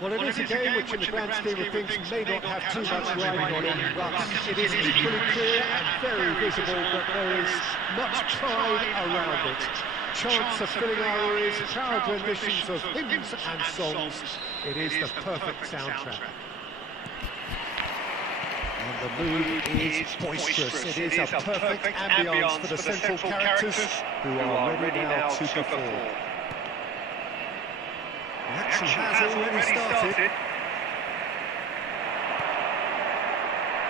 Well, it is a game which in the grand scheme of things may not have too much riding on it, but it is equally clear and very visible that there is much pride around it. Chants are filling our ears, proud renditions of hymns and songs. It is the perfect soundtrack. And the mood is boisterous. It is a perfect ambience for the central characters who are ready now to perform. The action has already started.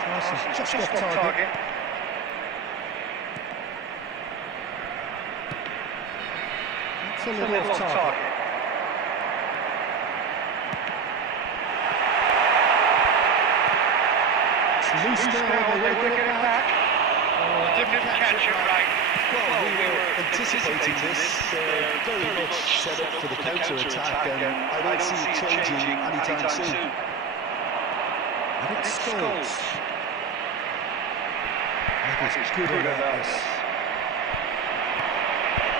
Pass is just off target. That's a little off target. It's loose now, they will get it back. Oh, didn't catch it right. Well, we were anticipating this. They're very much set up for the counter-attack, and I don't see it changing anytime soon. And it's Scholes. That is good awareness.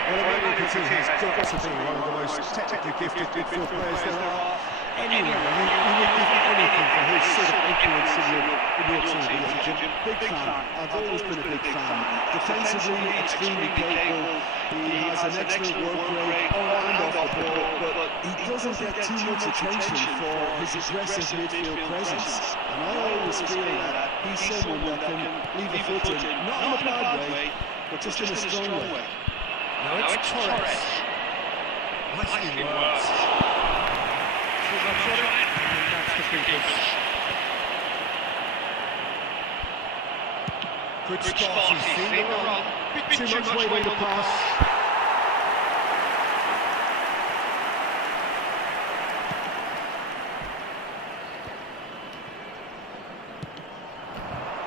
Well, Roblox has got to be one of the most technically gifted midfield players there are. Anyway, you would give anything for his sort of influence in your team. Big fan. I've always been a big fan. Defensively, extremely capable. He has an excellent work rate on and off the ball, but he doesn't get too much attention for his aggressive midfield presence. And I always feel that he's someone that can leave a foot in, not in a bad way, but just in a strong way. Now it's Torres. Nicely worked. That's the focus. Good spot, he's seen the run. Bit too much weight on the pass.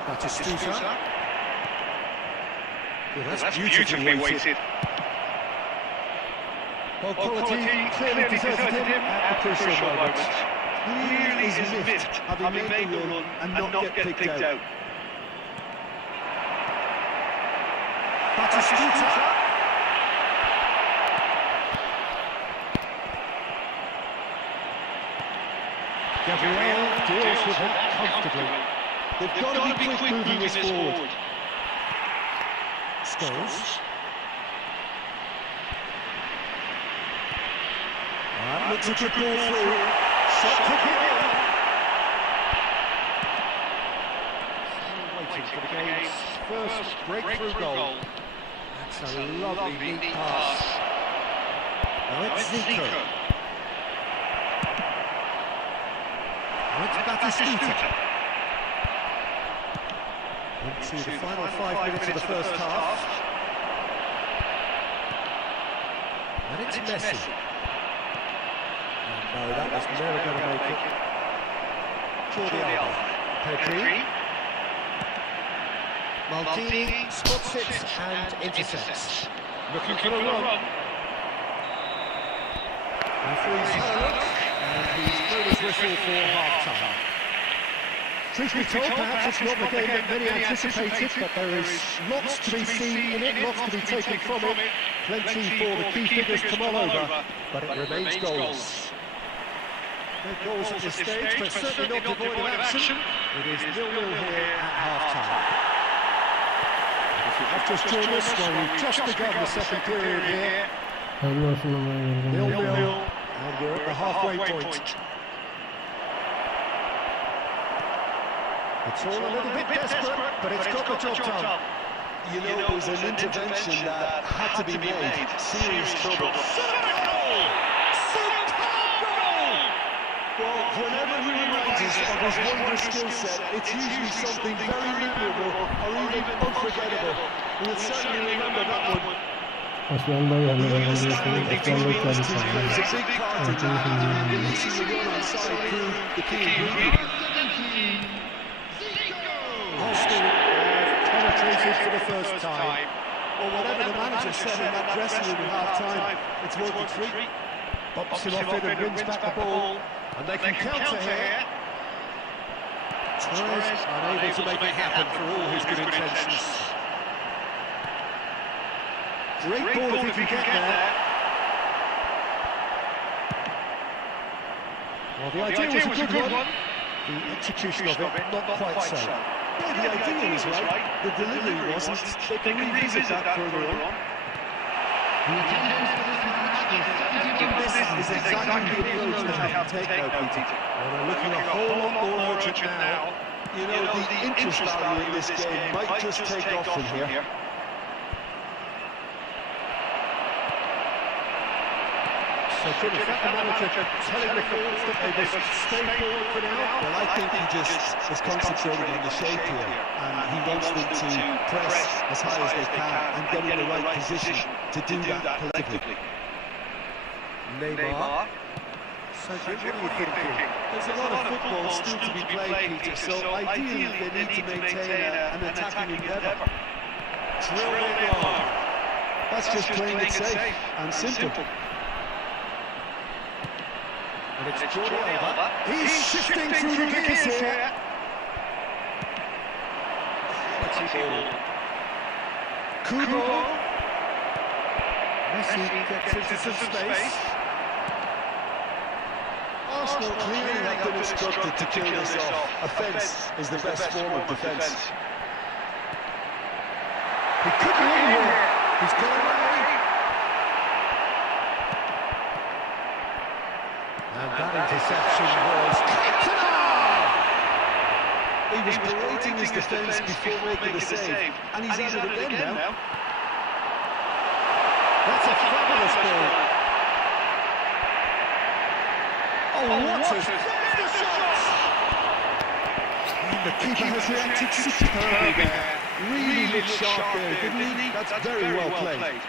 Batistuta. Well, that's beautifully weighted. Well, quality clearly deserted him at the crucial moment. Really is miffed, having made the run and not get picked out. Batistuta. Gabriel deals with it comfortably. They've got to be quick moving this forward. Scholes. Looks a good ball through. Shot kick in. Waiting for the game's first breakthrough goal. That's a lovely neat pass. Now it's Zico. Now it's Batistuta. Into the final 5 minutes of the first half. And it's Messi. No, that was never going to make it. Jordi Alba. Pedri. Maldini spots it and intercepts. Looking for a run. Referee's heard, and he's blown his whistle for half-time. Truth be told, perhaps it's not the game that many anticipated, but there is lots to be seen in it, lots to be taken from it. Plenty for the key figures to mull over, but it remains goals. No goals at this stage, but certainly not devoid of action. It is 0-0 here at half-time. If you have just joined us, well, we've just begun the second period here. 0-0, and we're at the halfway point. It's all a little bit desperate, but it's got the job done. You know, it was an intervention that had to be made. Serious trouble. Well, whenever he reminds us of his wondrous skill set, it's usually something very memorable or even unforgettable. We'll certainly remember that one. It's a big part of that. Releasing the run on side through the key ingredient. Arsenal have penetrated for the first time. Or whatever the manager said in that dressing room at half-time, it's working treat. Bops him off it and wins back the ball. And they can counter here. Torres unable to make it happen for all his good intentions. Great ball if he can get there. Well, the idea was a good one. The execution of it, not quite so. Yeah, the idea was right. The delivery wasn't. They can revisit that further on. This is exactly the approach they have to take now, Peter. Well, they're looking a whole lot more urgent now. You know, the interest value in this game might just take off from here. So, Jim, is that the manager telling the forwards that they must stay forward for now? Well, I think he just is concentrating on the shape here, and he wants them to press as high as they can and get in the right position to do that collectively. Neymar. So, Jim, what are you thinking? There's a lot of football still to be played, Peter, so ideally they need to maintain an attacking endeavour. Drill Neymar. That's just playing it safe and simple. And it's Jordi Alba. He's shifting through the gears here. Let's see ball. Kubo. Messi gets into some space. Arsenal clearly have been instructed to kill this off. Offence is the best form of defence. He could be in here. He's got away. And that interception was He was berating his defence before making the save, and he's at it again now. That's a fabulous ball. Oh, what a shot! The keeper has reacted superbly there. Really looked sharp there, didn't he? That's very well played.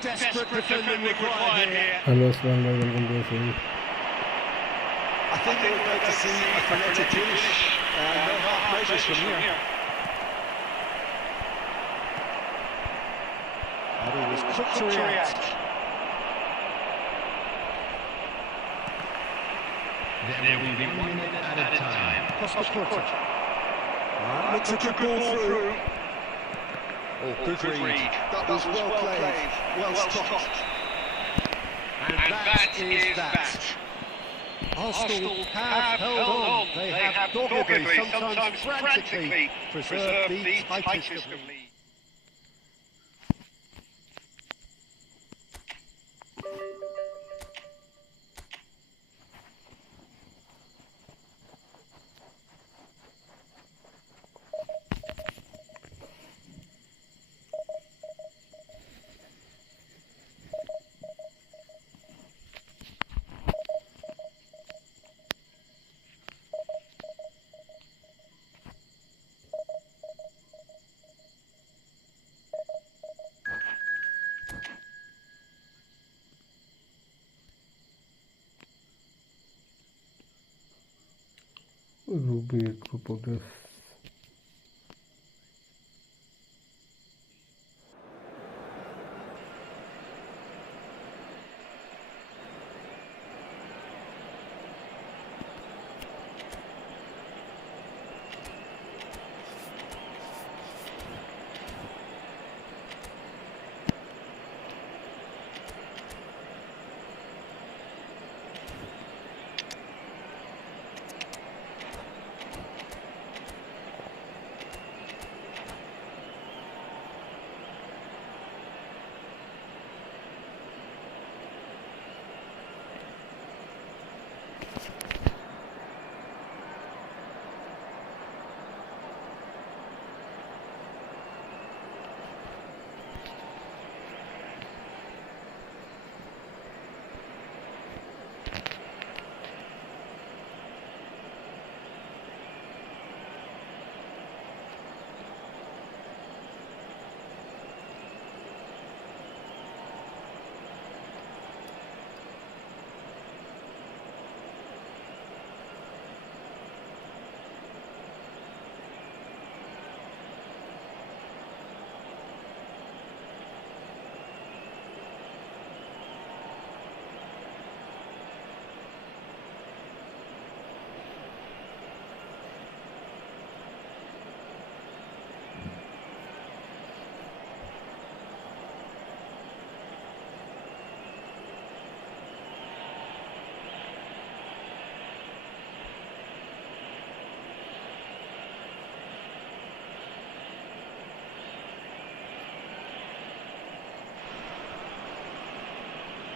Desperate defending required here. Hello, Assalamu alaikum. I think they would like to see a frenetic finish. No half measures from here. And he was quick to react. There will be 1 minute at a time. Looks like a ball through. Oh, good read. That was well played. Well stopped. And that is that. Arsenal have held on. They have doggedly, sometimes frantically, preserved the tightest of leads. Ruby progress.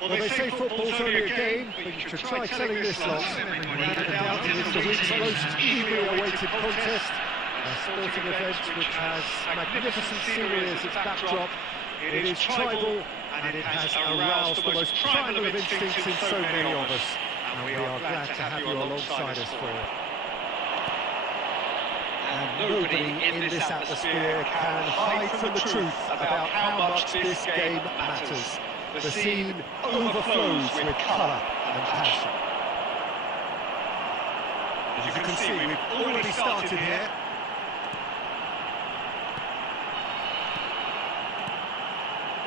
Well, they say football's only a game, but you should try telling this lot. Without a doubt, it is the week's most eagerly awaited contest. A sporting event which has magnificent scenery as its backdrop. It is tribal, and it has aroused the most primal of instincts in so many of us. And we are glad to have you alongside us for it. And nobody in this atmosphere can hide from the truth about how much this game matters. The scene overflows with colour and passion. As you can see, we've already started here.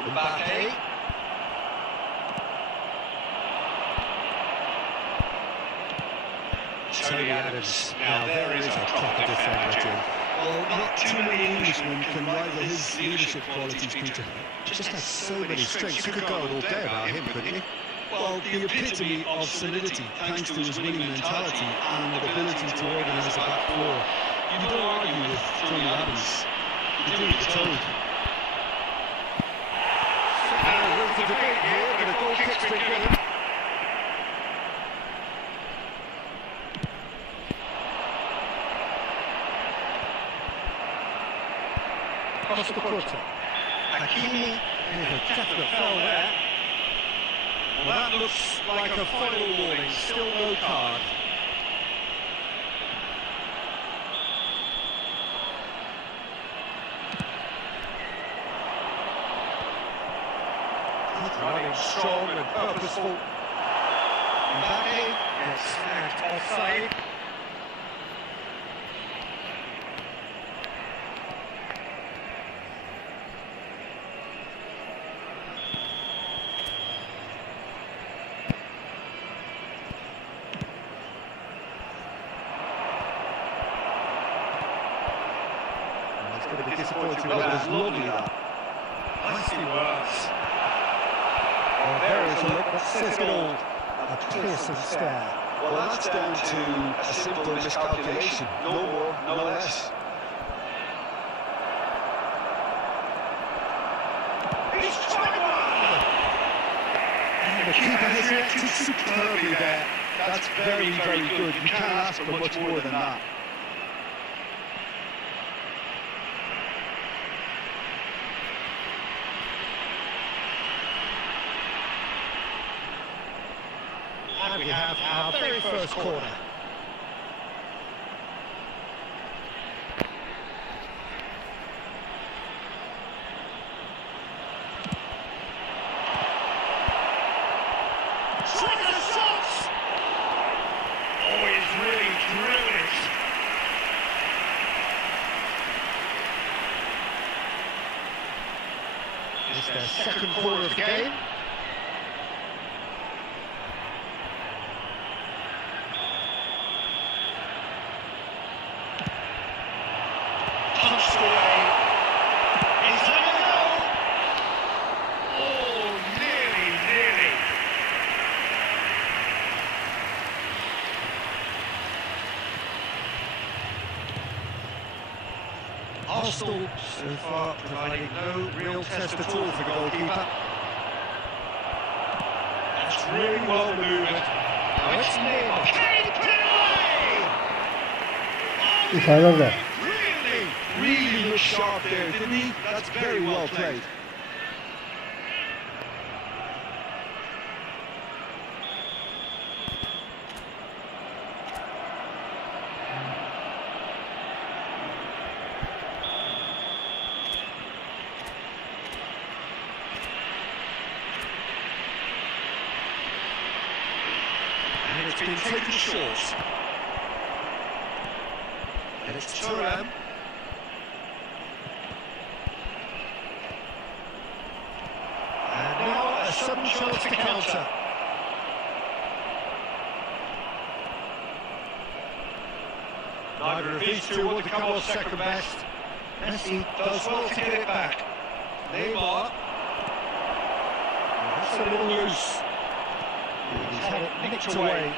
Mbappe. Tony Adams. Now there is a proper defender, Jim. Well, not too many Englishmen can rival his leadership qualities, Peter. Just has so many strengths. You could go on all day about him, couldn't you? Well, the epitome of solidity, thanks to his winning mentality and ability to organise a back four. You don't argue with Tony Adams. You do what you're told. Room for debate here, but a goal kick's been given. Across the quarter. Hakimi with a definite foul there. Well, that looks like a final warning, still no card. Running strong and purposeful. Mbappe gets snagged offside. It's going to be disappointing. That was lovely, that. Nicely works. Well, there is a look that says it all. A piercing stare. Well, that's down to a simple miscalculation. No more, no less. He's tried one! And the keeper has reacted superbly there. That's very, very good. You can't ask for much more than that. And we have our very first corner. Striker shots! Oh, he's really drilled it. It's their second corner of the game. Punched away. He's let it go. Oh, nearly. Arsenal so far providing no real test at all for goalkeeper. That's really well manoeuvred. Now it's Neymar. Can he put it away? İçeride de. Really looked sharp there, didn't he? That's very well played. And it's been taken short. And it's Turnip. And now a sudden chance to counter. Neither of these two want to come off second best. Messi does well to get it back. Neymar. That's a little loose. He's had it nicked away.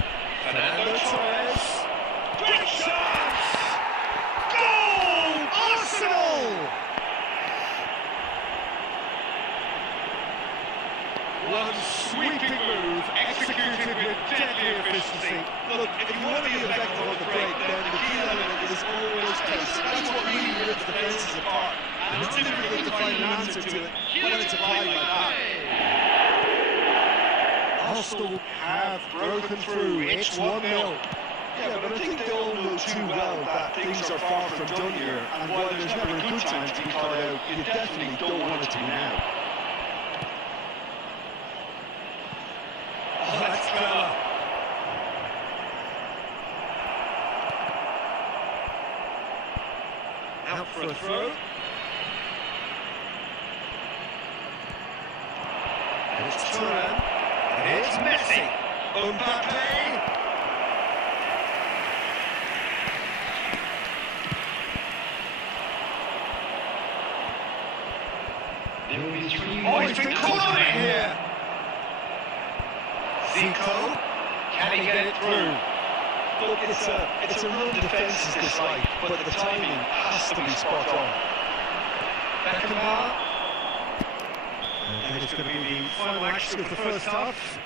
Fernando Torres. Big chance! Goal! Arsenal! One sweeping move, executed with deadly efficiency. Look, if you want to be effective on the break, then the key element is always pace. That's what really rips defences apart. And it's difficult to find an answer to it when it's applied like that. Arsenal have broken through. It's 1-0. Yeah, but I think they all know too well that things are far from done here, and while there's never a good time to be caught out, you definitely don't want it to be now. Oh, that's clever. Out for a throw. And it's Turnip. And it's Messi. Mbappe. There will be 3 Oh, he's been caught on it here. Zico. Can he get it through? Look, it's a run defences dislike, but the timing has to be spot on. Beckenbauer. And it's going to be the final action of the first half.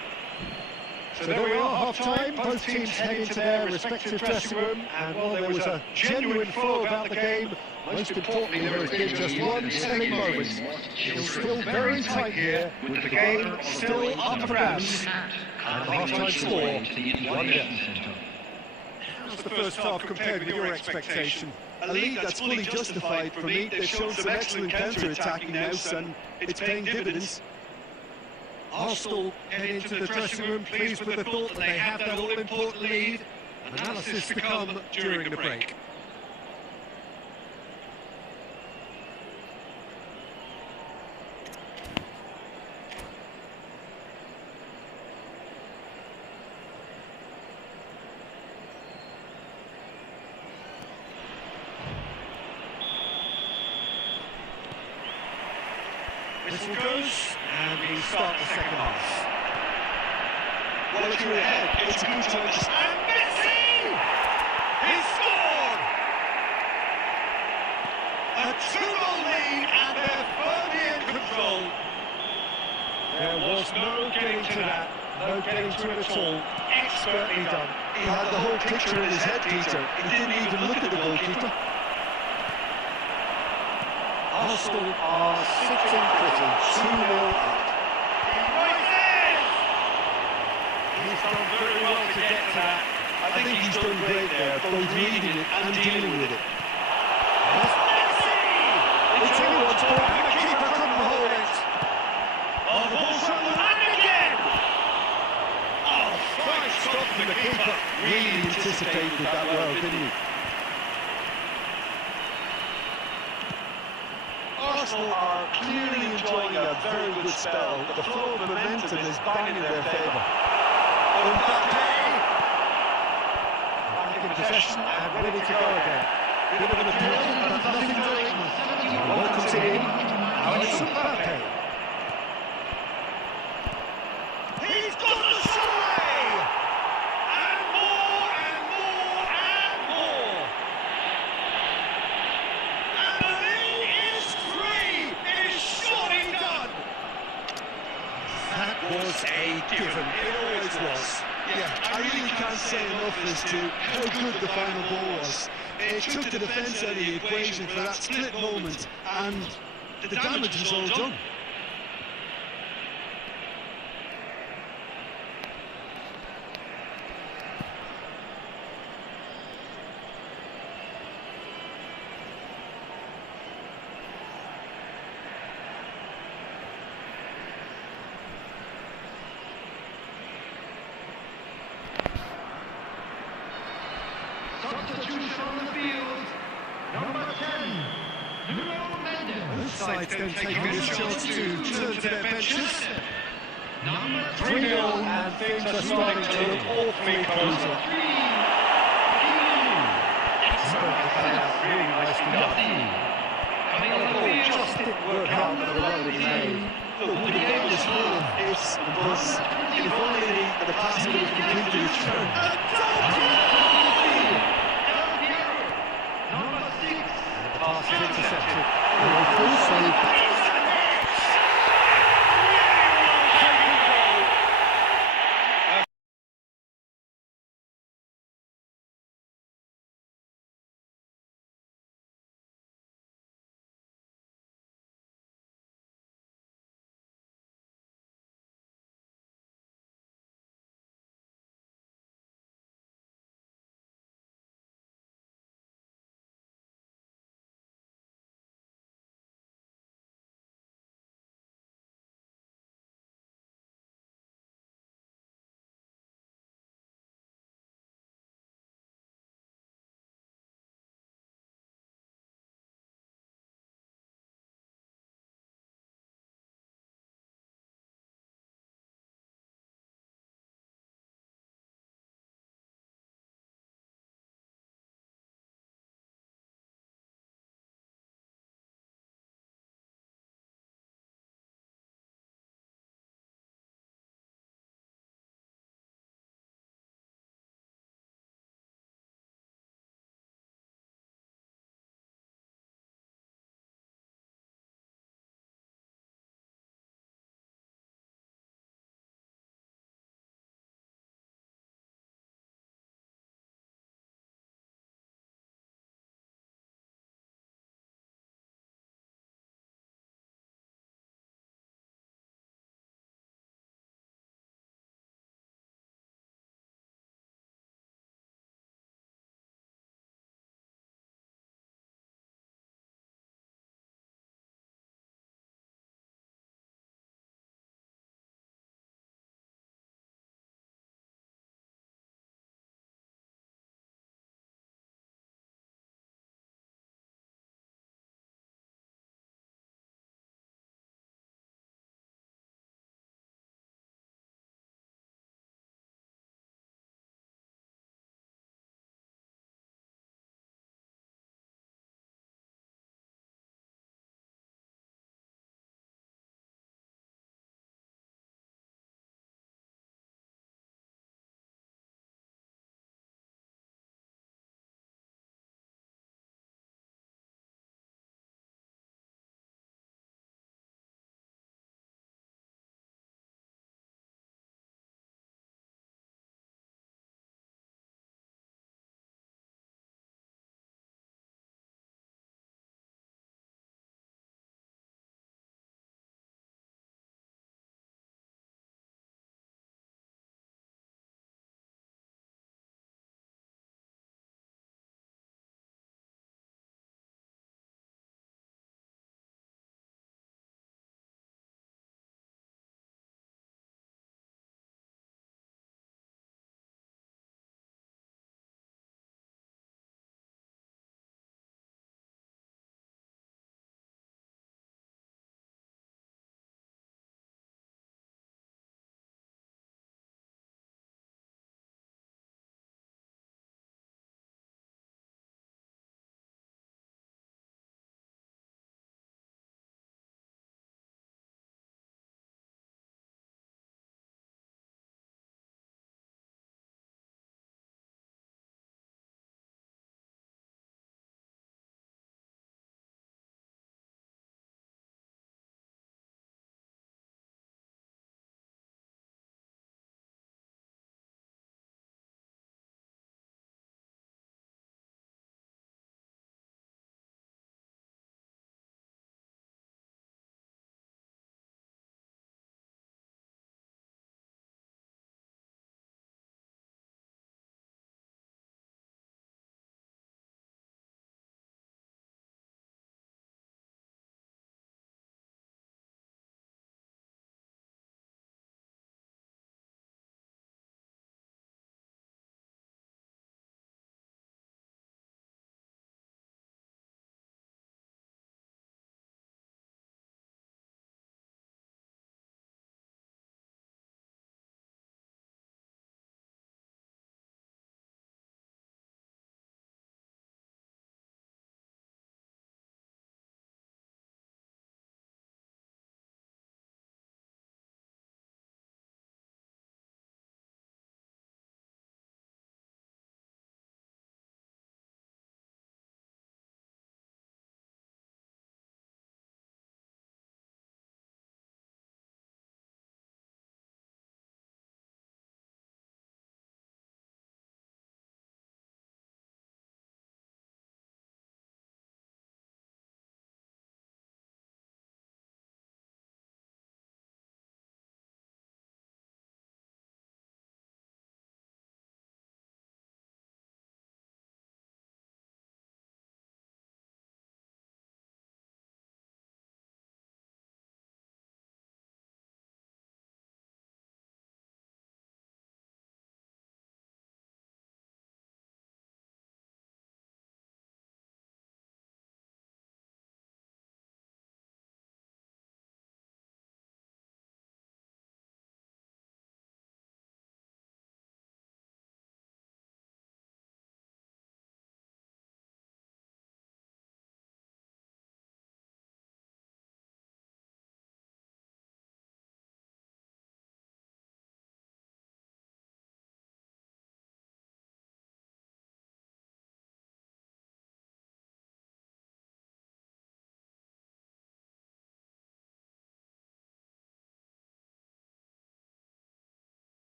So there we are, half-time. Both teams head into their respective dressing room, and while there was a genuine flow about the game, most importantly there has been just one telling moment. It's still very tight here, with the game still up for grabs, and the half-time score 1-0. How's the first half compared with your expectation? A lead that's fully justified for me. They've shown some excellent counter-attacking nous, and it's paying dividends. Arsenal head into the dressing room pleased with the thought that they have that all-important lead. Analysis to come during the break. Whistle goes, and we start the second half. Well, if you're ahead, it's a good time to... And Messi! He scored! A 2-0 lead, and they're firmly in control. There was no getting to that, no getting to it at all. Expertly done. He had the whole picture in his head, Peter. He didn't even look at the goalkeeper. Arsenal are sitting pretty, 2-0 up. He's done very well to get to that. I think he's done great there, both reading it and dealing with it. That's Messi! It's anyone's ball, and the keeper couldn't hold it. Oh, the ball's on the line again! Oh, fine stop from the keeper. Really anticipated that well, didn't he? Arsenal are clearly enjoying a very good spell. The flow of momentum is bang in their favour. Mbappe! Back in possession and ready to go again. Bit of an appeal, but nothing doing. Welcomes it in. Now it's Mbappe. He's got the shot away! And more, and more, and more! And the lead is 3! It is surely done! That was a given. It always was. Yeah, I really can't say enough as to how good the final ball was. It took the defence out of the equation for that split moment, and the damage is all done. Substitution on the field. Number 10, Nuno Mendes. Both sides don't take this chance to turn to their benches. Number 3-0 and things are starting to look awfully cozy. Expertly played out, really nicely done. Coming The on the ball field. just didn't work out for the run that he made. Look, the game is full of ifs and buts. If only the pass could have completed his turn. Number 6, The pass is intercepted. Full save. Taken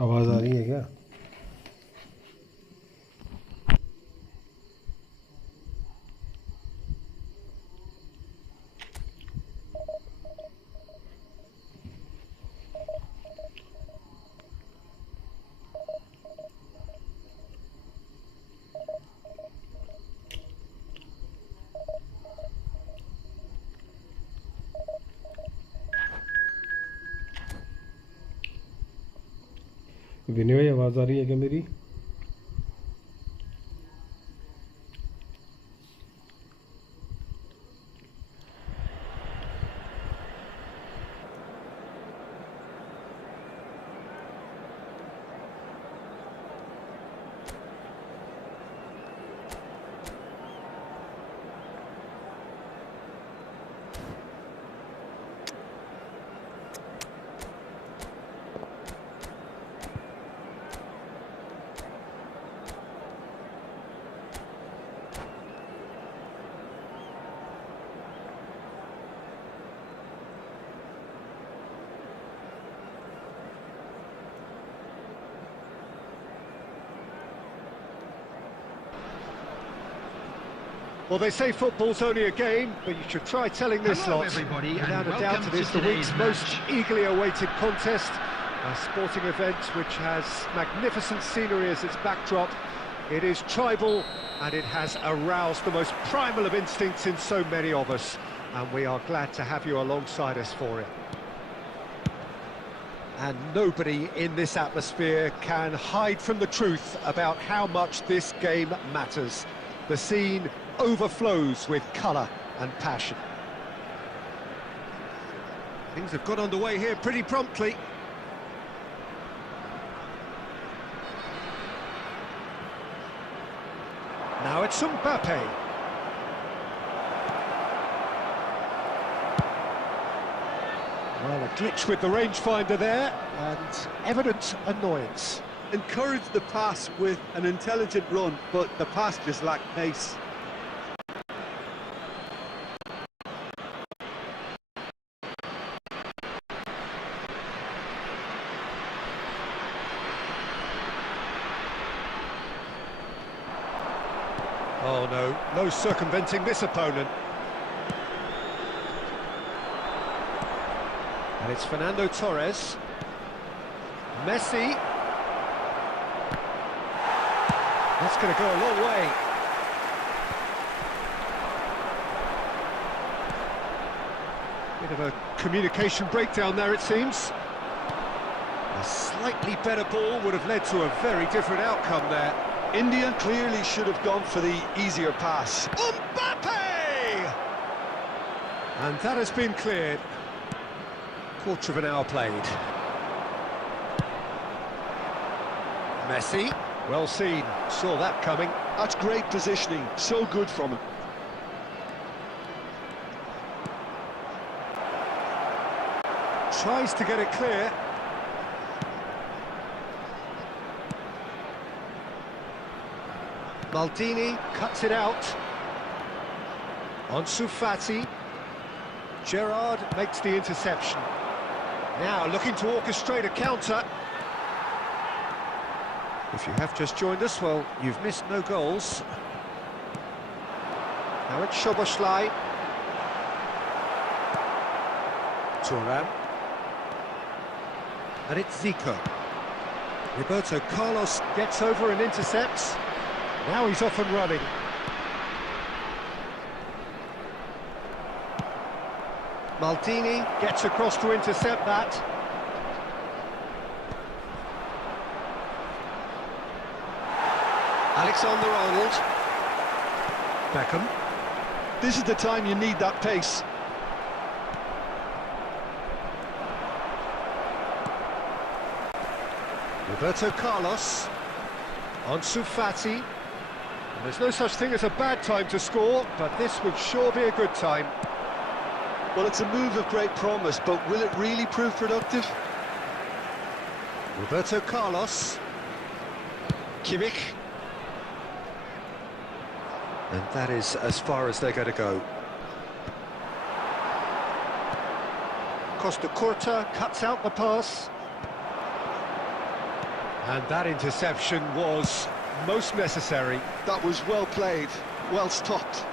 आवाज़ आ रही है क्या? विनय भाई आवाज़ आ रही है क्या मेरी? Well, they say football's only a game, but you should try telling this Hello, lot. everybody, Without and a doubt, welcome it is to the week's today's most match. eagerly awaited contest. A sporting event which has magnificent scenery as its backdrop. It is tribal, and it has aroused the most primal of instincts in so many of us. And we are glad to have you alongside us for it. And nobody in this atmosphere can hide from the truth about how much this game matters. The scene overflows with colour and passion. Things have got underway here pretty promptly. Now it's Mbappe. Well, a glitch with the rangefinder there, and evident annoyance. Encouraged the pass with an intelligent run, but the pass just lacked pace. Oh no, no circumventing this opponent. And it's Fernando Torres. Messi. That's going to go a long way. Bit of a communication breakdown there, it seems. A slightly better ball would have led to a very different outcome there. India clearly should have gone for the easier pass. Mbappe! And that has been cleared. Quarter of an hour played. Messi, well seen, saw that coming. That's great positioning, so good from him. Tries to get it clear. Maldini cuts it out. Ansu Fati. Gerrard makes the interception. Now looking to orchestrate a counter. If you have just joined us, well, you've missed no goals. Now it's Szoboszlai. Thuram. And it's Zico. Roberto Carlos gets over and intercepts. Now he's off and running. Maldini gets across to intercept that. Alexander-Arnold. Beckham. This is the time you need that pace. Roberto Carlos. Ansu Fati. And there's no such thing as a bad time to score, but this would sure be a good time. Well, it's a move of great promise, but will it really prove productive? Roberto Carlos. Kimmich. And that is as far as they're going to go. Costa Curta cuts out the pass. And that interception was most necessary. That was well played, well stopped.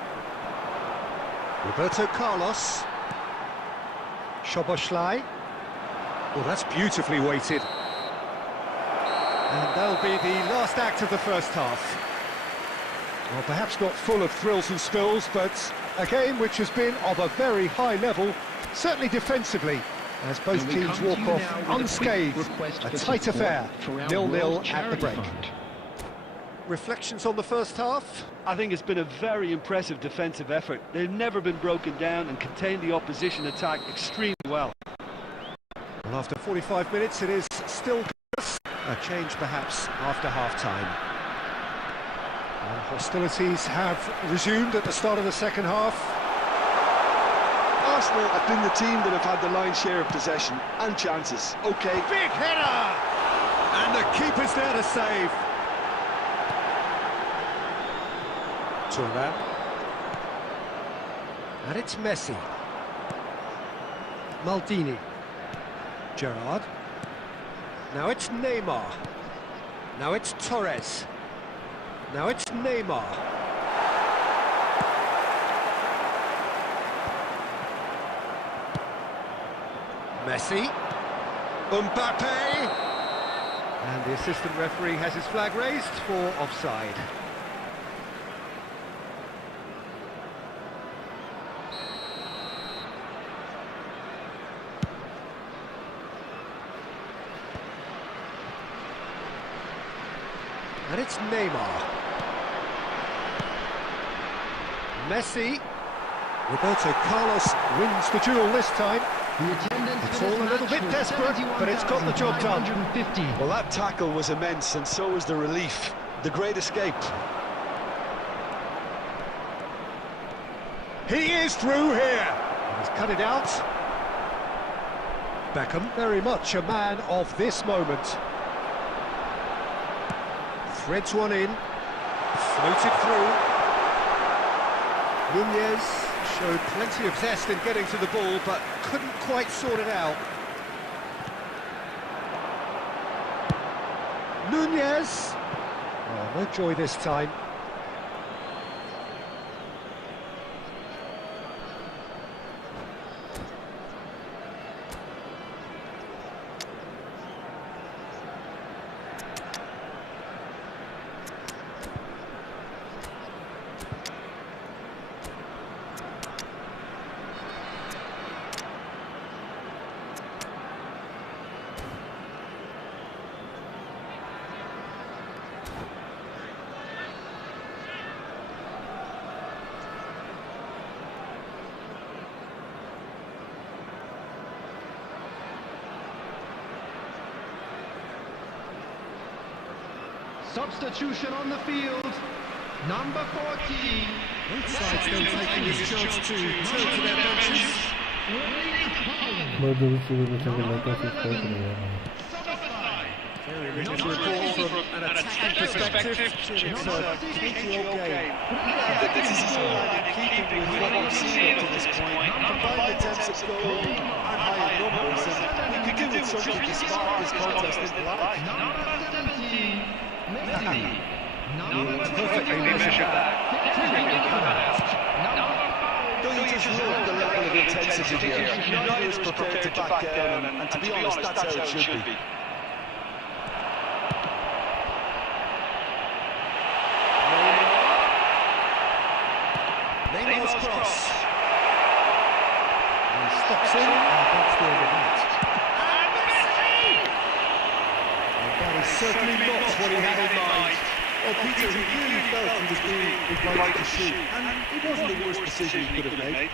Roberto Carlos. Szoboszlai. Well, that's beautifully weighted. And that'll be the last act of the first half. Well, perhaps not full of thrills and spills, but a game which has been of a very high level, certainly defensively, as both teams walk off unscathed. A tight affair, 0-0 at the break. Reflections on the first half? I think it's been a very impressive defensive effort. They've never been broken down and contained the opposition attack extremely well. Well, after 45 minutes, it is still a change perhaps after half-time. And hostilities have resumed at the start of the second half. Arsenal have been the team that have had the lion's share of possession and chances. OK. Big header! And the keeper's there to save. Turnip. And it's Messi. Maldini. Gerrard. Now it's Neymar. Now it's Torres. Now it's Neymar. Messi. Mbappe. And the assistant referee has his flag raised for offside. And it's Neymar. Messi. Roberto Carlos wins the duel this time. It's all a little bit desperate, but it's got the job done. Well, that tackle was immense, and so was the relief. The great escape. He is through here. He's cut it out. Beckham, very much a man of this moment. Threads one in, floated through. Nunez showed plenty of zest in getting to the ball, but couldn't quite sort it out. Nunez! Oh, no joy this time. Substitution on the field, number 14. Both sides then taking this chance to turn to their benches. बहुत दूर से बचा के लगा से score करेगा Very original report from an attacking perspective. It's a 20-old game. This is all in keeping with what we've seen up to this point. Combined attempts at goal and higher numbers, and we could do with something to spark this contest into life. Perfectly measured that. Don't you just look at the level of intensity here? Neither is prepared to back down, and to be honest, that's how it should be. Neymar's cross. And he stops in, and that's the end of that. And that is certainly not what he had in mind. Well, Peter, he really felt he was being invited to shoot, and it wasn't the worst decision he could have made.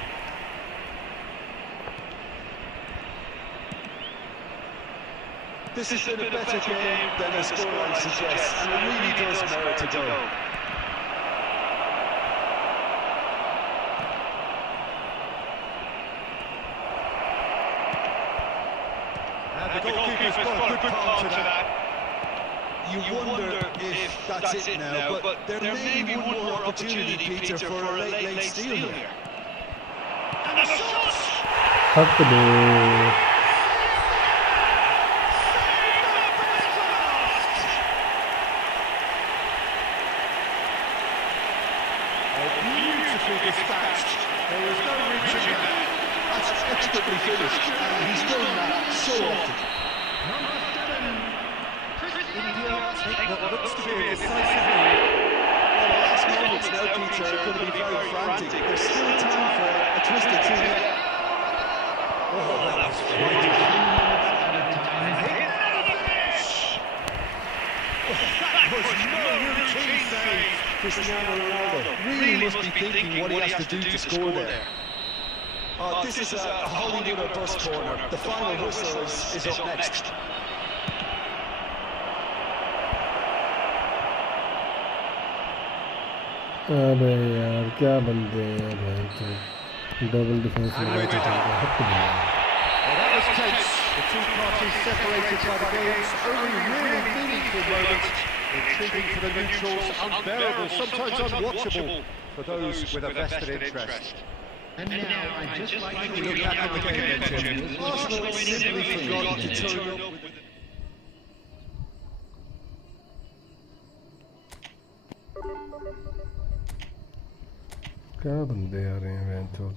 This has been a better game than the scoreline suggests, and it really does merit to go. And the goalkeeper's got a good palm to that. You wonder if that's it now, but there may be one more opportunity, Peter, for a late steal here. And the shot! हक दो Beautifully dispatched. There was no reaching that. That's expertly finished, and he's done that so often. Number 7, India take what looks to be a decisive Well, the last moments now, Peter, are going to be very frantic. There's still time for a twisted two-hit. That was no routine save. Cristiano Ronaldo really must be thinking what he has to do to score there. This is a Hollywood or bust corner. The final whistle is up next. अबे यार क्या बंदे हैं भाई तो double defence में बैठे थे Well, that was tense. The two parties separated by the game's only really meaningful moment. Intriguing for the neutrals, unbearable, sometimes unwatchable for those with a vested interest. and now I'd just like to Look back at the game then, Tim. Arsenal simply forgot to turn up with क्या बंदे आ रहे हैं venture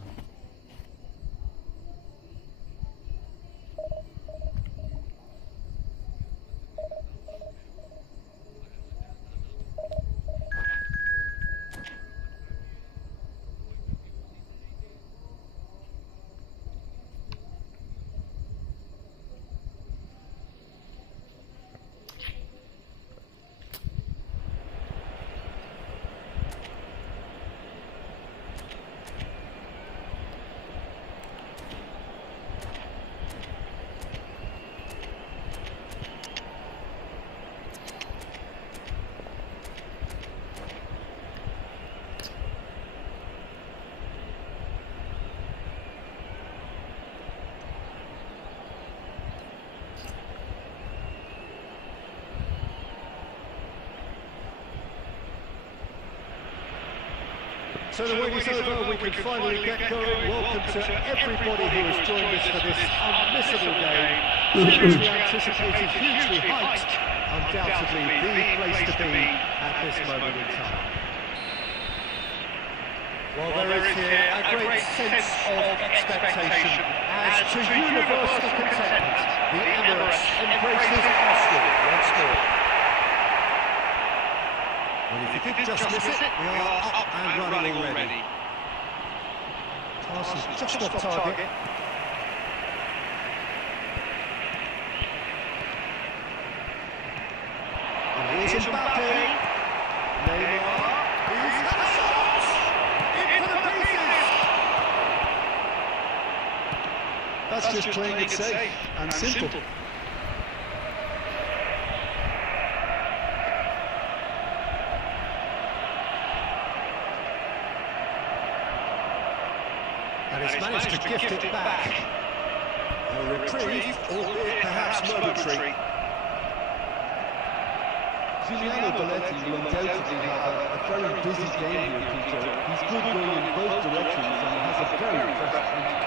So the wait is over, we can finally get going. Welcome to everybody who has joined us for this unmissable game. Hugely anticipated, hugely hyped. Undoubtedly the place to be at this moment in time. Well, there is here a great sense of expectation as to universal contentment. The Emirates embraces Arsenal once more. Well, if you did just miss it, we are up and running already. Pass is just off target. And here's Mbappe. Neymar. He's had a shot! Into the pieces! That's just playing it safe and simple. And he's managed to gift it back. A reprieve, albeit perhaps momentary. Giuliano Belletti will undoubtedly have a very busy game here, Peter. He's good going in both directions and has a very impressive reach.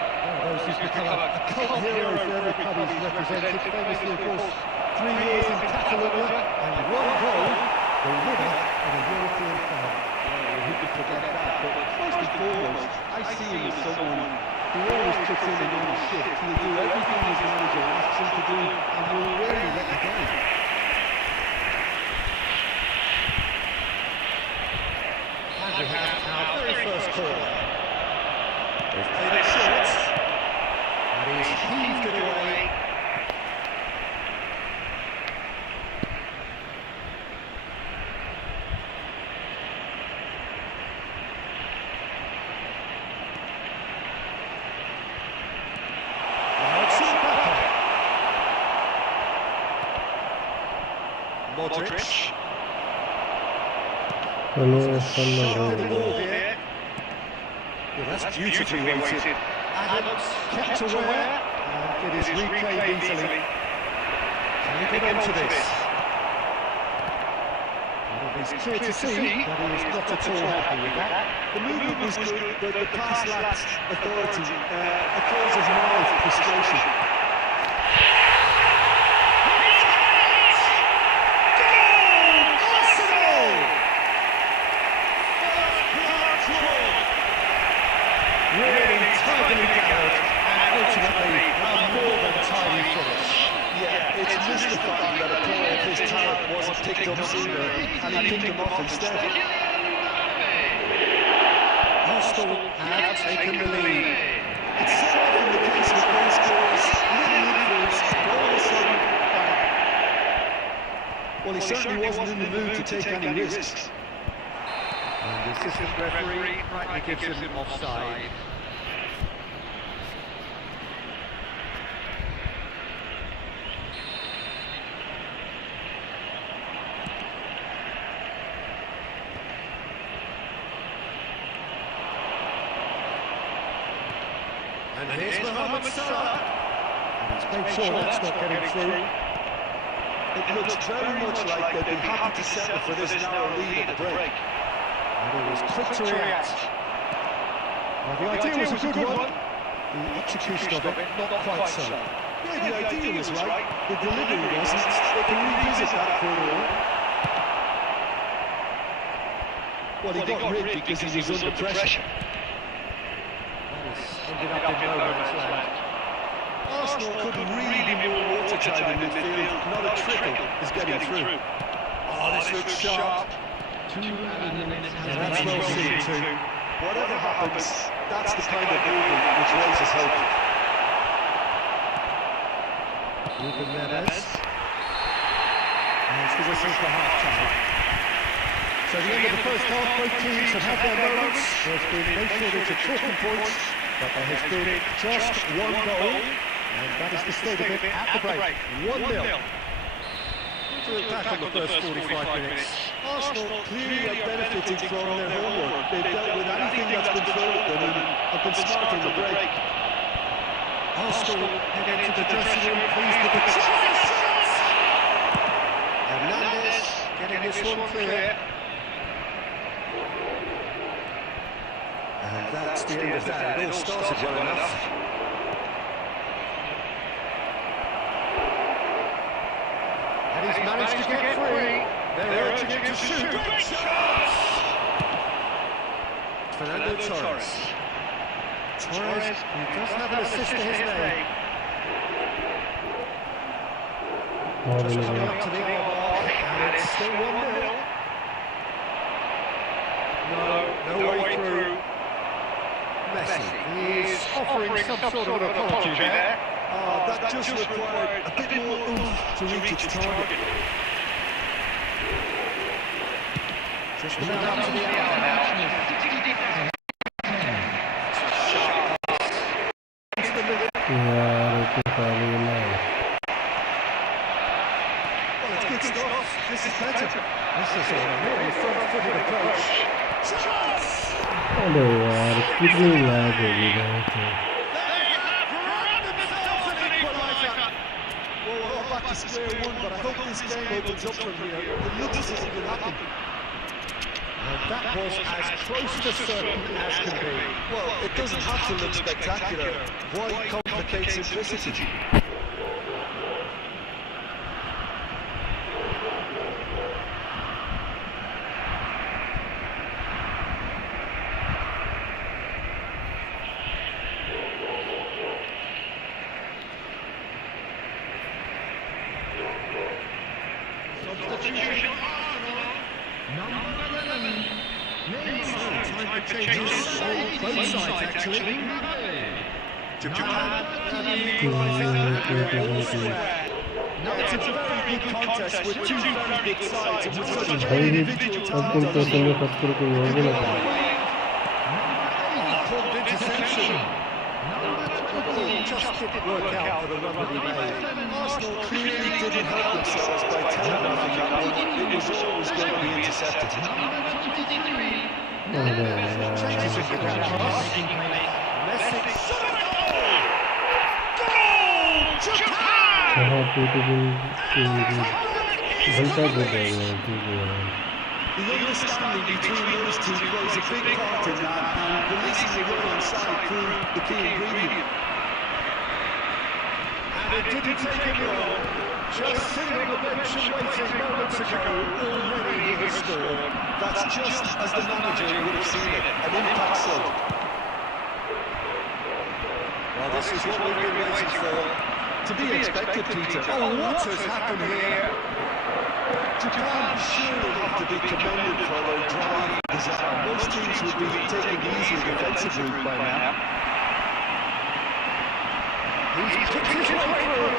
He's become a cult hero for every club he's represented. Famously, of course, 3 years in Catalonia and 1 goal, the winner of a European final. Who could forget that? But first and foremost, I see him as someone who always puts in an honest shift. He'll do everything his manager asks him to do and will rarely let him down. And we have our very first corner. They've played it short. And he's heaved it away. Modric. Hello Well, that's beautifully weighted. Adams kept aware and it is replayed easily. Can he get onto this? Well, it's clear to see that he is not at all happy with that. The movement was good, but the pass lacked authority. It causes mild frustration. tidily gathered, and ultimately a more than tidy finish. Yeah, it's mystifying that a player of his talent wasn't picked up sooner, and he picked them off instead. Arsenal have taken the lead. It's so often the case with goal scorers, little influence, all of a sudden, bang. Well, he certainly wasn't in the mood to take any risks. And the assistant referee rightly gives him offside. And here's Mohamed Salah. And he's made sure that's not getting through. It looks very much like they'd be happy to settle for this narrow lead at the break. And he was quick to react. Well, the idea was a good one. The execution of it, not quite so. Yeah, the idea was right. The delivery wasn't. They can revisit that for all. Well, he got rid because he was under pressure. Ended up in no man's land. Arsenal couldn't really more watertight in midfield. Not a trickle is getting through. Oh, this looks sharp. And that's well seen too. Whatever happens, that's the kind of movement which raises hope. Ruben Neves. And it's the whistle for half-time. So at the end of the first half, both teams have had their moments. There's been no shortage of talking points, but there has been just one goal, and that is the state of it at the break. 1-0. To attack on the first 45 minutes. Arsenal clearly are benefiting from their homework. They've dealt with anything that's been thrown at them and have been smart in the break. Arsenal head into the dressing room pleased with the chance. Hernandez getting this one clear. And that's the end of that. It all started well enough. And he's managed to get free. They're urging him to shoot. Great chance! Fernando Torres. Torres, who does have an assist to his name. Just coming up to the hour mark, and it's still 1-0. No way through. Messi, he is offering some sort of an apology there. That just required a bit more oomph to reach its target. Just coming up to the hour now. Well, it's good stuff. This is better. This is a really front-footed approach. अरे यार कितनी lag होगी बहुत Well, we're back to square one, but I hope this game opens up from here. It looks as if it could happen. And that was as close to certain as can be. Well, it doesn't have to look spectacular. Why complicate simplicity? Substitution. Number 11. Time for changes on both sides, actually. Japan It's a very good contest with two very good sides and with such भाई individual अब तुम तो तुम्हें पत्थर को होगा ना pulled interception. Just didn't work out for the run that he made. Arsenal clearly didn't help themselves by telegraphing that one. It was always going to be intercepted. अरे यार Changes in the pass. Messi. कहाँ पे तो घंटा दे देगा ठीक है The understanding between those two plays a big part in that, and releasing the run on side proved the key ingredient. And it didn't take him long. Just sitting on the bench and waiting moments ago, already he has scored. That's just as the manager would have seen it, an impact sub. this is what we've been waiting for. To be expected, Peter. Oh, what has happened here? Japan surely have to be commended for their drive and desire. Most teams would be taking the easy defensive route by now. He's kicked his way through.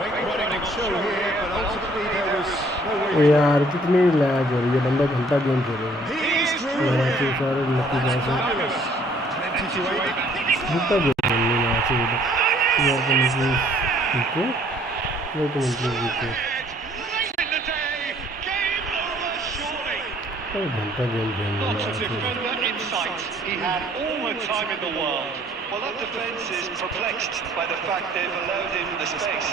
Great running and show here, but ultimately there was no way. यार कितनी lag हो रही है, बंदा घंटा game खेल रहा है। He's through. सारे lucky Fabulous. Pass Plenty to aid. घंटा गेम खेलने में आते हैं यार तो मुझे ठीक है वो तो मुझे ठीक है तो घंटा गेम खेलने में Not a आते हैं defender in sight. He had all the time in the world. Well, that defence is perplexed by the fact they've allowed him the space.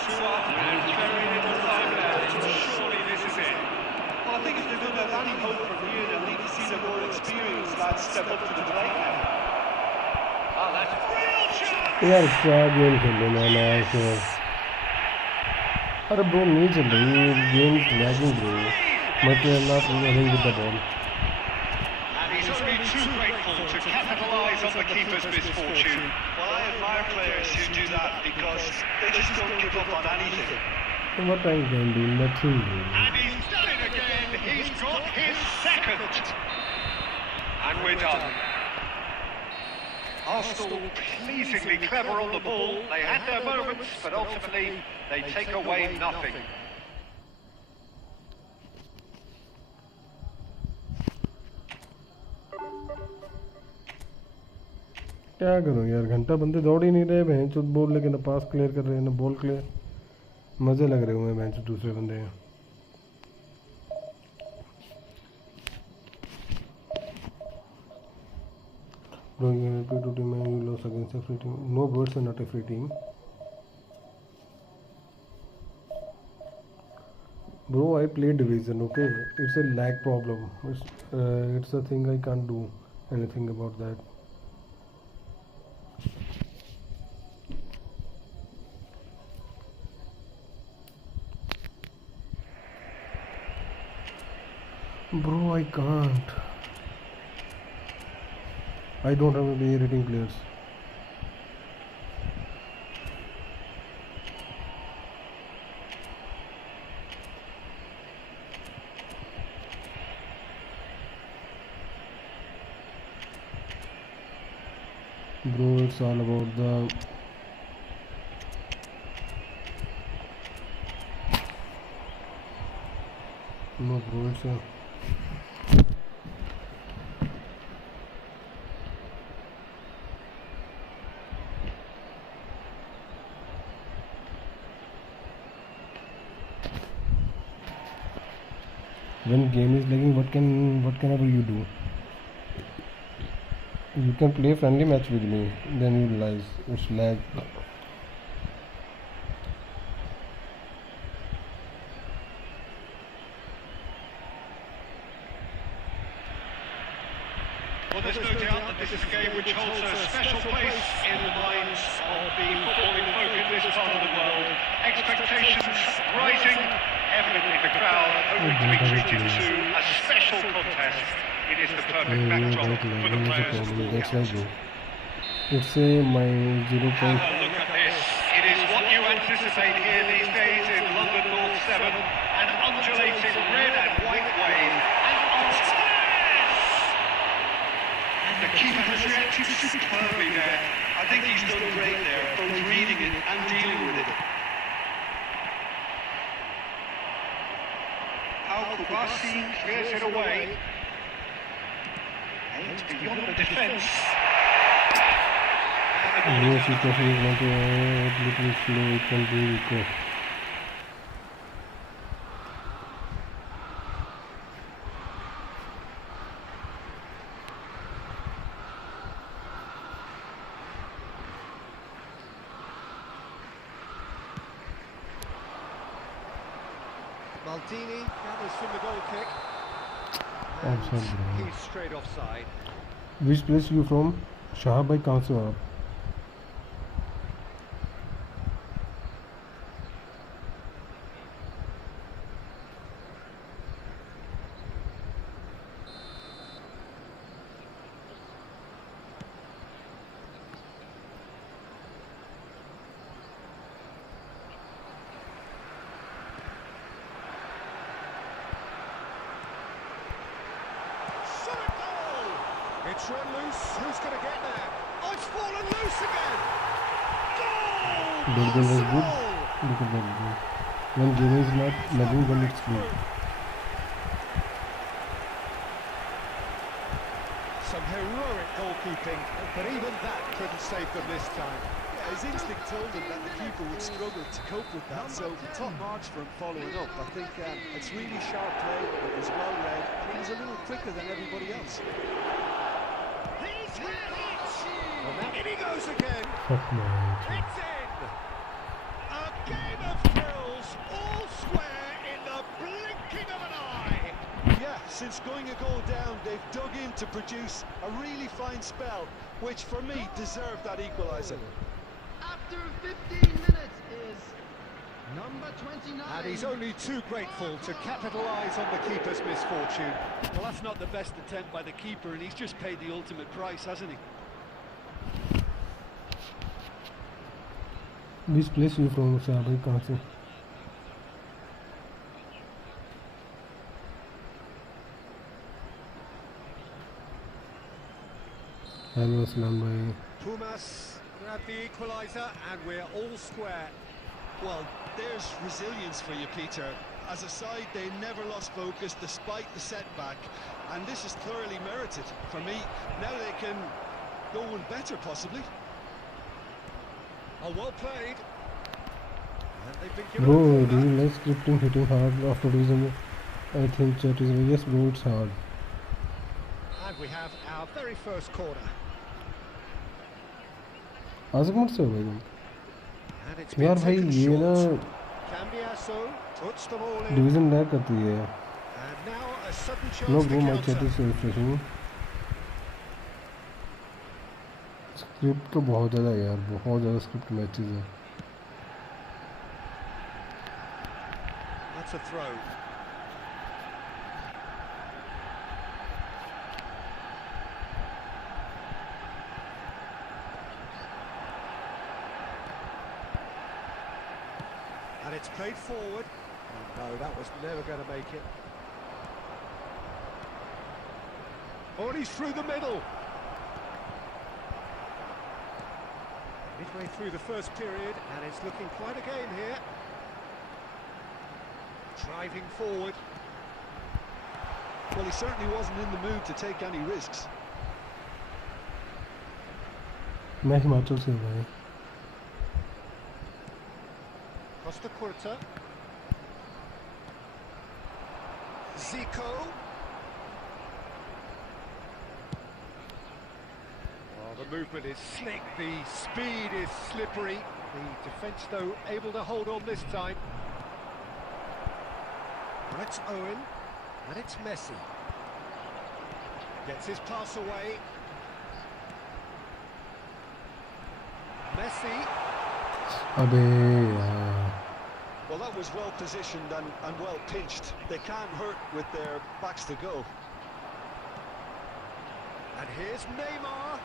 Two up and very little time left. Surely this is it. Well, I think if they're going to have any hope from here, they'll need to see the more experienced lads step up to the plate now. Oh, that's real chance. यार क्या game खेल रहे हैं मैं ऐसे अरे bro नहीं चल रही गेम लैगिंग ब्रो मतलब not running with the ball And he's only too grateful to capitalise on the keeper's misfortune. Well, I admire players who do that because they just don't give up on anything. what I can do nothing bro And he's done it again. He's got his second. And we're done. Arsenal pleasingly clever on the ball. They had their moments, but ultimately they take away nothing. क्या करूं यार घंटा बंदे दौड़ ही नहीं रहे भैंस चुत ball लेके ना पास क्लियर कर रहे हैं ना बॉल क्लियर मजे लग रहे हुए हैं भैंस दूसरे बंदे हैं Bro, you have to team and you lost against a free team. No, birds are not a free team. Bro, I play division. Okay, it's a lag problem. It's a thing I can't do anything about that. Bro, I can't. I don't have any rating players. Bro, it's all about the no bro, it's a when game is lagging, whatever you do, you can play friendly match with me, then you realize it's lag. Well, there's no doubt that this is a game which holds a special place in the minds of the footballing folk in this part of the world. Expectations rising, evidently the crowd hoping to be treated to a special contest. It is the perfect backdrop for the players to walk That's out. right, bro. It's a my 0. Have a look at this. It is what you anticipate here these days in London North 7. An undulating red and white wave. And on the keeper has reacted superbly there. I think he's done great there, both reading it and dealing with it. Al-Kubasi clears it away. Aimed beyond the defence. Yes, it was want to a little slow, it can be weaker. Maldini gathers from the goal kick. Offside, bro. He's straight offside. Which place you from? Shah bhai, kahan se ho aap? It's run loose. Who's going to get there? Oh, it's fallen loose again. Goal! That goal was good. Arsenal! Look at that goal. When game is not loving, then it's good. Some heroic goalkeeping, but even that couldn't save them this time. Yeah, his instinct told him that the keeper would struggle to cope with that, so top marks for him following up. I think it's really sharp play, it was well read, and he was a little quicker than everybody else. He's hit it! And now in he goes again. Fuck man. It's in! A game of thrills, all square in the blinking of an eye. Yeah, since going a goal down, they've dug in to produce a really fine spell, which for me deserved that equaliser. After 15 minutes is number 29. And he's only too grateful to capitalise on the keeper's misfortune. Well, that's not the best attempt by the keeper, and he's just paid the ultimate price, hasn't he? Which place you from, sir? भाई कहाँ से? Hello, Aslam bhai. Pumas grab the equaliser, and we're all square. Well, there's resilience for you, Peter. As a side, they never lost focus despite the setback, and this is thoroughly merited. For me, now they can go one better, possibly. Oh, well played. And they've been given Bro, a corner. do you like scripting hitting hard after losing? I think chat is yes, bro, it's hard. And we have our very first corner. आज़िक मत से हो भाई तुम. And it's यार been भाई taken ये ना short. Cambiasso puts the ball in. Division lag करती है. And now a sudden chance No to bro, my chat counter. is refreshing. Script तो बहुत ज़्यादा है यार, बहुत ज़्यादा स्क्रिप्ट मैचेस है. That's a throw. And it's played forward. Oh, no, that was never going to make it. Oh, and he's through the middle. Midway through the first period, and it's looking quite a game here. Driving forward. Well, he certainly wasn't in the mood to take any risks. मैं हिमाचल से हूँ भाई. Costa Curta. Zico. Oh, the movement is slick, the speed is slippery. The defence, though, able to hold on this time. Well, it's Owen, and it's Messi. Gets his pass away. Messi. अबे यार. Well, that was well positioned and well pinched. They can't hurt with their backs to go. And here's Neymar.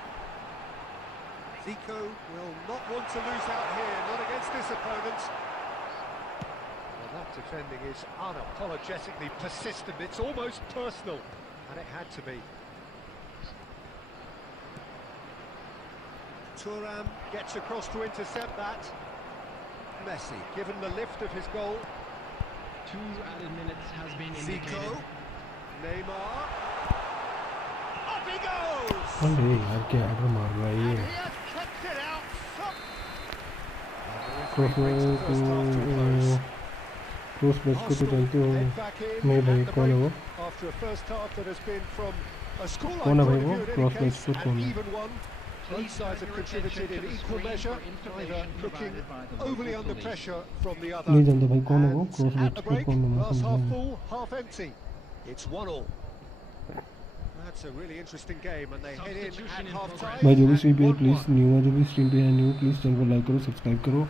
Zico will not want to lose out here, not against this opponent. Well, that defending is unapologetically persistent. It's almost personal, and it had to be. Thuram gets across to intercept that. Messi, given the lift of his goal. 2 added minutes has been Zico. indicated. Neymar. Up he goes! अरे यार क्या header मार रहा है And ये. he has kicked it out. Cross back को तो जानते हो. नहीं भाई कौन है वो? After a first half that has been from a scoreline कौन है point भाई of वो? view in any cross back case, को an कौन है? even one. Both sides have contributed in equal measure, neither looking overly under pressure from the other. नहीं जानता भाई कौन है वो? And cross at back the को break, कौन है? मैं glass half समझा. full, half empty. It's 1-1. That's a really interesting game, and they head in Substitution at in half-time. भाई जो भी स्ट्रीम पे है 1-1. प्लीज़ न्यू है, जो भी स्ट्रीम पे है न्यू, प्लीज़ चैनल को लाइक करो, सब्सक्राइब करो.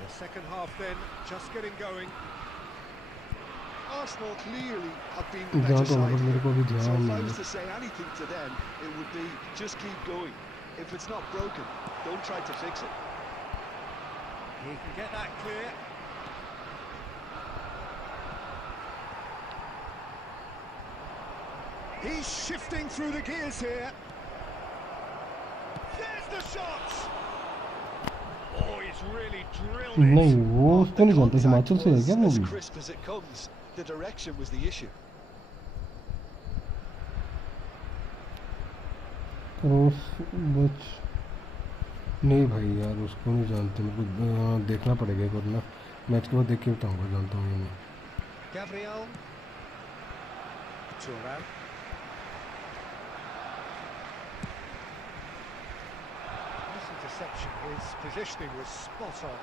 The second half then, just getting going. Arsenal clearly have been the जहाँ better तो मतलब side. मेरे को अभी So ध्यान if I नहीं was है. to say anything to them, it would be just keep going. If it's not broken, don't try to fix it. He can get that clear. He's shifting through the gears here. the shot. Oh, he's really drilled नहीं it. वो उसको नहीं जानता हिमाचल से है क्या वो As भी crisp as it comes, the direction was the issue. रोस बच नहीं भाई यार उसको नहीं जानते मेरे को देखना पड़ेगा एक बार ना मैच के बाद देख के बताऊंगा जानता हूँ मैं Gabriel. Turan. This interception, his positioning was spot on.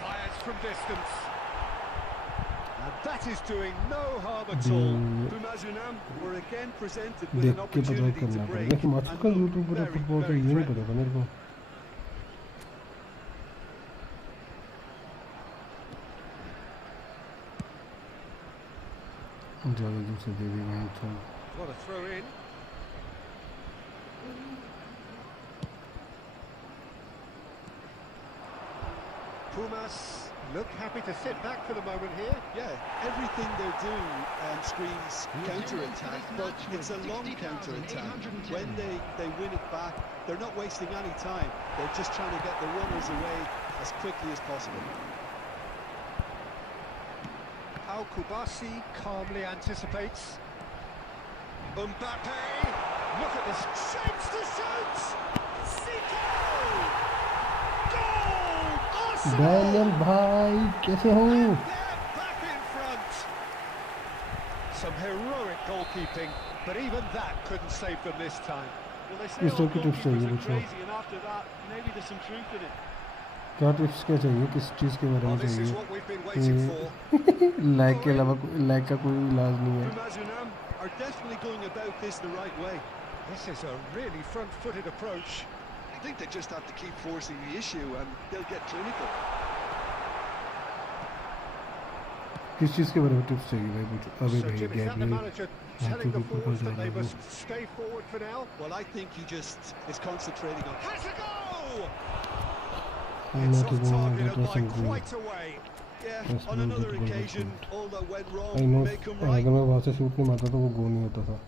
Fires from distance. And that is doing no harm at all. Bumazunam were again presented with देख an के पता opportunity to करना break पड़ेगा हिमाचल का and यूट्यूब पर looked football का very, ये very नहीं पता था मेरे को ज़्यादा दूर से दे देगा अच्छा What a throw in. Pumas look happy to sit back for the moment here. Yeah, everything they're doing screams counter-attack, but it's a long counter-attack. When they win it back, they're not wasting any time. They're just trying to get the runners away as quickly as possible. Al Kubasi calmly anticipates. Mbappe! Look at this. Shapes to shoot! Zico! Goal! Arsenal! Daniel भाई कैसे हो They're back in front. Some heroic goalkeeping, but even that couldn't save them this time. Well, they say इस all तरह की tips चाहिए goalkeepers are मुझको crazy, and after that, maybe there's some truth in it. क्या tips क्या चाहिए किस चीज़ के बारे Well, में this is चाहिए what we've been waiting for. Like के अलावा लाइक का कोई इलाज नहीं है Bumazunam are definitely going about this the right way. This is a really front-footed approach. I think they just have to keep forcing the issue and they'll get clinical. किस चीज़ के बारे में टिप्स चाहिए भाई कुछ अभी So, भाई Jim, is that the Gabriel manager telling the forwards that they must stay forward for now? Well, I think he just is concentrating on... Has a goal! मैं It's तो off वो target and by dressing room quite a way. Yeah, That's on really another good goal, occasion, that's all that went wrong I know may come right. अगर मैं वहाँ से shoot नहीं मारता तो वो गोल नहीं होता था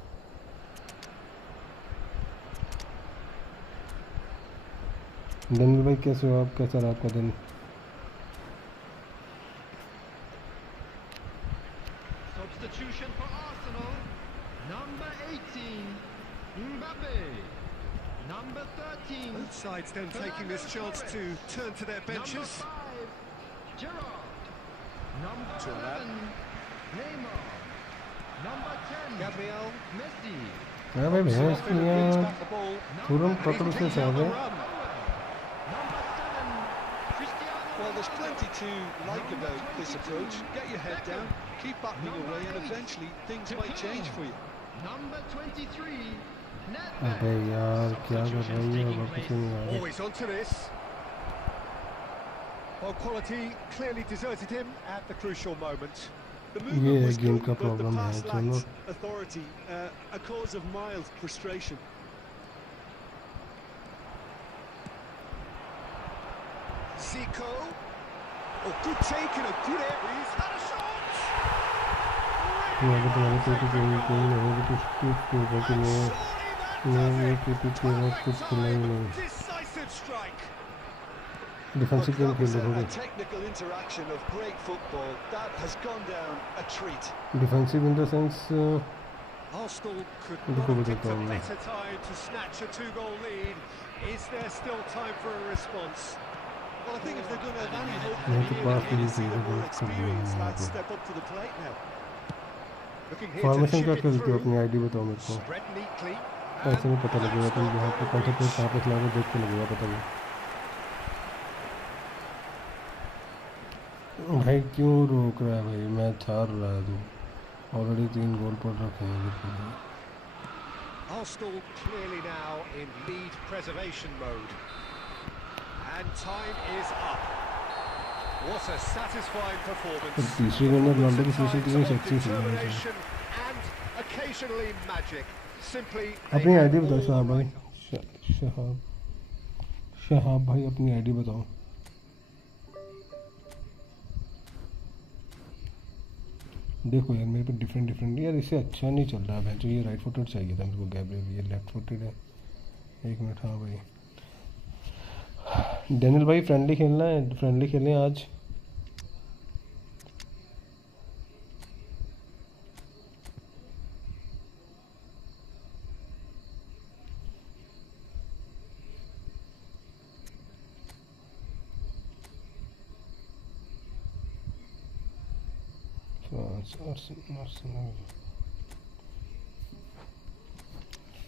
दिन भाई कैसे हो आप कैसा रहा आपका दिन Substitution for Arsenal. Number 18, Mbappe. Number 13, Both sides then taking this chance to turn to their number benches. 5, Gerrard. Number Turan. 11, Neymar. Number 10, Gabriel. Messi. हाँ भाई भैंस Sloppy की wins यहाँ back the ball. तुरंत पकड़ से He's on सारे the run. Number 7, Cristiano Well, there's Ronaldo. plenty to like about this approach. Get your head down, keep battling away, and eventually things might change for you. Number 23, अबे Nedved. यार क्या कर रही है वापस ही नहीं आ रही Always onto this. Well, quality clearly deserted him at the crucial moment. The ये movement है was गेम good, का but the प्रॉब्लम है pass चलो lacked authority, a cause of mild frustration. Zico. Oh, good take in a good area. He's had a shot. ये अगर तुम्हारे पेटी कोई नहीं होगी तो कुछ होगा कि मैं पेटी के बाद कुछ खिलाई नहीं Decisive strike. Defensive game That was खेल रहे a technical interaction of great football. That has gone down a treat. Defensive in the sense Arsenal could Look not over have the picked a goal. better time to snatch a two-goal lead. Is there still time for a response? Well, I think if they're going to have any hope Yeah, for the the pass year, is see the easy, more it's coming experienced in, lads yeah. step up to the plate now. Looking here to formation क्या chip it खेलते हो through. अपनी ID बताओ मेरे को Spread neatly. ऐसे नहीं पता लगेगा तुम यहाँ पे कौन सा प्लेयर कहाँ पे खिला रहे हो देख के लगेगा पता नहीं भाई क्यों रोक रहा है भाई मैच हार रहा है तू ऑलरेडी 3 गोल पड़ रखे हैं बिल्कुल Arsenal clearly now in lead preservation mode. And time is up. What a satisfying performance. पर तीसरी गेम में रोनाल्डो की Times फिनिशिंग कितनी of सेक्सी थी determination and occasionally magic. Simply a अपनी आईडी बताओ all शहाब भाई right. शहाब भाई अपनी आईडी बताओ देखो यार मेरे पे डिफरेंट यार, इससे अच्छा नहीं चल रहा है जो ये राइट फुटेड चाहिए था मेरे को, गैब्रियल ये लेफ्ट फुटेड है। एक मिनट, हाँ भाई डेनियल भाई फ्रेंडली खेलना है, फ्रेंडली खेलें आज।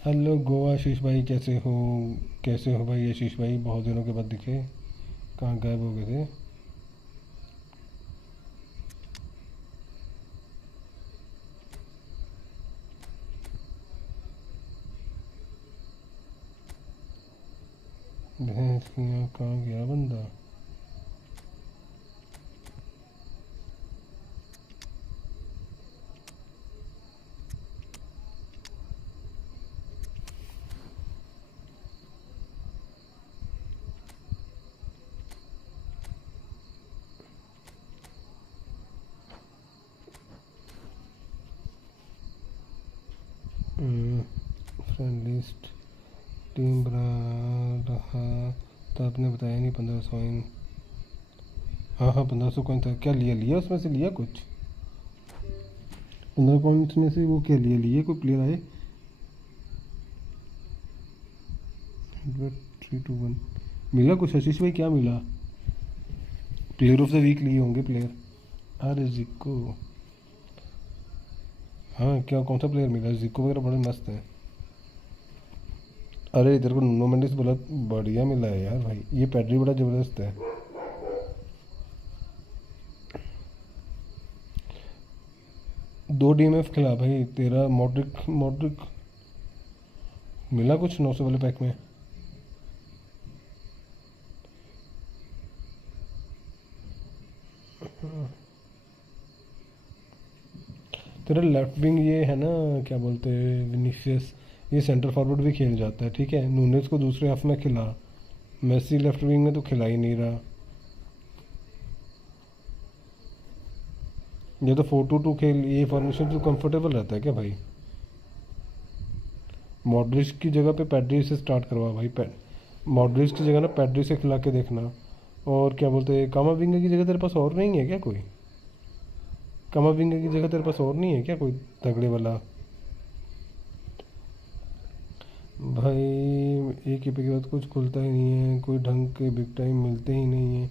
हेलो गोवा आशीष भाई, कैसे हो भाई आशीष भाई, बहुत दिनों के बाद दिखे, कहाँ गायब हो गए थे। भैंस की आँख, कहाँ गया बंदा। फ्रेंड लिस्ट टीम बना रहा तो आपने बताया नहीं 1500 इन। हाँ 1500 कौन था, क्या लिया उसमें से, लिया कुछ 15 पॉइंट्स में से वो क्या लिए कोई प्लेयर आए। 3-2-1 मिला कुछ आशीष भाई, क्या मिला। प्लेयर ऑफ द वीक लिए होंगे प्लेयर। अरे जिको, हाँ क्या कौन सा प्लेयर मिला, जिको वगैरह बड़े मस्त हैं। अरे इधर को नुनो मेंडिस बोला, बढ़िया मिला है यार भाई, ये पैड्री बड़ा ज़बरदस्त है। दो DMF खिला भाई तेरा, मॉड्रिक मिला कुछ 900 वाले पैक में। तेरा लेफ्ट विंग ये है ना, क्या बोलते हैं विनीसियस, ये सेंटर फॉरवर्ड भी खेल जाता है, ठीक है। नूनेस को दूसरे हाफ में खिला, मेसी लेफ्ट विंग में तो खिला ही नहीं रहा। ये तो 4-2-2 खेल, ये फॉर्मेशन तो कंफर्टेबल रहता है क्या भाई। मॉड्रिच की जगह पे पैड्री से स्टार्ट करवा भाई, मॉड्रिच की जगह ना पैड्री से खिला के देखना। और क्या बोलते हैं कामाविंगा की जगह तेरे पास और नहीं है क्या कोई, कामाविंगा की जगह तेरे पास और नहीं है क्या कोई तगड़े वाला। भाई एक ही पे के बाद कुछ खुलता ही नहीं है, कोई ढंग के बिग टाइम मिलते ही नहीं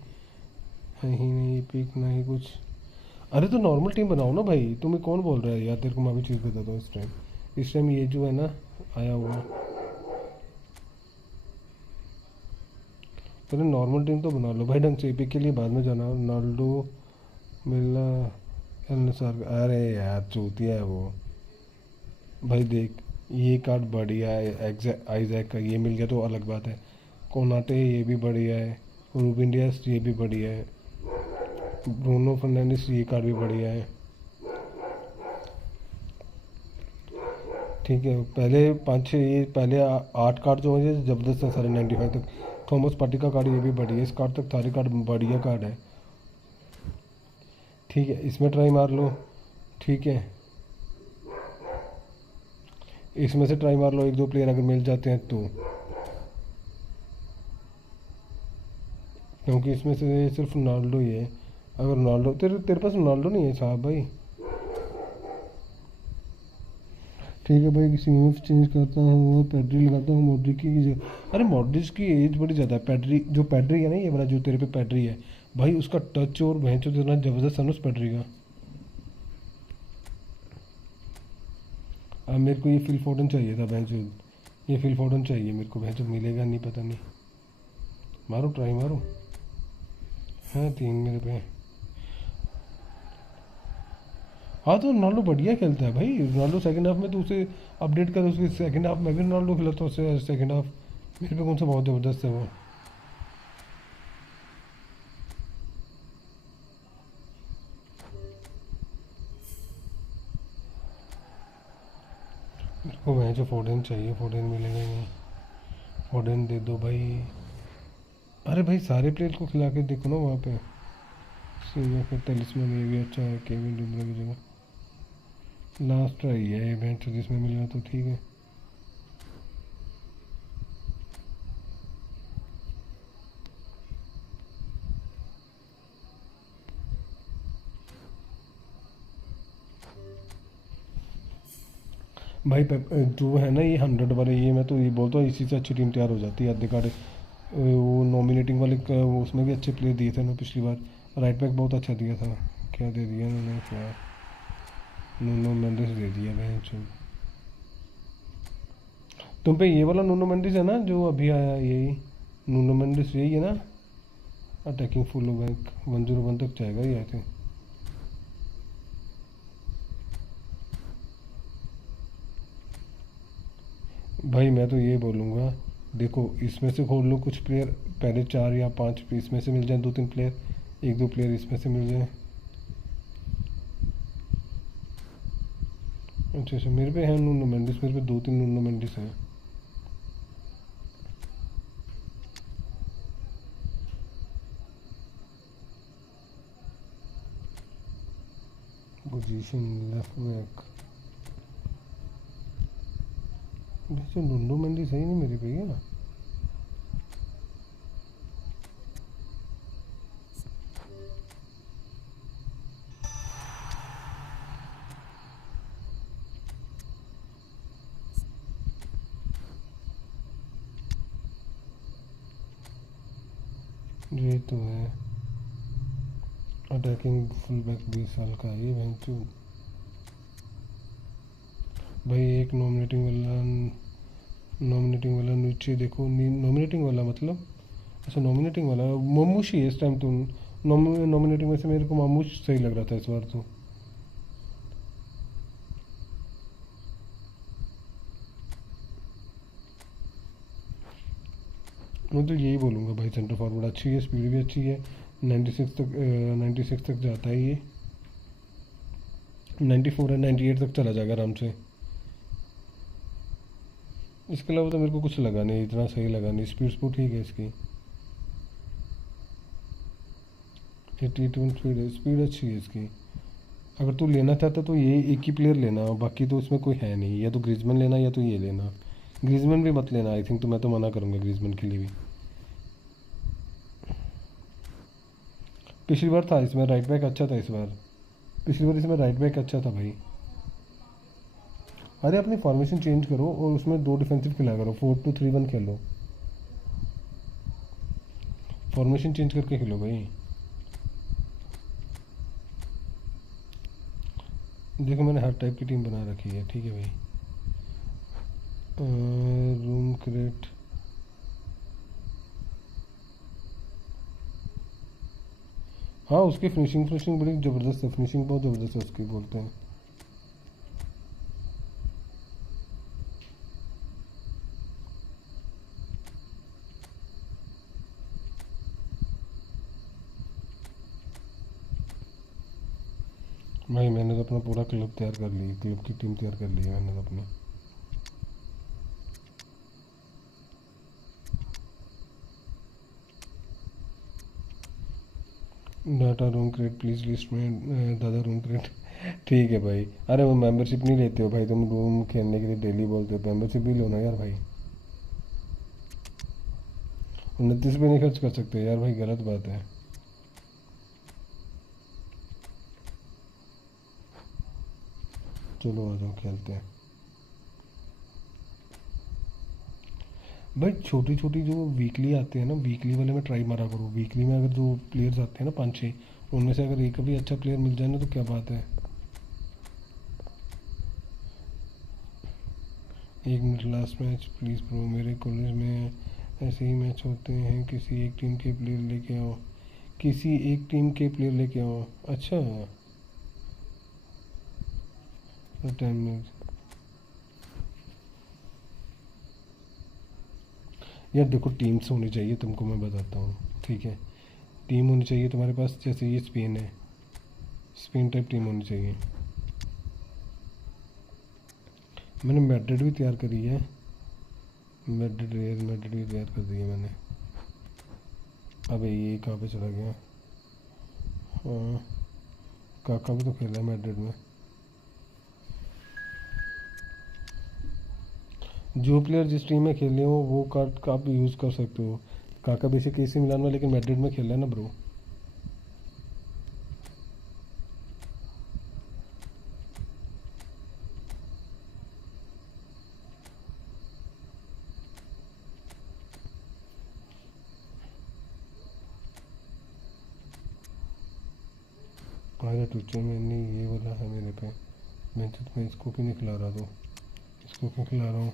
है ही नहीं, पिक ना ही कुछ। अरे तो नॉर्मल टीम बनाओ ना भाई, तुम्हें कौन बोल रहा है यार, तेरे को मैं भी चीज़ बताता हूँ। इस टाइम ये जो है ना आया हुआ, तो नॉर्मल टीम तो बना लो भाई ढंग से, पिक के लिए बाद में जाना। रोनाल्डो मिलना अनुसार, अरे यार चूतिया है वो भाई। देख ये कार्ड बढ़िया है, आइजैक का ये मिल गया तो अलग बात है। कोनाटे ये भी बढ़िया है, रूबिन डियास ये भी बढ़िया है, ब्रूनो फर्नांडिस ये कार्ड भी बढ़िया है, ठीक है। पहले 5-6 ये पहले 8 कार्ड जो है ज़बरदस्त है सारे 95 तक। थॉमस पार्टी का कार्ड ये भी बढ़िया है, इस कार्ड तक सारे कार्ड बढ़िया कार्ड है, ठीक है। इसमें ट्राई मार लो, ठीक है, इसमें से ट्राई मार लो, 1-2 प्लेयर अगर मिल जाते हैं तो, क्योंकि इसमें से सिर्फ रोनाल्डो ही है। अगर रोनाल्डो तेरे पास रोनाल्डो नहीं है साहब भाई, ठीक है भाई। CMF चेंज करता हूँ और पैड्री लगाता हूँ मॉड्रिक की जगह। अरे मॉड्रिक की एज बड़ी ज़्यादा है, पैड्री है ना ये वाला जो तेरे पे पैड्री है भाई, उसका टच और भैंचो इतना ज़बरदस्त है ना उस पैड्री का। अब मेरे को ये फिल फोर्डन चाहिए था भैंचो, ये फिल फोर्डन चाहिए मेरे को भैंचो, मिलेगा नहीं पता नहीं। मारो ट्राई मारो, हाँ 3 मेरे पे। हाँ तो रोनाल्डो बढ़िया खेलता है भाई, रोनाल्डो सेकंड हाफ में तो उसे अपडेट कर, उसके सेकंड हाफ में भी रोनाल्डो खिलाता हूँ उससे सेकंड हाफ, मेरे पे कौन सा बहुत ज़बरदस्त है वो। मेरे को वहीं जो फोर्डन चाहिए, फोर्डन मिलेगा नहीं, फोर्डन दे दो भाई। अरे भाई सारे प्लेयर को खिला के देखो ना वहाँ पे, टेलिस्मैन ये भी अच्छा है, केविन डी ब्रुयने की जगह। लास्ट ट्राई है इवेंट जिसमें मिल गया तो ठीक है। भाई जो है ना ये 100 वाले, ये मैं तो ये बोलता हूँ इसी से अच्छी टीम तैयार हो जाती है आधे कार्ड। वो नॉमिनेटिंग वाले उसमें भी अच्छे प्लेयर दिए थे ना पिछली बार। राइट बैक बहुत अच्छा दिया था। क्या दे दिया उन्होंने, क्या नूनो मेंडिस दे दिया भाई। तुम पे ये वाला नूनो मेंडिस है ना जो अभी आया, यही नूनो मेंडिस यही है ना। अटैकिंग फुल बैंक 101 तक जाएगा ये आई थिंक। भाई मैं तो ये बोलूँगा, देखो इसमें से खोल लो कुछ प्लेयर, पहले 4 या 5 इसमें से मिल जाए, 2-3 प्लेयर, 1-2 प्लेयर इसमें से मिल जाए। अच्छा अच्छा, मेरे पे है नूनो मेंडिस, मेरे पे 2-3 नूनो मेंडिस हैं। पोजीशन लेफ्ट बैक, वैसे नूनो मेंडिस है ही नहीं मेरे पे क्या। ये तो है अटैकिंग फुल बैक 20 साल का ये भैंचो। भाई एक नॉमिनेटिंग वाला नीचे देखो, नॉमिनेटिंग वाला मतलब, अच्छा नॉमिनेटिंग वाला मामूश ही है इस टाइम तो। नॉमिनेटिंग में से मेरे को मामूश सही लग रहा था इस बार तो। मैं तो यही बोलूँगा भाई, सेंटर फॉरवर्ड अच्छी है, स्पीड भी अच्छी है, 96 तक जाता है ये, 94 है, 98 तक चला जाएगा आराम से। इसके अलावा तो मेरे को कुछ लगा नहीं, इतना सही लगा नहीं। स्पीड ठीक है इसकी, 81 स्पीड है, स्पीड अच्छी है इसकी। अगर तू लेना चाहता तो ये एक ही प्लेयर लेना, बाकी तो उसमें कोई है नहीं, या तो ग्रीजमैन लेना या तो ये लेना। ग्रीजमैन भी मत लेना आई थिंक, तो मैं तो मना करूँगा ग्रीजमैन के लिए भी। पिछली बार था इसमें राइट बैक अच्छा था इस बार, पिछली बार इसमें राइट बैक अच्छा था भाई। अरे अपनी फॉर्मेशन चेंज करो और उसमें 2 डिफेंसिव खिला करो, 4-2-3-1 खेलो, फॉर्मेशन चेंज करके खेलो भाई। देखो मैंने हर टाइप की टीम बना रखी है, ठीक है भाई। रूम क्रेट, हाँ उसकी फिनिशिंग बड़ी ज़बरदस्त है, फिनिशिंग बहुत ज़बरदस्त है उसकी, बोलते हैं। भाई मैंने तो अपना पूरा क्लब तैयार कर ली, क्लब की टीम तैयार कर ली है मैंने तो अपनी। Data room crate please list में दादा रूम क्रेट ठीक है भाई। अरे वो मेंबरशिप नहीं लेते हो भाई तुम, रूम खेलने के लिए डेली बोलते हो, मेंबरशिप भी लो ना यार भाई। 29 पे नहीं खर्च कर सकते यार भाई, गलत बात है। चलो आ जाओ खेलते हैं भाई। छोटी छोटी जो वीकली आते हैं ना, वीकली वाले में ट्राई मारा करो। वीकली में अगर जो प्लेयर्स आते हैं ना 5-6, उनमें से अगर एक भी अच्छा प्लेयर मिल जाए ना तो क्या बात है। 1 minute last match please bro, मेरे कॉलेज में ऐसे ही मैच होते हैं, किसी एक टीम के प्लेयर लेके आओ, किसी एक टीम के प्लेयर लेके आओ। अच्छा 10 मिनट यार, देखो टीम्स होनी चाहिए तुमको, मैं बताता हूँ ठीक है। टीम होनी चाहिए तुम्हारे पास, जैसे ये स्पेन है, स्पेन टाइप टीम होनी चाहिए। मैंने मैड्रिड भी तैयार करी है, मैड्रिड भी तैयार कर दी है मैंने। अबे ये कहाँ पे चला गया। हाँ काका भी तो खेला है मैड्रिड में। जो प्लेयर जिस टीम में खेले हो वो कार्ड का आप यूज़ कर सकते हो। काका बेसिक एसी मिलान में लेकिन मैड्रिड में खेल रहा है ना ब्रो। आजा टूचे में नहीं, ये वाला है मेरे पे। मैं इसको क्यों नहीं खिला रहा, तो इसको क्यों खिला रहा हूँ।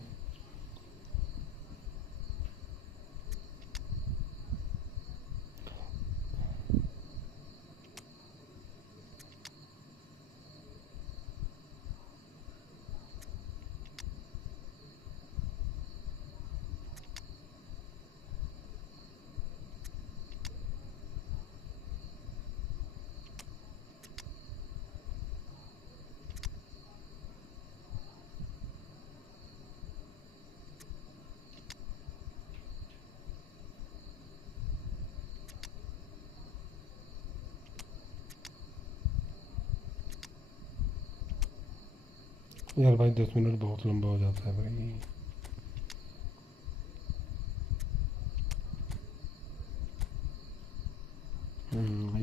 यार भाई 10 मिनट बहुत लंबा हो जाता है भाई।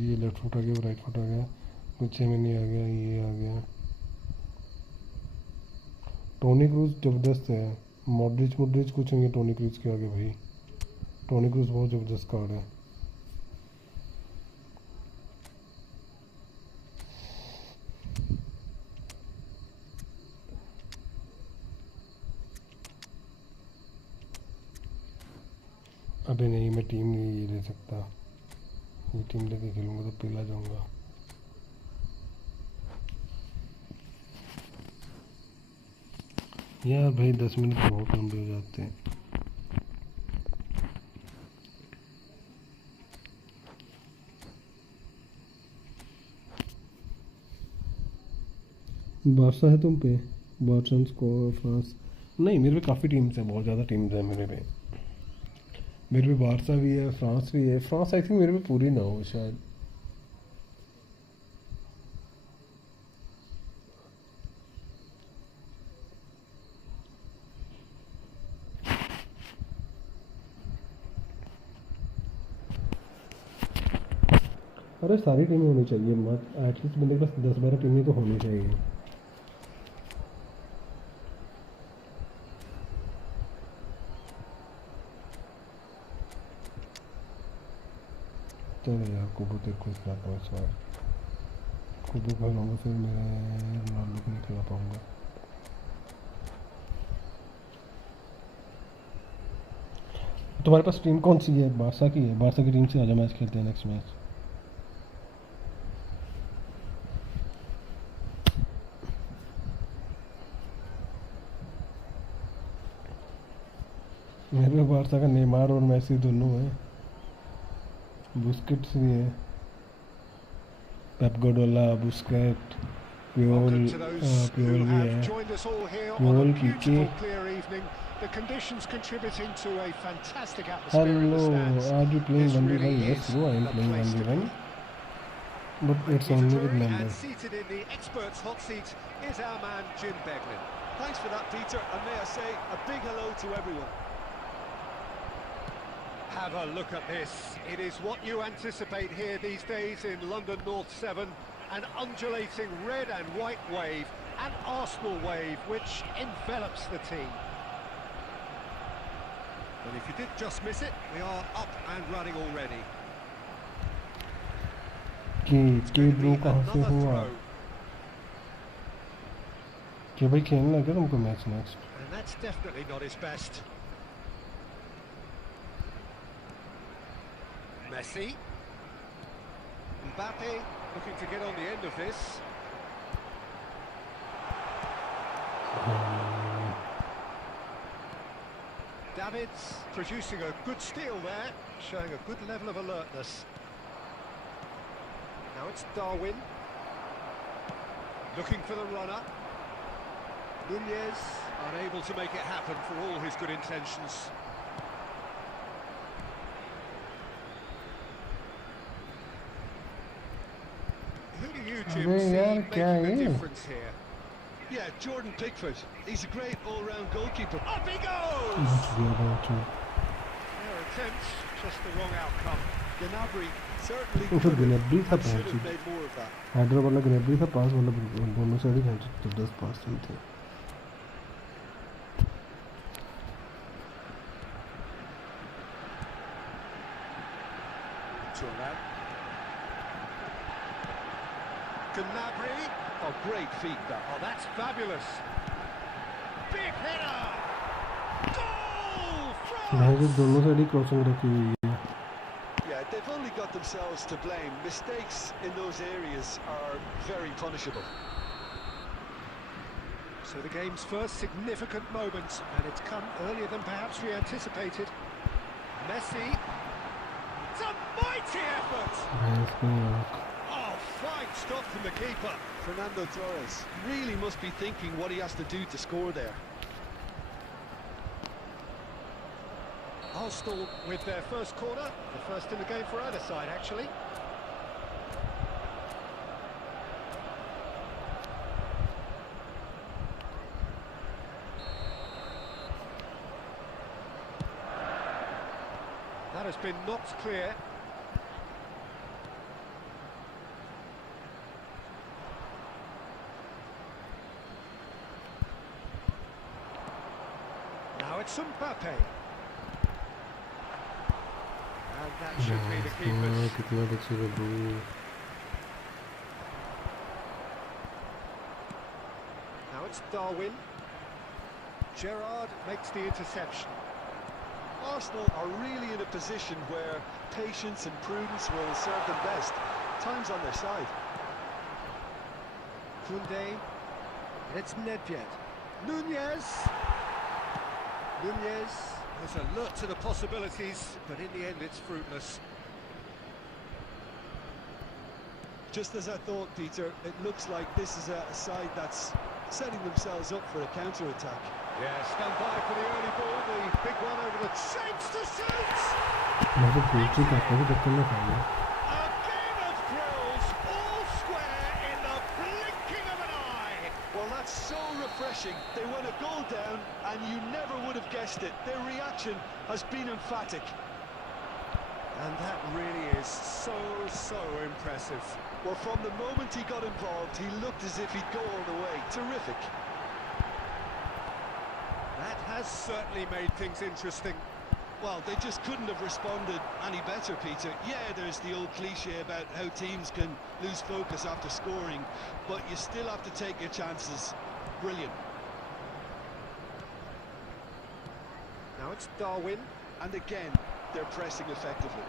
ये लेफ्ट फुट आ गया, राइट फुट आ गया, कुछ में नहीं आ गया, ये आ गया। टोनी क्रूज जबरदस्त है। मॉड्रिच कुछ होंगे टोनी क्रूज के आगे भाई। टोनी क्रूज बहुत ज़बरदस्त कार्ड है। अबे नहीं, मैं टीम नहीं ये ले सकता। ये टीम लेके खेलूँगा तो पिला जाऊँगा। यार भाई 10 मिनट बहुत लंबे हो जाते हैं। बारसा है तुम पे? बारसा स्कोर फ्रांस नहीं, मेरे पे काफ़ी टीम्स हैं, बहुत ज़्यादा टीम्स हैं मेरे पे। मेरे पे बारसा भी है, फ्रांस भी है। फ्रांस आई थिंक मेरे पे पूरी ना हो शायद। अरे सारी टीमें होनी चाहिए, मत एटलीस्ट बंदे के पास 10-12 टीमें तो होनी चाहिए। चलो यार कुबू तेरे को खिलाता हूँ इस बार। कुबू खिलाऊंगा फिर मैं रोनाल्डो को नहीं खिला पाऊँगा। तुम्हारे पास टीम कौन सी है? बारसा की है? बारसा की टीम से आजा, मैच खेलते हैं नेक्स्ट मैच। मेरे पे बारसा का नेमार और मैसी दोनों हैं। बुस्केट्स भी है, पेप गार्डियोला, बुस्केट, प्योल प्योल भी है, प्योल पीके। The conditions contributing to a fantastic atmosphere in Hello, the stands. are you playing This 1v1? really Yes, is bro, I am the playing place to 1v1. be. But it's Peter only with Drury, and members. seated in the experts' hot seat is our man Jim Beglin. Thanks for that, Peter, and may I say a big hello to everyone. Have a look at this. It is what you anticipate here these days in London North 7. An undulating red and white wave, an Arsenal wave, which envelops the team. But if you did just miss it, we are up and running already. कि bro कहाँ से Another हुआ? throw. कि भाई खेलना है क्या तुमको match next? And that's definitely not his best. Messi. Mbappe looking to get on the end of this. Davids producing a good steal there, showing a good level of alertness. Now it's Darwin. Looking for the runner. Nunez unable to make it happen for all his good intentions. Who do you, Jim, अबे see यार क्या making the है? difference here? Yeah, Jordan Pickford. He's a great all-round goalkeeper. Up he goes! Their attempts, just the wrong outcome. Gnabry certainly वो फिर gnabry था should pass have made more of that. Header वाला gnabry था पास वाला दोनों side ही खेल 10 पास सही थे Gnabry. Oh, great feet that. Oh, that's fabulous. Big header! Goal! यहाँ से France! दोनों साइड ही क्रॉसिंग रखी हुई है Yeah, they've only got themselves to blame. Mistakes in those areas are very punishable. So the game's first significant moment, and it's come earlier than perhaps we anticipated. Messi. It's a mighty effort! Oh, fine stop from the keeper. Fernando Torres really must be thinking what he has to do to score there. Arsenal with their first corner, the first in the game for either side, actually. That has been knocked clear. Now it's Mbappe. And that should be the keeper's. कितना बच्चे का दूर Now it's Darwin. Gerrard makes the interception. Arsenal are really in a position where patience and prudence will serve them best. Time's on their side. Koundé. And it's Nedved. Nunez. Nunez. There's alert to the possibilities, but in the end it's fruitless. Just as I thought, Peter, it looks like this is a side that's setting themselves up for a counter-attack. Yeah, stand by for the early ball, the big one over the chance to shoot! मैं तो पूछी करता हूँ जब तक मैं खाऊंगा A game of thrills, all square in the blinking of an eye! Well, that's so refreshing. They went a goal down, and you never would have guessed it. Their reaction has been emphatic. And that really is so impressive. Well, from the moment he got involved, he looked as if he'd go all the way. Terrific. That has certainly made things interesting. Well, they just couldn't have responded any better, Peter. Yeah, there's the old cliche about how teams can lose focus after scoring, but you still have to take your chances. Brilliant. Now it's Darwin. And again, they're pressing effectively.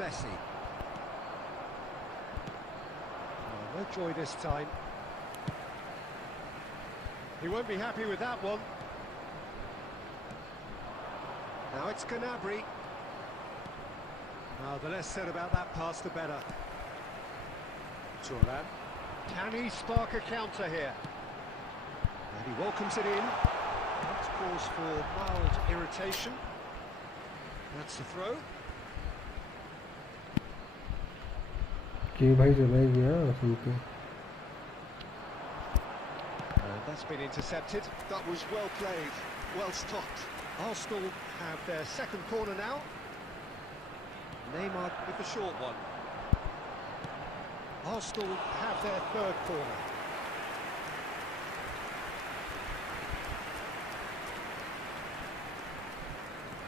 Messi. Oh, no joy this time. He won't be happy with that one. Now it's Gnabry. Now, the less said about that pass, the better. Turan. Can he spark a counter here? And he welcomes it in. That's cause for mild irritation. That's the throw. कि भाई चला ही गया असल पे And that's been intercepted. That was well played, well stopped. Arsenal have their second corner now. Neymar with the short one. Arsenal have their third corner.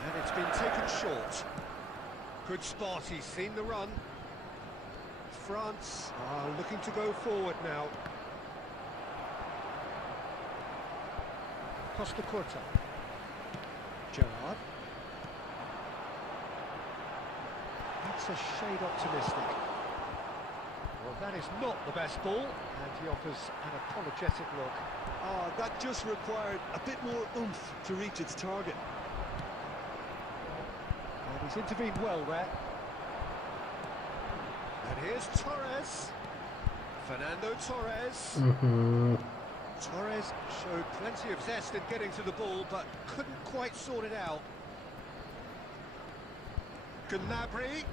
And it's been taken short. Good spot, he's seen the run. France are looking to go forward now. Costa Curta. Gerrard. That's a shade optimistic. Well, that is not the best ball, and he offers an apologetic look. That just required a bit more oomph to reach its target. And he's intervened well there. And here's Torres. Fernando Torres. Torres showed plenty of zest in getting to the ball, but couldn't quite sort it out. Gnabry.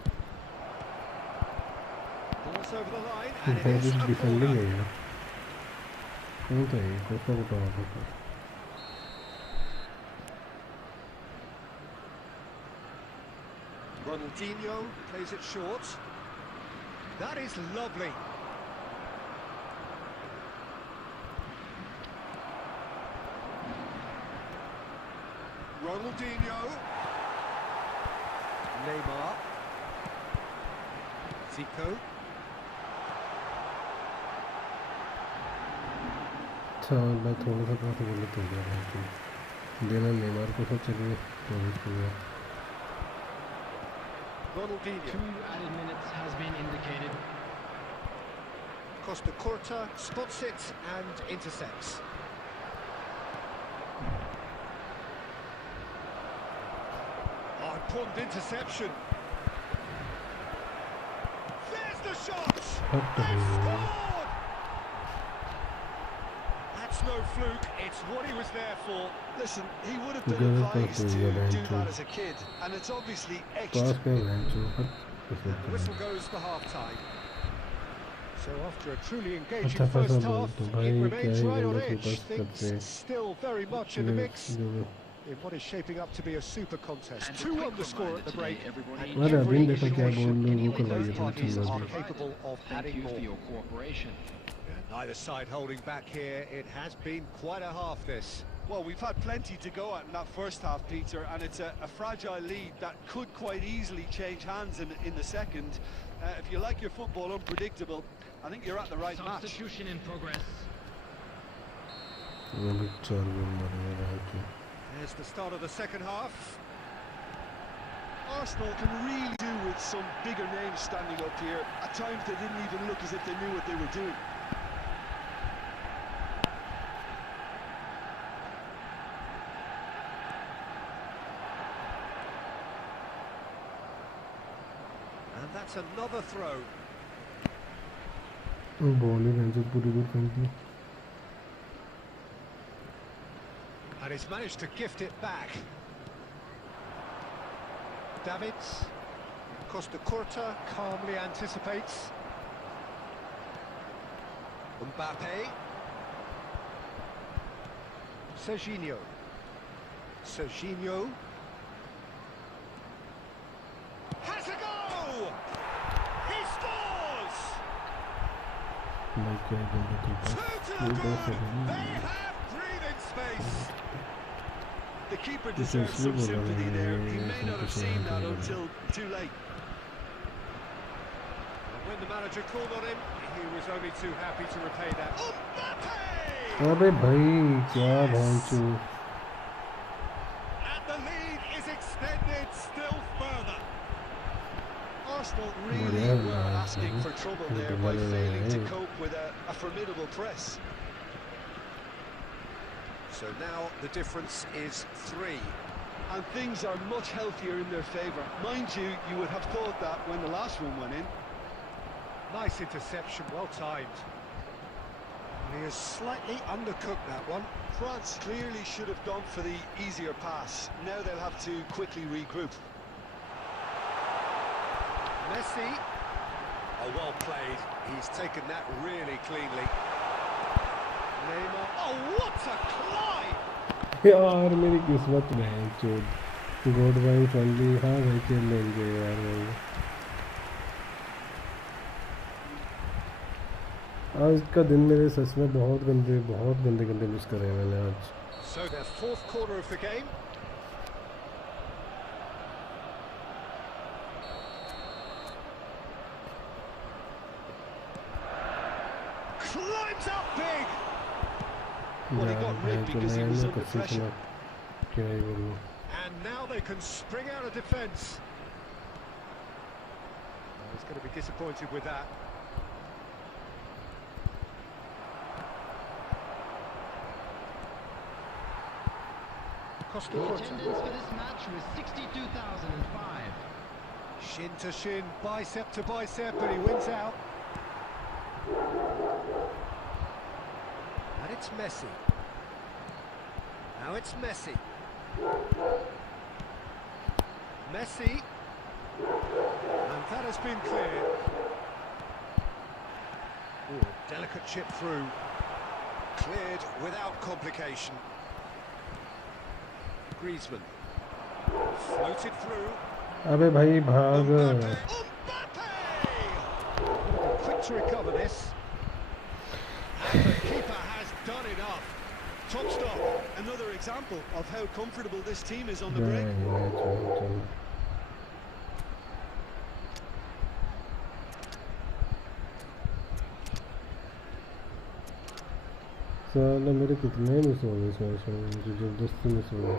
Ball's over the line, and it is a corner. Não tem, por favor. Ronaldinho plays it short. That is lovely. Ronaldinho. Neymar. Zico. अच्छा मैं थोड़ा सा बहुत गलत हो गया है देना नेमार को सब चलिए Ronaldinho. 2 added minutes has been indicated. Costa Curta spots it and intercepts. Oh, important interception. There's the shot! They've scored! That's no fluke, it's what he was there for. Listen, he would have been advised to do that as a kid, and it's obviously extra. The whistle goes for half-time. So after a truly engaging first half, it remains right on edge. Things still very much in the mix in what is shaping up to be a super contest. 2 on the score at the break. And every iteration, both parties are capable of adding more. Neither side holding back here. It has been quite a half, this. Well, we've had plenty to go at in that first half, Peter, and it's a fragile lead that could quite easily change hands in the second. If you like your football unpredictable, I think you're at the right match. Substitution in progress. There's the start of the second half. Arsenal can really do with some bigger names standing up here. At times they didn't even look as if they knew what they were doing. And that's another throw. And he's managed to gift it back. Davids. Costa Curta calmly anticipates. Mbappe. Serginho. Serginho. Has a goal! He scores! 2 to the good! They have breathing space! The keeper deserves some sympathy there. He may not have seen that until too late. And when the manager called on him, he was only too happy to repay that. Mbappe! अबे भाई क्या भांचू And the lead is extended still further. Arsenal really were asking for trouble there by failing to cope with a formidable press. So now the difference is 3. And things are much healthier in their favour. Mind you, you would have thought that when the last one went in. Nice interception, well timed. And he has slightly undercooked that one. France clearly should have gone for the easier pass. Now they'll have to quickly regroup. Messi. Oh, well played. He's taken that really cleanly. Neymar. Oh, what a climb! यार मेरी किस्मत में है चोट गोड भाई family हाँ भाई खेल लेंगे यार भाई आज का दिन मेरे सच में बहुत गंदे मिस करे मैंने आज So their 4th quarter of the game. Climbs up big. Well, he got ripped because he was under pressure. And now they can spring out of defence. Oh, he's going to be disappointed with that. The attendance for this match was 62,005. Shin to shin, bicep to bicep, and he wins out. And it's Messi. Now it's Messi. Messi. And that has been cleared. Ooh, delicate chip through. Cleared. without complication. Griezmann floated through. अबे भाई भाग Mbappe! Quick to recover this. And the keeper has done enough. Top stop. Another example of how comfortable this team is on the break. साला मेरे कितने miss हो गए इस match में, मुझे जबरदस्ती मिस हो गए।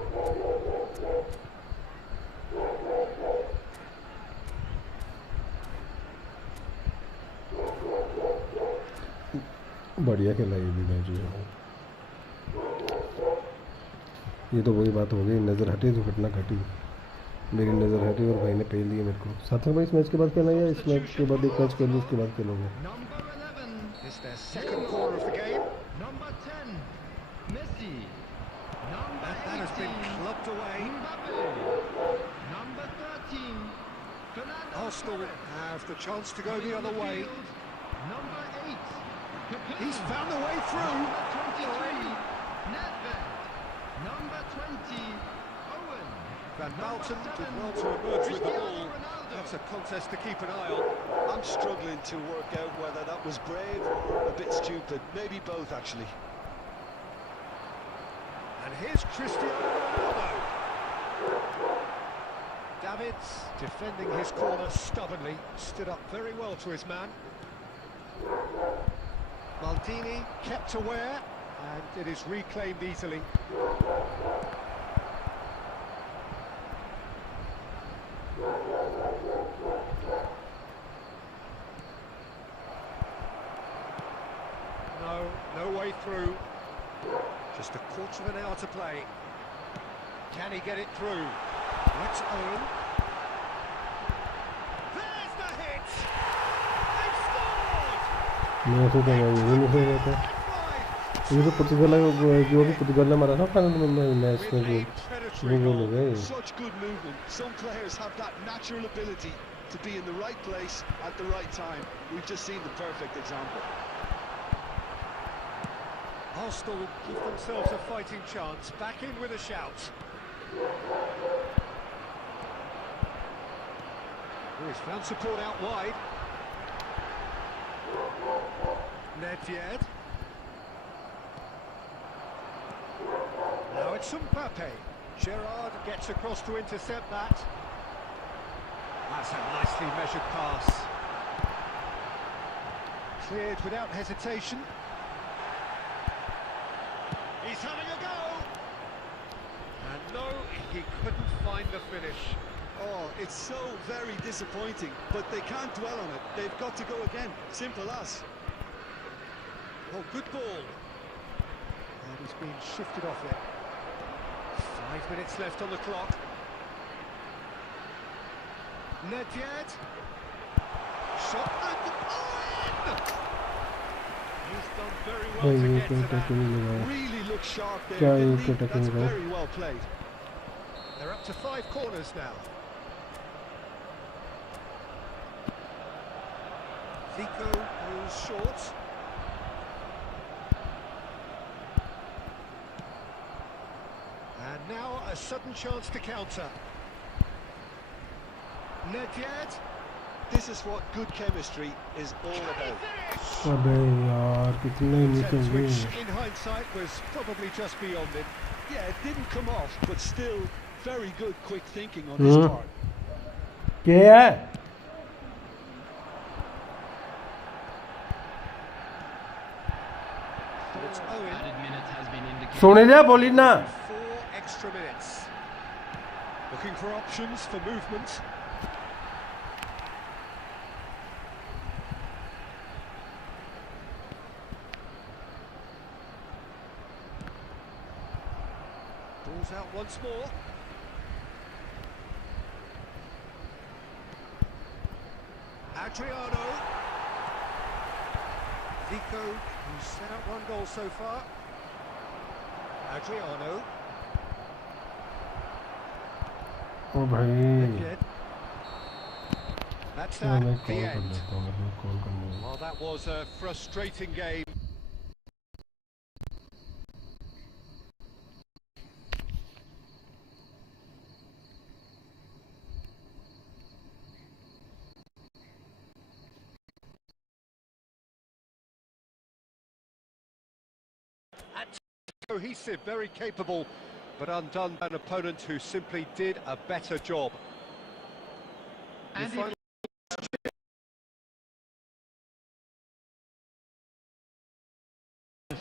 बढ़िया खेला ये भी मैच। ये तो वही बात हो गई, नज़र हटी तो घटना घटी। मेरी नज़र हटी और भाई ने पहल दिया मेरे को। साथ में भाई इस मैच के बाद खेला या इस मैच के बाद एक मैच खेल उसके बाद खेलोगे? Number 11. It's their second corner of the game. Number 10. Messi. Number And that has been 18. clubbed away. Mbappe. Number 13. Fernando Arsenal Torres. have the chance to go the other way. Number 8. He's found the way through. Number 23. Nedved. Number 20. Owen. Van Balten Number did 7. well to emerge with the Cristiano ball. Ronaldo. That's a contest to keep an eye on. I'm struggling to work out whether that was brave or a bit stupid. Maybe both, actually. And here's Cristiano Ronaldo. Davids defending his corner stubbornly, stood up very well to his man. Maldini kept aware, and it is reclaimed easily. No way through. Just a quarter of an hour to play. Can he get it through? Let's Owen. There's the hit! They've scored! मैं ऐसे तो मैं ये नहीं सही रहता। ये तो पुर्तगाल जो भी पुर्तगाल ने मारा ना फाइनल में मैच में वो गोल हो गए। Such good movement. Some players have that natural ability to be in the right place at the right time. We've just seen the perfect example. Arsenal give themselves a fighting chance, back in with a shout. Oh, he's found support out wide. Nedved. Now it's Mbappe. Gerrard gets across to intercept that. That's a nicely measured pass. Cleared without hesitation. He's having a go! And no, he couldn't find the finish. Oh, it's so very disappointing, but they can't dwell on it. They've got to go again. Simple as. Oh, good ball. And he's been shifted off it. 5 minutes left on the clock. Nedved. Shot and Owen! He's done very well to get to that. Really looks sharp there. क्या Good ये lead, tackle that's हुआ? very well played. They're up to 5 corners now. Zico goes short. And now a sudden chance to counter. Nedved. This is what good chemistry is all about. अबे यार कितने miss हो गए। Which in hindsight was probably just beyond him. Yeah, it didn't come off, but still very good quick thinking on his part. क्या है? It's Owen. सोने जा बोली ना। 4 extra minutes. Looking for options for movement. Ball's out once more. Adriano. Zico, who's set up 1 goal so far. Adriano. ओ भाई That's मैं that, the call कर end. लेता हूँ, मैं कॉल करनी है। Well, that was a frustrating game. cohesive, very capable, but undone by an opponent who simply did a better job. And Your final-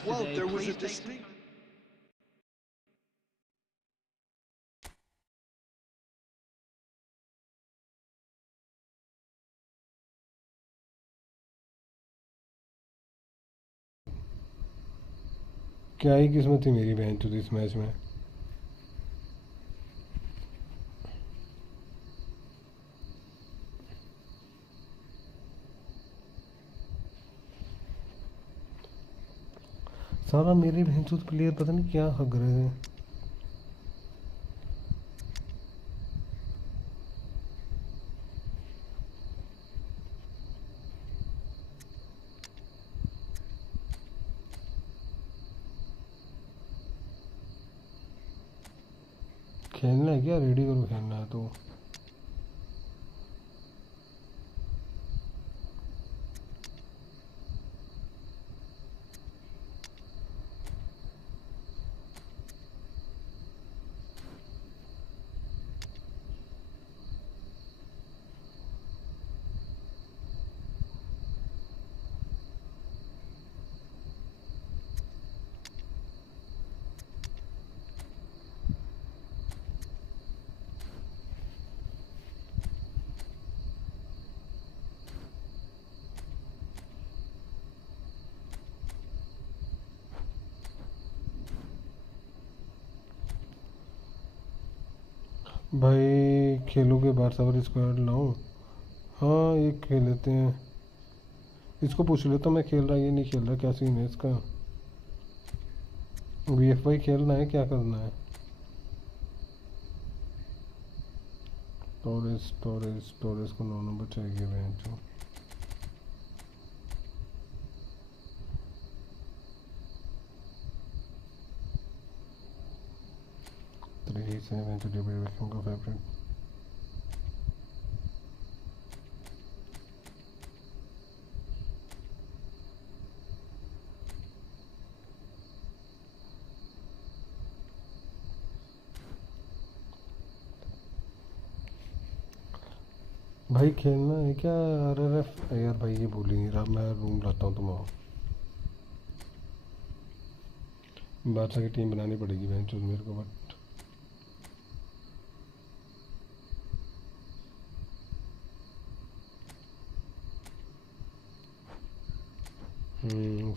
Well, today, there was a please take distinct... क्या ही किस्मत थी मेरी बहन चोद इस match में। सारा मेरे बहन चोद प्लेयर पता नहीं क्या हग रहे हैं। खेलना है क्या? रेडी करो, खेलना है तो। भाई खेलोगे बारसावर स्क्वाड लाऊं? हाँ एक खेल लेते हैं। इसको पूछ लेता हूँ मैं खेल रहा है ये नहीं खेल रहा, क्या सीन है इसका। VFY खेलना है, क्या करना है? टोरेस टोरेस टोरेस को 9 नंबर चाहिए bench. 3-7 to debate with go favorite. भाई खेलना है क्या? RRF यार भाई ये भूल ही नहीं रहा, मैं रूम लाता हूँ। तुम आओ, बादशाह की टीम बनानी पड़ेगी बेंच मेरे को। बट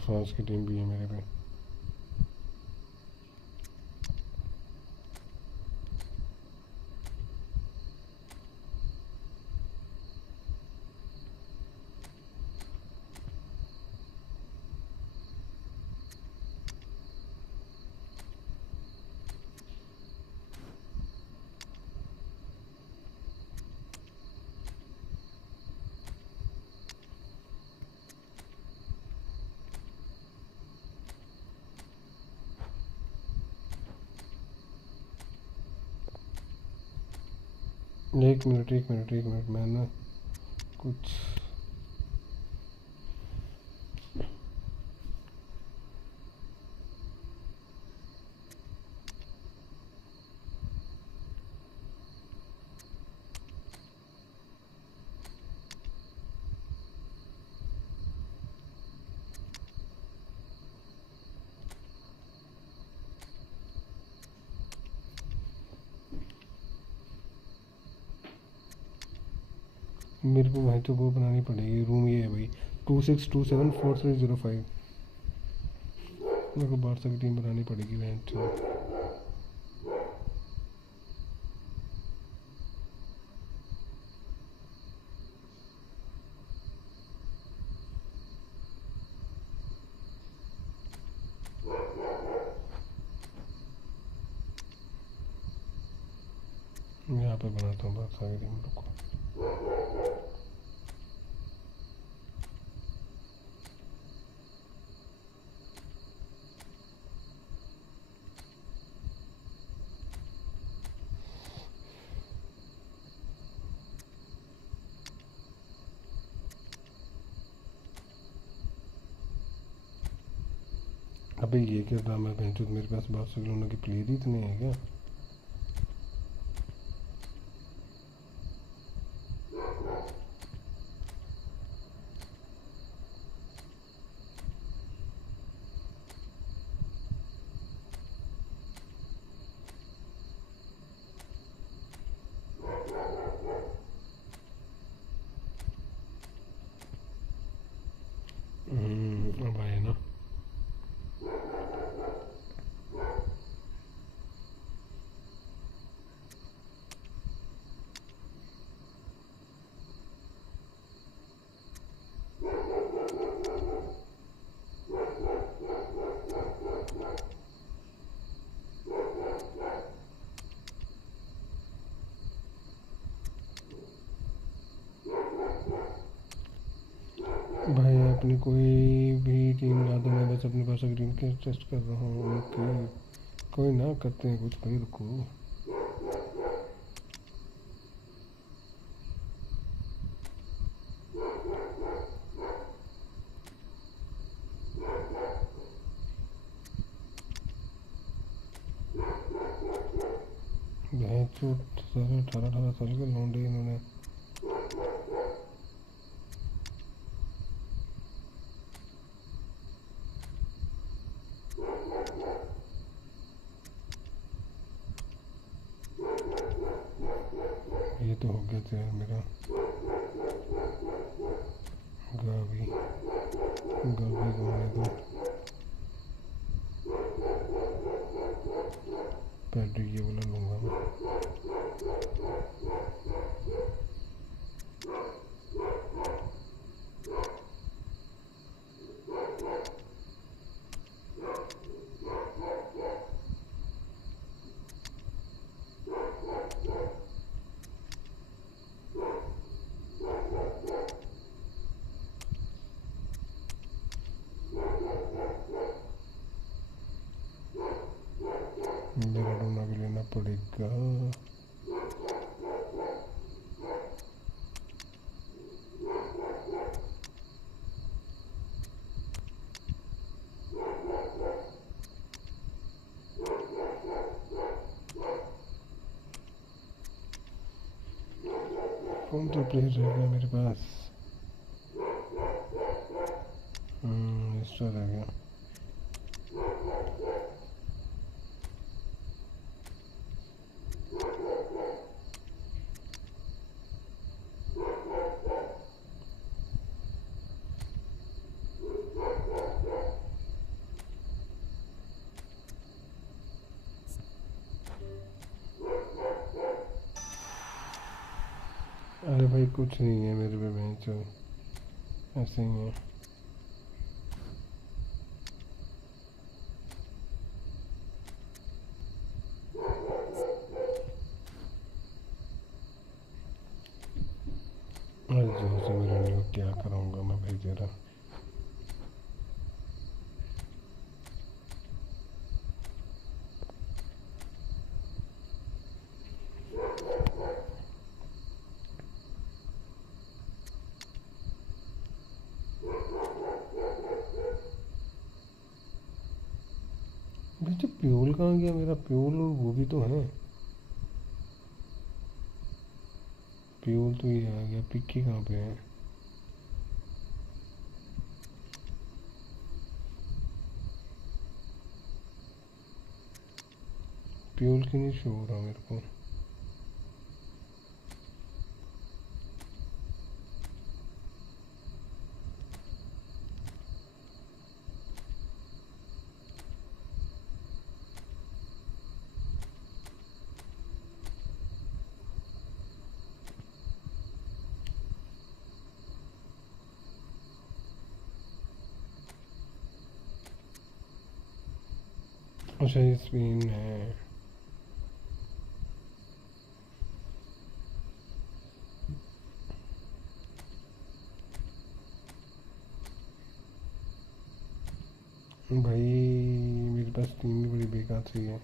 फ्रांस की टीम भी है मेरे पे। एक मिनट मैं ना कुछ मेरे को वहीं तो वो बनानी पड़ेगी। रूम ये है भाई 26274305। मेरे को बारसा की टीम बनानी पड़ेगी वहीं तो। यहाँ पे बनाता हूँ बारसा की टीम को। अबे ये क्या ड्रामा है, मेरे पास बार्सिलोना की प्लेयर ही इतने हैं क्या? अब आए ना। भाई अपनी कोई भी टीम ला दो, मैं बस अपने पास ग्रीन के टेस्ट कर रहा हूँ। ओके कोई ना, करते हैं कुछ भाई, रुको। भैंस सारे 18 साल के लौंडे इन्होंने। ये तो हो गया था मेरा गावी होने दो, पैड्री ये वाला लूँगा मैं। मेरा डोना भी लेना पड़ेगा। कौन सा प्लेयर रह गया मेरे पास? एक्स्ट्रा रह गया। अरे भाई कुछ नहीं है मेरे पे, बेंच ऐसे ही है। अरे जो से मेरा नहीं, क्या कराऊंगा मैं भाई तेरा। प्यूल कहाँ गया मेरा? प्यूल और वो भी तो है। प्यूल तो ये आ गया, पिक्की कहाँ पे है? प्यूल की नहीं शो हो रहा मेरे को। अच्छा ये स्पिन है। भाई मेरे पास टीम भी बड़ी बेकार सी है।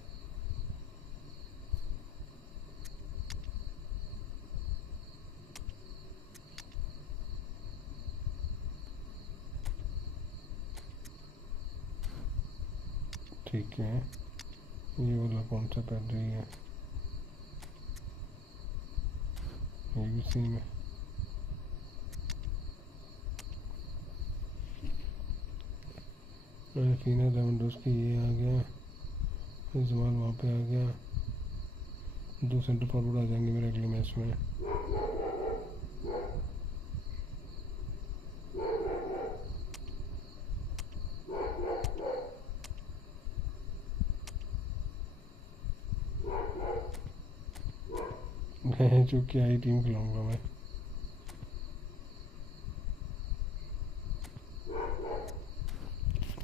ठीक है, ये वाला कौन सा पढ़ रही है? ये भी सेम है। फीना लेवेंडोस्की ये आ गया, जमाल वहाँ पे आ गया, 2 सेंटर फॉरवर्ड आ जाएंगे मेरे अगले मैच में। जो क्या ही टीम खिलाऊंगा मैं।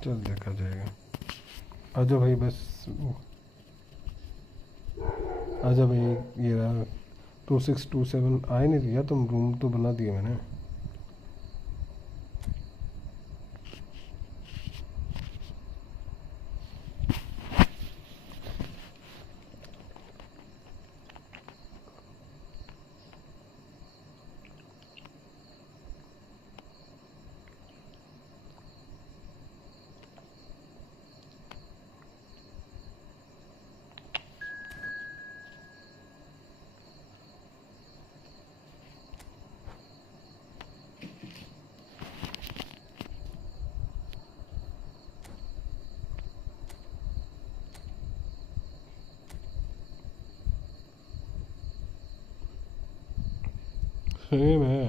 चल देखा जाएगा। आजा भाई, बस आजा भाई। ये रहा 2627। आए नहीं दिया तुम, रूम तो बना दिया मैंने। सेम है।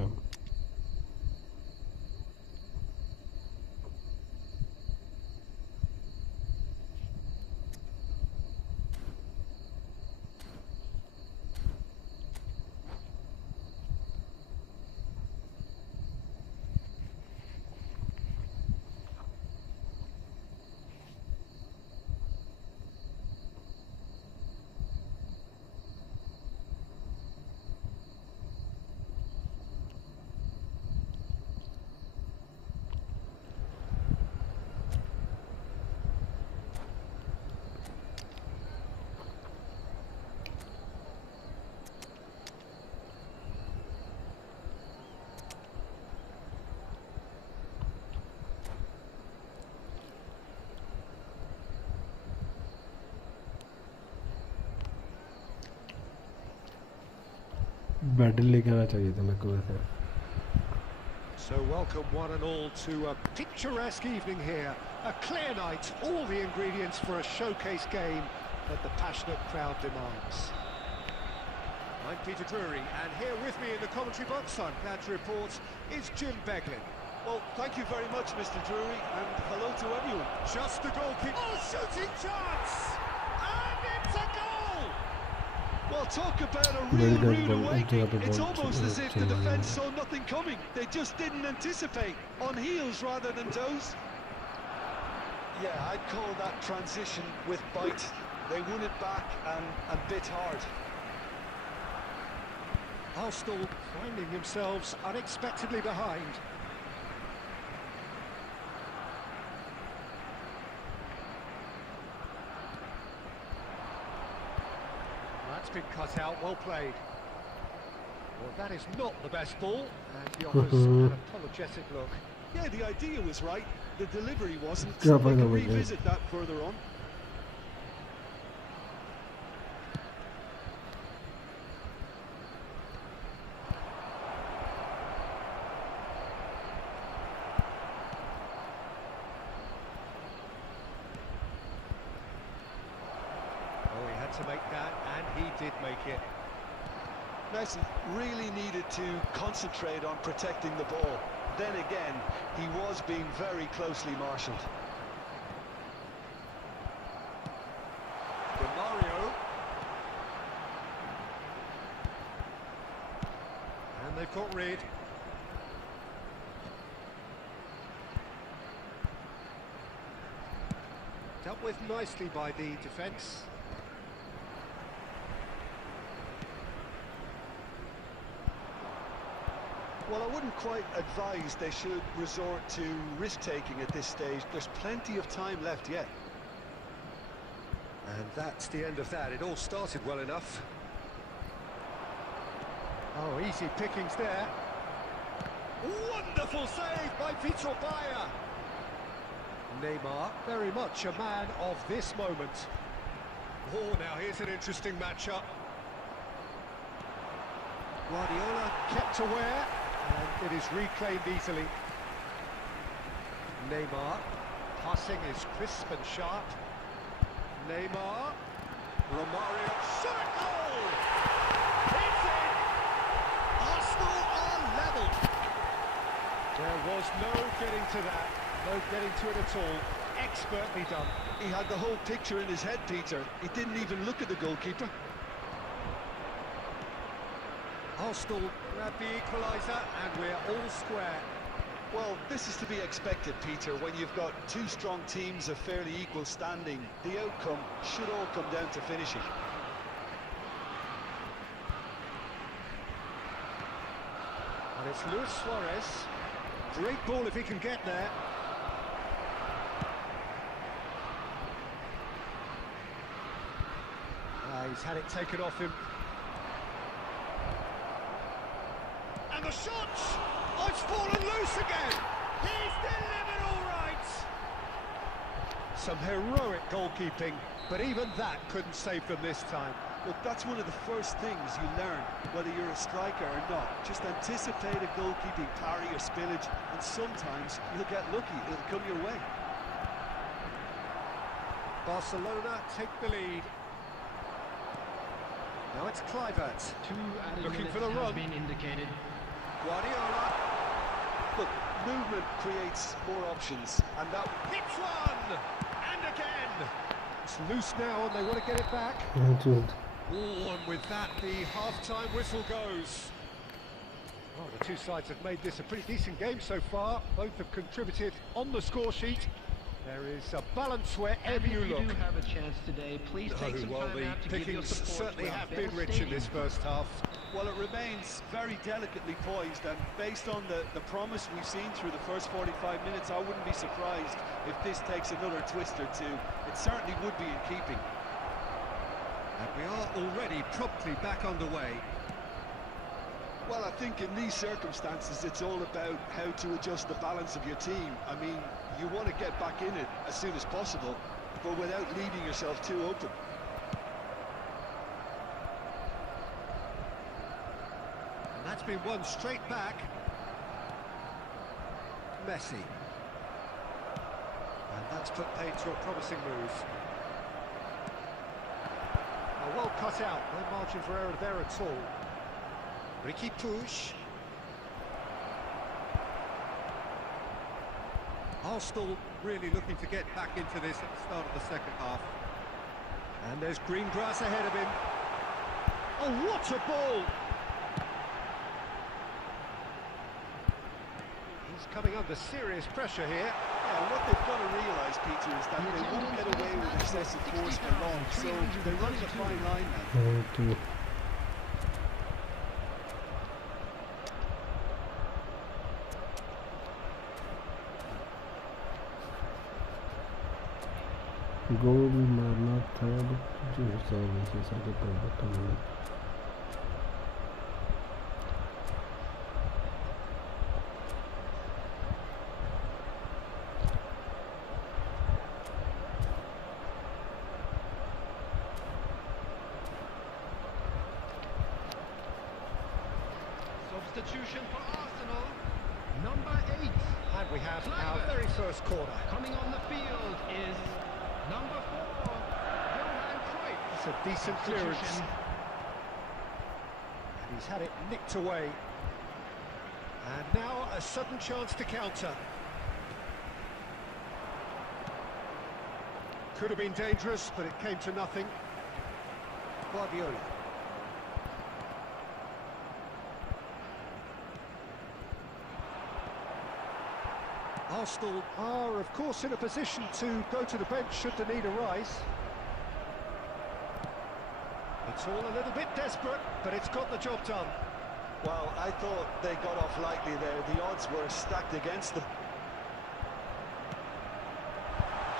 मेडल लेके आना चाहिए था मेरे को वैसे। So welcome one and all to a picturesque evening here. A clear night, all the ingredients for a showcase game that the passionate crowd demands. I'm Peter Drury, and here with me in the commentary box, I'm glad to report, is Jim Beglin. Well, thank you very much, Mr. Drury, and hello to everyone. Just the goalkeeper. Oh, shooting chance! And it's a goal! Well, talk about a real rude awakening. It's almost as if the defence saw nothing coming. They just didn't anticipate. On heels rather than toes. Yeah, I'd call that transition with bite. They won it back and bit hard. Arsenal finding themselves unexpectedly behind. That's been cut out, well played. Well, that is not the best ball, and he offers an apologetic look. Yeah, the idea was right, the delivery wasn't. Yeah, They by the can way, revisit that further on. Oh, he had to make that, and he did make it. Messi really needed to concentrate on protecting the ball. Then again, he was being very closely marshalled. Mario. And they've got rid. Dealt with nicely by the defence. Well, I wouldn't quite advise they should resort to risk-taking at this stage. There's plenty of time left yet. And that's the end of that. It all started well enough. Oh, easy pickings there. Wonderful save by Peter Bayer. Neymar, very much a man of this moment. Oh, now here's an interesting matchup. Guardiola kept aware, and it is reclaimed easily. Neymar, passing is crisp and sharp. Neymar, Romario, shot, goal! It's in! Arsenal are level. There was no getting to that, no getting to it at all. Expertly done. He had the whole picture in his head, Peter. He didn't even look at the goalkeeper. Arsenal grab the equaliser, and we're all square. Well, this is to be expected, Peter, when you've got two strong teams of fairly equal standing. The outcome should all come down to finishing. And it's Luis Suarez. Great ball if he can get there. He's had it taken off him. And the shot! Oh, it's fallen loose again! He's delivered all right! Some heroic goalkeeping, but even that couldn't save them this time. Look, that's one of the first things you learn, whether you're a striker or not. Just anticipate a goalkeeping parry or spillage, and sometimes you'll get lucky, it'll come your way. Barcelona take the lead. Now it's Kluivert. 2 added Looking minutes for the has run. been indicated. Guardiola. Look, movement creates more options, and that... Hits one! And again! It's loose now, and they want to get it back. Good. Oh, and with that, the half-time whistle goes. Oh, the two sides have made this a pretty decent game so far. Both have contributed on the score sheet. There is a balance wherever you look. If you do have a chance today, please take some well, time the out to give your pickings support certainly to our have been Bell rich in Stadium. this first half. Well, it remains very delicately poised, and based on the promise we've seen through the first 45 minutes, I wouldn't be surprised if this takes another twist or two. It certainly would be in keeping. And we are already promptly back underway. Well, I think in these circumstances, it's all about how to adjust the balance of your team. I mean, you want to get back in it as soon as possible, but without leaving yourself too open. And that's been won straight back. Messi. And that's put paid to a promising move. Well cut out, no margin for error there at all. Ricky Push. Arsenal really looking to get back into this at the start of the second half. And there's green grass ahead of him. Oh, what a ball! He's coming under serious pressure here. Yeah, what they've got to realise, Peter, is that they won't get away with excessive force for long, so they're running a fine line now. Two. गोल मारना था जो हिसाब से सारे परिवर्तन हुए Substitution for Arsenal, number 8. And we have our very first corner. Coming on the field is number 4, Johan Cruyff. It's a decent clearance. And he's had it nicked away. And now a sudden chance to counter. Could have been dangerous, but it came to nothing. Guardiola. Arsenal are, of course, in a position to go to the bench should the need arise. It's all a little bit desperate, but it's got the job done. Well, I thought they got off lightly there. The odds were stacked against them.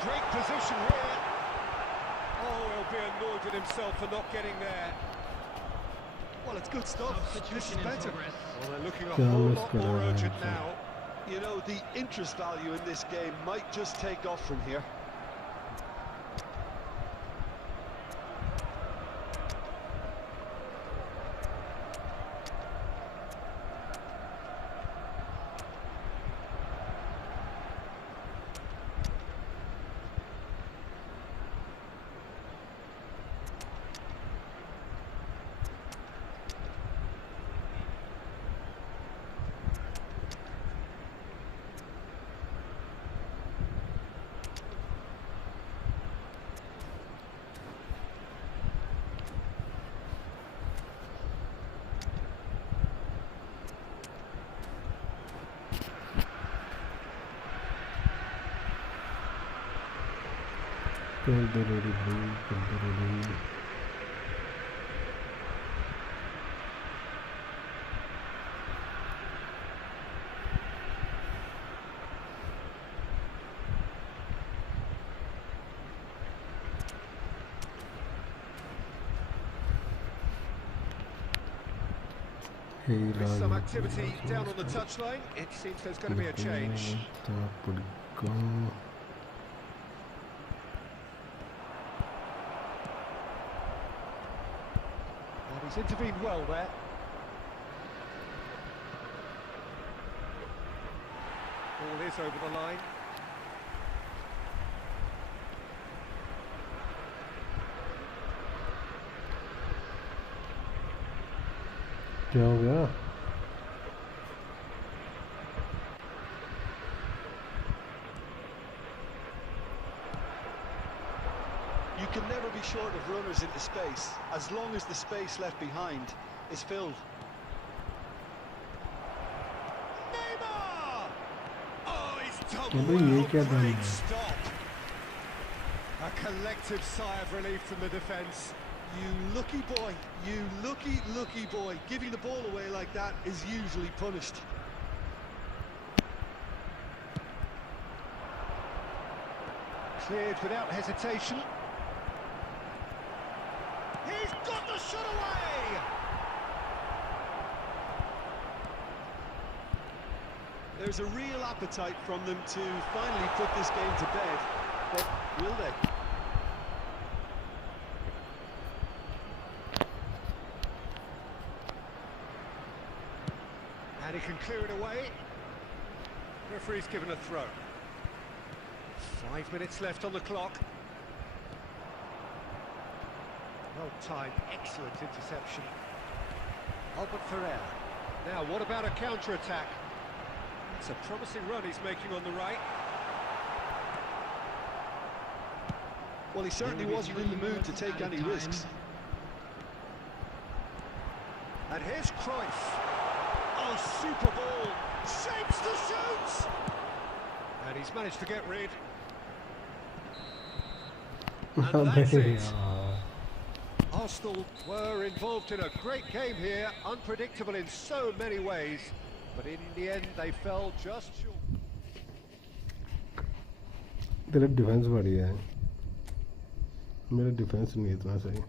Great position here. Oh, he'll be annoyed with himself for not getting there. Well, it's good stuff. This is Substitution in better. progress. Well, they're looking a whole lot more urgent now. You know, the interest value in this game might just take off from here. There's some activity down on the touchline. It seems there's going to be a change. And he's intervened well there. Ball is over the line. क्या हो गया? You can never be short of runners into space, as long as the space left behind is filled. Neymar! Oh, he's done well. Great stop. A collective sigh of relief from the defence. You lucky boy, you lucky boy. Giving the ball away like that is usually punished. Cleared without hesitation. He's got the shot away! There's a real appetite from them to finally put this game to bed, but will they? And he can clear it away. Referee's given a throw. 5 minutes left on the clock. Well timed, excellent interception. Albert Ferrer. Now, what about a counter-attack? It's a promising run he's making on the right. Well, he certainly wasn't in the mood to take any risks. And here's Cruyff. Oh, super ball, shapes the shoots! And he's managed to get rid. And that's it. Arsenal were involved in a great game here, unpredictable in so many ways, but in the end they fell just short. तेरा defence बढ़िया है, मेरा defence नहीं इतना सही.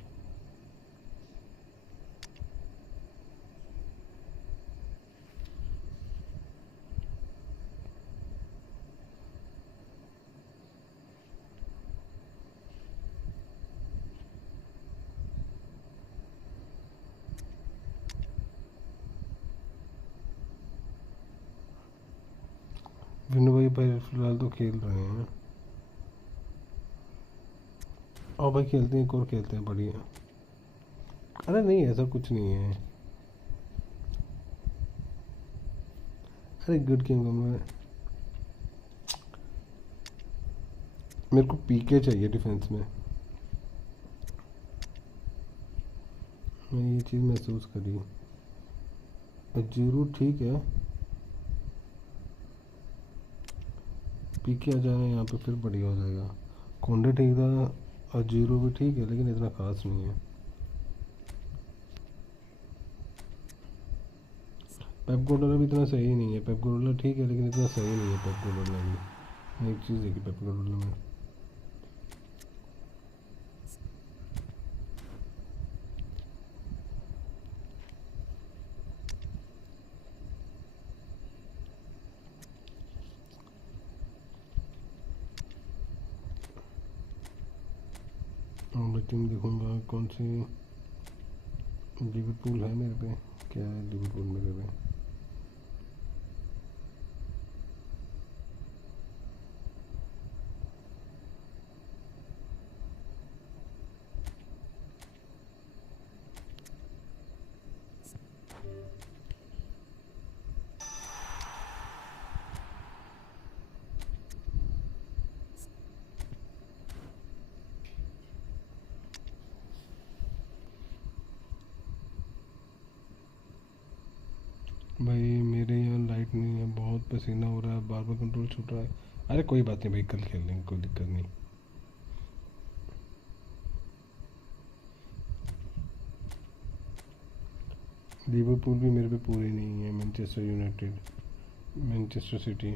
विनू भाई फिलहाल तो खेल रहे हैं. और भाई खेलते हैं, एक और खेलते हैं, बढ़िया. अरे नहीं, ऐसा कुछ नहीं है. अरे गुड गेम में मेरे को पीके चाहिए डिफेंस में. मैं ये चीज़ महसूस करी. जरूर ठीक है, पीके आ जाए यहाँ पे फिर बढ़िया हो जाएगा. कोंडे ठीक था और जीरो भी ठीक है, लेकिन इतना खास नहीं है. पेप गार्डियोला भी इतना सही नहीं है. पेप गार्डियोला ठीक है, लेकिन इतना सही नहीं है पेप गार्डियोला भी. मैं एक चीज़ देखी पेप गार्डियोला में, और मैं टीम देखूँगा कौन सी। लिवरपूल है मेरे पे, क्या है लिवरपूल मेरे पे? भाई मेरे यहाँ लाइट नहीं है, बहुत पसीना हो रहा है, बार बार कंट्रोल छूट रहा है। अरे कोई बात नहीं भाई, कल खेल लेंगे, कोई दिक्कत नहीं। लिवरपूल भी मेरे पे पूरी नहीं है, मैनचेस्टर यूनाइटेड, मैनचेस्टर सिटी।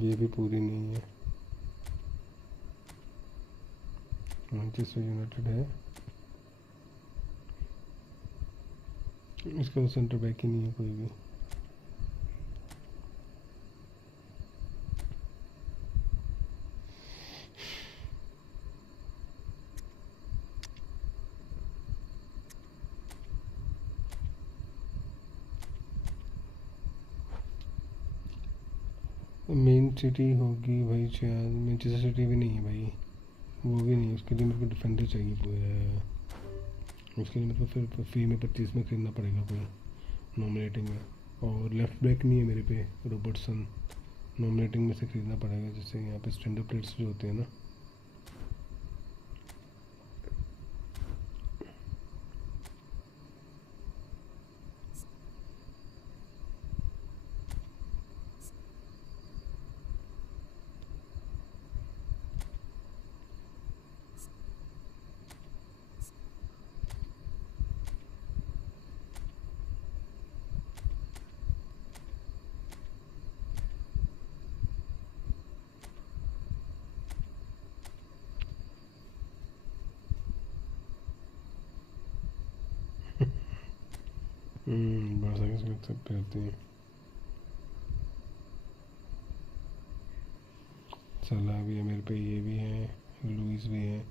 ये भी पूरी नहीं है, मैनचेस्टर यूनाइटेड है। इसका सेंटर बैक ही नहीं है कोई भी। मेन सिटी होगी भाई शायद, मैनचेस्टर सिटी भी नहीं है भाई, वो भी नहीं। उसके लिए मेरे को डिफेंडर चाहिए उसके लिए मेरे को फिर फी में 25 में खरीदना पड़ेगा कोई नॉमिनेटिंग में। और लेफ्ट बैक नहीं है मेरे पे, रॉबर्टसन नॉमिनेटिंग में से खरीदना पड़ेगा, जैसे यहाँ पे स्टैंडर्ड प्लेयर्स जो होते हैं ना। बहुत सारे सकते होते हैं। सलाह भी है मेरे पे, ये भी है, लुइस भी है,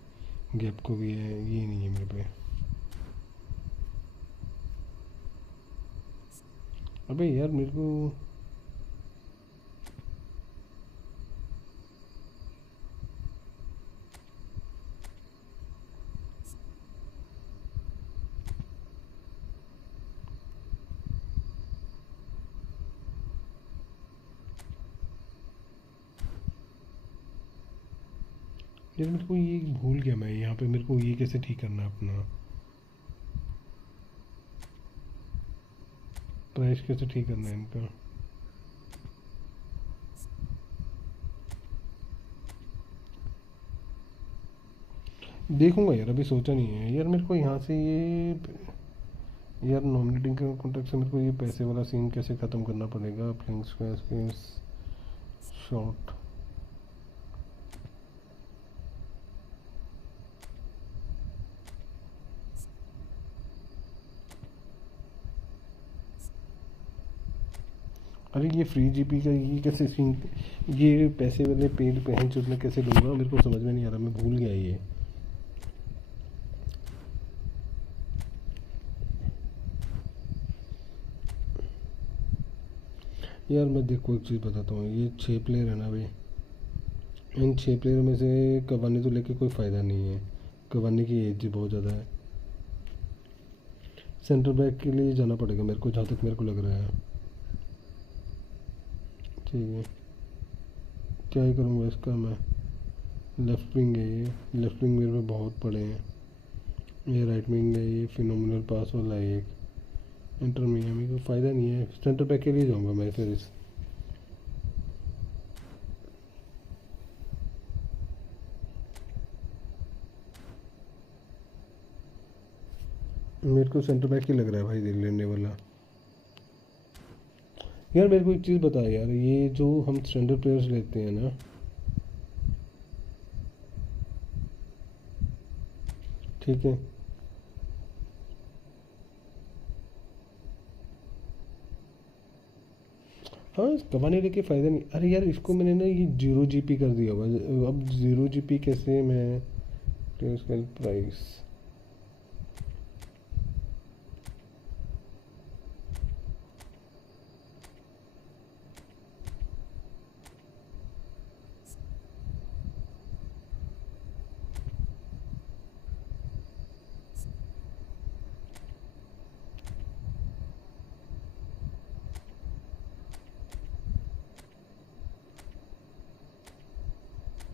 गैप्को भी है, ये नहीं है मेरे पे। अबे यार मेरे को ये भूल गया मैं यहाँ पे, मेरे को ये कैसे ठीक करना है अपना प्राइस, कैसे ठीक करना है इनका। देखूंगा यार, अभी सोचा नहीं है यार मेरे को यहाँ से ये यार नॉमिनेटिंग के कॉन्टेक्ट से मेरे को ये पैसे वाला सीन कैसे ख़त्म करना पड़ेगा। प्लेइंग स्क्वायर शॉट, अरे ये फ्री जीपी का ये कैसे सीन, ये पैसे वाले पेड पहन चुप में कैसे लूँगा, मेरे को समझ में नहीं आ रहा, मैं भूल गया ये। यार मैं देखो एक चीज़ बताता हूँ, ये 6 प्लेयर है ना भाई, इन 6 प्लेयर में से कवानी तो लेके कोई फ़ायदा नहीं है, कवानी की एज बहुत ज़्यादा है। सेंटर बैक के लिए जाना पड़ेगा मेरे को, जहाँ तक मेरे को लग रहा है। ठीक है, क्या ही करूँगा इसका मैं। लेफ्ट विंग है ये, लेफ्ट विंग मेरे पे बहुत पड़े हैं। ये राइट विंग है, ये फिनोमिनल पास वाला है एक। इंटर मियामी को फ़ायदा नहीं है, सेंटर बैक के लिए जाऊँगा मैं फिर इस। मेरे को सेंटर बैक ही लग रहा है भाई दिल लेने वाला। यार मेरे को एक चीज़ बता यार, ये जो हम स्टैंडर्ड प्लेयर्स लेते हैं ना, ठीक है, हाँ कमाने लेके फ़ायदा नहीं। अरे यार इसको मैंने ना ये 0 GP कर दिया हुआ है। अब 0 GP कैसे मैं प्राइस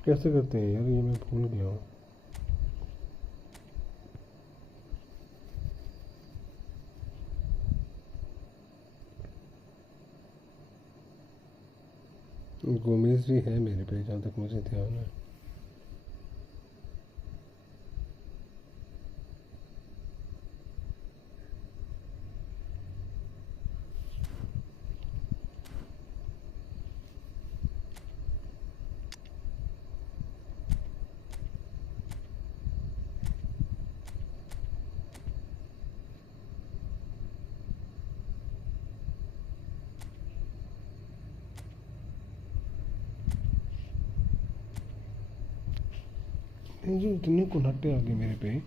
कैसे करते हैं यार, ये मैं भूल गया हूँ। गोमेज भी है मेरे पे जहाँ तक मुझे ध्यान है। नहीं जो इतने कोनाटे आ गए मेरे पे।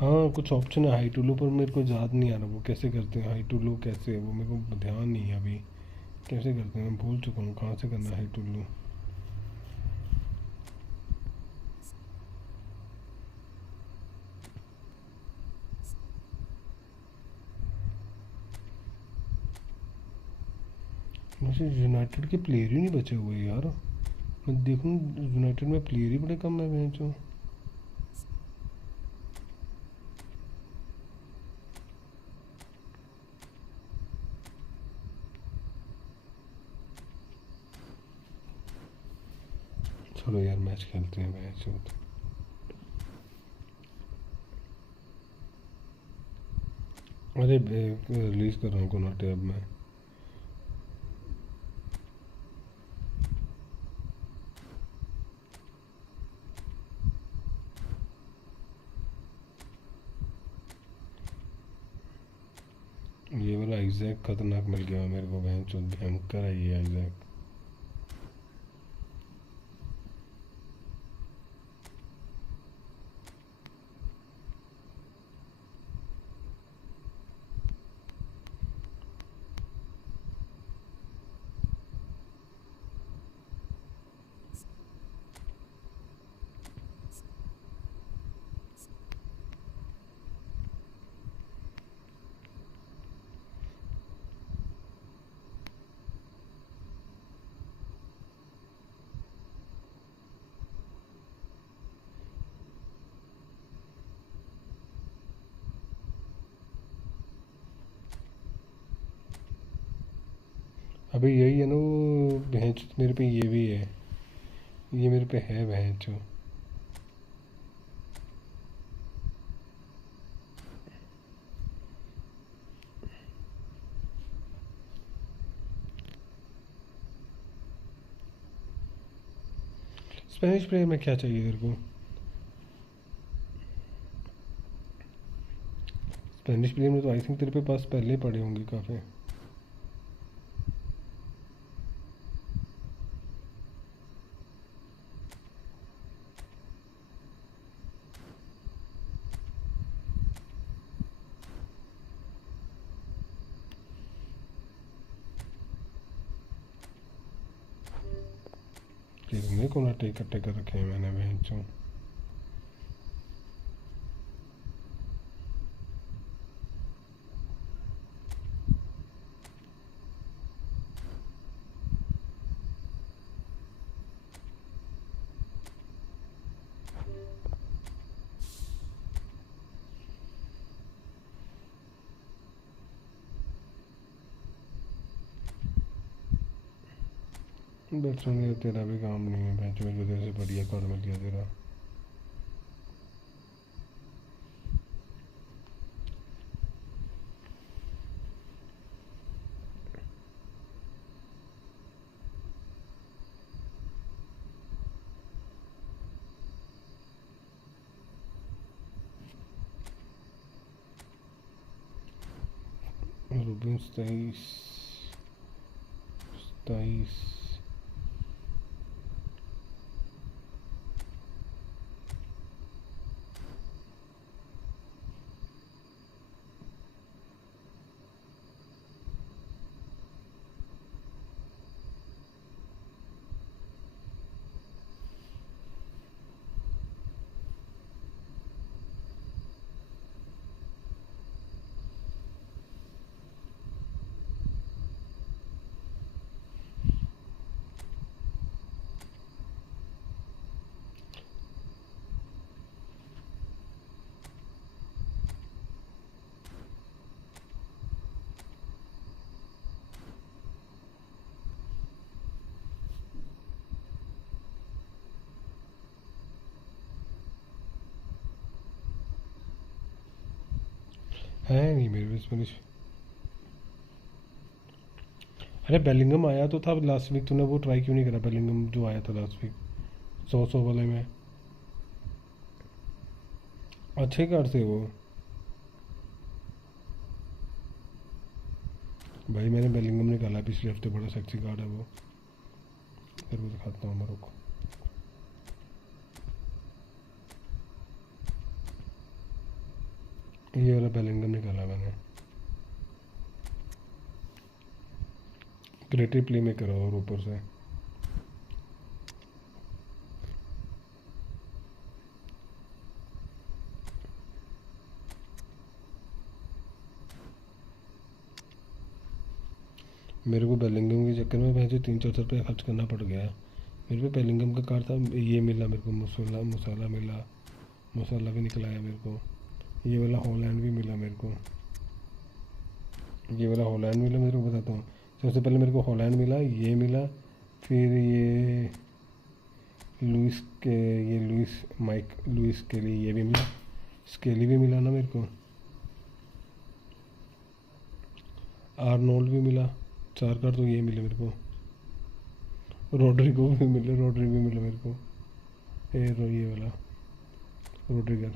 हाँ कुछ ऑप्शन है हाई टू लो, पर मेरे को याद नहीं आ रहा वो कैसे करते हैं। हाई टू लो कैसे है वो मेरे को ध्यान नहीं है अभी कैसे करते हैं। मैं भूल चुका हूँ कहाँ से करना है हाई टू लो। वैसे यूनाइटेड के प्लेयर ही नहीं बचे हुए यार। मैं देखूँ यूनाइटेड में प्लेयर ही बड़े कम है बेंचो। चलो यार मैच खेलते हैं मैच। अरे रिलीज कर रहा हूँ कोनाटे अब मैं। ये वाला आइजैक खतरनाक मिल गया मेरे को, भयंकर है ये आइजैक। अबे यही है ना वो भैंस, मेरे पे ये भी है, ये मेरे पे है भैंस। स्पेनिश प्लेयर में क्या चाहिए तेरे को? स्पेनिश प्लेयर में तो आई थिंक तेरे पे पास पहले ही पड़े होंगे काफ़ी। कितने कोनाटे इकट्ठे कर रखे हैं मैंने भैंसों। बस सुनिए, तेरा भी काम नहीं है बेंच में, जो तेरे से बढ़िया कार्ड मिल गया तेरा। रूबिन 27। है नहीं मेरे पास फिनिश। अरे बेलिंगम आया तो था लास्ट वीक, तूने वो ट्राई क्यों नहीं करा? बेलिंगम जो आया था लास्ट वीक 100 वाले में, अच्छे कार्ड थे वो। भाई मैंने बेलिंगम निकाला पिछले हफ्ते, बड़ा सेक्सी कार्ड है वो, तेरे को दिखाता हूँ मेरे को। ये वाला बेलिंगम निकाला मैंने, क्रिएटिव प्ले में करा और ऊपर से मेरे को बेलिंगम के चक्कर में भैंसे 300 रुपये खर्च करना पड़ गया। मेरे पे बेलिंगम का कार्ड था, ये मिला मेरे को, मसाला मिला, मसाला भी निकला है मेरे को। ये वाला हॉलैंड भी मिला मेरे को, ये वाला हॉलैंड मिला मेरे को, बताता हूँ। सबसे पहले मेरे को हॉलैंड मिला, ये मिला, फिर ये लुइस के, ये लुइस के लिए ये भी मिला, स्केली भी मिला ना मेरे को, आर्नोल्ड भी मिला। 4 कार्ड तो ये मिले मेरे को। रोड्रिगो भी मिले, रोड्रिगो भी मिला मेरे को, ये वाला रोड्रिगर।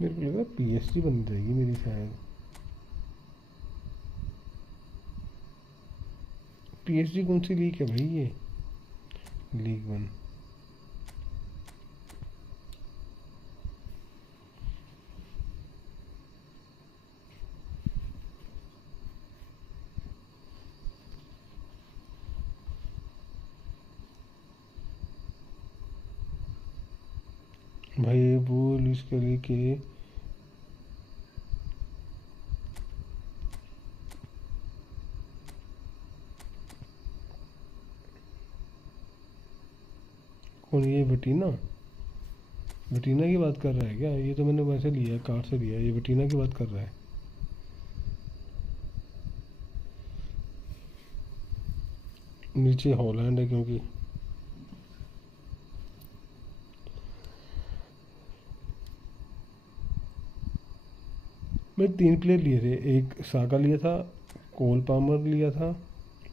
मेरे को लग रहा है PSG बन जाएगी मेरी शायद। PSG कौन सी लीग है भाई? ये लीग 1। भाई वो लुइस केली के कौन, ये बटीना की बात कर रहा है क्या? ये तो मैंने वैसे लिया है, कार्ड से लिया है, ये बटीना की बात कर रहा है। नीचे हॉलैंड है क्योंकि मैं 3 प्लेयर लिए थे, एक साका लिया था, कोल पामर लिया था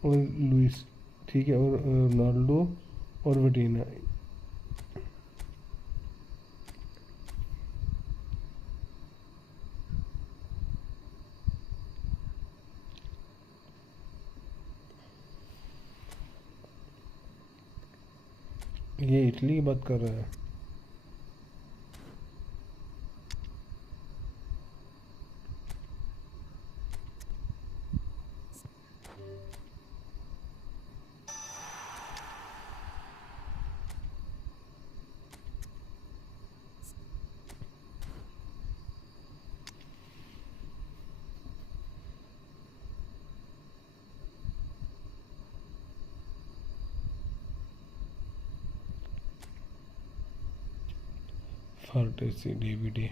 और लुइस, ठीक है, और रोनाल्डो और बटीना। ये इटली की बात कर रहा है। फार्टेसी DVD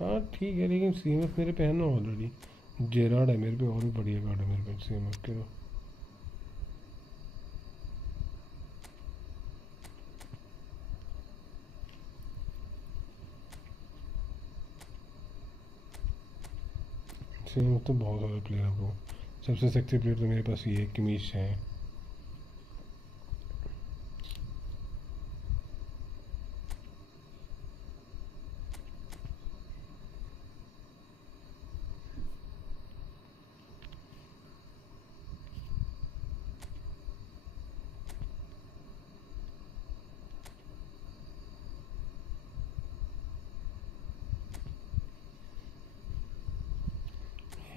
हाँ ठीक है, लेकिन CMF मेरे पे है ना ऑलरेडी। जेराड है मेरे पे, और भी बढ़िया कार्ड है मेरे पे CMF के। तो CMF तो बहुत सारे प्लेयर है ब्रो। सबसे सेक्सी प्लेयर तो मेरे पास ये किमीश है।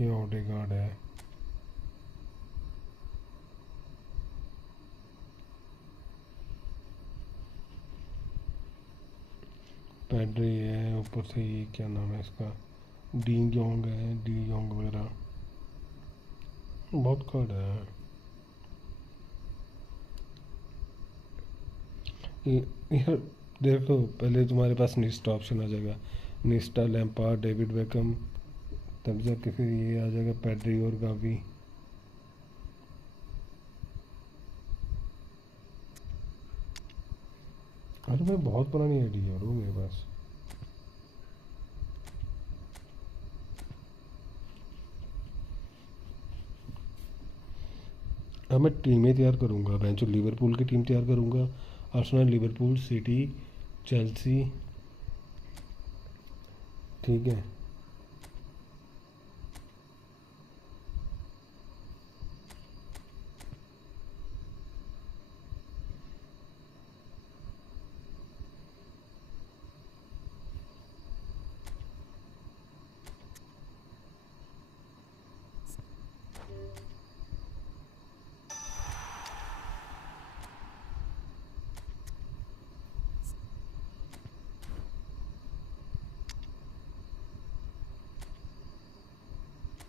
ये ओडेगार्ड है। पैड्री है, ऊपर से ये क्या नाम है इसका, डी योंग है, डी योंग वगैरह बहुत कार्ड है। यार देखो, पहले तुम्हारे पास निस्टा ऑप्शन आ जाएगा, निस्टा, लैम्पार्ड, डेविड बेकम, तब जाके फिर ये आ जाएगा पैड्री और गावी। अरे भाई बहुत पुरानी आईडी है वो मेरे पास। अब मैं टीमें तैयार करूँगा, मैं जो लिवरपूल की टीम तैयार करूँगा, आर्सेनल, लिवरपूल, सिटी, चेल्सी, ठीक है।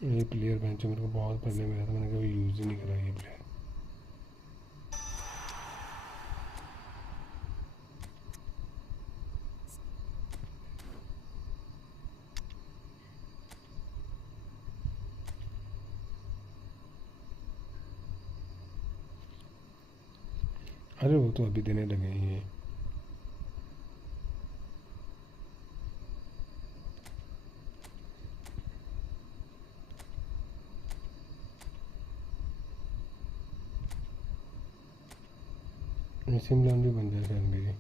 ये प्लेयर बेंच मेरे को बहुत पहले मिला था, मैंने कभी यूज़ ही नहीं करा ये प्लेयर। अरे वो तो अभी देने लगे हैं ये। सिमलान भी बन जाए शायद मेरी।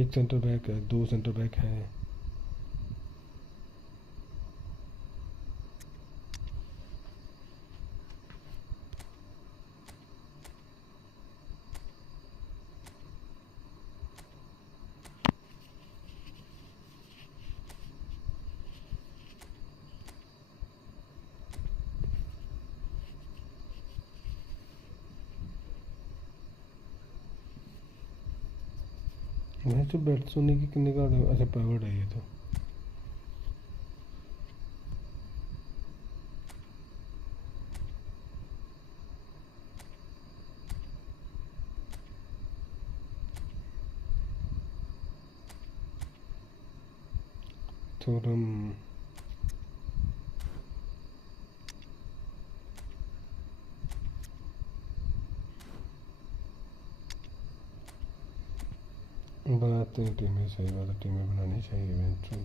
एक सेंटर बैक है, 2 सेंटर बैक हैं। मैं तो बैट सोने की कितने कार्ड है, अच्छा पैवर्ड है ये तो। थोड़ा बनाते हैं टीमें, सही वाला टीमें बनानी चाहिए इवेंचुअली।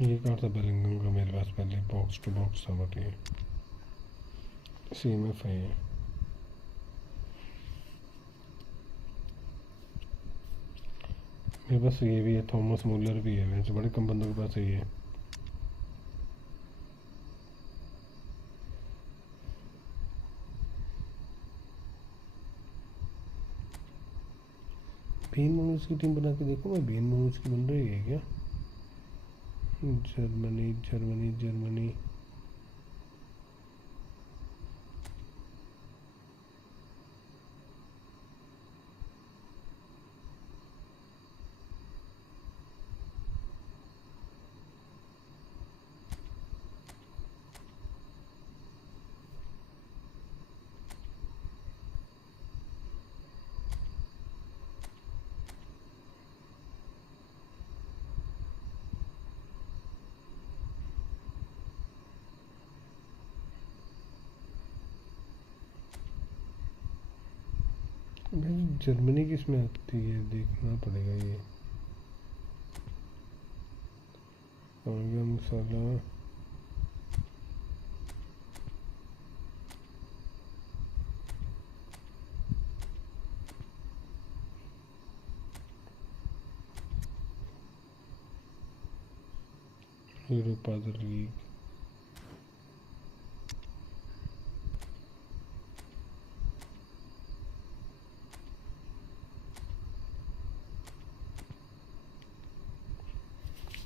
ये कार्ड था बेलिंगम का मेरे पास पहले, बॉक्स टू बॉक्स था, बट ये CMF है ये। मेरे पास ये भी है, थॉमस मुलर भी है, मेरे से बड़े कम बंदों के पास है ये। बेन मोनूस की टीम बना के देखो, मैं बेन मोनूस की बन रही है क्या? जर्मनी जर्मनी जर्मनी जर्मनी किस में आती है देखना पड़ेगा ये मसाला यूरोपा लीग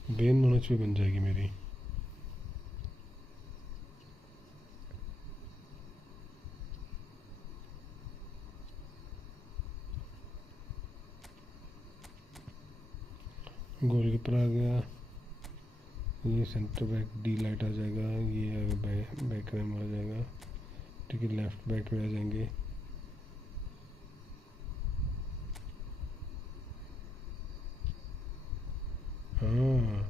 बेन मोनच भी बन जाएगी मेरी गोलकीपर आ गया ये सेंटर बैक डी लाइट आ जाएगा ये बैक रैम आ जाएगा ठीक है लेफ्ट बैक पे आ जाएंगे हाँ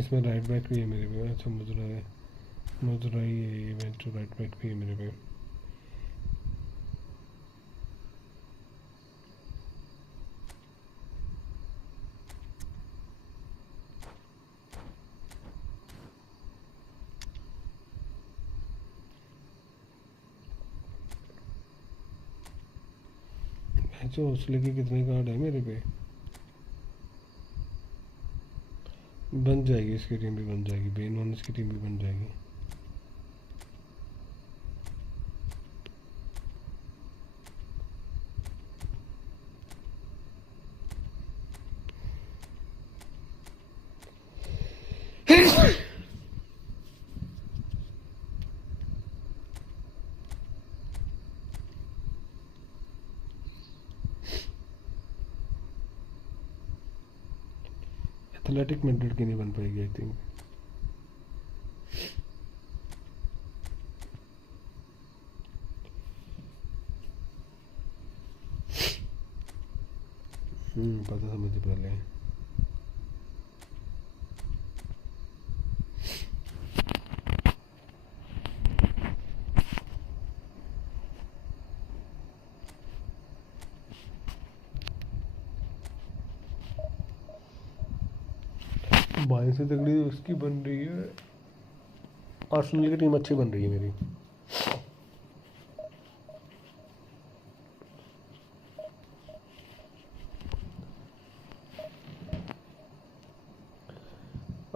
इसमें राइट बैक भी है मेरे पे अच्छा मुजराई है ये मैं तो राइट बैक भी है मेरे पे अच्छा हौसले के कितने कार्ड है मेरे पे बन जाएगी इसकी टीम भी बन जाएगी बेन वन इसकी टीम भी बन जाएगी एथलेटिक मैड्रिड की नहीं बन पाएगी आई थिंक पता था मुझे पहले बाई से तगड़ी उसकी बन रही है आर्सेनल की टीम अच्छी बन रही है मेरी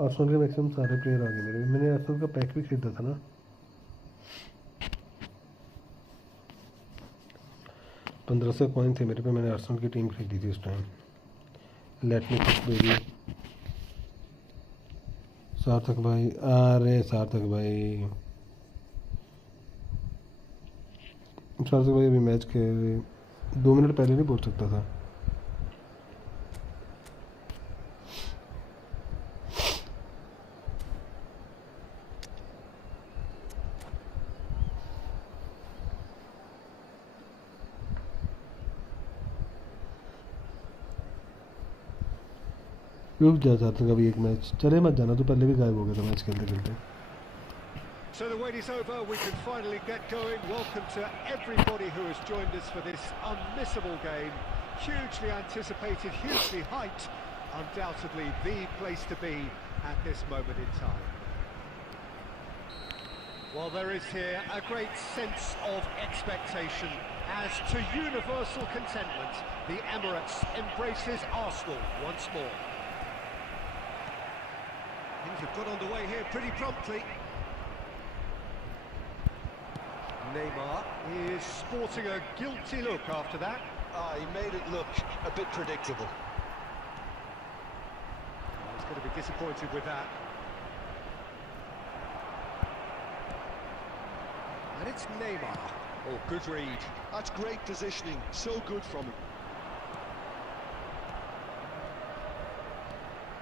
आर्सेनल के मैक्सिमम सारे प्लेयर आ गए मेरे मैंने आर्सेनल का पैक भी खरीदा था ना 1500 कॉइन थे मेरे पे मैंने आर्सेनल की टीम खरीदी थी उस time let me cook baby सार्थक भाई अरे सार्थक भाई अभी मैच खेल 2 मिनट पहले नहीं बोल सकता था रुक जा सार्थक अभी एक मैच चले मत जाना तो पहले भी गायब हो गया था मैच खेलते खेलते So the wait is over, we can finally get going. Welcome to everybody who has joined us for this unmissable game. Hugely anticipated, hugely hyped. Undoubtedly the place to be at this moment in time. Well, there is here a great sense of expectation. As to universal contentment, the Emirates embraces Arsenal once more. Things have got underway here pretty promptly. Neymar is sporting a guilty look after that. He made it look a bit predictable. He's going to be disappointed with that. And it's Neymar. Oh, good read. That's great positioning, so good from him.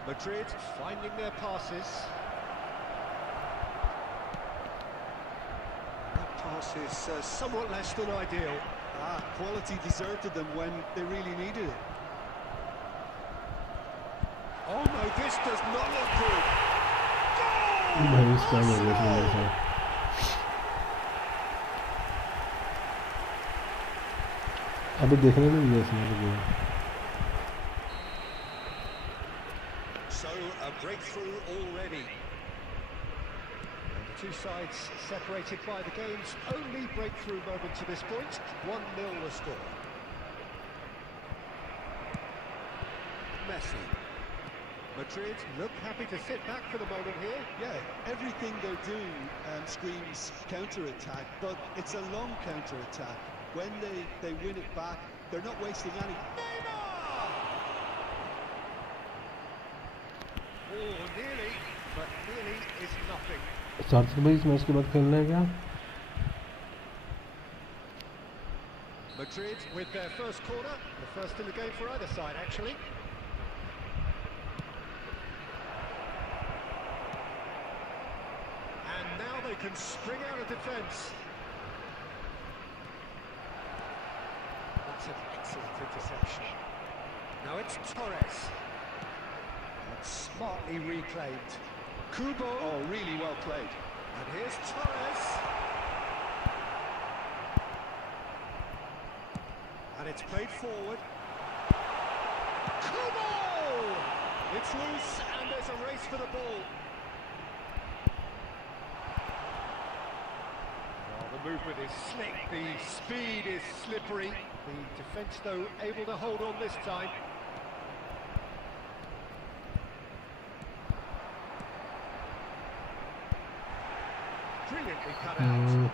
Madrid finding their passes. That pass is somewhat less than ideal. Quality deserted them when they really needed it. Oh no, this does not look good. भाई spam हो गया इसमें से अभी देखने में नहीं इसमें तो So a breakthrough already. And the two sides separated by the game's only breakthrough moment to this point. 1-0 the score. Messi. Madrid look happy to sit back for the moment here. Yeah, everything they're doing screams counter-attack, but it's a long counter-attack. When they win it back, they're not wasting any. Oh, nearly, but nearly is nothing. सार्थक भाई इस match के बाद खेलना है क्या? Madrid with their first corner, the first in the game for either side actually. And now they can spring out of defence. That's an excellent interception. Now it's Torres. That's smartly reclaimed. Kubo. Oh, really well played. And here's Torres. And it's played forward. Kubo! It's loose and there's a race for the ball. Well, the movement is slick, the speed is slippery. The defence, though, able to hold on this time. Brilliantly cut out.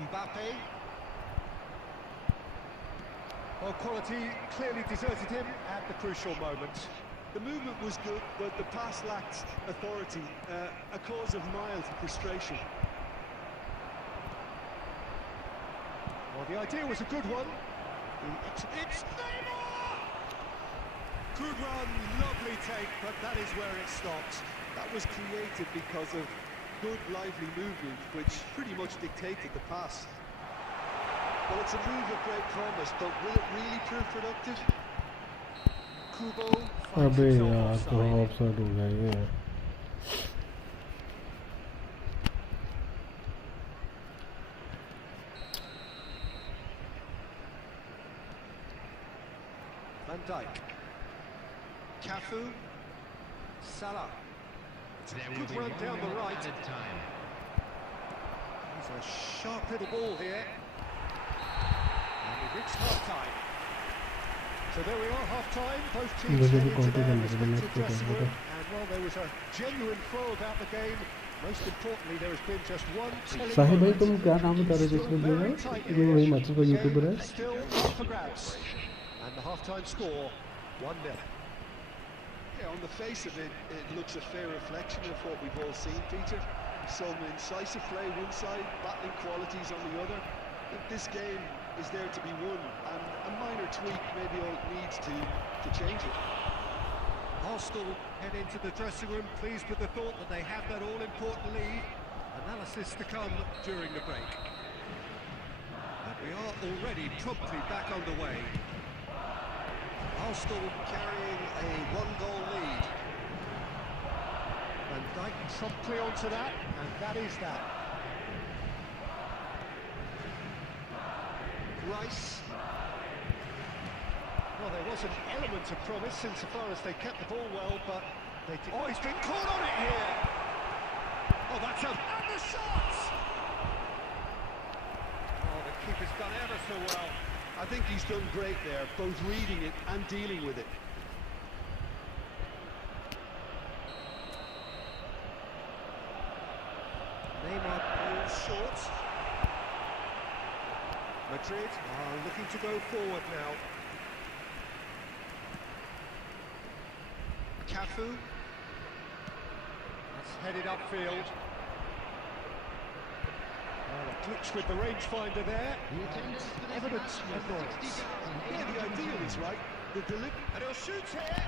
Mbappe. Well, quality clearly deserted him at the crucial moment. The movement was good, but the pass lacked authority, a cause of mild frustration. Well, the idea was a good one. It's Neymar! Good run, lovely take, but that is where it stopped. That was created because of good, lively movement, which pretty much dictated the pass. Well, it's a move of great promise, but will it really prove productive? Kubo अबे finds यार himself तो offside. Offside हो गया ये Van Dijk. Cafu. Salah. Good run down the right. He's a sharp little ball here. And we've reached half-time. So there we are, half-time. Both teams मुझे head भी into कौन their सा respective dressing room. बता And while there was a genuine flow about the game, most importantly, there has been just one telling Sahib भाई moment. तुम क्या नाम बता रहे थे इसमें बोला तुम वही मैच का यूट्यूबर है Still up for grabs. And the half-time score, 1-0. Yeah, on the face of it, it looks a fair reflection of what we've all seen, Peter. Some incisive play one side, battling qualities on the other. I think this game is there to be won, and a minor tweak maybe all it needs to change it. Arsenal head into the dressing room pleased with the thought that they have that all-important lead. Analysis to come during the break. And we are already promptly back underway. Arsenal carrying a one-goal lead. Van Dijk promptly onto that, and that is that. Rice. Well, there was an element of promise insofar as they kept the ball well, but they did... Oh, he's been caught on it here! Oh, that's a... And a shot! Oh, the keeper's done ever so well. I think he's done great there, both reading it and dealing with it. Neymar pulls short. Madrid are looking to go forward now. Cafu. That's headed upfield. A glitch with the rangefinder there. Evidence of noise. Yeah, the idea is right. The delivery. And he'll shoot here.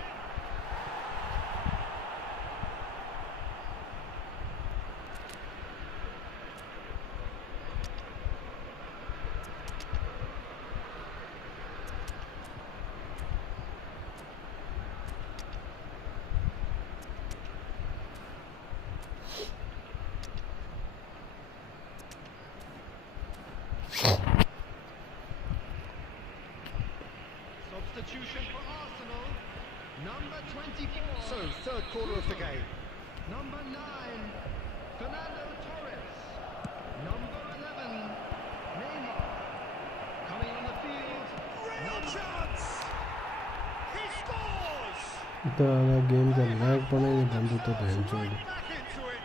Substitution for Arsenal. Number 24. So, third quarter of the game. Number 9, Fernando Torres. Number 11, Neymar. Coming on the field. Real chance! He scores! इतना game का lag पड़ेगा बंदू तो बहन चोद Back into it.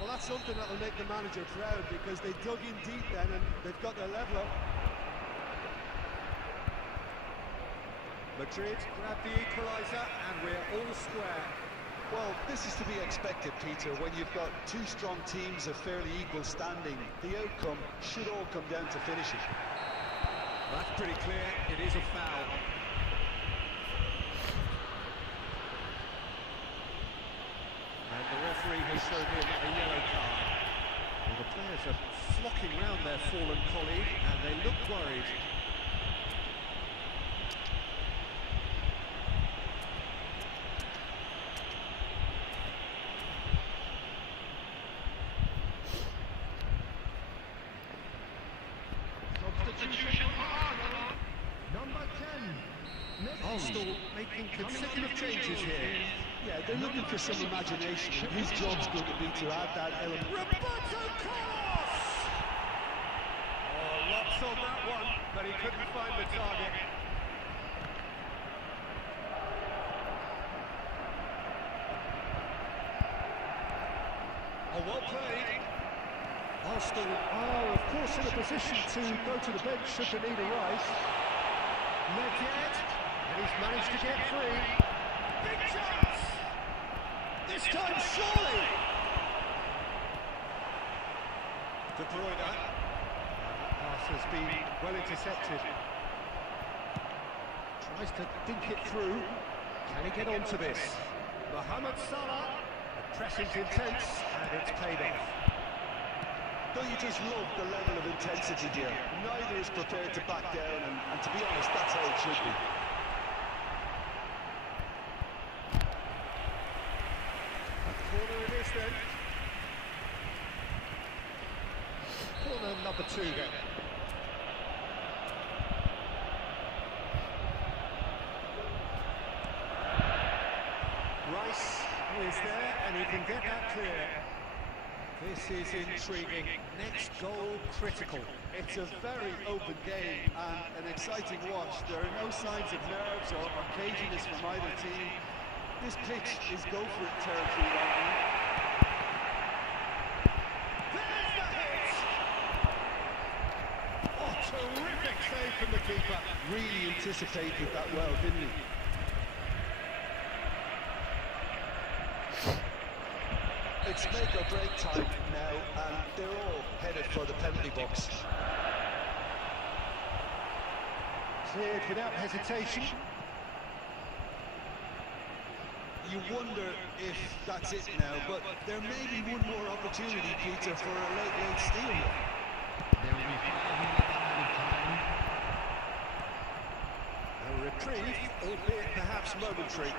Well, that's something that'll make the manager proud because they dug in deep then and they've got their leveler. Madrid grab the equaliser and we're all square. Well, this is to be expected, Peter, when you've got two strong teams of fairly equal standing. The outcome should all come down to finishing. That's pretty clear, it is a foul. And the referee has shown him a yellow card. Well, the players are flocking round their fallen colleague and they look worried. Substitution for Arsenal. Number 10, Arsenal making consecutive changes here. Yeah, they're looking for some imagination. His job's going to be to add that element. Roberto Carlos! Oh, lots on that one, but he couldn't find the target. Oh, well played. Arsenal are, of course, in a position to go to the bench should the need arise. Not yet, and he's managed to get free. Big chance! This time, surely! De Bruyne. That pass has been well intercepted. Tries to dink it through. Can he get onto this? Mohamed Salah. The pressing's intense, and it's paid off. Don't you just love the level of intensity here? Neither is prepared to back down, and to be honest, that's how it should be. Corner it is then. Corner number 2 then. Rice is there and he can get that clear. This is intriguing. Next goal critical. It's a very open game and an exciting watch. There are no signs of nerves or caginess from either team. This pitch is go-for-it territory right now. There's the hit! Oh, terrific save from the keeper. Really anticipated that well, didn't he? It's make or break time now, and they're all headed for the penalty box. Cleared without hesitation. You wonder if that's it now, but there may be one more opportunity, Peter, for a late steal here. there will be 5 minutes added time. A reprieve, albeit perhaps momentary.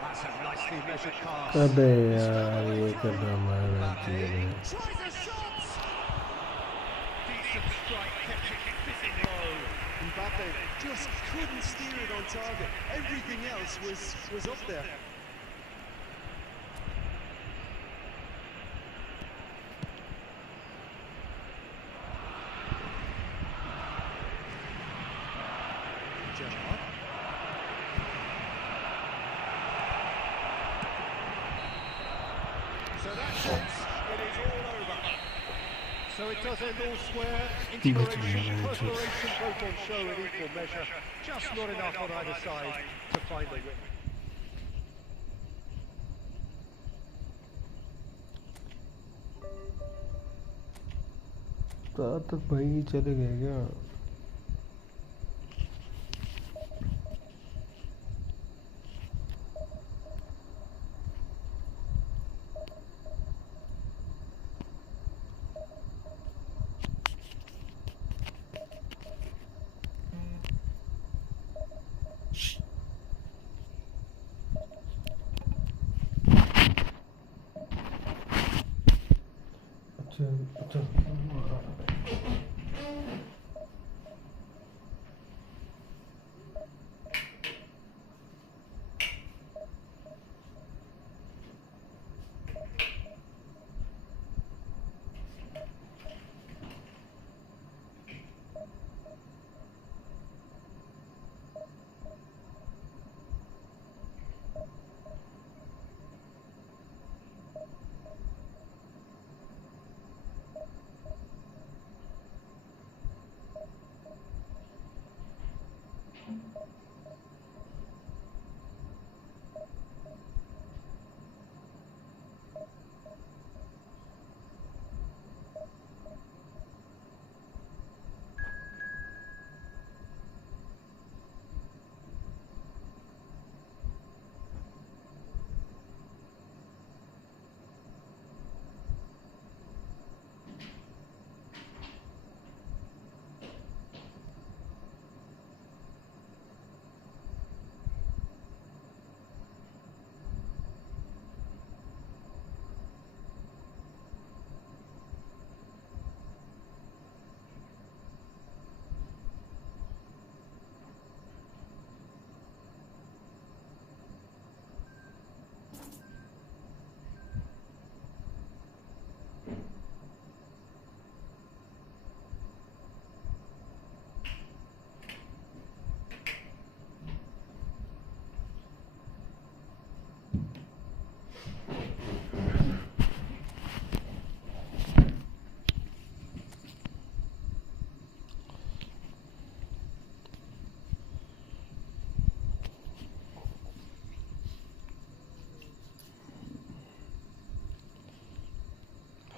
That's a nicely measured pass. अबे यार ये कर रहा हमारा चीज़ Tries a shot! Decent strike, kept it fizzing low. Mbappe just couldn't steer it on target. Everything else was up there. Gerrard. So that's it. It is all over. So it does end all square. Inspiration, perspiration, both on show in equal measure. Just not enough on either side to find the win. तक भाई चले गए क्या? अच्छा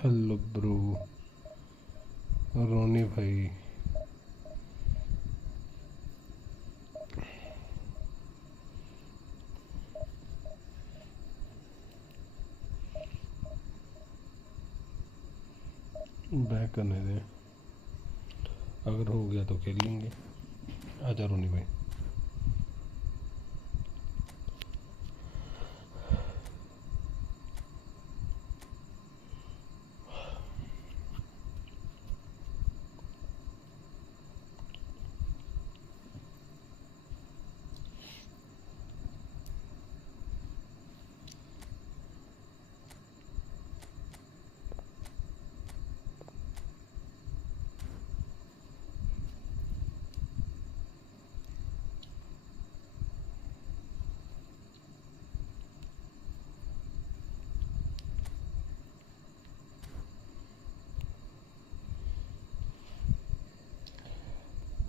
hello bro रोनी भाई back करने दे, अगर हो गया तो खेल लेंगे। आजा रोनी भाई।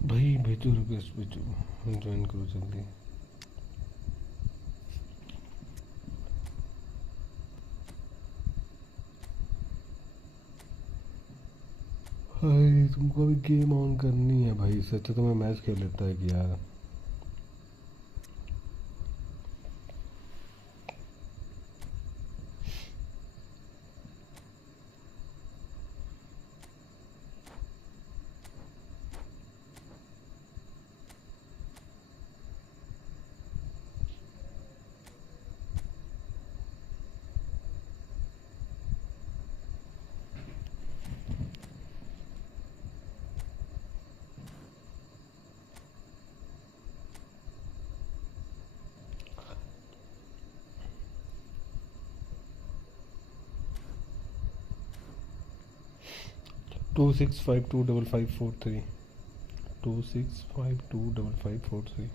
भाई भेजो रिक्वेस्ट, भेजो ज्वाइन करो जल्दी। भाई तुमको अभी गेम ऑन करनी है भाई, इससे अच्छा तो मैं मैच खेल लेता है कि यार। To 6 5 2 5 5 4 3 26525543.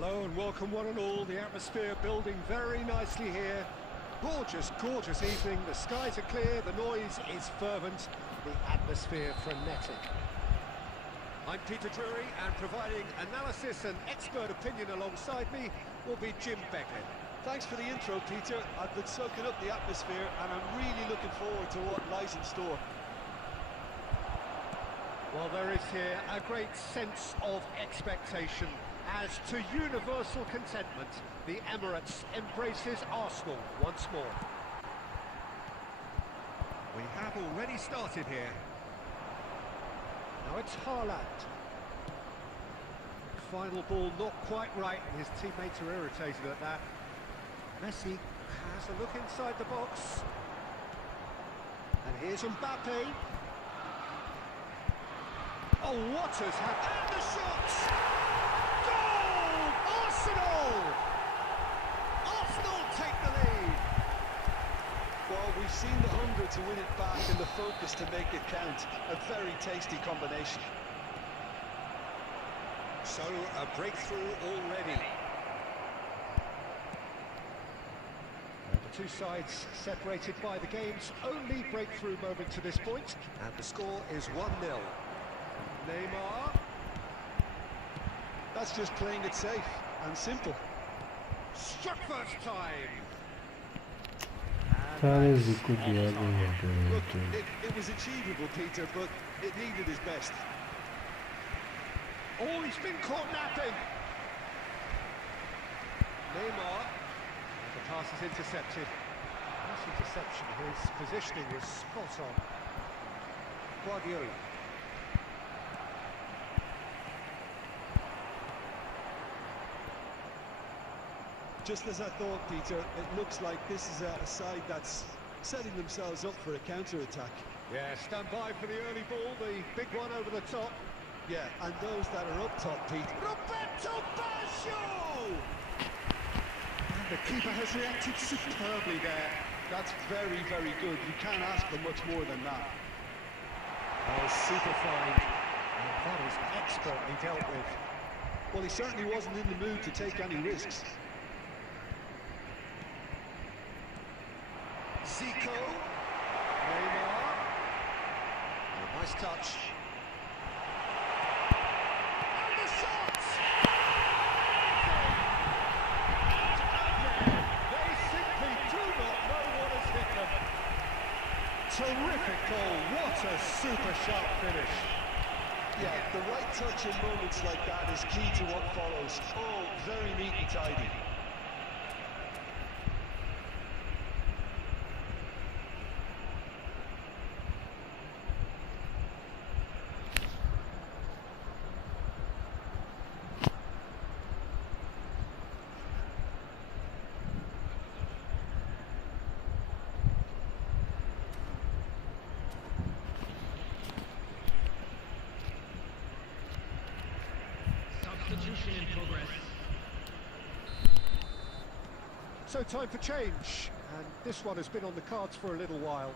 Hello and welcome one and all. The atmosphere building very nicely here. Gorgeous, gorgeous evening. The skies are clear, the noise is fervent, the atmosphere frenetic. I'm Peter Drury, and providing analysis and expert opinion alongside me will be Jim Beckley. Thanks for the intro, Peter. I've been soaking up the atmosphere and I'm really looking forward to what lies in store. Well, there is here a great sense of expectation. As to universal contentment, the Emirates embraces Arsenal once more. We have already started here. Now it's Haaland. Final ball not quite right, and his teammates are irritated at that. Messi has a look inside the box. And here's Mbappe. Oh, what has happened? And the shots! Arsenal take the lead. Well, we've seen the hunger to win it back and the focus to make it count. A very tasty combination. So, a breakthrough already. The two sides separated by the game's only breakthrough moment to this point, and the score is 1-0. Neymar. That's just playing it safe and simple. Struck first time. सारे जिक्र दिया गया Look, it was achievable, Peter, but it needed his best. Oh, he's been caught napping. Neymar. The pass is intercepted. Nice interception. His positioning was spot on. Guardiola. Just as I thought, Peter, it looks like this is a side that's setting themselves up for a counter-attack. Yeah, stand by for the early ball, the big one over the top. Yeah, and those that are up top, Pete. Roberto Baggio! And the keeper has reacted superbly there. That's very, very good. You can't ask for much more than that. Oh, super fine. And that is expertly dealt with. Well, he certainly wasn't in the mood to take any risks. Zico. Neymar. Oh, nice touch. And the shot! They simply do not know what has hit them. Terrific goal. What a super sharp finish. Yeah, the right touch in moments like that is key to what follows. Oh, very neat and tidy. So time for change, and this one has been on the cards for a little while.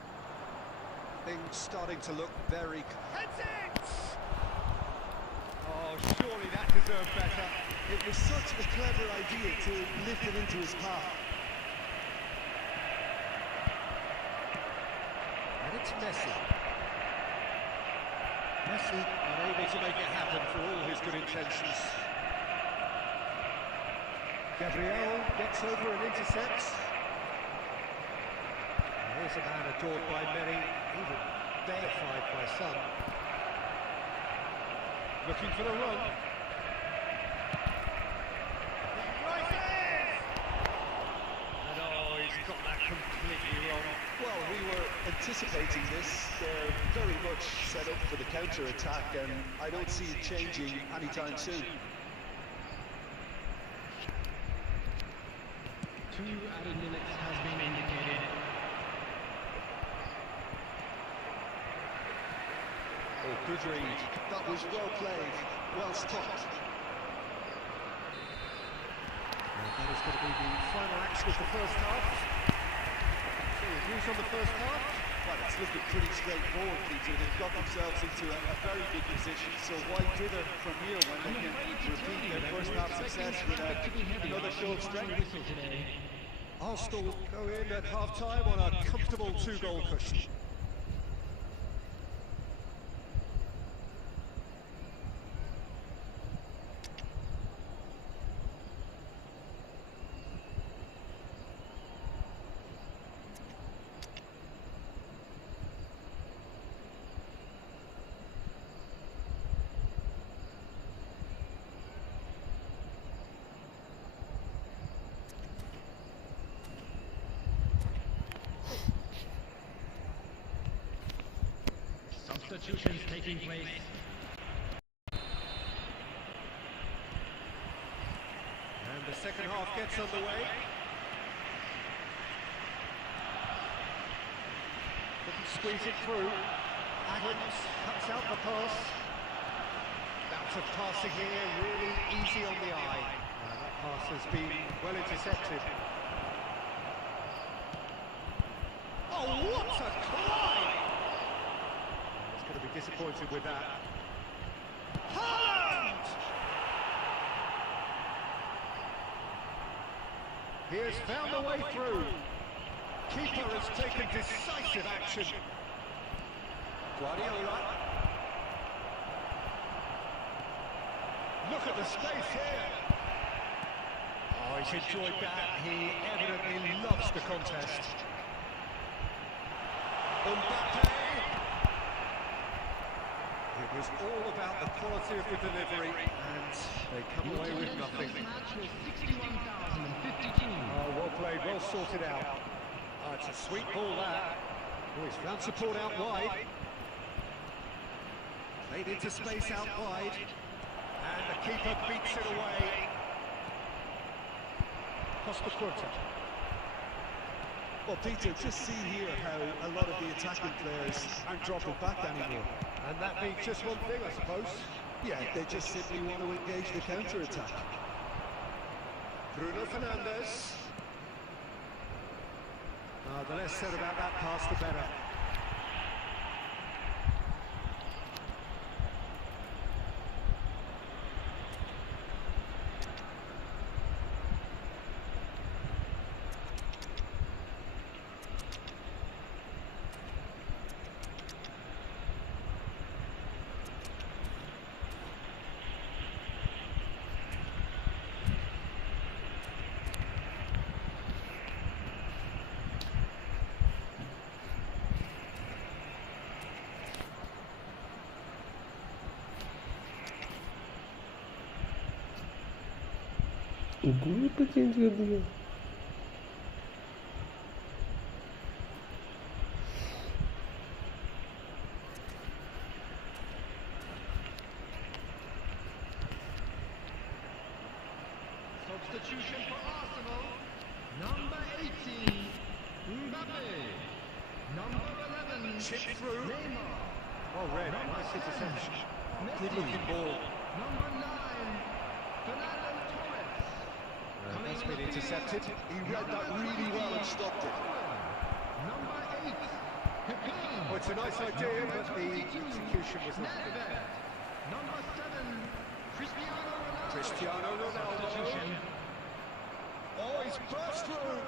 Things starting to look very... Heads it! Oh, surely that deserved better. It was such a clever idea to lift it into his path. And it's Messi. Messi unable to make it happen for all his good intentions. Gabriel gets over and intercepts. And here's a man adored by many, even deified by some. Looking for the run. And oh, he's got that completely wrong. Well, we were anticipating this. They're very much set up for the counter-attack, and I don't see it changing anytime soon. 2 added minutes has been indicated. Oh, good read. That was well played, well stopped. And that is going to be the final action of the first half. So, views on the first half? Well, it's looking pretty straightforward, Peter. They've got themselves into a very good position, so why dither from here when they can repeat their first half success with another show of strength? Arsenal go in at half-time on a comfortable 2-goal cushion. Substitutions taking place. And the second half gets underway. Couldn't squeeze it through. Adams cuts out the pass. Bouts of passing here, really easy on the eye. That pass has been well intercepted. Oh, what a climb! He's going to be disappointed with that. Haaland! He has found a way through. Keeper has taken decisive action. Guardiola. Look at the space here. Oh, he's enjoyed that. He evidently loves the contest. Mbappe. It was all about the quality of the delivery, and they come away with nothing. Match was 61,052. Oh, well played, well sorted out. Oh, it's a sweet ball that. Oh, he's found support out wide. Played into space out wide. And the keeper beats it away. Costa Curta. Well, Peter, just see here how a lot of the attacking players aren't dropping back anymore. And that being just one thing, I suppose. Yeah, they just simply want to engage the counter-attack. Bruno Fernandes. The less said about that pass, the better. गोल पे change कर दिया। Substitution for Arsenal. Number 18, Mbappe. Number 11, Chip through. Neymar. Oh, red, nice interception. Good looking ball. Number 9, Fernando Torres. That's been intercepted. He read that really well and stopped it. Number 8. Oh, it's a nice idea, but the execution was not good. Number 7. Cristiano Ronaldo. Oh, he's burst through.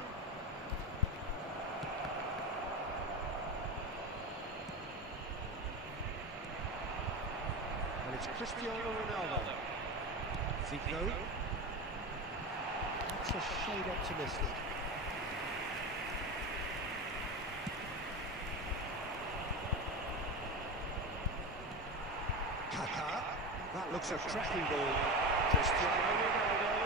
And it's Cristiano Ronaldo. Zico. That's a shade optimistic. Kaká. That looks a cracking ball. Cristiano Ronaldo.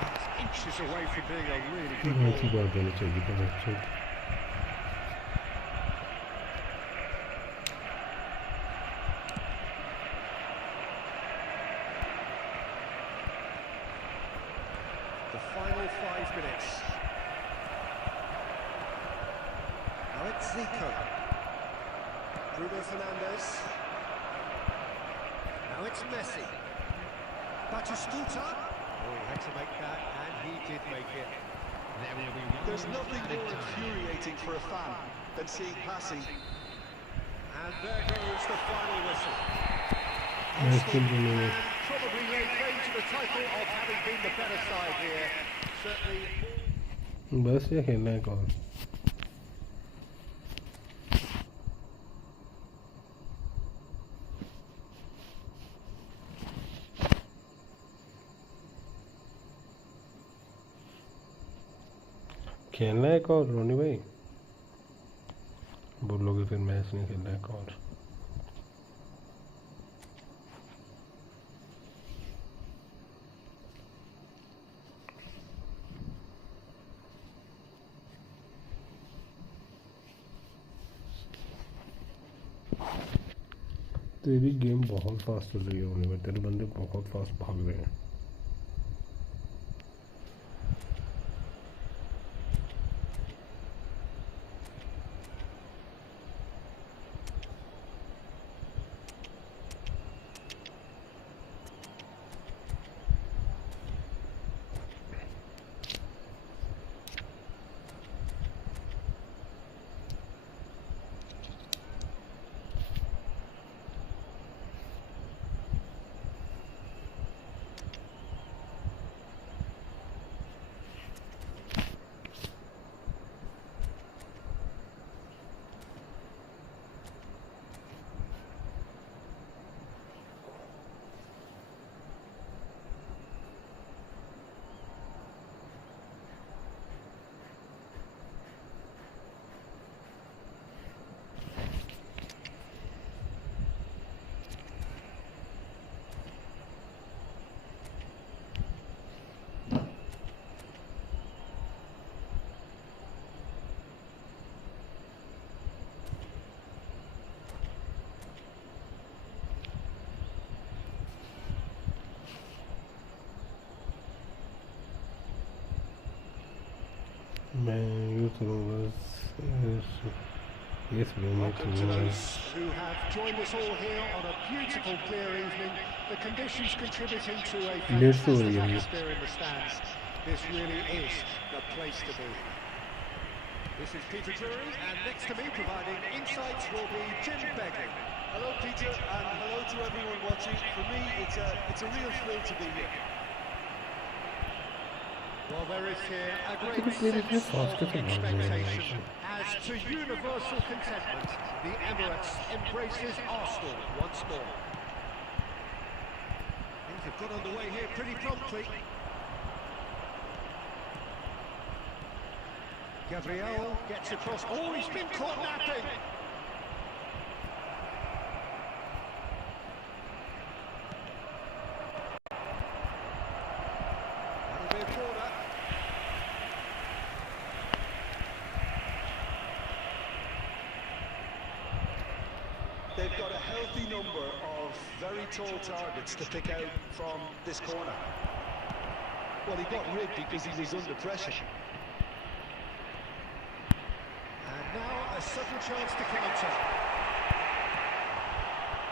That's inches away from being a really good ball. ऐसी बात होनी चाहिए था बच्चों की। The final 5 minutes. Now it's Zico. Bruno Fernandes. Now it's Messi. Batistuta. Oh, he had to make that, and he did make it. There will be one There's nothing added more time. infuriating for a fan than seeing passing. And there goes the final whistle. Messi ने And probably laid claim to the title of having been the better side here. Certainly. बस ये खेलना है कौन? खेलना है कौन रोनी भाई? बोलोगे फिर मैच नहीं खेलना है कौन? तेरी गेम बहुत फास्ट चल रही है रोनी भाई, तेरे बंदे बहुत फास्ट भाग रहे हैं। Welcome to those who have joined us all here on a beautiful clear evening. The conditions contributing to a fantastic atmosphere in the stands. This really is the place to be. This is Peter Drury, and next to me providing insights will be Jim Begley. Hello, Peter, and hello to everyone watching. For me, it's a real thrill to be here. Well, there is here a great sense of expectation. As to universal contentment, the Emirates embraces Arsenal once more. Things have got underway here pretty promptly. Gabriel gets across. Oh, he's been caught napping. That'll be a corner. They've got a healthy number of very tall targets to pick out from this corner. Well, he got rigged because he was under pressure. And now a A sudden chance to counter.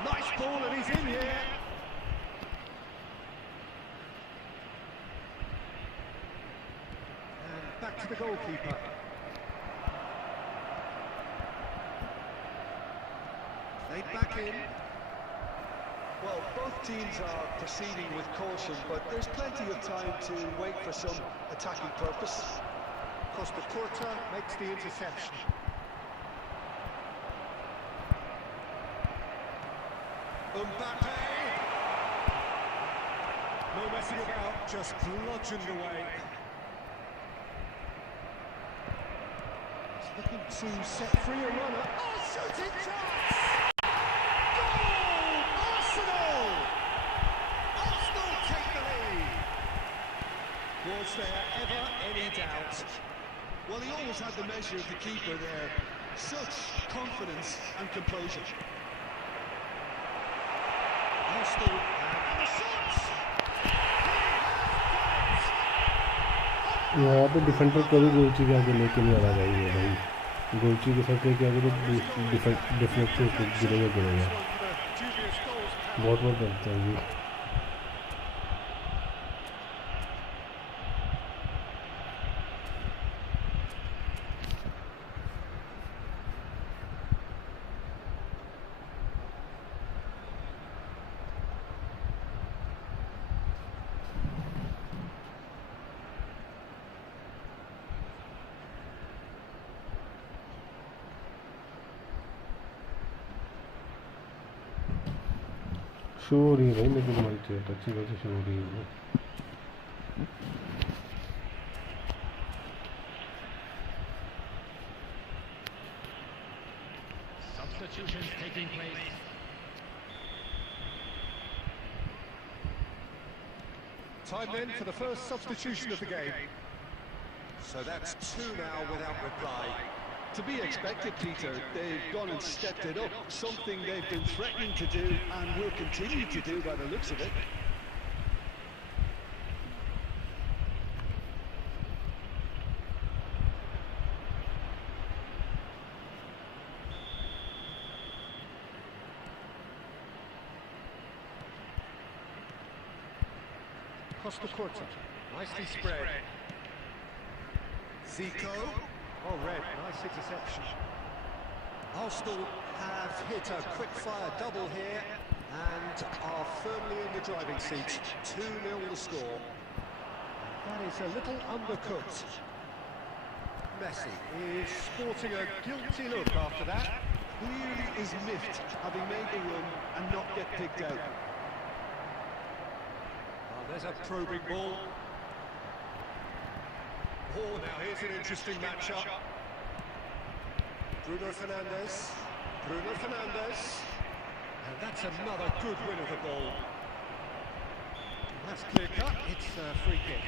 Nice ball, and he's in here. And back to the goalkeeper. They back in. Well, both teams are proceeding with caution, but there's plenty of time to wait for some attacking purpose. Costa Curta makes the interception. Mbappe! No messing about, just bludgeoned away. He's looking to set free a runner. Oh, shooting chance! Goal! Arsenal! Arsenal take the lead! Was there ever any doubt? Well, he always had the measure of the keeper there. Such confidence and composure. Arsenal and the shots! यहाँ पे defender कभी गोलची के आगे लेके नहीं आना चाहिए भाई। गोलची के साथ लेके आगे तो डिफेंडर को गिरेगा। बहुत करता है ये। शो हो रही है भाई, मेरे को तुम्हारी चैट अच्छी खासी शो हो रही है। Substitutions taking place. Time then for the first substitution of the game. So that's two now without reply. To be expected, Peter. They've gone and stepped it up, something they've been threatening to do and will continue to do by the looks of it. Costa Curta, nicely spread. Zico. Oh, red, nice interception. Arsenal have hit a quick-fire double here and are firmly in the driving seat. 2-0 the score. That is a little undercut. Messi is sporting a guilty look after that. Clearly is miffed, having made the run and not get picked out. Oh, there's a probing ball. Oh, now here's an interesting matchup. Bruno Fernandes. And that's another good win of the ball. That's clear cut. It's a free kick.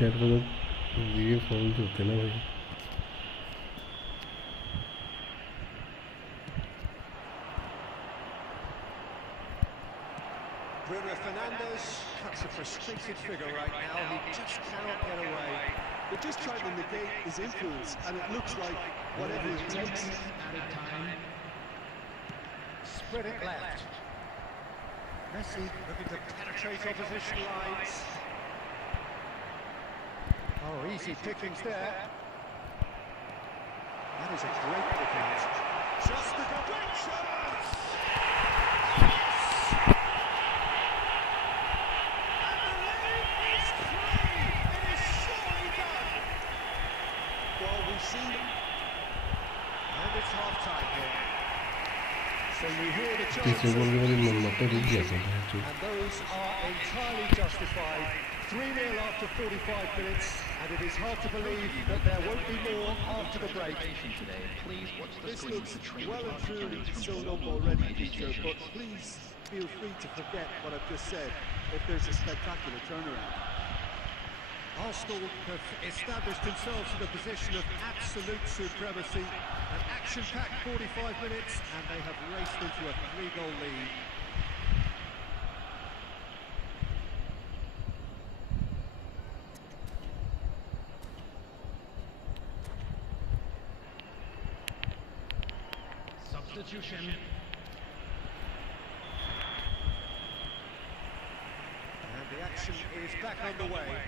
That was a weird foul होते ना भाई। Bruno Fernandes cuts a frustrated figure right now. He just cannot get away. They're just trying to negate his influence, and it looks like whatever it takes. Added time. Spread it left. Messi looking to penetrate opposition lines. Oh, easy pickings there. That is a great pick out. Just a great chance! And the lead is free! It is surely done! Well, we've seen them. And it's half-time here. So you hear the तीसरे गोल के बाद मन मत रुक गया था and those are entirely justified. 3-0 after 45 minutes, and it is hard to believe that there won't be more after the break. Today, please watch the This screen. looks well and truly sewn up already, Peter, but please feel free to forget what I've just said if there's a spectacular turnaround. Arsenal have established themselves in a position of absolute supremacy. An action-packed 45 minutes, and they have raced into a 3-goal lead. substitution. And the action is back underway.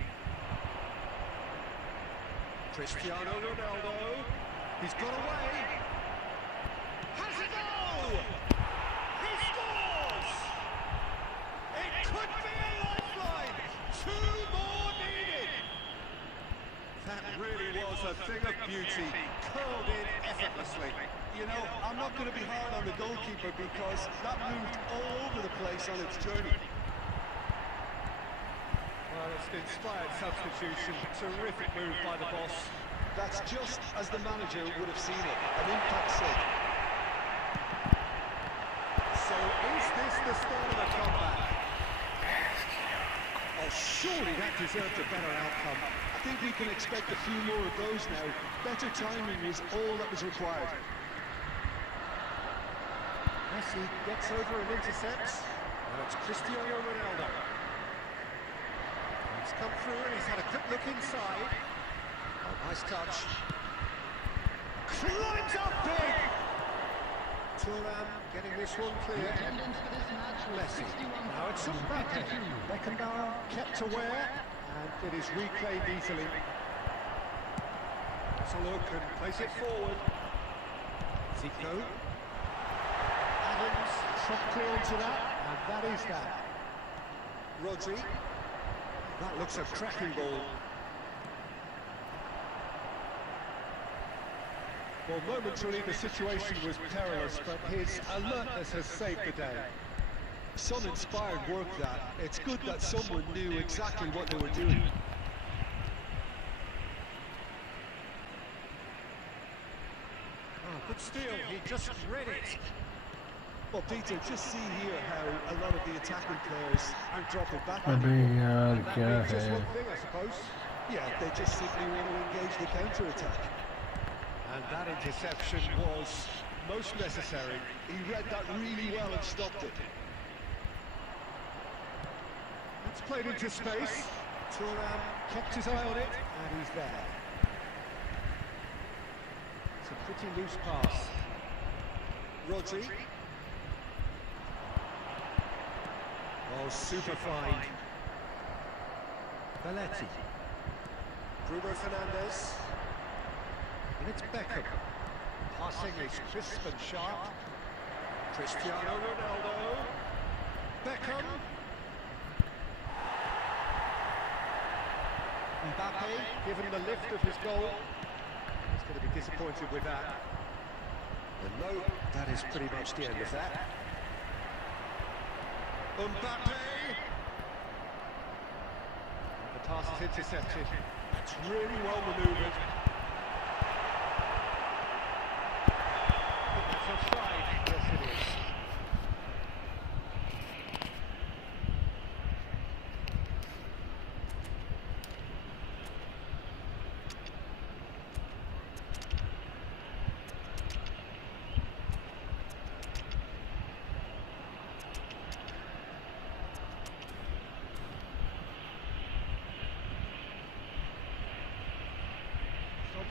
Cristiano Ronaldo. He's got away. Has a goal! He scores! It could be a lifeline. 2 more needed. That really was a thing of beauty, curled in effortlessly. You know, I'm not going to be hard on the goalkeeper because that moved all over the place on its journey. Well, it's an inspired substitution. Terrific move by the boss. That's just as the manager would have seen it, an impact sub. So is this the start of a comeback? Oh, surely that deserved a better outcome. I think we can expect a few more of those now. Better timing was all that was required. Messi gets over and intercepts. And it's Cristiano Ronaldo. He's come through and he's had a quick look inside. Oh, nice touch. Climbs up big! Turnip getting this one clear. Messi. Now it's Mbappe. Beckenbauer kept aware, and it is reclaimed easily. Let's a look and place it forward. Zico. Adams, shot clear into that, and that is that. Rodri. That looks a cracking ball. Well, momentarily the situation was perilous, but his alertness has saved the day. Some inspired work that. It's good that someone knew exactly what they were doing. Oh, good steal, he just read it. Well, Peter, just see here how a lot of the attacking players aren't dropping back. अबे यार That क्या means just है one thing, I suppose. Yeah, they just simply want to engage the counter-attack. And that interception was most necessary. He read that really well and stopped it. It's played into space. Turnip kept his eye on it, and he's there. It's a pretty loose pass. Rodri. Oh, super fine. Belletti. Bruno Fernandes. And it's Beckham. Passing is crisp and sharp. Cristiano Ronaldo. Beckham. Mbappe, given the lift of his goal. He's going to be disappointed with that. And no, that is pretty much the end of that. Mbappe! The pass is intercepted. That's really well manoeuvred. That's offside. Yes, it is.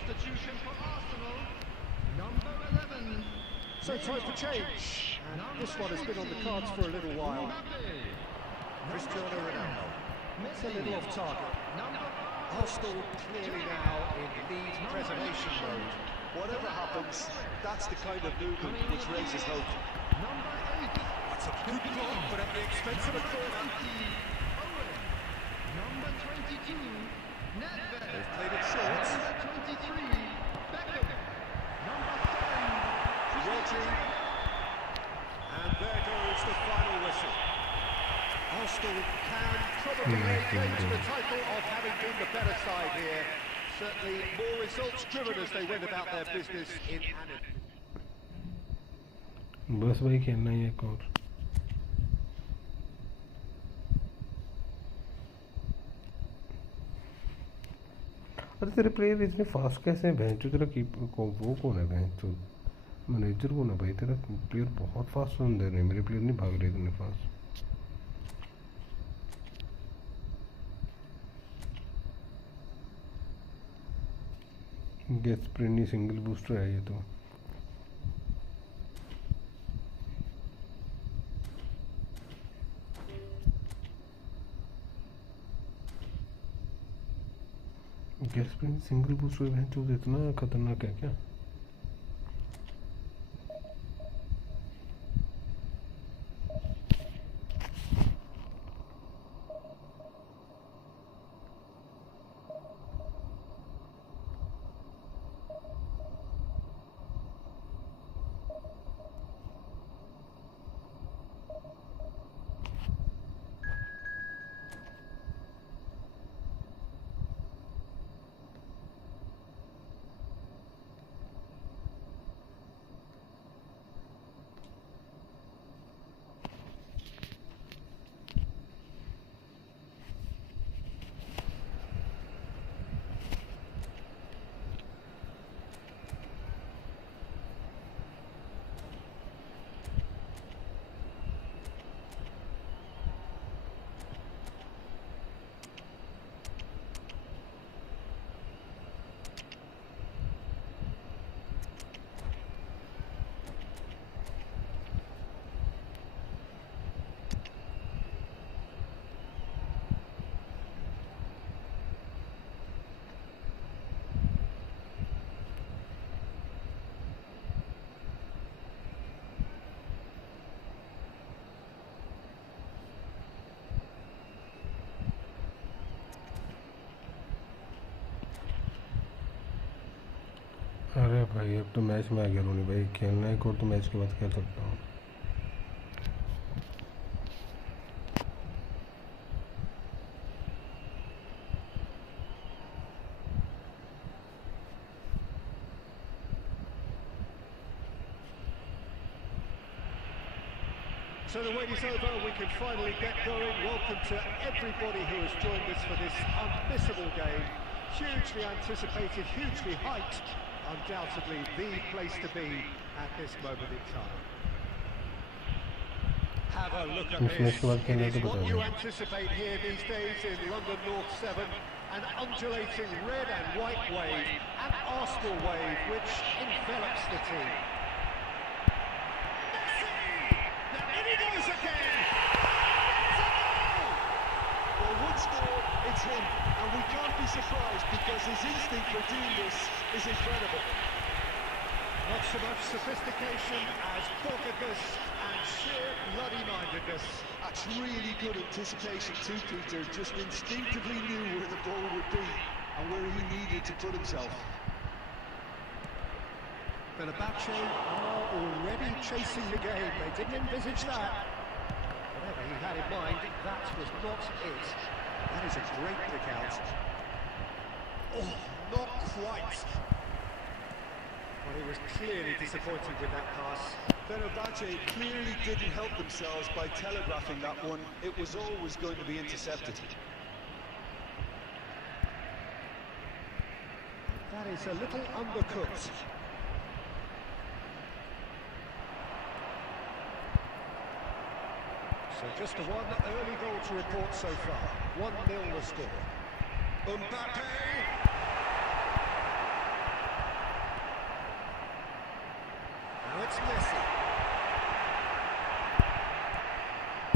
Substitution for Arsenal, number 11. So time for change. And this one has been on the cards for a little while. Cristiano Ronaldo. It's a little off target. Arsenal clearly now in lead preservation mode. Whatever happens, that's the kind of movement which raises hope. That's a good block, but at the expense of a corner. Number 22, Nedved. They've played it short. Number 23, Beckham. Number 7, Rodri. And there goes the final whistle. Arsenal can probably lay claim to the title of having been the better side here. Certainly more results driven as they went about their business in Annan. बस भाई खेलना ही एक और अरे तेरे player इतने fast कैसे हैं भैंचो तेरा कीपर को वो कौन है भैंचो मैनेजर कौन है भाई तेरा प्लेयर बहुत फास्ट रन दे रहे हैं मेरे प्लेयर नहीं भाग रहे इतने fast get sprint single booster है ये तो get sprint single boost event तो इतना खतरनाक है क्या? अरे भाई अब तो मैच में आ गया रोनी भाई, खेलना है को तो मैच के बाद खेल सकता हूँ। So the wait is over, we can finally get going. Welcome to everybody who has joined us for this unmissable game. Hugely anticipated, hugely hyped. Undoubtedly the place to be at this moment in time. Have a look at this. It is what you anticipate here these days in London North 7. An undulating red and white wave, an Arsenal wave which envelops the team. It's him, and we can't be surprised because his instinct for doing this is incredible. Not so much sophistication as doggedness and sheer bloody-mindedness. That's really good anticipation too, Peter. Just instinctively knew where the ball would be and where he needed to put himself. Fenerbahce are already chasing the game. They didn't envisage that. Whatever he had in mind, that was not it. That is a great pick out. Oh, not quite. Well, he was clearly disappointed with that pass. Fenerbahce clearly didn't help themselves by telegraphing that one. It was always going to be intercepted. That is a little undercooked. So just a one early goal to report so far. 1-0 the score. Mbappe! Now it's Messi.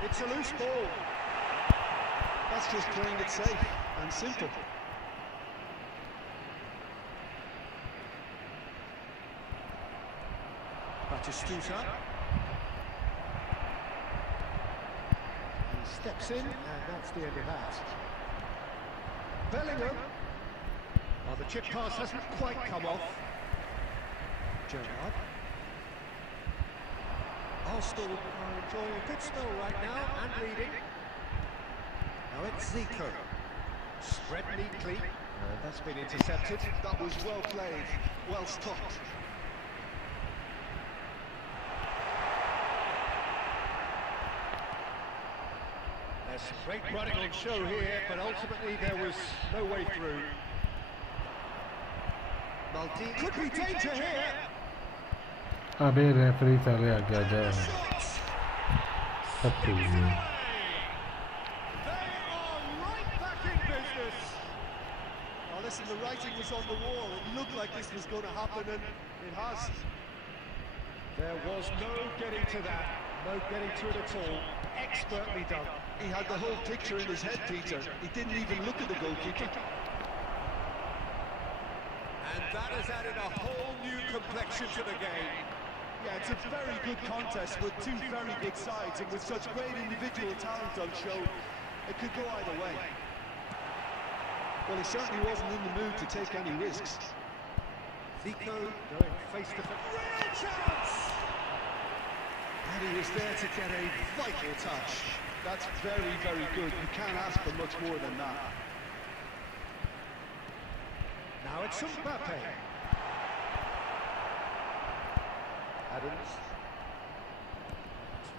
It's a loose ball. That's just playing it safe and simple. Batistuta. Steps in, and that's the end of that. Bellingham. Well, the chip pass hasn't quite come off. Gerrard. Arsenal are enjoying a good spell right now, and leading. Now it's Zico. Spread neatly. That's been intercepted. That was well played, well stopped. There's some great running on show here, but ultimately there was no way through. Maldini could be danger here. अबे referee साले आ गया जा सब ठीक है। They are right back in business. Well, listen, the writing was on the wall. It looked like this was going to happen, and it has. There was no getting to that, no getting to it at all. Expertly done. He had the whole picture in his head, Peter. He didn't even look at the goalkeeper. that has added a whole new complexion to the game. Yeah, it's a very good contest with two very good sides, and with such great individual talent on show, it could go either way. Well, he certainly wasn't in the mood to take any risks. Zico going face to face. Real chance! And he was there to get a vital touch. That's very, very good. You can't ask for much more than that. Now it's Mbappe. Adams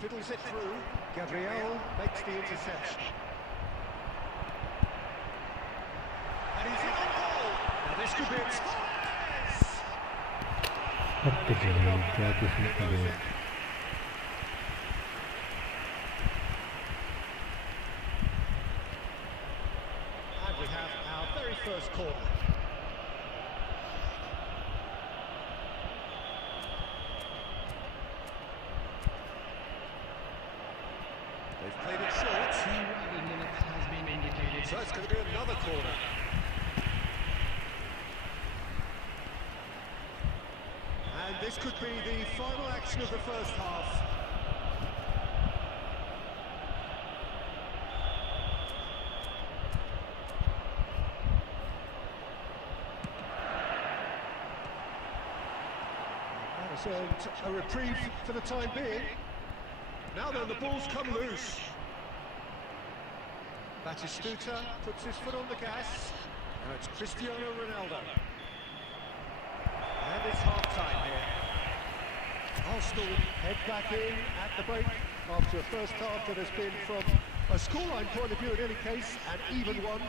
fiddles it through. Gabriel makes the interception. And he's in on goal. Now this could be a And we have our very first corner. They've played it short. 2 added minutes has been indicated. So it's going to be another corner. And this could be the final action of the first half. That has earned a reprieve for the time being. Now then, the ball's come loose. Batistuta puts his foot on the gas. Now it's Cristiano Ronaldo. And it's half-time here. Arsenal head back in at the break after a first half that has been, from a scoreline point of view in any case, an even one.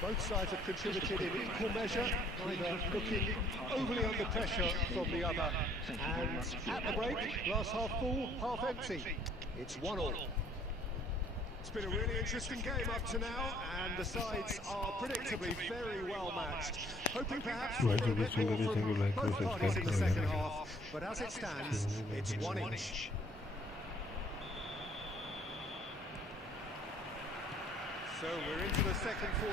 Both sides have contributed in equal measure, neither looking overly under pressure from the other. And at the break, glass half full, half empty. It's 1-1. It's been a really interesting game up to now, and the sides are predictably very well matched. Hoping perhaps for a little bit more from both parties in the second half, but as it stands, it's 1 each. So we're into the second 45.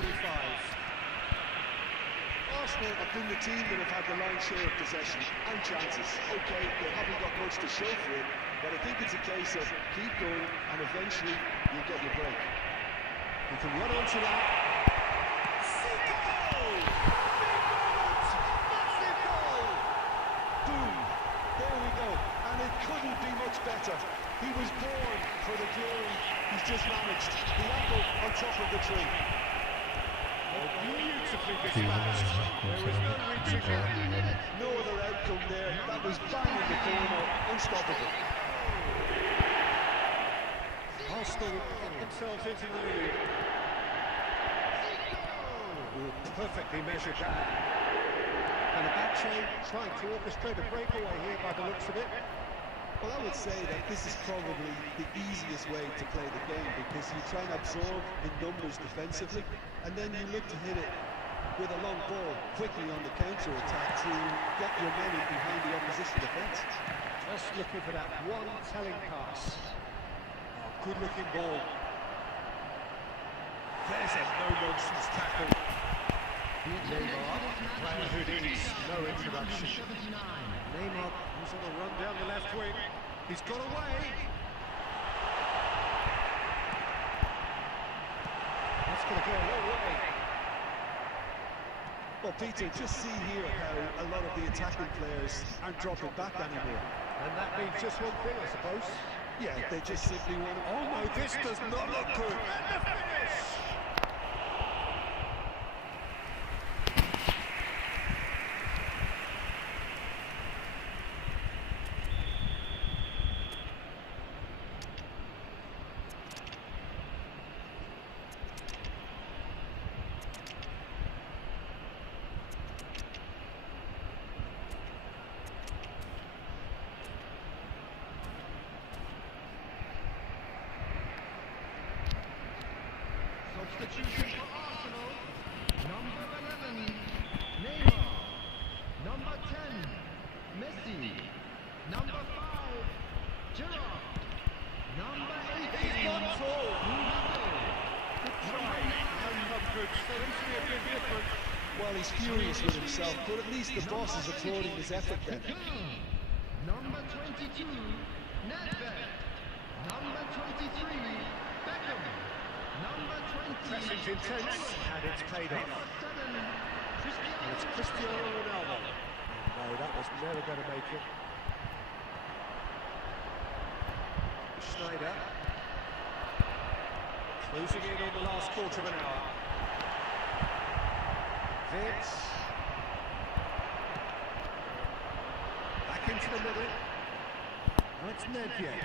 Arsenal have been the team that have had the lion's share of possession and chances. Okay, they haven't got much to show for it, but I think it's a case of keep going and eventually you'll get your break. You can run onto that. Zico! Massive goal! Boom! There we go. And it couldn't be much better. He was born for the glory. He's just managed the apple on top of the tree. Beautifully dispatched. There was no reaching it. No other outcome there. That was bang in the corner. Unstoppable. Arsenal get themselves into the lead. Perfectly measured that. And Abache trying to orchestrate a breakaway here by the looks of it. Well, I would say that this is probably the easiest way to play the game, because you try and absorb in numbers defensively, and then you look to hit it with a long ball quickly on the counter-attack to get your men in behind the opposition defence. Just looking for that one telling pass. Oh, good-looking ball. There's a no-nonsense tackle. Neymar, player who needs no introduction. Neymar, who's on the run down the left wing. He's got away. That's going to go a long way. Well, Peter, just see here how a lot of the attacking players aren't dropping back anymore. And that means just one thing, I suppose. Yeah, they just simply want to... Oh no, this does not look good. And the finish! Substitution for Arsenal. Number 11, Neymar. Number 10, Messi. Number 5, Gerrard. Number 18, He's got it all. Mbappe. Good try. And not good. Seems to be a bit different. Well, he's furious with himself, but at least the boss is applauding his effort then. Number 22, Nedved. Number 23, Beckham. Number 20, Pressing's intense, and it's paid off. number 7, And it's Cristiano Ronaldo. No, that was never going to make it. Schneider. Closing in on the last quarter of an hour. Vitz. Back into the middle. That's Nedved.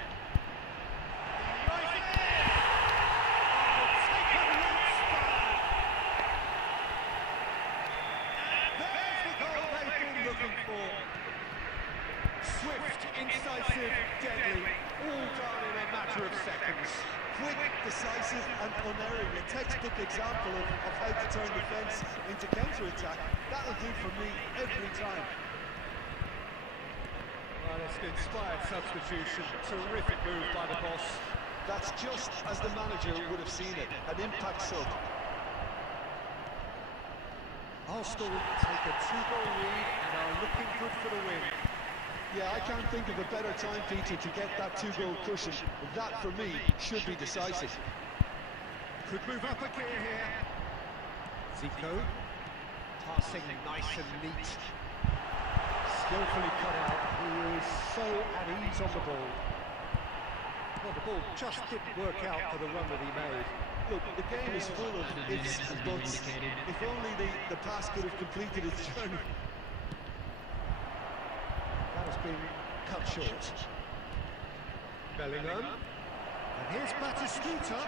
Looking for swift, incisive, deadly, all done in a matter of seconds. Quick, decisive and unerring. A textbook example of how to turn defence into counter-attack. That'll do for me every time. Well, it's an inspired substitution. Terrific move by the boss. That's just as the manager would have seen it. An impact sub. Arsenal take a 2-goal lead and are looking good for the win. Yeah, I can't think of a better time, Peter, to get that 2-goal cushion. That, for me, should be decisive. Could move up a gear here. Zico. Passing nice and neat. Skillfully cut out. He is so at ease on the ball. Well, the ball just didn't work out for the run that he made. Look, the game is full of ifs and buts. If only the pass could have completed its journey. That has been cut short. Bellingham. And here's Batistuta.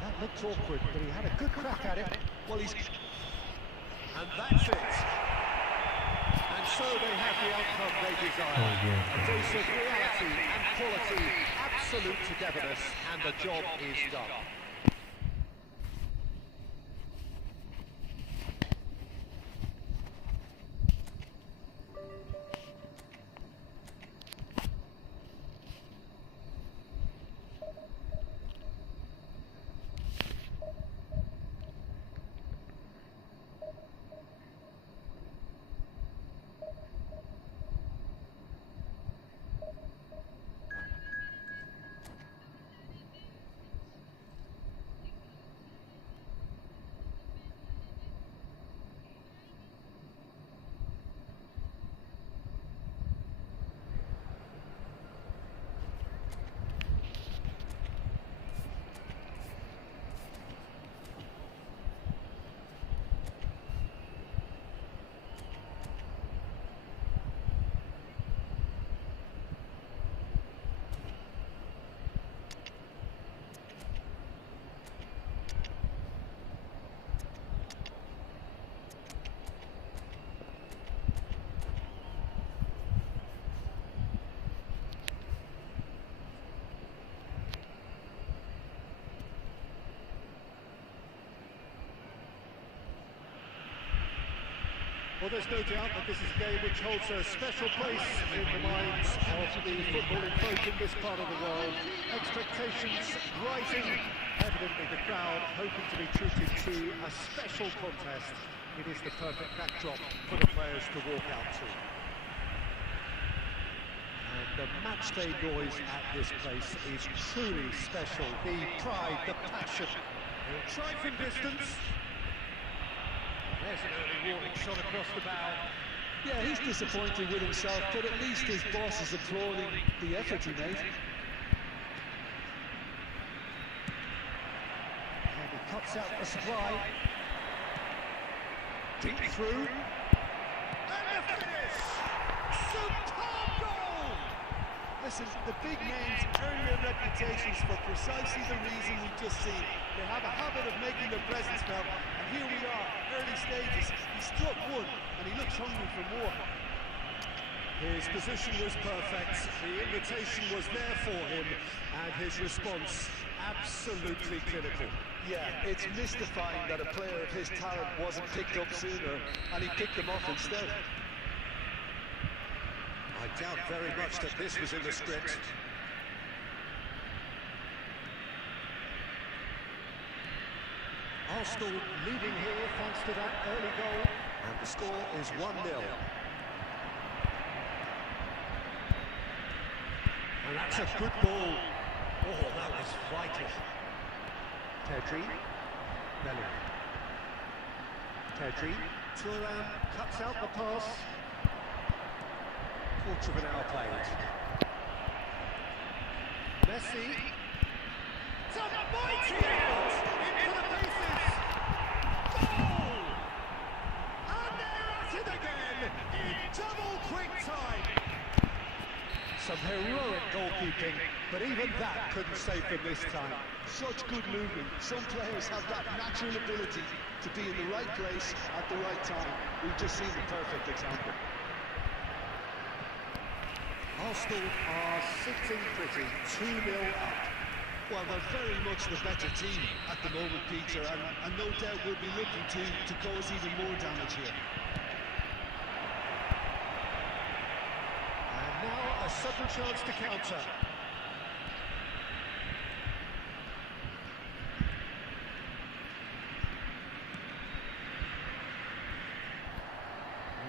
That looked awkward, but he had a good crack at it. Well, he's... And that's it. And so they have the outcome they desire. A dose of reality and quality, absolute togetherness, and the job is done. Well, there's no doubt that this is a game which holds a special place in the minds of the footballing folk in this part of the world. Expectations rising, evidently the crowd hoping to be treated to a special contest. It is the perfect backdrop for the players to walk out to. And the matchday noise at this place is truly special. The pride, the passion, try from distance. There's an early warning shot across the bow. Yeah, he's disappointed with himself, but at least his boss is applauding the effort he made. And he cuts out the supply. Deep through. And the finish! Superb goal! Listen, the big names earn their reputations for precisely the reason we've just seen. They have a habit of making their presence felt, and here we are, early stages. He struck one, and he looks hungry for more. His position was perfect, the invitation was there for him, and his response absolutely clinical. Yeah, it's mystifying that a player of his talent wasn't picked up sooner, and he picked them off instead. I doubt very much that this was in the script. Arsenal leading here thanks to that early goal, and the score is 1-0. And that's a good ball. Oh, that was vital. Pedri, Bellingham. Pedri, Turan cuts out the pass. Quarter of an hour played. Messi. It's a mighty effort into the pieces. Goal! And they're at it again in double quick time. Some heroic goalkeeping, but even that couldn't save them this time. Such good movement. Some players have that natural ability to be in the right place at the right time. We've just seen the perfect example. Arsenal are sitting pretty, 2-0 up. Well, they're very much the better team at the moment, Peter, and no doubt will be looking to cause even more damage here. And now a sudden chance to counter.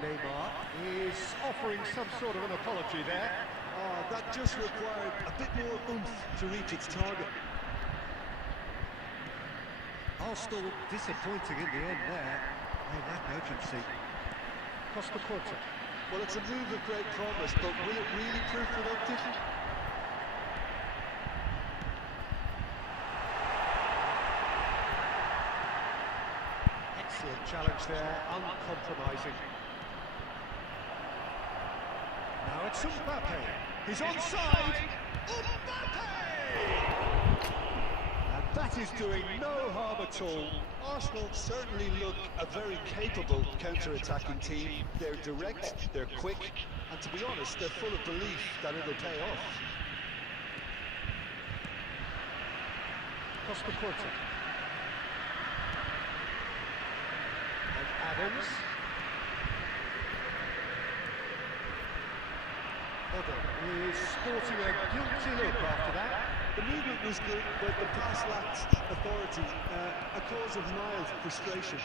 Neymar is offering some sort of an apology there. Oh, that just required a bit more oomph to reach its target. Arsenal disappointing in the end there. In that urgency. Costa Curta. Well, it's a move of great promise, but will it really prove productive? Excellent challenge there, uncompromising. Now it's Mbappe. He's onside. Mbappe! And that is doing no harm at all. Arsenal certainly look a very capable counter-attacking team. They're direct, they're quick, and to be honest, they're full of belief that it'll pay off. Costa Curta. And Adams. Odo is sporting a guilty look after that. The movement was good, but the pass lacked authority, a cause of mild frustration.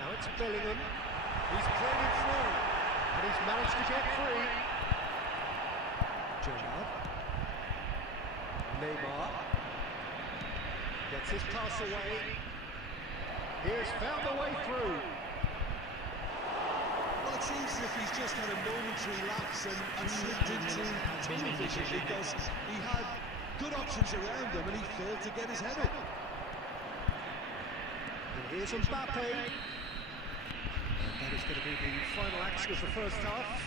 Now it's Bellingham. He's played it through, and he's managed to get free. Gerrard. Neymar gets his pass away. He has found the way through. Well, it seems as if he's just had a momentary lapse and slipped into tunnel vision because he had good options around him and he failed to get his head up. And here's Mbappe. And that is going to be the final action of the first half.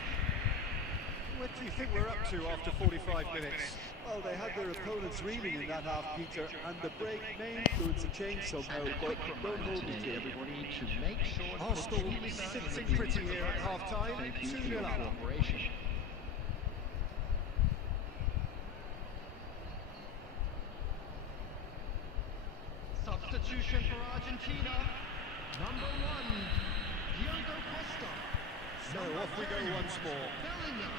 What do you think we're up to after 45 minutes? Well, they had their opponents reeling in that half, Peter, and the break may influence a change somehow, but don't hold me to it. Arsenal sitting pretty here at half-time, 2-0 up. Substitution for Argentina. Number 1, Diego Costa. So off we go once more. Bellingham.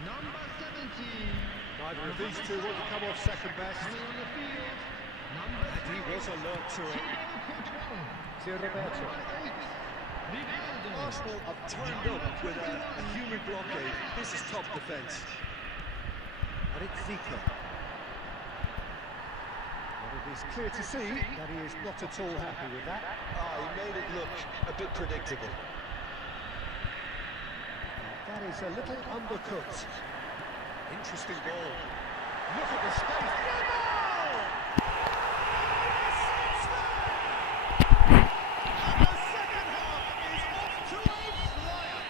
Number 17. Neither of these two want to come off second best. On the field. Number And he was alert to it. Thiago Roberto. Courtois. Rivaldo. Arsenal have turned up with a human blockade. This is top defence. And it's Zico. And it is clear to see that he is not at all happy with that. He made it look a bit predictable. That is a little undercooked. Interesting ball. Look at the space. And the second half is off to a flyer.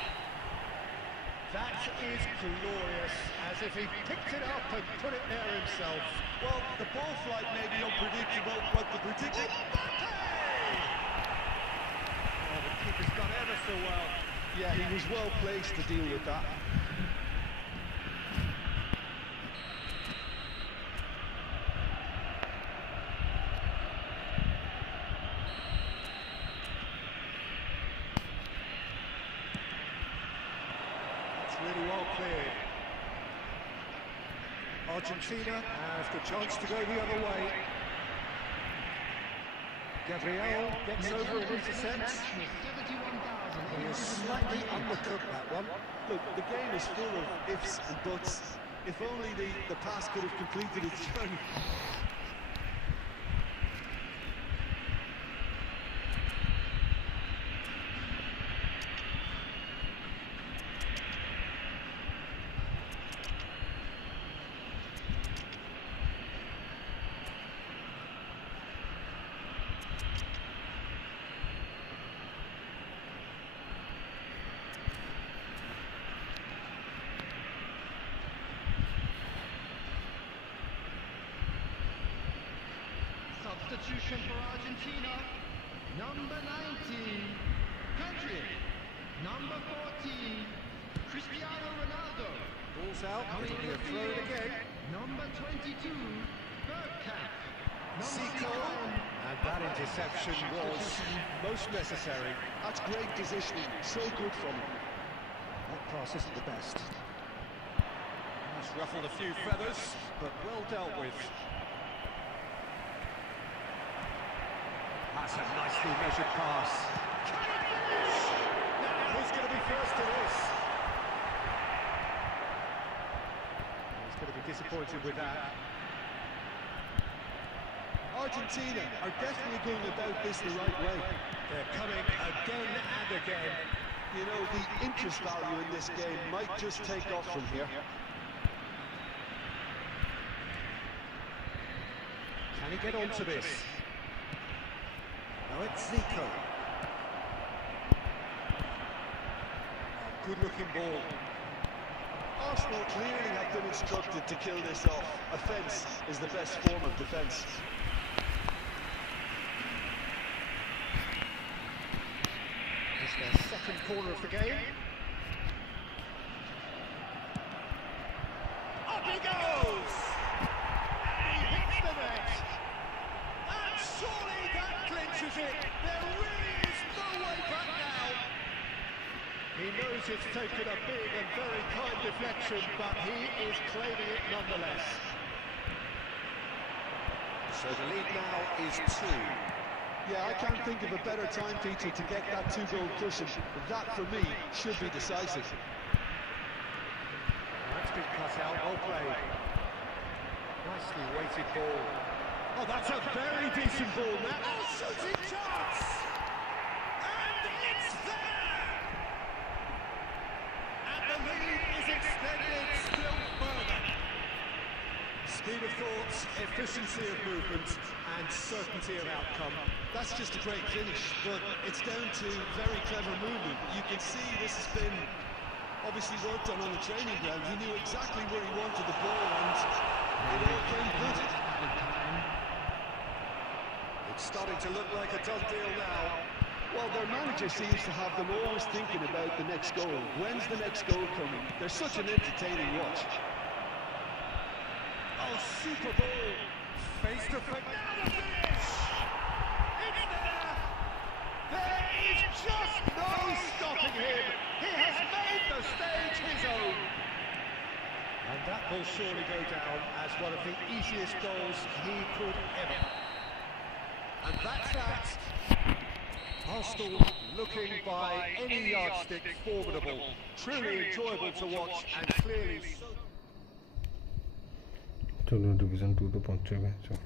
That is glorious, as if he picked it up and put it there himself. Well, the ball flight may be unpredictable, but the predictable... Oh, the keeper's done ever so well. Yeah, he was well placed to deal with that. It's really well cleared. Argentina has the chance to go the other way. Gabriel gets over and intercepts. He has slightly undercooked that one. Look, the game is full of ifs and buts. If only the pass could have completed its journey. Substitution for Argentina. Number 19, Patrick. Number 14, Cristiano Ronaldo. Ball's out, it'll be a throw in again. Number 22, Bergkamp. Seco, and that interception was most necessary. That's great positioning, so good from him. That pass isn't the best. That's ruffled a few feathers, but well dealt with. That's a nicely measured pass. Can it finish? Now, who's going to be first to this? He's going to be disappointed with that. Argentina are definitely going about this the right way. They're coming again and again. You know, the interest value in this game might just take off from here. Can he get onto this? Now it's Zico. Good looking ball. Arsenal clearly have been instructed to kill this off. Offence is the best form of defence. It's their second corner of the game. Up he goes! And he hits the net! And surely that clinches it! There really is no way back now! He knows it's taken a big and very kind deflection, but he is claiming it nonetheless. So the lead now is 2. Yeah, I can't think of a better time, Peter, to get that 2-goal cushion. That, for me, should be decisive. That's been cut out, well played. Nicely weighted ball. Oh, that's a very decent ball now. Oh, shooting chance! And it's there! And the lead is extended still further. Speed of thought, efficiency of movement, and certainty of outcome. That's just a great finish, but it's down to very clever movement. You can see this has been obviously worked on the training ground. He knew exactly where he wanted the ball, and it all came good. It's starting to look like a done deal now. Well, their manager seems to have them always thinking about the next goal. When's the next goal coming? They're such an entertaining watch. Oh, super ball! Face to face. Now the finish! It's there! There is just no stopping him! He has made the stage his own! And that will surely go down as one of the easiest goals he could ever. And that's that. Arsenal looking by any yardstick formidable. Truly enjoyable to watch and clearly so... चलो division 2 तो पहुँच गए चलो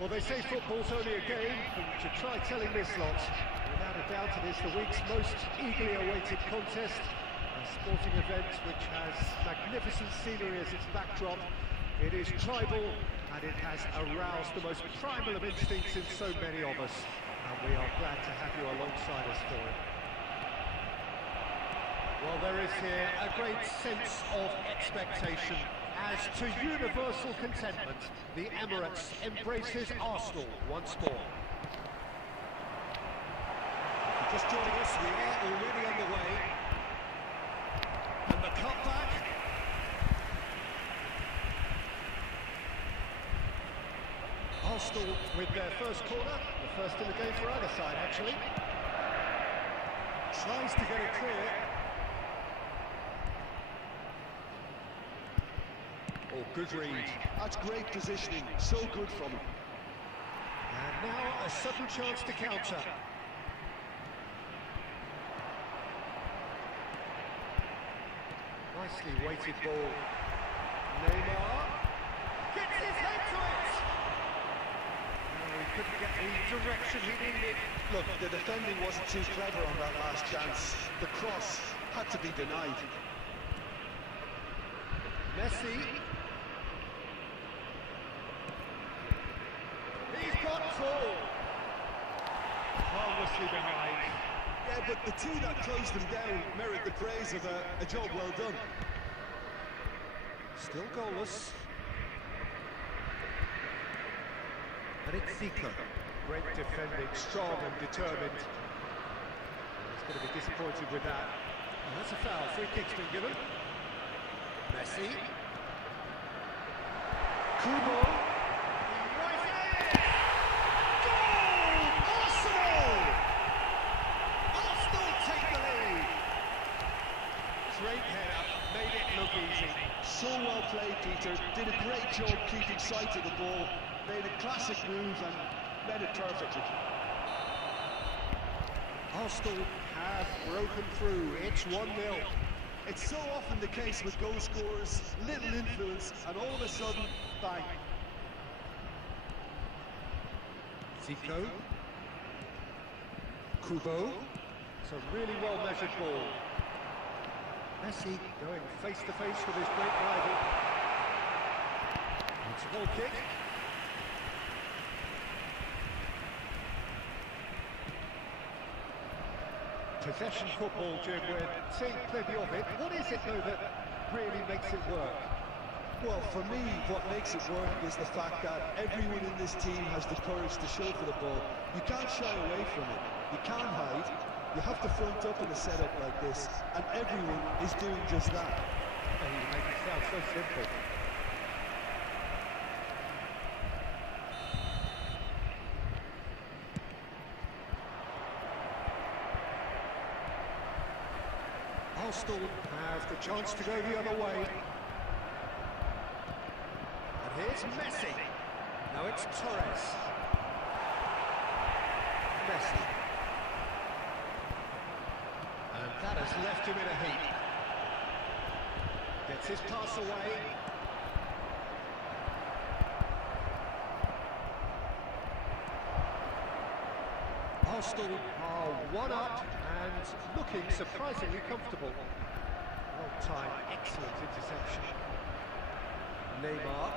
Well, they say football's only a game, and to try telling this lot, without a doubt it is the week's most eagerly awaited contest, a sporting event which has magnificent scenery as its backdrop. It is tribal, and it has aroused the most primal of instincts in so many of us, and we are glad to have you alongside us for it. Well, there is here a great sense of expectation. As to universal contentment, the Emirates embraces Arsenal once more. If you're just joining us, we are already underway. And the cutback. Arsenal with their first corner, the first in the game for either side, actually. Tries to get it clear. Oh, good read. That's great positioning, so good from him. And now a sudden chance to counter. Nicely weighted ball. Neymar gets his head to it. No, he couldn't get the direction he needed. Look, the defending wasn't too clever on that last chance. The cross had to be denied. Messi. He's got full. Harmlessly behind. Yeah, but the two that closed them down merit the praise of a job well done. Still goalless. And it's Zico. Great defending, strong and determined. He's going to be disappointed with that. And that's a foul. Free kick's been given. Messi. Kubo. Right in! Goal! Arsenal! Arsenal take the lead. Great header, made it look easy. So well played, Peter. Did a great job keeping sight of the ball. Made a classic move and made it perfectly. Arsenal have broken through. It's 1-0. It's so often the case with goal scorers, little influence, and all of a sudden, bang. Zico. Kubo. It's a really well-measured ball. Messi going face-to-face with his great rival. It's a goal kick. Possession football, Jim, we're seeing plenty of it. What is it, though, that really makes it work? Well, for me, what makes it work is the fact that everyone in this team has the courage to show for the ball. You can't shy away from it. You can't hide. You have to front up in a setup like this, and everyone is doing just that. And you make it sound so simple. Arsenal have the chance to go the other way. And here's Messi. Now it's Torres. Messi. And that has left him in a heap. Gets his pass away. Arsenal are one up and looking surprisingly comfortable. Long time, excellent interception. Neymar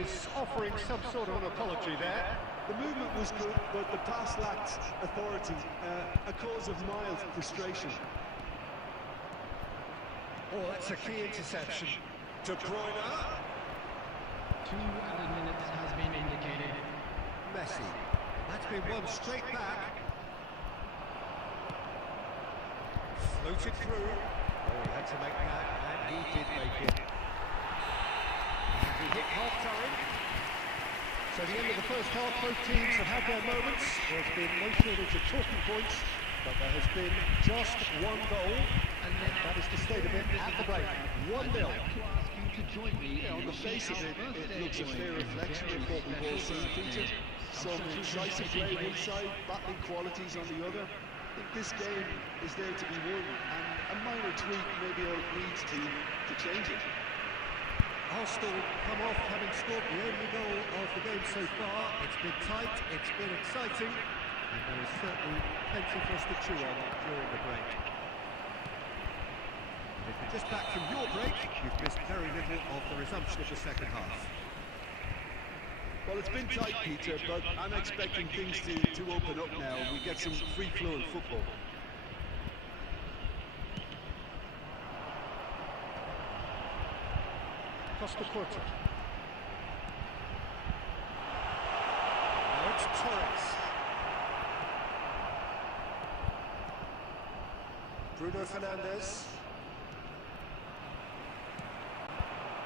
is offering some sort of an apology there. The movement was good, but the pass lacked authority, a cause of mild frustration. Oh, that's a key interception. De Bruyne. 2 added minutes has been indicated. Messi. That's been won straight back. Floated through. Oh, he had to make that, and he did make it. And he hit half-time. So the end of the first half, both teams have had their moments. There's been no shortage of talking points, but there has been just one goal, and that is to state of it at the break. 1-0. Yeah, on the face of it, it looks a fair reflection of what we've all seen, Peter. Some incisive play one side, battling qualities on the other. I think this game is there to be won, and a minor tweak maybe all it needs to change it. Arsenal come off having scored the only goal of the game so far. It's been tight, it's been exciting, and there is certainly plenty for us to chew on during the break. If you're just back from your break, you've missed very little of the resumption of the second half. Well, it's been tight, Peter, but I'm expecting things to open up now and we get some free-flowing football. Costa Corta. Now it's Torres. Bruno Fernandes.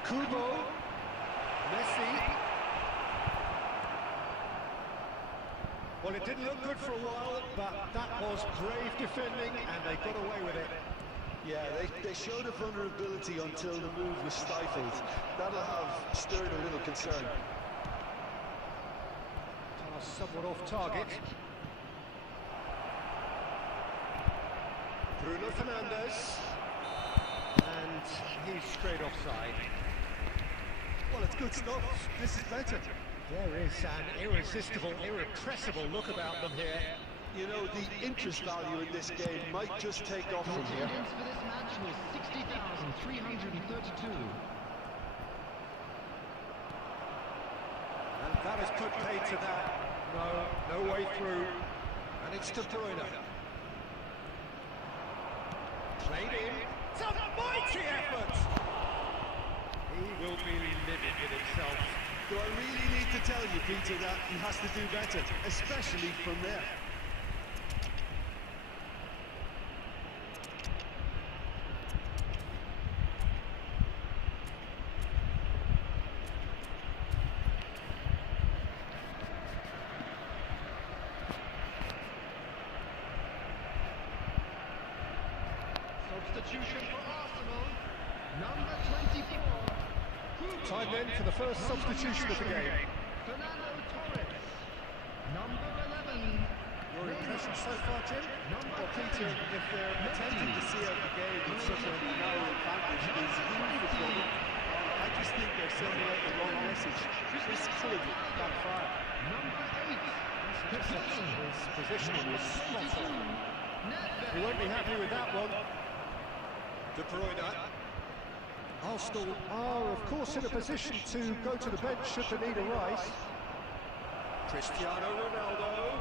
Kubo. Messi. Well, it didn't look good for a while, but that was brave defending and they got away with it. Yeah, they showed a vulnerability until the move was stifled. That'll have stirred a little concern. Pass somewhat off target. Bruno Fernandes. And he's straight offside. Well, it's good stuff. This is better. There is an irresistible, irrepressible look about them here. You know, the interest value in this game might just take off from here. Attendance for this match was 60,332. And that has put paid to that. No way through. And it's De Bruyne. Played in. It's a mighty effort! He will be livid with himself. Do I really need to tell you, Peter, that he has to do better, especially from there? Substitution for Arsenal, number 24. Time then for the first substitution of the game. Fernando Torres, number 11. Your impression so far, Jim? Well, Peter, if they're attempting to see out the game with such a narrow advantage, it's huge for trouble. I just think they're sending out the wrong message. This could backfire. Number 8. His positioning was spot on. He won't be happy with that one. De Bruyne. Arsenal are, of course, in a position to go to the bench should the need arise. Cristiano Ronaldo.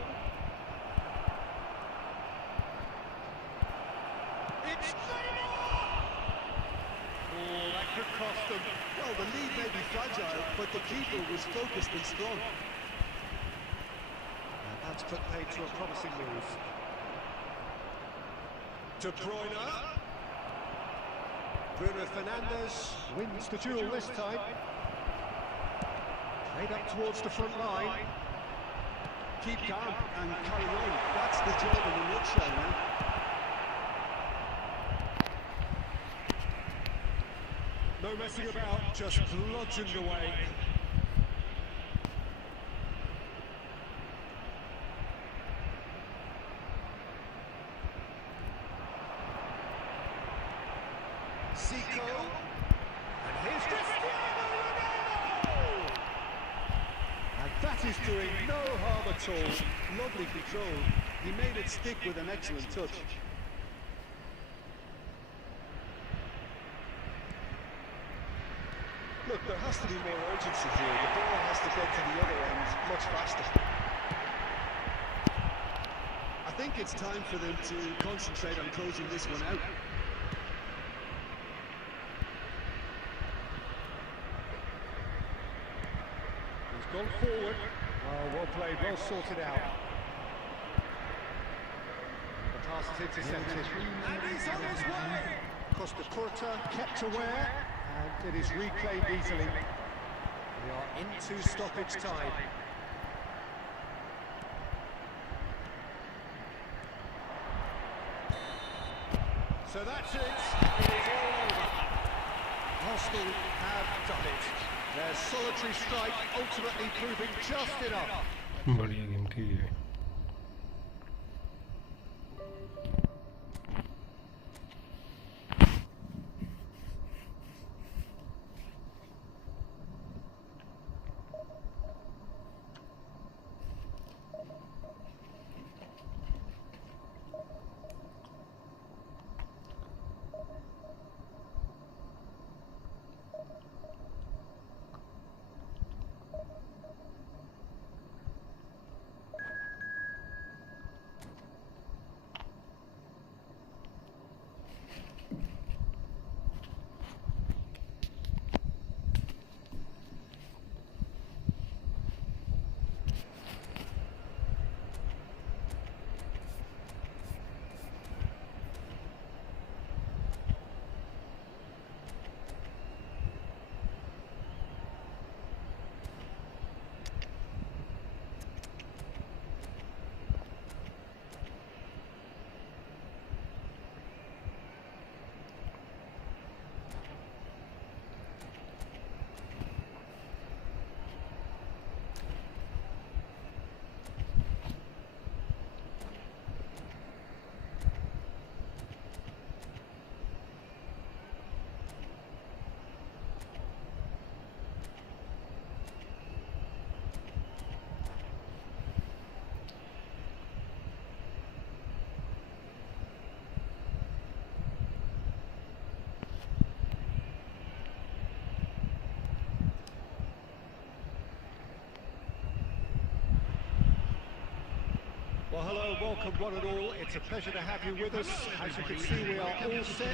It's Neymar! Oh, that could cost them. Well, the lead may be fragile, but the keeper was focused and strong. And that's put paid to a promising move. De Bruyne. Bruno Fernandes wins the duel this time. Played up towards the front line. Keep calm and carry on. That's the job in a nutshell now. No messing about, just bludgeoned away. Zico, and here's Cristiano Ronaldo! And that is doing no harm at all. Lovely control. He made it stick with an excellent touch. Look, there has to be more urgency here. The ball has to get to the other end much faster. I think it's time for them to concentrate on closing this one out. He's gone forward. Well played, well sorted out. The pass is intercepted. And he's on his way! Costa Corta kept aware, and it is reclaimed easily. We are into stoppage time. So that's it. It is all over. Arsenal have done it. Their solitary strike ultimately proving just enough. बढ़िया game की है। Well, hello, welcome one and all. It's a pleasure to have you with us. As you can see, we are all set.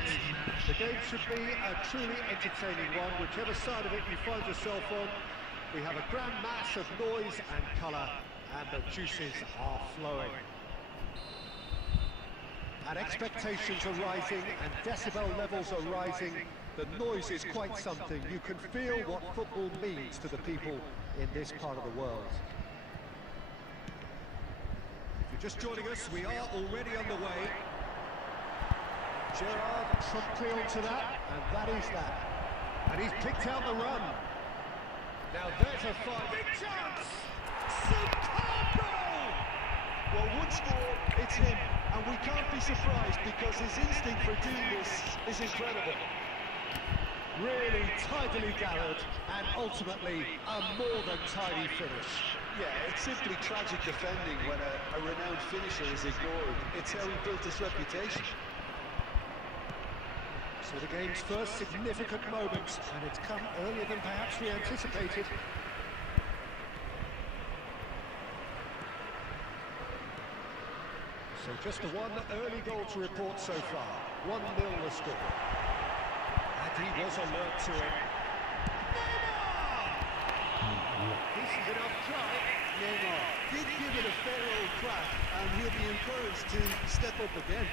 The game should be a truly entertaining one, whichever side of it you find yourself on. We have a grand mass of noise and colour, and the juices are flowing. And expectations are rising, and decibel levels are rising. The noise is quite something. You can feel what football means to the people in this part of the world. If you're just joining us, we are already underway. Gerrard promptly onto that, and that is that. And he's picked out the run. Now there's a fine big chance! Superb goal! Well, once more, it's him, and we can't be surprised because his instinct for doing this is incredible. Really tidily gathered, and ultimately a more than tidy finish. Yeah, it's simply tragic defending when a renowned finisher is ignored. It's how he built his reputation. So the game's first significant moment, and it's come earlier than perhaps we anticipated. So just the one early goal to report so far. 1-0 the score. And he was alert to it. Neymar! Decent enough try. Neymar did give it a fair old crack, and he'll be encouraged to step up again.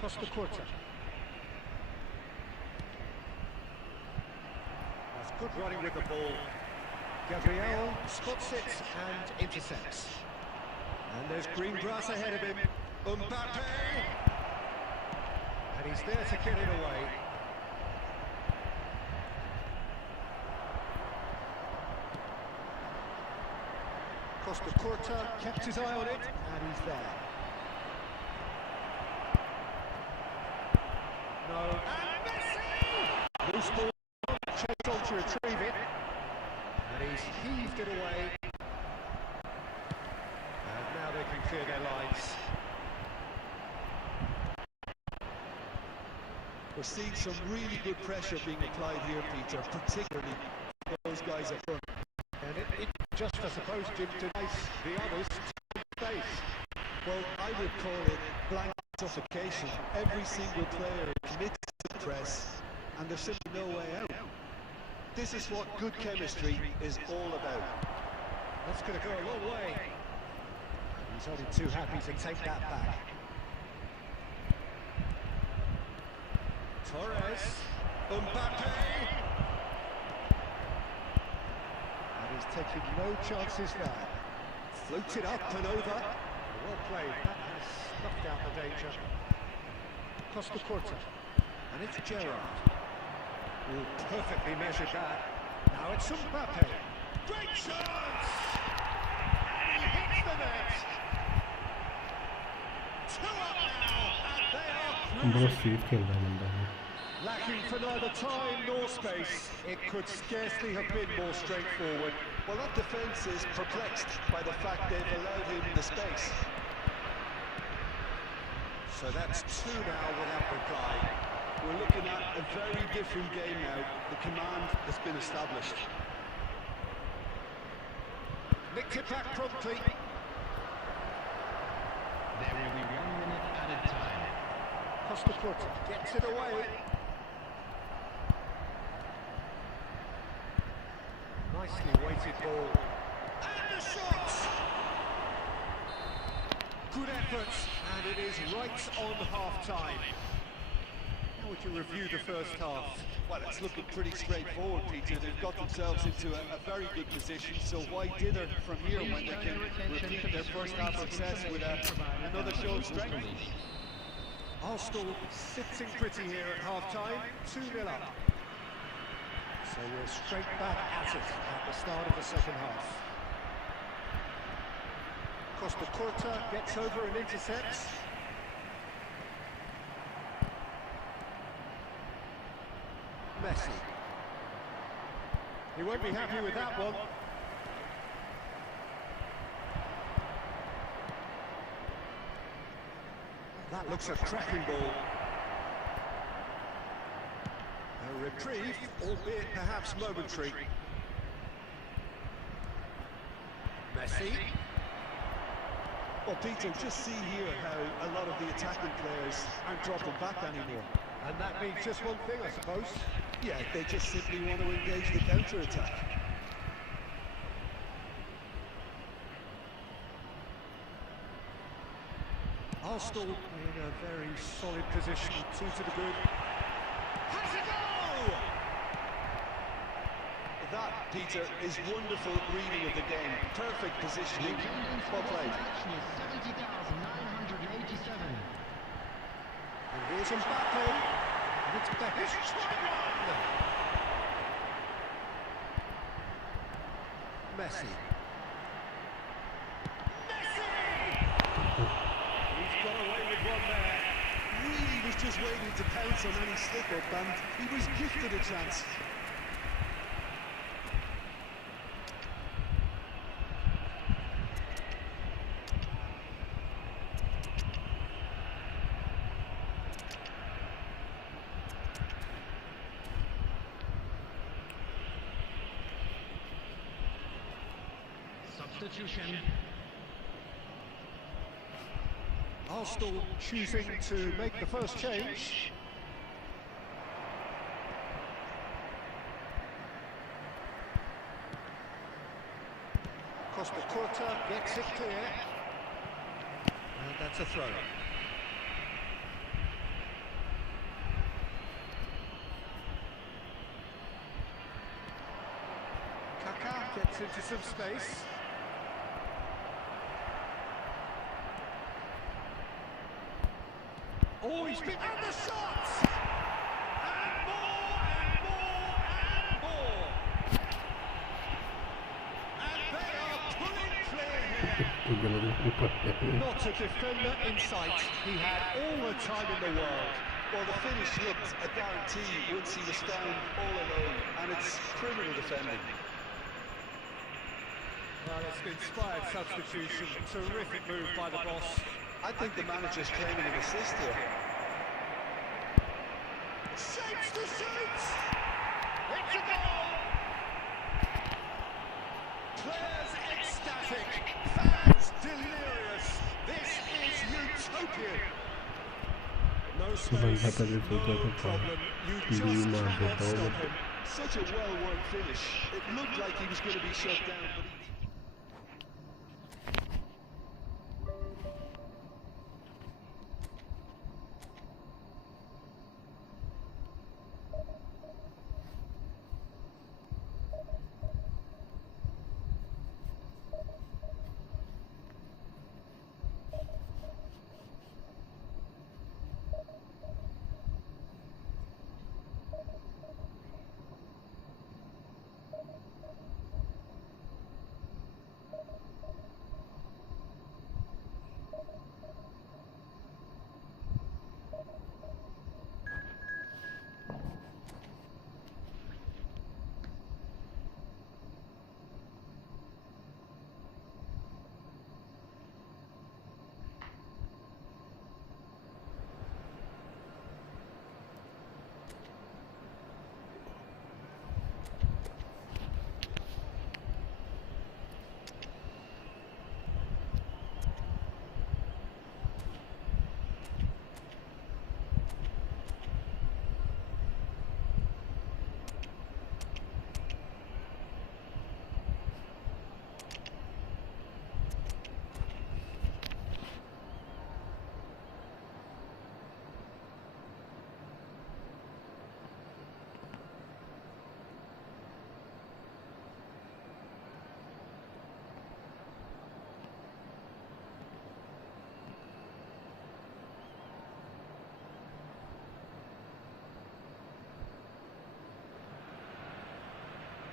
Costa Curta. That's good running with the ball. Gabriel spots it and intercepts. And there's green grass ahead of him. Mbappe! And he's there to get it away. Costa Curta kept his eye on it, and he's there. No. And Messi! Loose ball, chased on to retrieve it. And he's heaved it away. And now they can clear their lines. We're seeing some really good pressure being applied here, Peter, particularly for those guys up front. And it just, I suppose, Jim, to ice the others to space. Well, I would call it blank suffocation. Every single player commits to the press, and there's simply no way out. This is what good chemistry is all about. That's going to go a long way. He's only too happy to take that back. Torres, Mbappe, and he's taking no chances there. Floats it up and over. Well played. That has snuffed out the danger. Costa Curta, and it's Gerrard. Oh, perfectly measured that. Now it's Mbappe. Great chance! And he hits the net. 2 up now, and they are बड़ा cruising. Safe खेल रहा है बंदा ये। Lacking for neither time nor space, it could scarcely have been more straightforward. Well, that defence is perplexed by the fact they've allowed him the space. So that's 2 now without reply. We're looking at a very different game now. The command has been established. Nicked it back promptly. There will be 1 minute added time. Costa Curta gets it away. Nicely weighted ball. And the shot! Good effort, and it is right on half-time. How would you review the first half? Well, it's looking pretty straightforward, Peter. They've got themselves into a very good position, so why dither from here when they can repeat their first half success with another show of strength? Arsenal sitting pretty here at half-time, 2-0 up. So we're straight back at it at the start of the second half. Costa Curta gets over and intercepts. Messi. He won't be happy with that one. That looks a cracking ball. A reprieve, albeit perhaps momentary. Messi. Well, Peter, just see here how a lot of the attacking players aren't dropping back anymore. And that means just one thing, I suppose. Yeah, they just simply want to engage the counter-attack. Arsenal in a very solid position, 2 to the good. Has a goal! That, Peter, is wonderful reading of the game. Perfect positioning. Well played. Is 70,987. And here's Mbappe. And it's Becker's try. Messi. He's got away with one there. Really was just waiting to pounce on any slip-up, and he was gifted a chance. Substitution. Arsenal choosing to make the first change. Costa Curta gets it clear. And that's a throw. Kaká gets into some space. Oh, he's been... And the shots! And more, and more, and more! And they are pulling clear here! Not a defender in sight. He had all the time in the world. Well, the finish looked a guarantee once he was down all alone, and it's criminal defending. Well, it's an inspired substitution. Terrific move by the boss. I think the manager's claiming an assist here. Shapes to shoot! It's a goal! Players ecstatic, fans delirious. This is utopian. No space, no problem. You just cannot stop him. Such a well-worked finish. It looked like he was going to be shut down, but he...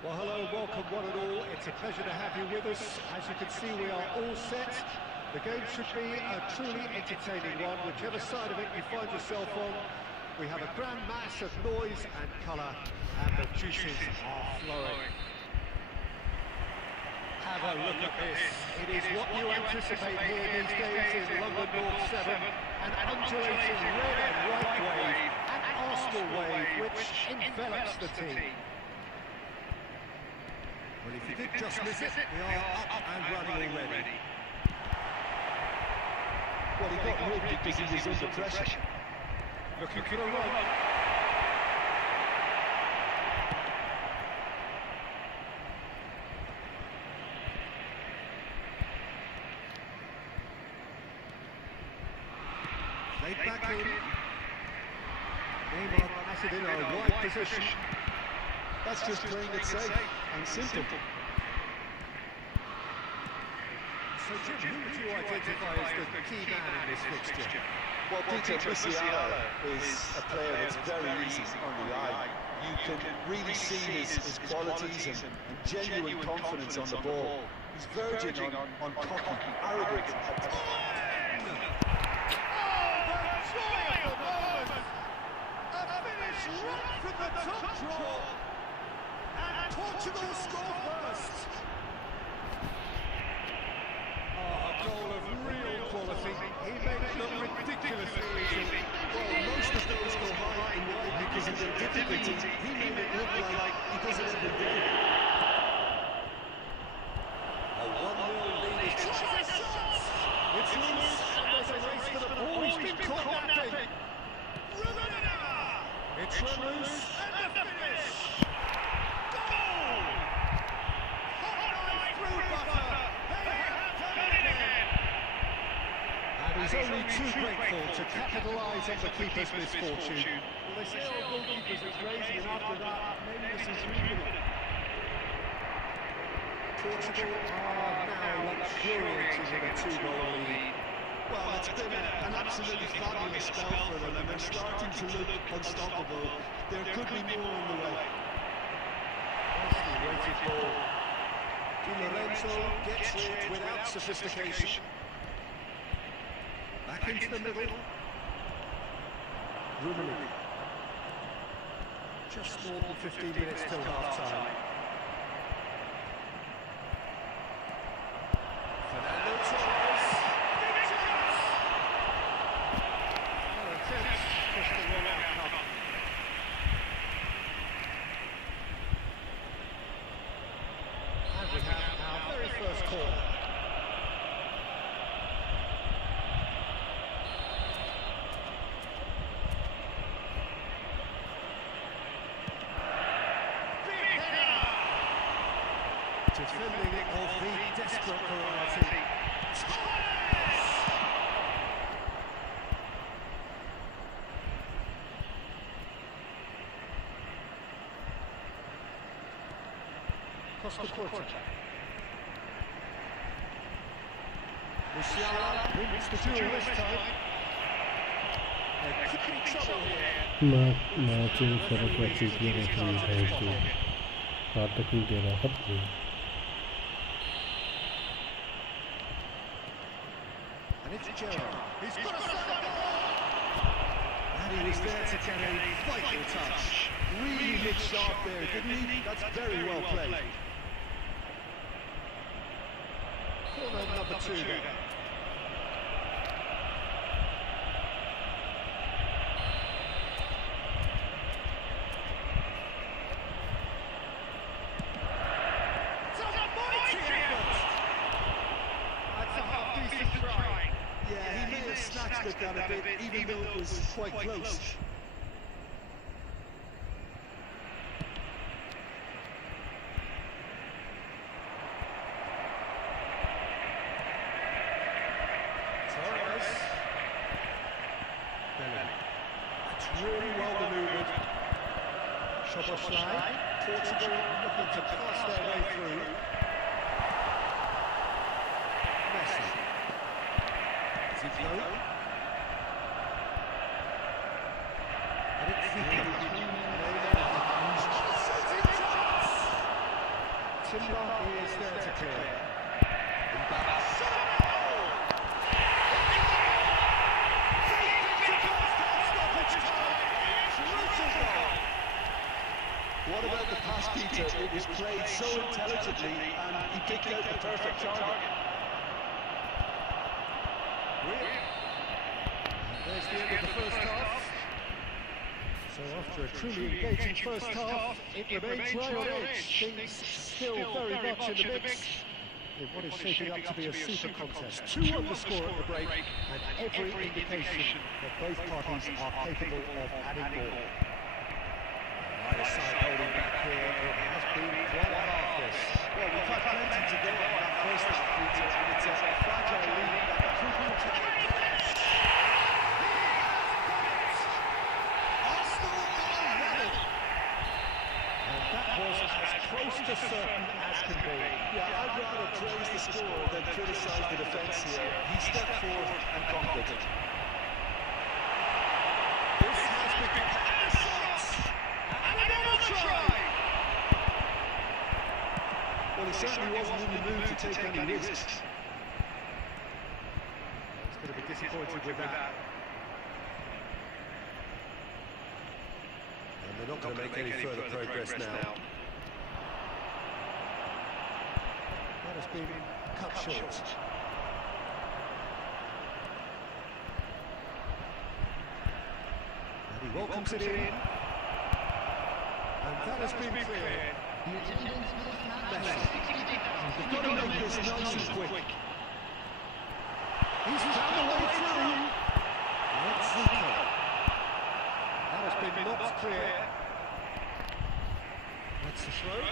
Well, hello, welcome one and all. It's a pleasure to have you with us. As you can see, we are all set. The game should be a truly entertaining one, whichever side of it you find yourself on. We have a grand mass of noise and colour, and the juices are flowing. Have a look at this. It is what you anticipate here these days in London North 7. An undulating red and white wave, an Arsenal wave which envelops the team. Well, if you did just miss it, we are up and running already. Well, he got rid because he was under pressure. Looking for a run. Played back in. Neymar has it in a wide position. That's just playing it safe and simple. So Jim, who would you identify as the key man in this fixture? Well, Peter Musiala is a player that's very easy on the eye. You can really see his qualities and genuine confidence on the ball. He's verging on cocky, arrogant. Portugal score first. Oh, a goal of real quality. He made it look ridiculously easy. Well, most of those go high and wide because of their difficulty. He made it look like he does it every day. A 1-0 lead is it's loose and there's a race for the ball. He's been caught napping. It's run loose and the finish. He's only too grateful to capitalise on the keeper's misfortune. Well, they say all goalkeepers are crazy, and after that, maybe this is real. Portugal are now luxuriating with a 2-goal lead. Well, it's been an absolutely fabulous spell for them, and they're starting to look unstoppable. There could be more on the way. Nicely weighted ball. Di Lorenzo gets it without sophistication. Back into the middle. Rummenigge. Just more than 15 minutes till half-time. Fernando Torres. Well, attempts, just the wrong outcome. And we have our very first corner. Defending of the desperate variety. Costa Curta. Musiala wins the duel this time. There could be trouble here. Match फर्क अच्छी है तो नाटक ही दे रहा है And it's Gerrard. He's got a side ball! And he was there to get a vital touch. Really hit sharp there, didn't he? That's very well played. Corner number 2 then. Snatched it down a bit, even though it was quite close. Torres. Bellingham. That's really well manoeuvred. Szoboszlai. Portugal looking to pass their way through. Messi. Zidane. And it's Timber is there to clear. What about the pass, Peter? It was played so intelligently and he picked out the perfect target. There's the end of the first half. So after a truly engaging first half, it remains right on edge. Things still very much in the mix in what is shaping up to be a super contest. 2-1 the score at the break, and every indication that both parties are capable of adding more. Either side holding back here, it has been quite a half this. Well, we've had plenty to go on that first half, Peter, and it's a fragile lead that could come to was as close to certain as can be. Yeah, I'd rather praise the scorer than criticise the defence here. He stepped forward and conquered it. This has become a shot! And another try! Well, he certainly wasn't in the mood to take any risks. He's going to be disappointed with that. And they're not going to make any further progress now. That has been cut short. And he welcomes it in. And that has been cleared. You've got to make this nice and quick. He's found the way through. Let's see. That has been knocked clear. That's the throw.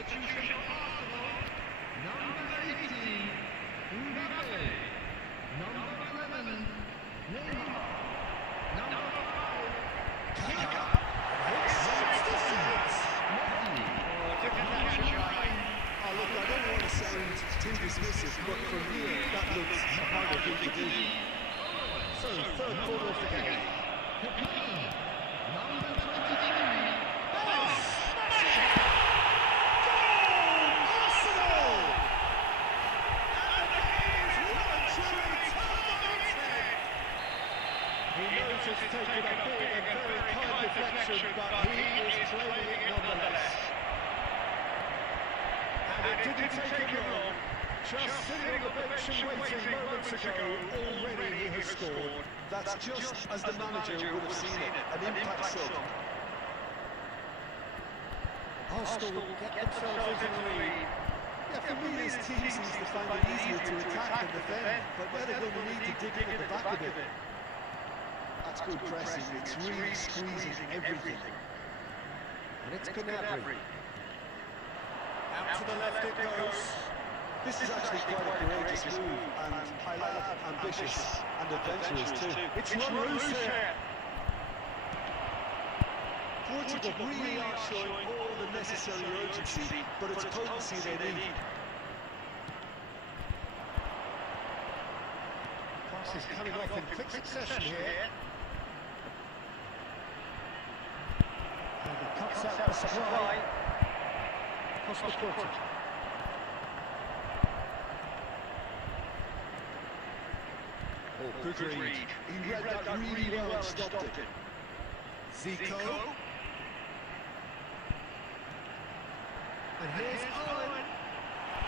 Substitution for Arsenal. Number 18, Mbappe. Number 11, Neymar. Number 5, Kaka. Oh, look, I don't want to sound too dismissive, but from here, that looks a harder thing to do. So, third quarter of the game. Number 23. Has taken a big and very kind deflection, but he is claiming it nonetheless. And it didn't take him long. Just sitting on the bench and waiting moments ago, already he has scored. That's just as the manager would have seen it, an impact sub. Arsenal get themselves into the lead. Yeah, for me, this team seems to find it easier to attack than defend, but where they're going to need to dig in at the back of it. That's good pressing, it's really squeezing everything. And it's Gnabry. Out to the left it goes. This is actually quite a courageous move, and I love ambitious and adventurous too. It's run loose here. Portugal really are showing all the necessary urgency, but it's potency they need. Pass is coming off in quick succession here. And he cuts out the supply. Across the quarter. Oh, good read. He read that really well and stopped it. Zico. And here's Owen.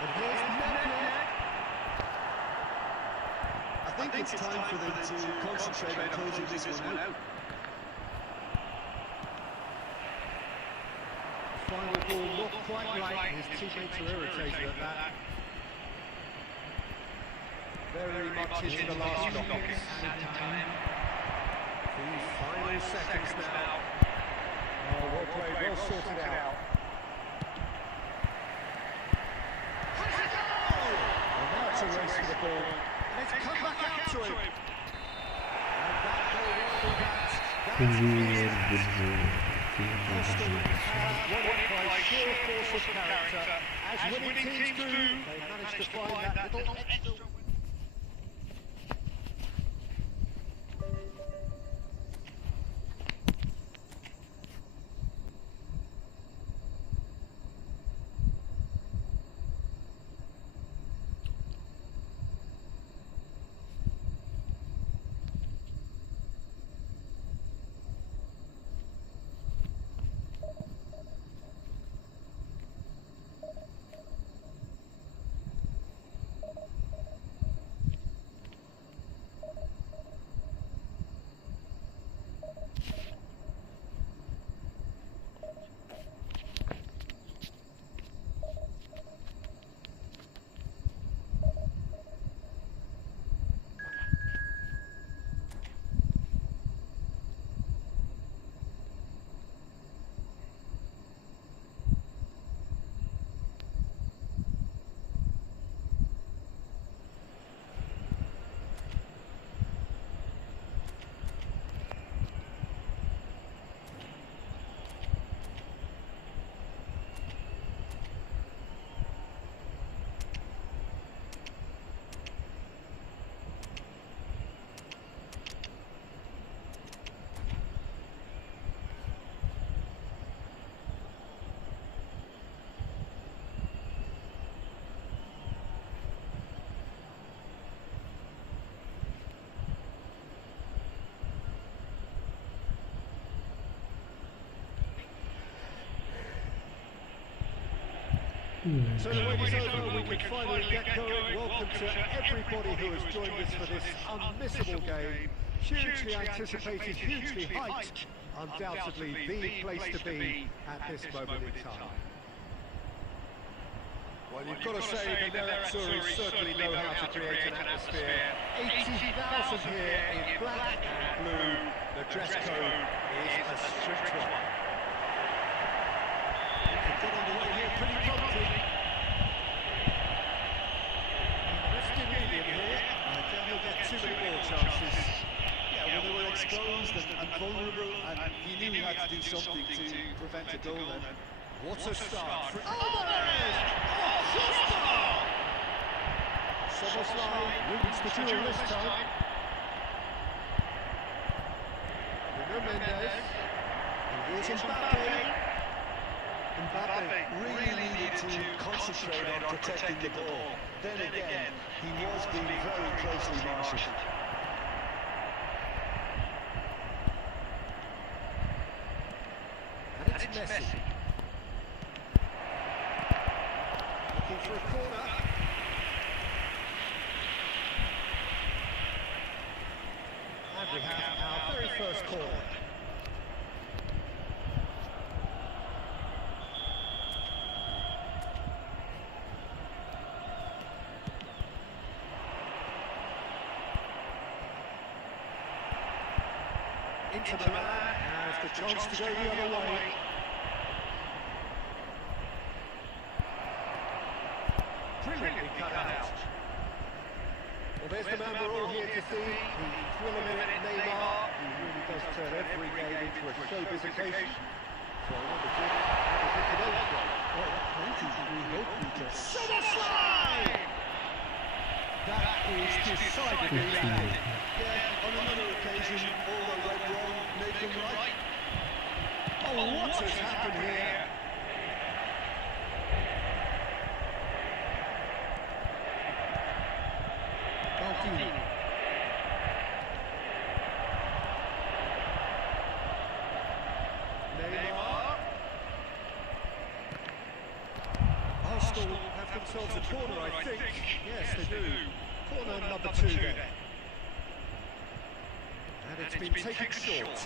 And here's Gnabry. I think it's time for them to concentrate on closing this one out. Final ball not quite right. His teammates are irritated at that. Very much into the last knockers. These final seconds now. Oh, well played, well sorted out. to race for the ball. And it's come back out to him. And that may well be that. That's won it by sheer force of character. As winning teams do, they managed to find that little extra. So the wait is over, we can finally get going. Welcome to everybody who has joined us for this unmissable game. Hugely anticipated, hugely hyped, undoubtedly the place to be at this moment in time. Well, you've got to say the Nerazzurri certainly know how to create an atmosphere. 80,000 here in black and blue. The dress code is a strict one. Get underway here pretty promptly. Left in medium here. I doubt he'll get too many more chances. Yeah, well, they were exposed and vulnerable, and he knew he had to do something to prevent a goal then. What a start. Oh, there it is! Oh, shot! Soboslai wins the duel this time. Nuno Mendes. And here's Mbappe. Mbappe really needed to concentrate on protecting the ball. Then again, he was being very closely marshalled. And it's Messi. Looking for a corner. And we have our very first corner. Into the man, has the chance to go the other way. Brilliantly cut out. Well, there's the man we're all here to see, the thrill-a-minute Neymar, who really does turn every game into a showbiz occasion. So I wonder, Jim, how do you think today's goal? Well, plenty we hope we can. Soboslai! That is decidedly bad. Yeah, on another occasion, all that went wrong, make them right. Oh, what has happened here? Maldini. Neymar. Arsenal have themselves a corner, I think. Yes, they do. Corner number 2 then. And it's been taken short.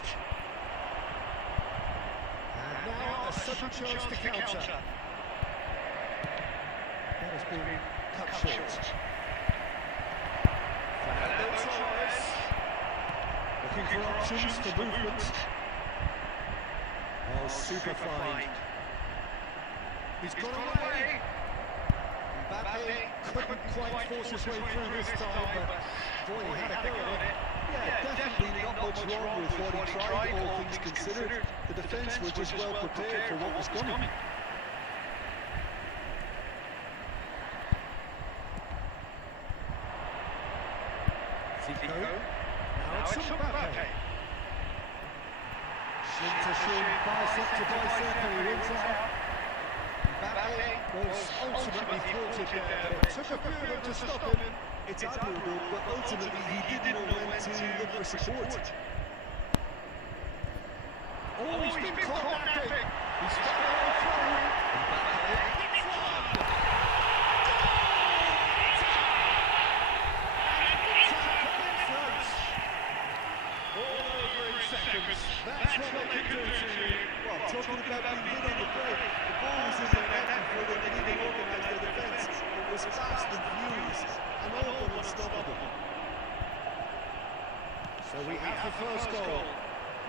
And now a sudden chance to counter. That has been cut short. Fernando Torres. Looking for options for movement. Oh, super fine. He's got away. Mbappe couldn't quite force his way through this time, but boy, he had a go at it. Yeah, definitely not much wrong with what he tried, all things considered. The defence were just well prepared for what was coming. Zico. Now it's Mbappe. Shin to shin, bicep to bicep, and he wins out. Mbappe was ultimately thwarted there, but it took a few of them to stop him. It's admirable, but ultimately he didn't know when to look for support. Oh, he's been caught napping. He's found a way through. All over in seconds. That's what they can do to you. Well, talking about being hit on the break, the ball was in the net before they could even organise their defence. It was fast and furious, and all but unstoppable. So we have the first goal.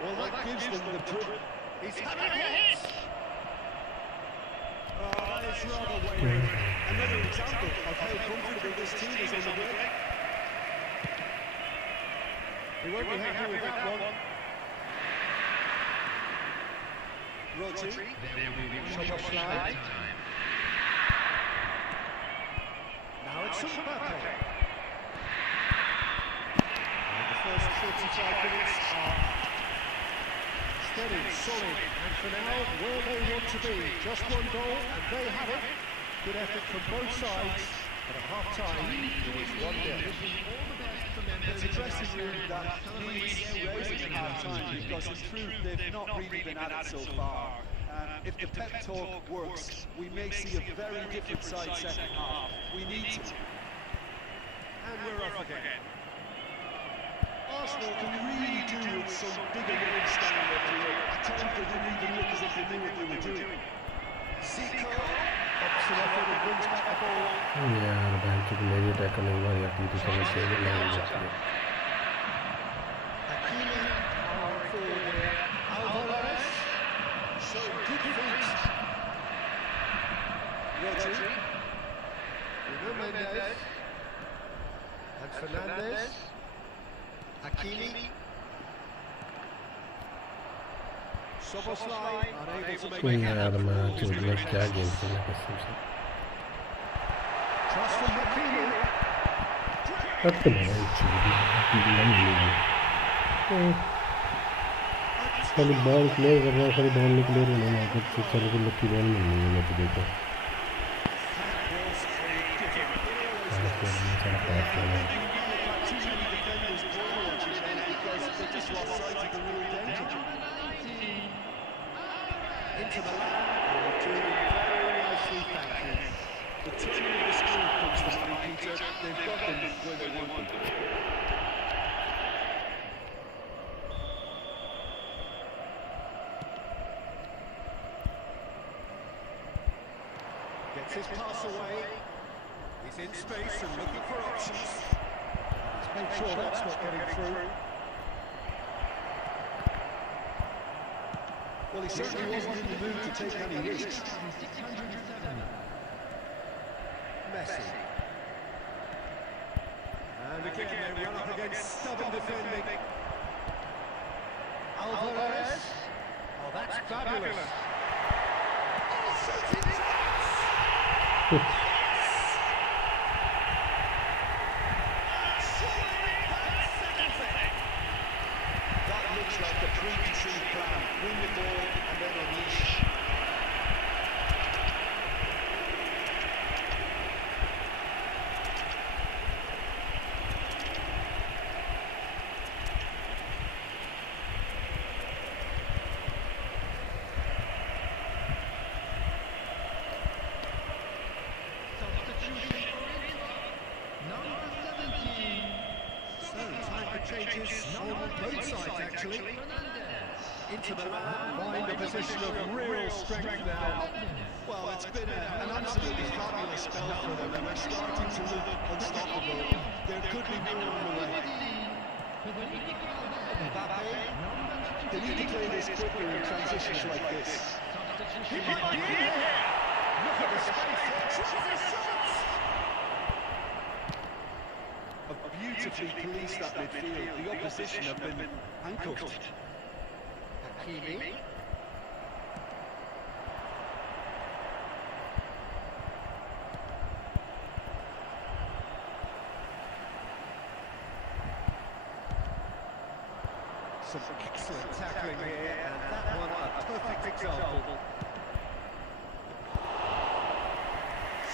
Well, that gives them the drip. He's having a hit! Oh, that is rather wavering. Another example of how comfortable this team is on the break. He won't be happy with that one. Rodri. Szoboszlai. Now it's Mbappe. And the first 45 minutes are steady, solid, and for now, where they want to be. Just one goal, and they have it. Good effort from both sides, but at half-time, it was 1-0. It's a dressing room that needs raising at half-time, because in truth, they've not really been at it so far. If the pep talk works, we may see a very different side second half. We need to. And we're off again. Arsenal can really do with some bigger names standing up here. At times they didn't even look as if they knew what they were doing. Zico ups the effort and wins back the ball. यार bank की मेरी attack करने के बाद यार पीछे से मुझे नहीं जाती है. Hakimi power forward there. Alvarez. So good feet. Rodri. Bruno Mendes. And Fernandes. Hakimi. Szoboszlai unable to make कोई it. यार मैं चूड़िया क्या गेम खेलना कसम से. Cross from Hakimi. कट नहीं चूड़िया नहीं. खाली बॉल क्लियर कर रहा है, खाली बॉल निकले रही नहीं है, तो चलो को लकी बॉल मिल नहीं है मुझे देखो. चला पास करना. Into the land, doing it very nicely, thank you. The team of the school comes to mind, Peter. They've got them where they want them. Gets his pass away. He's in space and looking for options. Let's make sure that's not getting through. Well, he certainly wasn't in the mood to take any risks. Messi. And again, they run up against stubborn defending. Alvarez. Oh, that's fabulous. Oh, shooting shots! That looks like a preconceived plan. Win the ball and then unleash. Changes on both sides actually. Into the land, find a position of real strength now. Well, it's been an absolutely fabulous spell for them, and they're starting to look unstoppable. There could be more on the way. Mbappe, they need to play this quicker in transitions like this. He might be in here! Look at the space! Try the shots! beautifully policed that midfield. The opposition have been handcuffed. Hakimi. Some excellent tackling here, and that one a perfect example.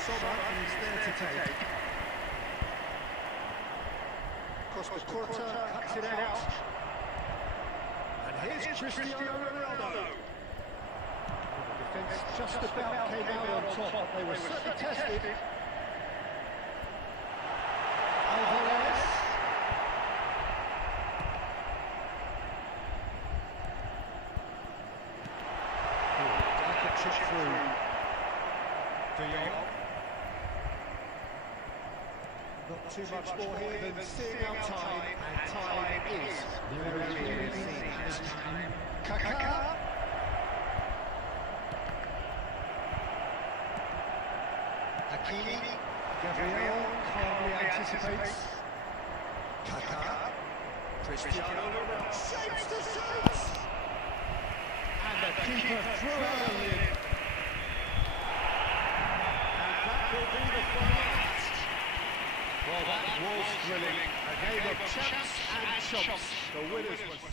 Someone is there to take. Costa Curta cuts it out. And here's Cristiano Ronaldo. The defence just about came out on top, but they were certainly tested. Alvarez. Chip through. De Jong. Not too much more here than seeing out time, and time is very clearly seen as time. Kaká. Hakimi. Gabriel calmly anticipates. Kaká. Cristiano Ronaldo shapes the shapes. And the keeper threw out a lid. And that will be the final act. Well, that was thrilling. A game of champs and chumps. The winners were...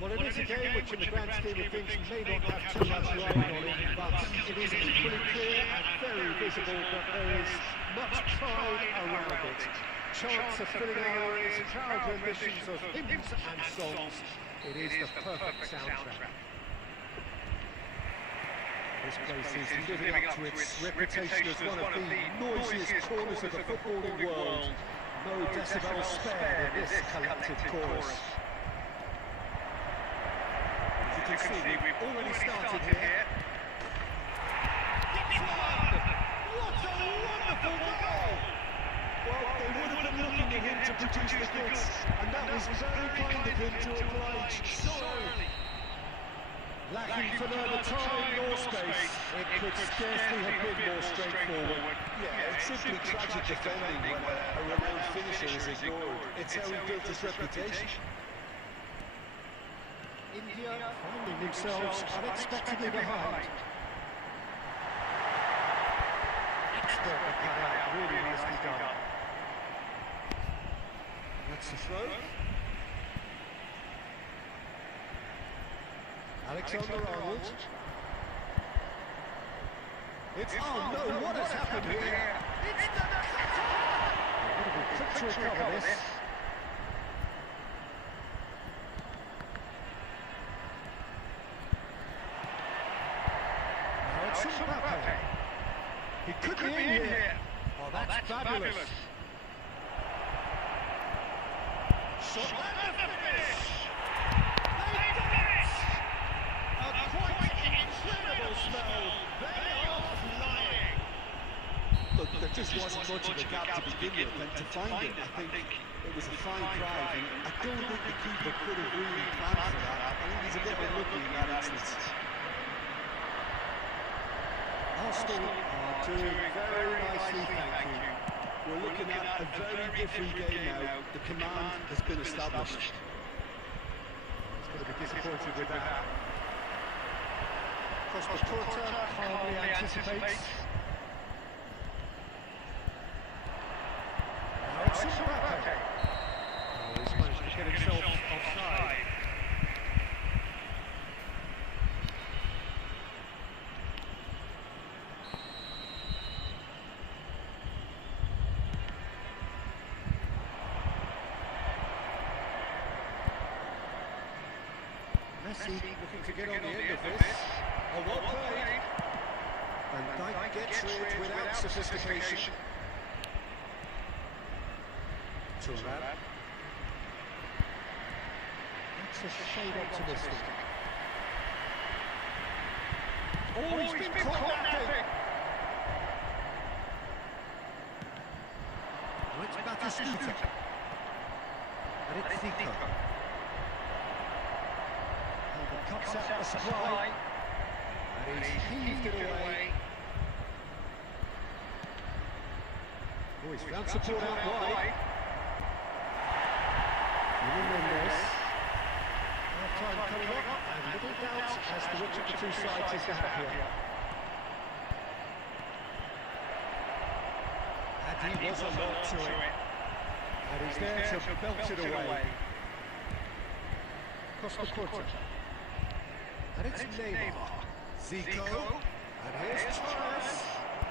Well, it is a game which, in the grand scheme of things, may not have too much riding on it, but it is equally clear and very visible that there is much pride around it. Chants of filling our ears, proud renditions of hymns and songs. It is the perfect soundtrack. This place is living up to its reputation as one of the noisiest corners of the footballing world. No decibel spared in this collective chorus. You can see we've already started here. What a wonderful goal! Well, they would have been looking at him to produce the goods, and that was very kind of him to oblige so early. Lacking for neither time nor space, it could scarcely have been more straightforward. Yeah, it's simply tragic defending when a renowned finisher is ignored. It's how he built his reputation. India finding themselves unexpectedly behind. Expertly cut out, really nicely done. That's the throw. Alexander-Arnold. It's oh no, what has happened here? It's the a bit of a quick to recover this. He could be in here. Oh, that's fabulous. Shot and the finish. They did it. A quite incredible smell. They are flying. Look, there just wasn't much of a gap to begin with, and to find it, I think it was a fine drive, and I don't think the keeper could have really planned for that. I think he's a bit unlucky in that instance. Arsenal are doing very nicely, thank you. We're looking at a very different game now. The command has been established. He's going to be disappointed with that. Costa calmly anticipates. Now it's Mbappe. Oh, he's managed to get himself offside. Messi looking to get on the end of this. Oh, well played. And Dyke gets through it without sophistication. Turnip. That's a shade optimistic. Oh, he's been caught napping. Oh, it's Batistita. And it's Zico. Cuts out the supply, and he's heaved it away. Oh, he's found support out wide. Mendes. Half-time coming up, and little doubt as to which of the two sides is the happier. And he was alert to it. And he's there to belt it away. Costa. And it's Neymar, Zico, and here's Torres,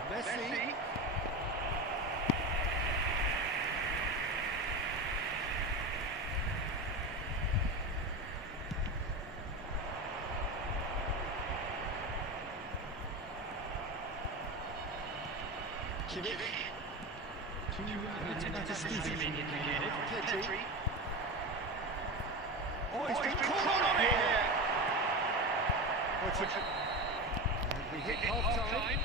Messi. Kimmich. 2 minutes indicated. Pedri. Oh, he's been caught on here! And we hit half-time.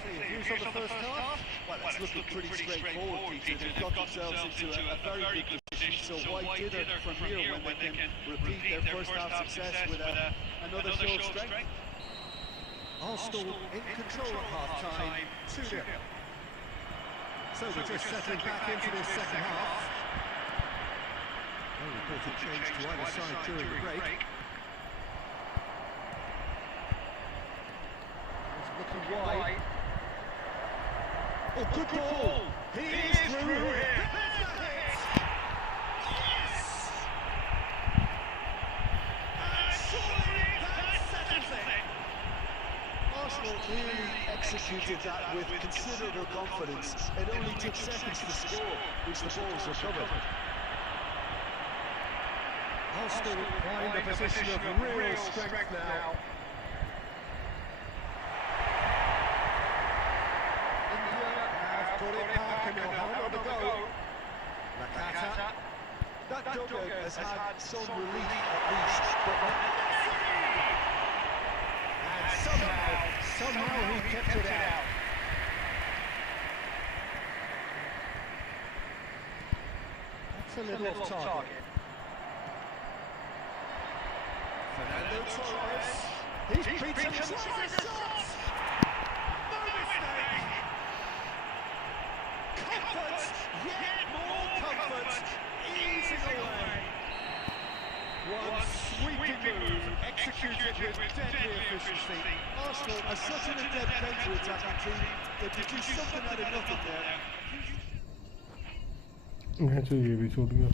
So your views on the first half? Well, it's looking pretty straightforward, Peter. They've got themselves into a very good position, so why dither from here when they can repeat their first half success with another show of strength? Arsenal in control at half-time, 2-0. So we're just settling back into this second half. No reported change to either side during the break. Looking wide. Oh, good ball! He is through here! Yes! And surely that settles it! Arsenal really executed that with considerable confidence. It only took seconds to score, which the ball's recovered. Arsenal find a position of real strength now. That duggout has had some relief at least, and somehow he kept it out. That's a little off target. Fernando Torres. He's beaten his shots. No mistake. Comfort, yet more comfort. Easing away. One sweeping move, executed with deadly efficiency. Arsenal are such an adept counter-attacking team. They produced something out of nothing there. अच्छा ये भी छूट गया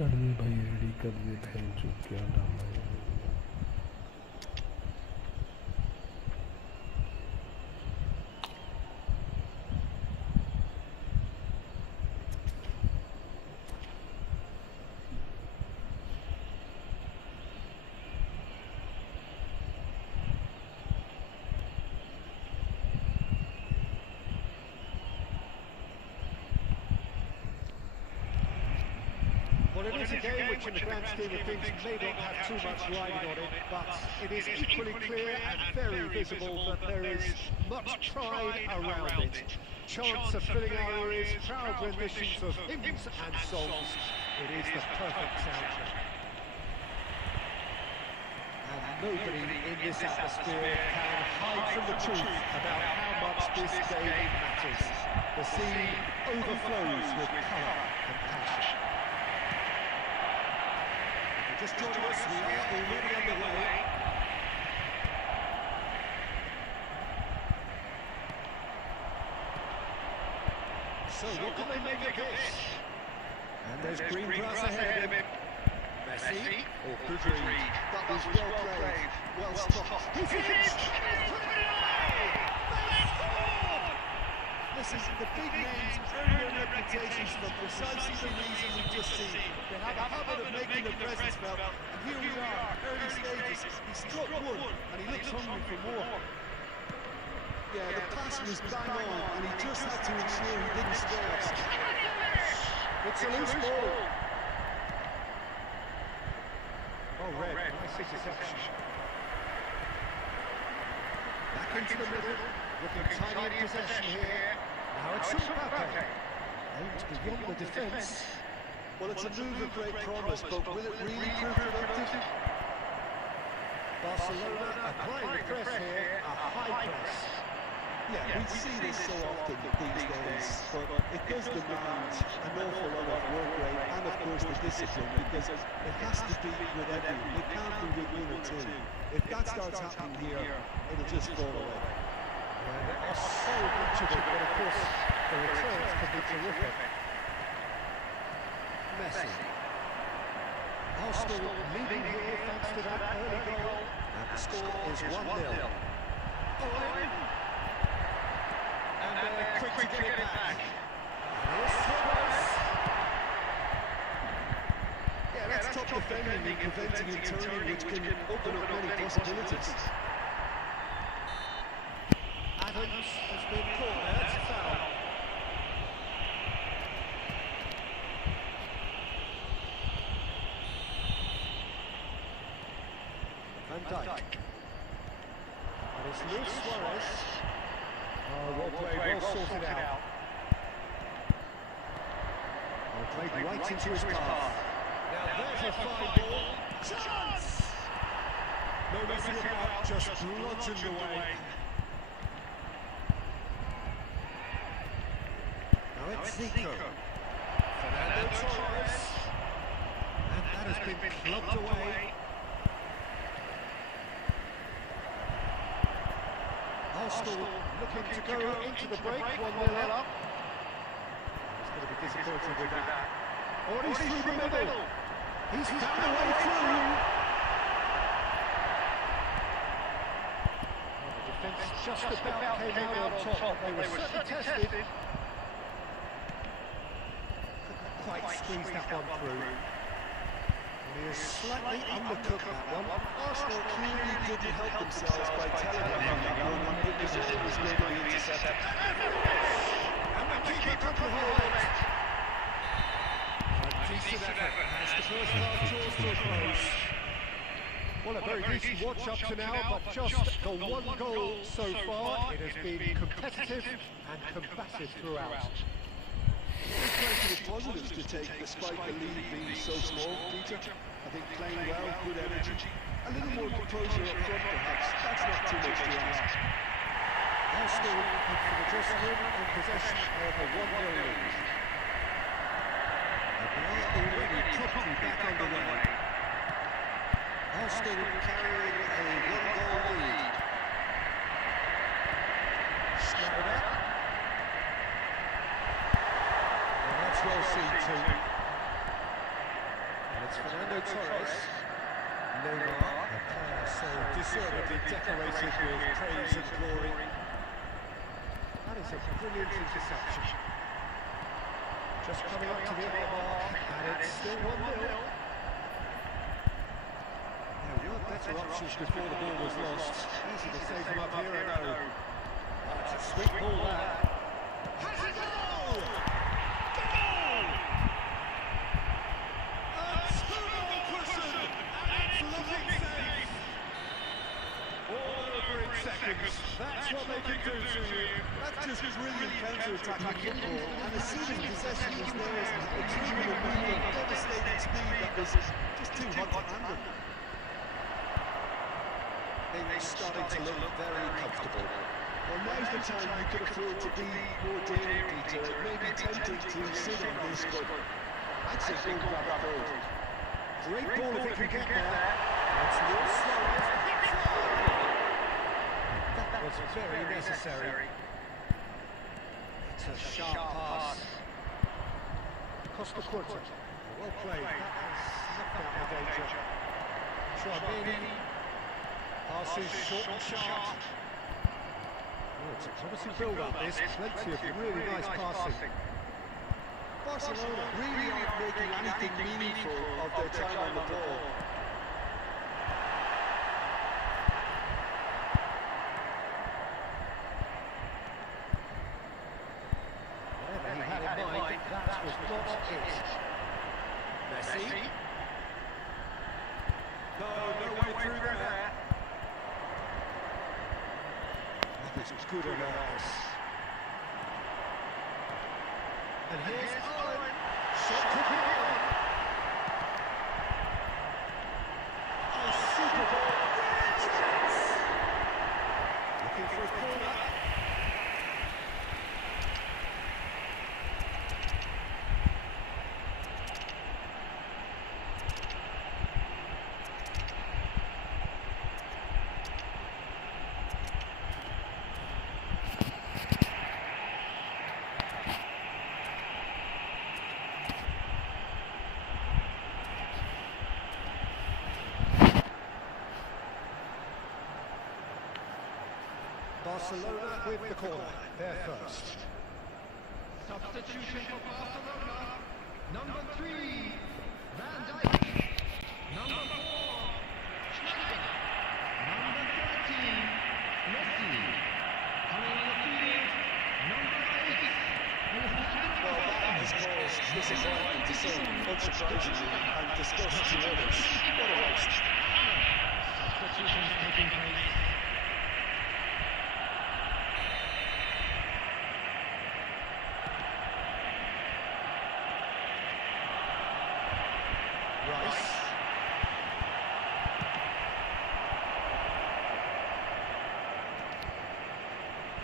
कर दे भाई, ready कर दे, बहन चो क्या ड्रामा है। Well, it is a game which in the grand scheme of things may not have too much riding on it, but it is equally clear and very visible that there is much pride around it. Chants are filling our ears, proud renditions of hymns and songs. It is the perfect soundtrack. And nobody in this atmosphere can hide from the truth about how much this game matters. The scene overflows with colour and passion. Just joining us, we are already underway. So what can they make of this? And there's green grass ahead of him. Messi, or good read. That was well played, well stopped. He's in it! Listen, the big names earn their reputations for precisely the reason we've just seen. They have a habit of making their presence felt, and here we are, early stages. He struck one, and he looks hungry for more. Yeah, the pass was bang on, and he just had to ensure he didn't stray. It's a loose ball. Oh, red, nice interception. Back into the middle, looking tidy in possession here. Now it's Mbappe. Aimed beyond the defence. Well, it's a move of great promise, but will it really prove productive? Barcelona applying the press here, a high press. Yeah, we see this so often these days, but it does demand an awful lot of work rate and, of course, the discipline, because it has to be with everyone. It can't be with one or two. If that starts happening here, it'll just fall away. And there are so much of it, but of course, the returns can be terrific. Messi. Arsenal leading here thanks to that early goal, and the score is 1-0. And they're quick to get it back. Here's Suarez. Yeah, that's top defending and preventing him turning, which can open up many possibilities. Adams has been caught there, it's a foul. Van Dijk. And it's Luis Suarez. Oh, well played, well sorted out. Well played right into his path. Now there's a fine ball. Chance! No messing about, just bludgeoned away. Now it's Zico. Fernando Torres. And that has been clubbed away. Arsenal looking to go into the break, 1-0 up. He's going to be disappointed with that. Oh, he's through the middle. He's found a way through. Well, the defence just about came out on top. They were certainly tested. Couldn't quite squeeze that one through. He has slightly undercooked that one. Arsenal clearly didn't help themselves by telling him that one it was going to be intercepted. And the keeper took the hold of it. A decent effort as the first half draws to a close. Well, a very decent watch up to now, but just the one goal so far. It has been competitive and combative throughout. There's plenty of positives to take despite the lead being so small, Peter. I think playing well, good energy, a little more composure up front perhaps. That's not too much to ask. Arsenal for the dressing room in possession of a 1-0 lead. And they are already properly back underway. Arsenal carrying a 1-goal lead. Schneider. Well, that's well seen too. It's Fernando Torres. Neymar, a player so deservedly decorated with praise and glory. That is a brilliant interception. Just coming up to the hour mark, and it's still 1-0. Now, you had better options before the ball was lost. Easy to save them up here, I know. It's a sweet ball there. Has a goal! Goal! A two-goal person, and it's looking safe. All over in seconds. That's what they can do to you. That's just brilliant counter-attacking football, and as soon as possession was theirs, a trivial movement, devastating speed that was just too hot to handle. Things starting to look very comfortable. Well, now's the time you could afford to be more daring, Peter. It may be tempting to sit on this, but I'd say go grab that hold. Great ball if he can get there. It's more slow. That was very necessary. It's a sharp pass. Costa Curta. Well played. That has knocked out the danger. Trabini. Passes short and sharp. Oh, it's a promising build-up this. Plenty of really nice passing. Barcelona really aren't making anything meaningful of their time on the ball. Whatever he had in mind, that was not it. Messi. No way through there. That is good awareness. And here's Owen. Shot to be on. A super ball. Looking for a corner. Barcelona with the corner. They're first. Substitution for Barcelona. Number 3, Van Dijk. Number 4, Schneider. Number 13, Messi. Coming on the field, number 8. Well, that has caused disappointment to some, unsurprisingly, and disgust to others. What a waste. Substitutions taking place. Rice.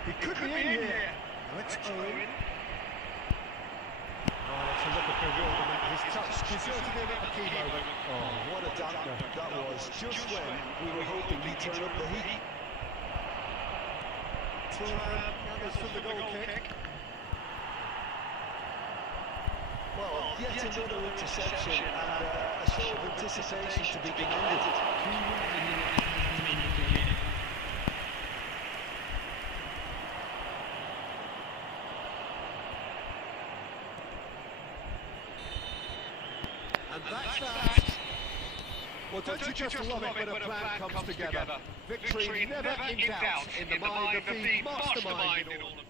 He could be in here. Alex Owen. Oh, that's a look of bewilderment. His touch deserted him at the key moment. Oh, what a damper that was, just when we were hoping he'd turn up the heat. Thuram gathers from the goal kick. Well, yet another interception and a show of anticipation to be commended. And that's that. Well, don't you just love it when a plan comes together? Victory never in doubt in the mind of the mastermind in all of it.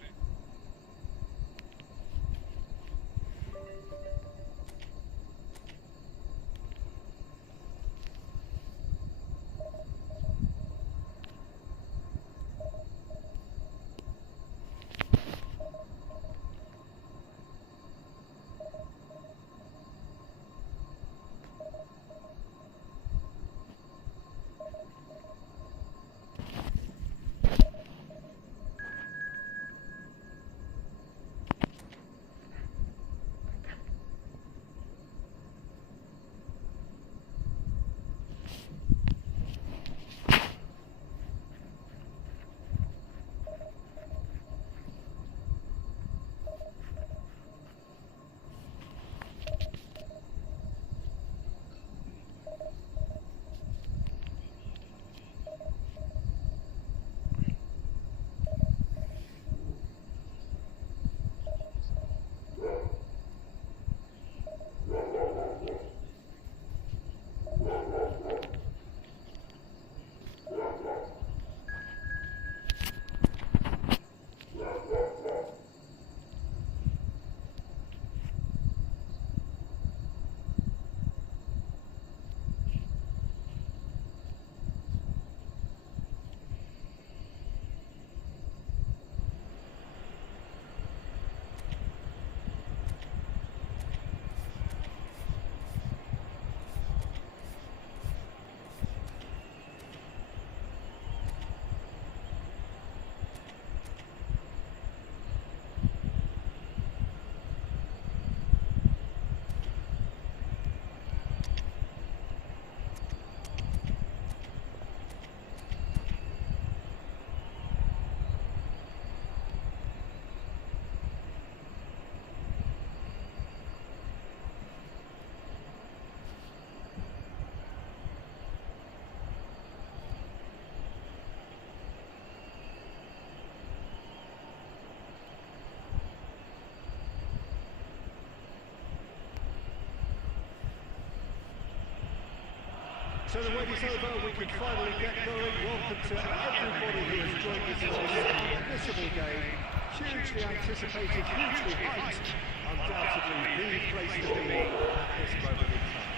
So the wait is over, we can finally get going. Welcome to everybody who has joined us for this unmissable game. Hugely anticipated, hugely hyped. Undoubtedly the place to be at this moment in time.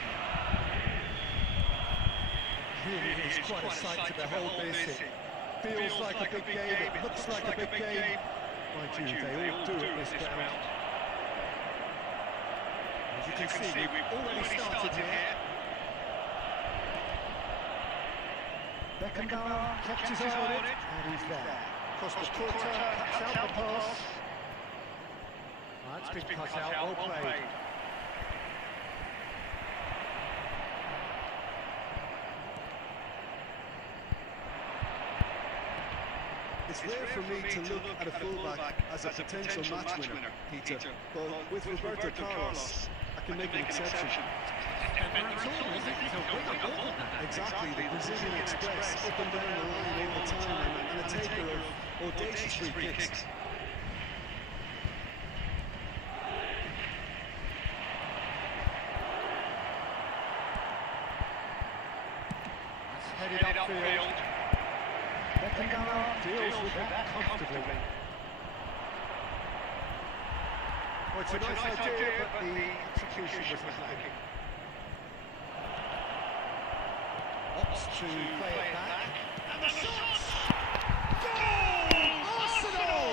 Really is quite a sight to behold this. It feels like a big game, it looks like a big game. Mind you, they all do at this ground. As you can see, we've already started here. Beckenbauer kept his eye on it, and he's there. Costa Curta cuts out the pass. That's been cut out, well played. It's rare for me to look at a fullback as a potential match winner, Peter, but with Roberto Carlos, I can make an exception. Exactly, the Brazilian Express up and down the line all the time and a taker of audacious free kicks. Headed upfield. Beckenbauer deals with that comfortably. Well, it's a nice idea, but the execution was lacking. Opts to play it back. And the shots! Goal! Arsenal!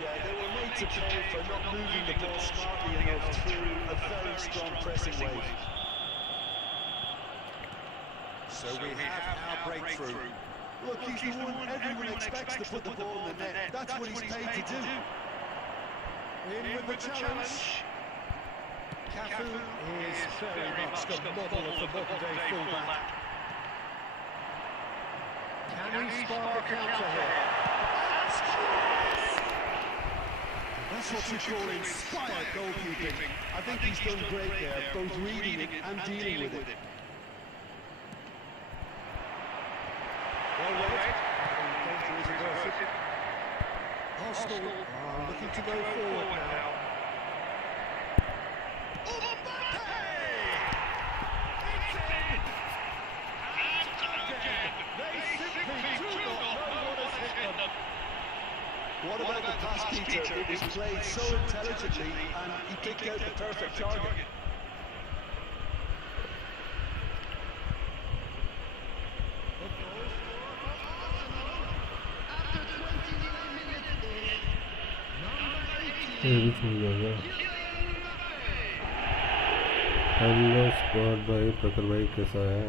Yeah, they were made to pay for not moving the ball smartly enough through a very strong pressing wave. So we have our breakthrough. Look, he's the one everyone expects to put the ball in the net. That's what he's paid to do. In with the challenge. Cafu is very much the model of the modern-day fullback. Can he spark a counter here? That's what you call inspired goalkeeping. I think he's done great there, both reading it and dealing with it. Well read. Danger is averted. Arsenal are looking to go forward now. What about the pass, Peter? It was played so intelligently and he picked out the perfect target. Hello squad भाई, प्रखर भाई कैसा है?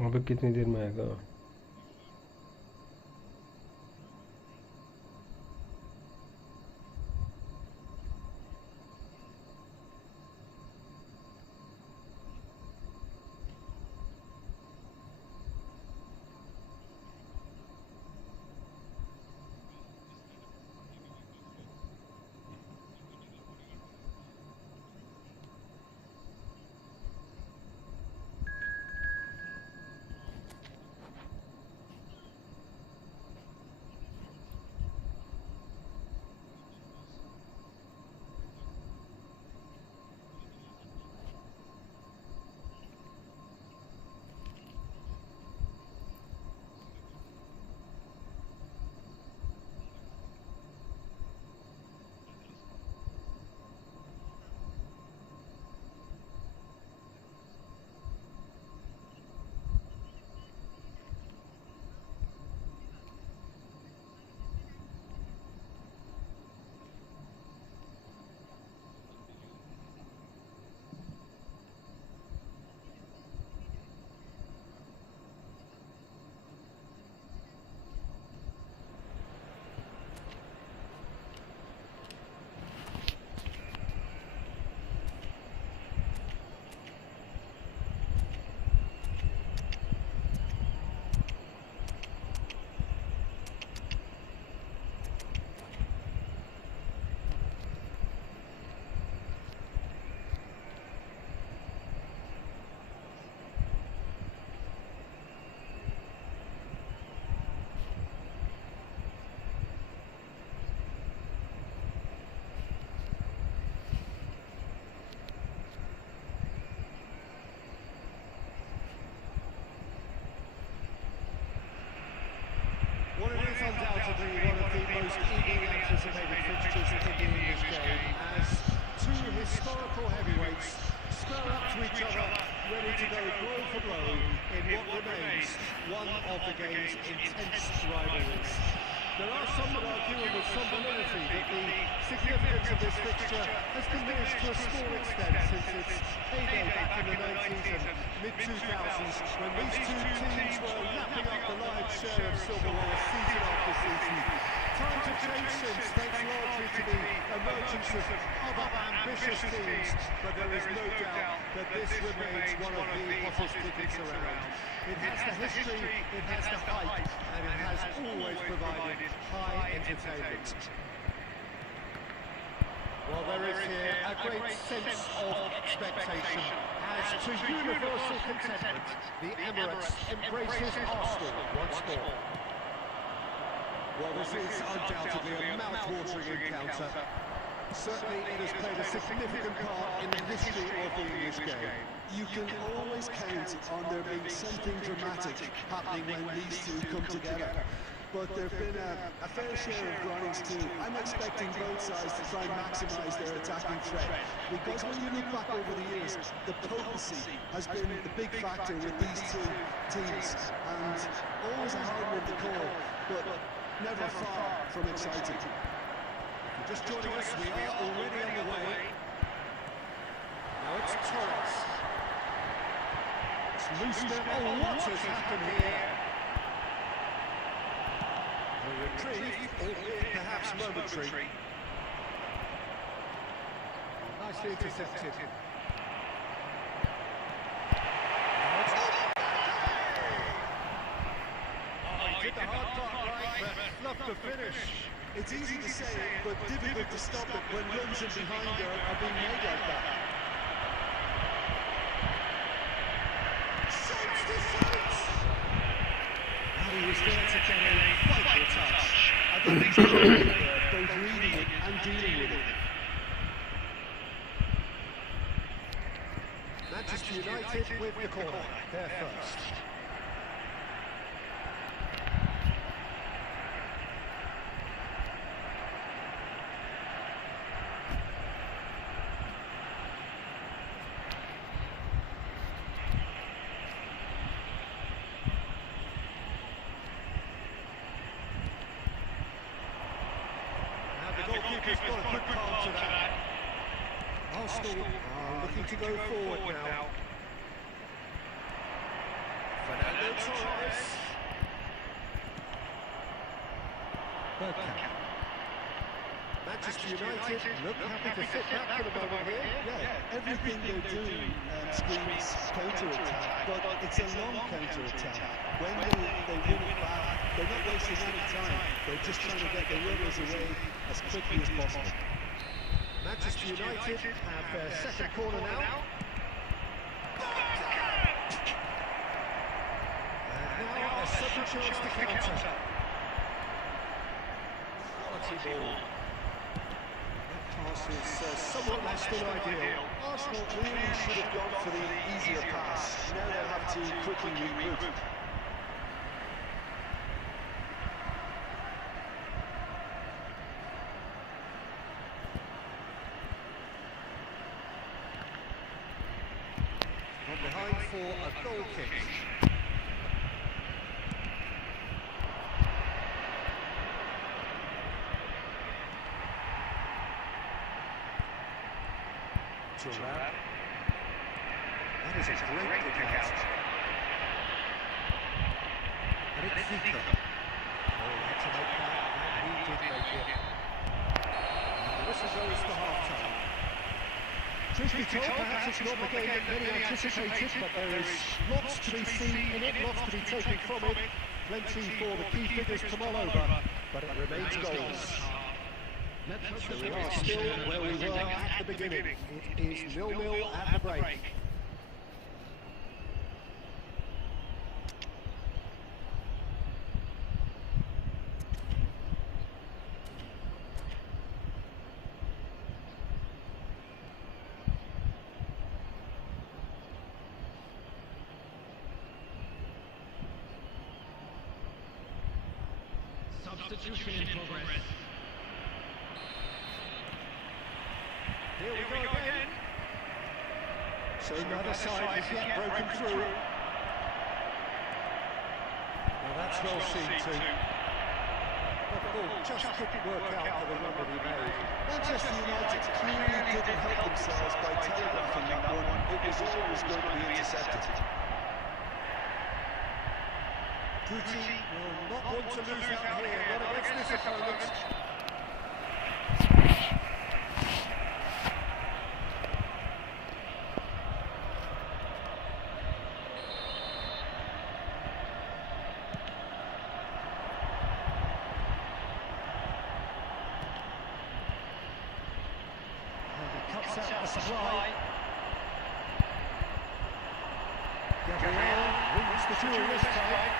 वहाँ पे कितनी देर में आएगा? historical heavyweights square up to each other, ready to go blow for blow in what remains one of the game's intense rivalries. There are some that argue with some validity that the significance of this fixture has diminished to a small extent since its heyday back in the 90s and mid-2000s, when these two teams were lapping up the lion's share of silverware season after season. Times have changed since, thanks largely to the emergence of other ambitious teams, but there is no doubt that this remains one of the hottest tickets around. It has the history, it has the hype, and it has always provided high entertainment. Well, there is here a great sense of expectation as to universal contentment, the Emirates embraces Arsenal once more. Well, this is undoubtedly a mouth-watering encounter. Certainly it has played a significant part in the history of the English game. You can always count on there being something dramatic happening when these two come together. But there have been a fair share of grinds too. I'm expecting both sides to try and maximise their attacking threat. Because when you look back over the years, the potency has been the big factor with these two teams. And always a hard one to call, but never far from exciting. If you're just joining us, we are already on the way. Now it's Torres. It's loose now. Oh, what has happened here? A reprieve, albeit perhaps momentary. Nicely intercepted. He did the hard part right, but not the finish. It's easy to say it, but difficult to stop it when runs in behind her are being made like that. Shapes to shapes! And he was there to get a vital touch. I think he's good there, both reading it and dealing with it. Manchester United with the corner, they're first. Goalkeeper's got a good part to that. Arsenal are looking to go forward now. Fernando Torres. Bergkamp. Manchester United look happy to sit back for the moment here. Yeah, everything they're doing screams counter-attack, but it's a long counter-attack. When they win it back, they're not wasting any time. They're just trying to get the runners away as quickly as possible. Manchester United have their second corner now. And now a sudden chance to counter. Quality ball. Pass is somewhat less than ideal. Arsenal really should have gone for the easier pass. Now they'll have to quickly regroup. From behind for a goal kick. That is a great kick out. And it's Zika. Oh, he had to make that, and he did make it. And this is goes to half-time. Truth be told, perhaps it's not the game that many anticipated, but there is lots to be seen in it, lots to be taken from it. Plenty for the key figures to mull over, but it remains goals. So we are still where we were at the beginning. It is 0-0 at the break. Substitution in progress. Here we go again. So neither side has yet broken through. Well, that's well seen too. But the ball just couldn't work out for the run that he made. Manchester United clearly didn't help themselves by telegraphing that one. It was always going to be intercepted. Guti will not want to lose out here, not against this opponent. Cuts out the supply. Garena wins the duel this time.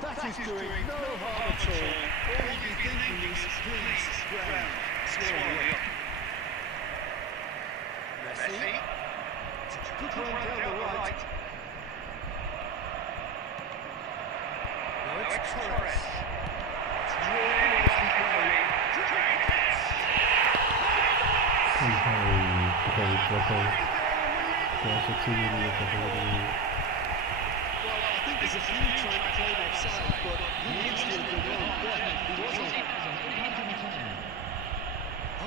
That is doing no harm at all. All you'd be thinking is, please, ground, swallow it up. Messi. Good run down the right. Now it's Torres. I think there's a few trying to play offside, but he needs to have been wrong. He wasn't.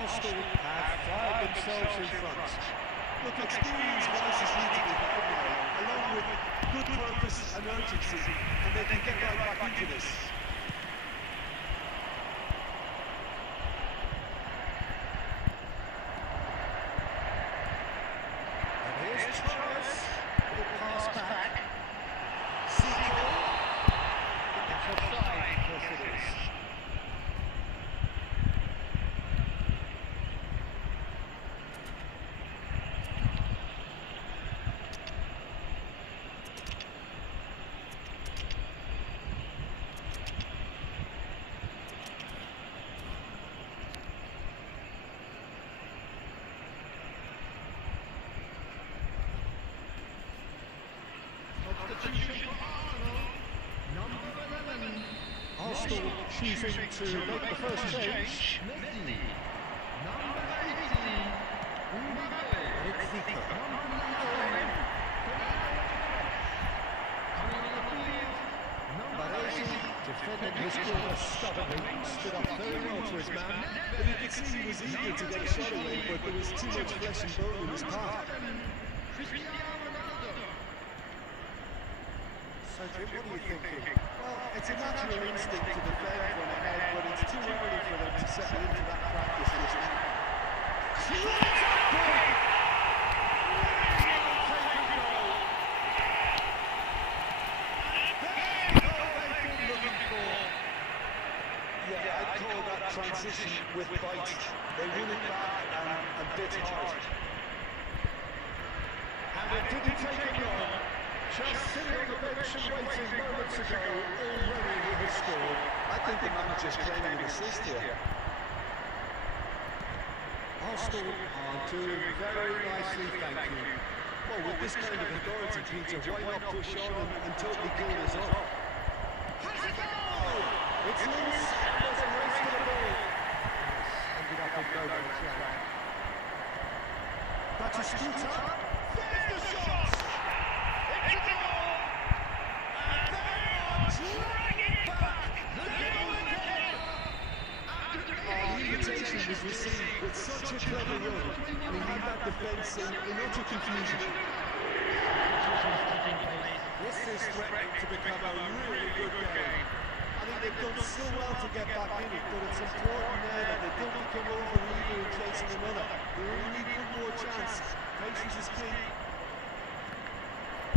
Arsenal have fired themselves in front. Look, experienced voices need to be heard now, along with good purpose and urgency, and they can get right back into this. And here's Torres. Little pass back. Sequel. It's offside. Yes, it is. Substitution for Arsenal. Number 11. Arsenal choosing to make the first change. Messi. Number 18. It's Sequel. Number 9. Coming on the field. Number Baresi, 8. defending his corner stubbornly, stood up very well to his man, but you could see he was eager to get a shot away, but there was too much flesh and bone in his path. Cristiano Ronaldo. So Jim, what are you thinking? Well, it's a natural instinct to defend when ahead, but it's too early for them to settle into that practice just now. Yeah, I'd call that transition with bite. They won it back and bit hard. And it didn't take him long. Just sitting on the bench and waiting moments ago, already he has scored. I think the manager's claiming an assist here. Arsenal are doing very nicely, thank you. Well, with this kind of authority, Peter, why not push on and totally kill us off? It's loose, and there's a race to the ball. Ended up in no man's land. Batistuta. There's the shot! It's a goal! And they are dragging back! The goal again! The invitation was received with such a clever run, and he had that defence in utter confusion. This is threatening to become a really good game. I think they've done so well to get back in it, but it's important now that they don't become over-eager in chasing another. They only need one more chance. Patience is key.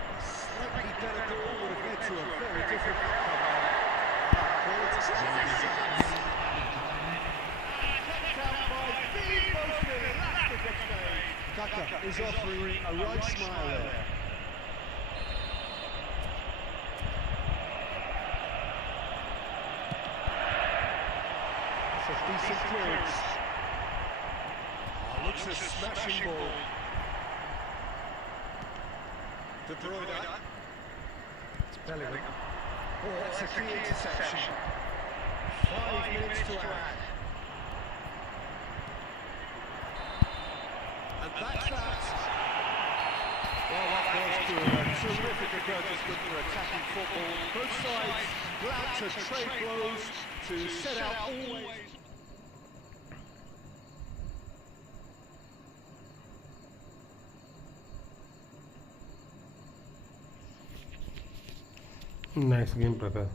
A slightly better goal would have led to a very different outcome. Kaka is offering a right smile there. It's a decent clearance. Looks a smashing ball. De Bruyne. It's Bellingham. Oh, that's a key interception. 5 minutes to add. through a terrific advertisement for attacking football. Both sides glad to trade blows, to set out always. Nice game, Prakash.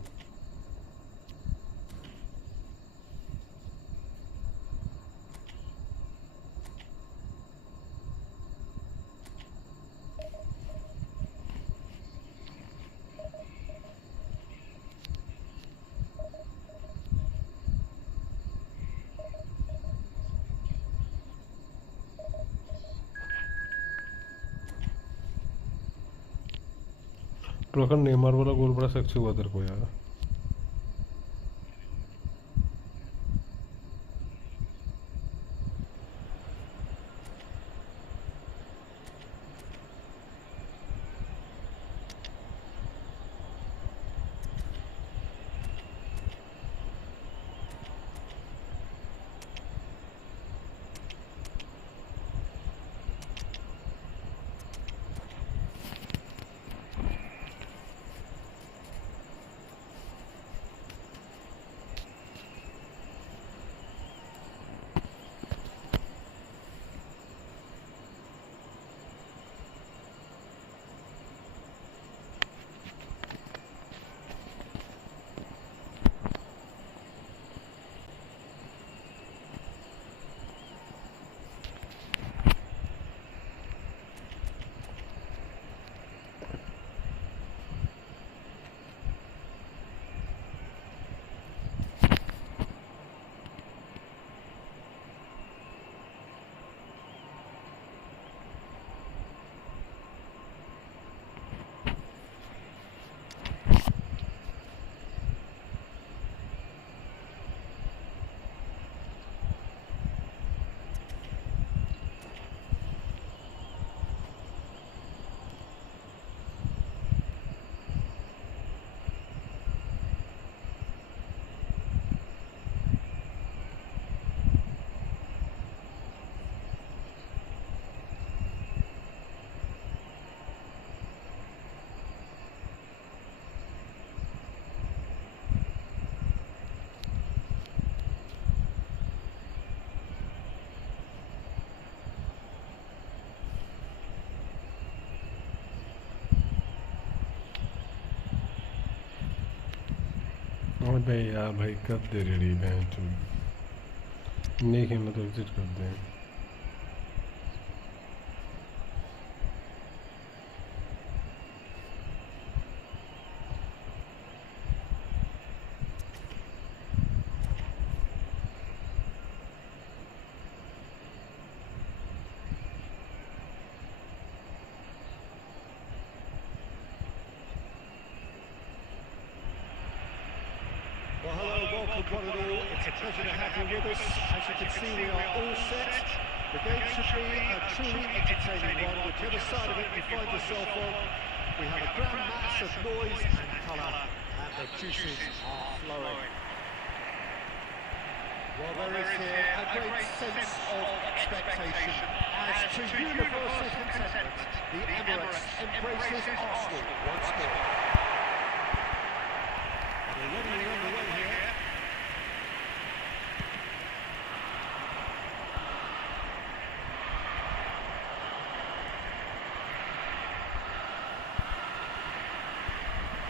प्रखंड Neymar वाला गोल बड़ा sexy हुआ तेरे को यार. अबे यार भाई कब दे रेडी बहन तू नहीं हिम्मत एग्जिट कर दे. Well, hello, welcome one and all. It's a pleasure to have you with us. As you can see, we are all set. The game should be a truly entertaining one. Whichever side of it you find yourself on, we have a grand mass of noise and colour, and the juices are flowing. Well, there is here a great sense of expectation as to universal contentment. The Emirates embraces Arsenal once more. Already we're on the way here.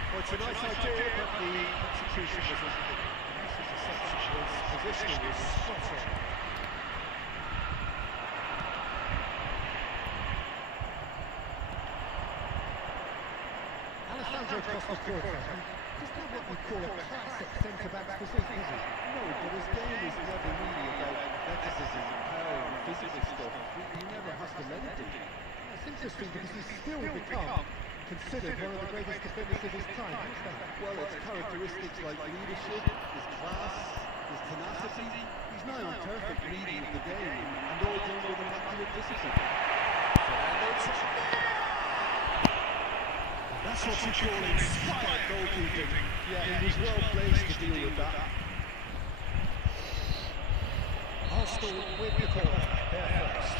Well, it's a nice idea, but the execution wasn't. His positioning was spot on. Alessandro Costa-Curta. Just not what we call a classic centre-back position, is it? No, but his game is never really about athleticism, power and physical stuff. He never has to let it do. It's interesting because he's still become considered one of the greatest defenders of his time. Well, it's characteristics like leadership, his class, his tenacity. He's nigh on perfect reading of the game and all done with immaculate discipline. That's what you call inspired goalkeeping. Yeah, he was well placed to deal with that. Arsenal with the corner, they're first.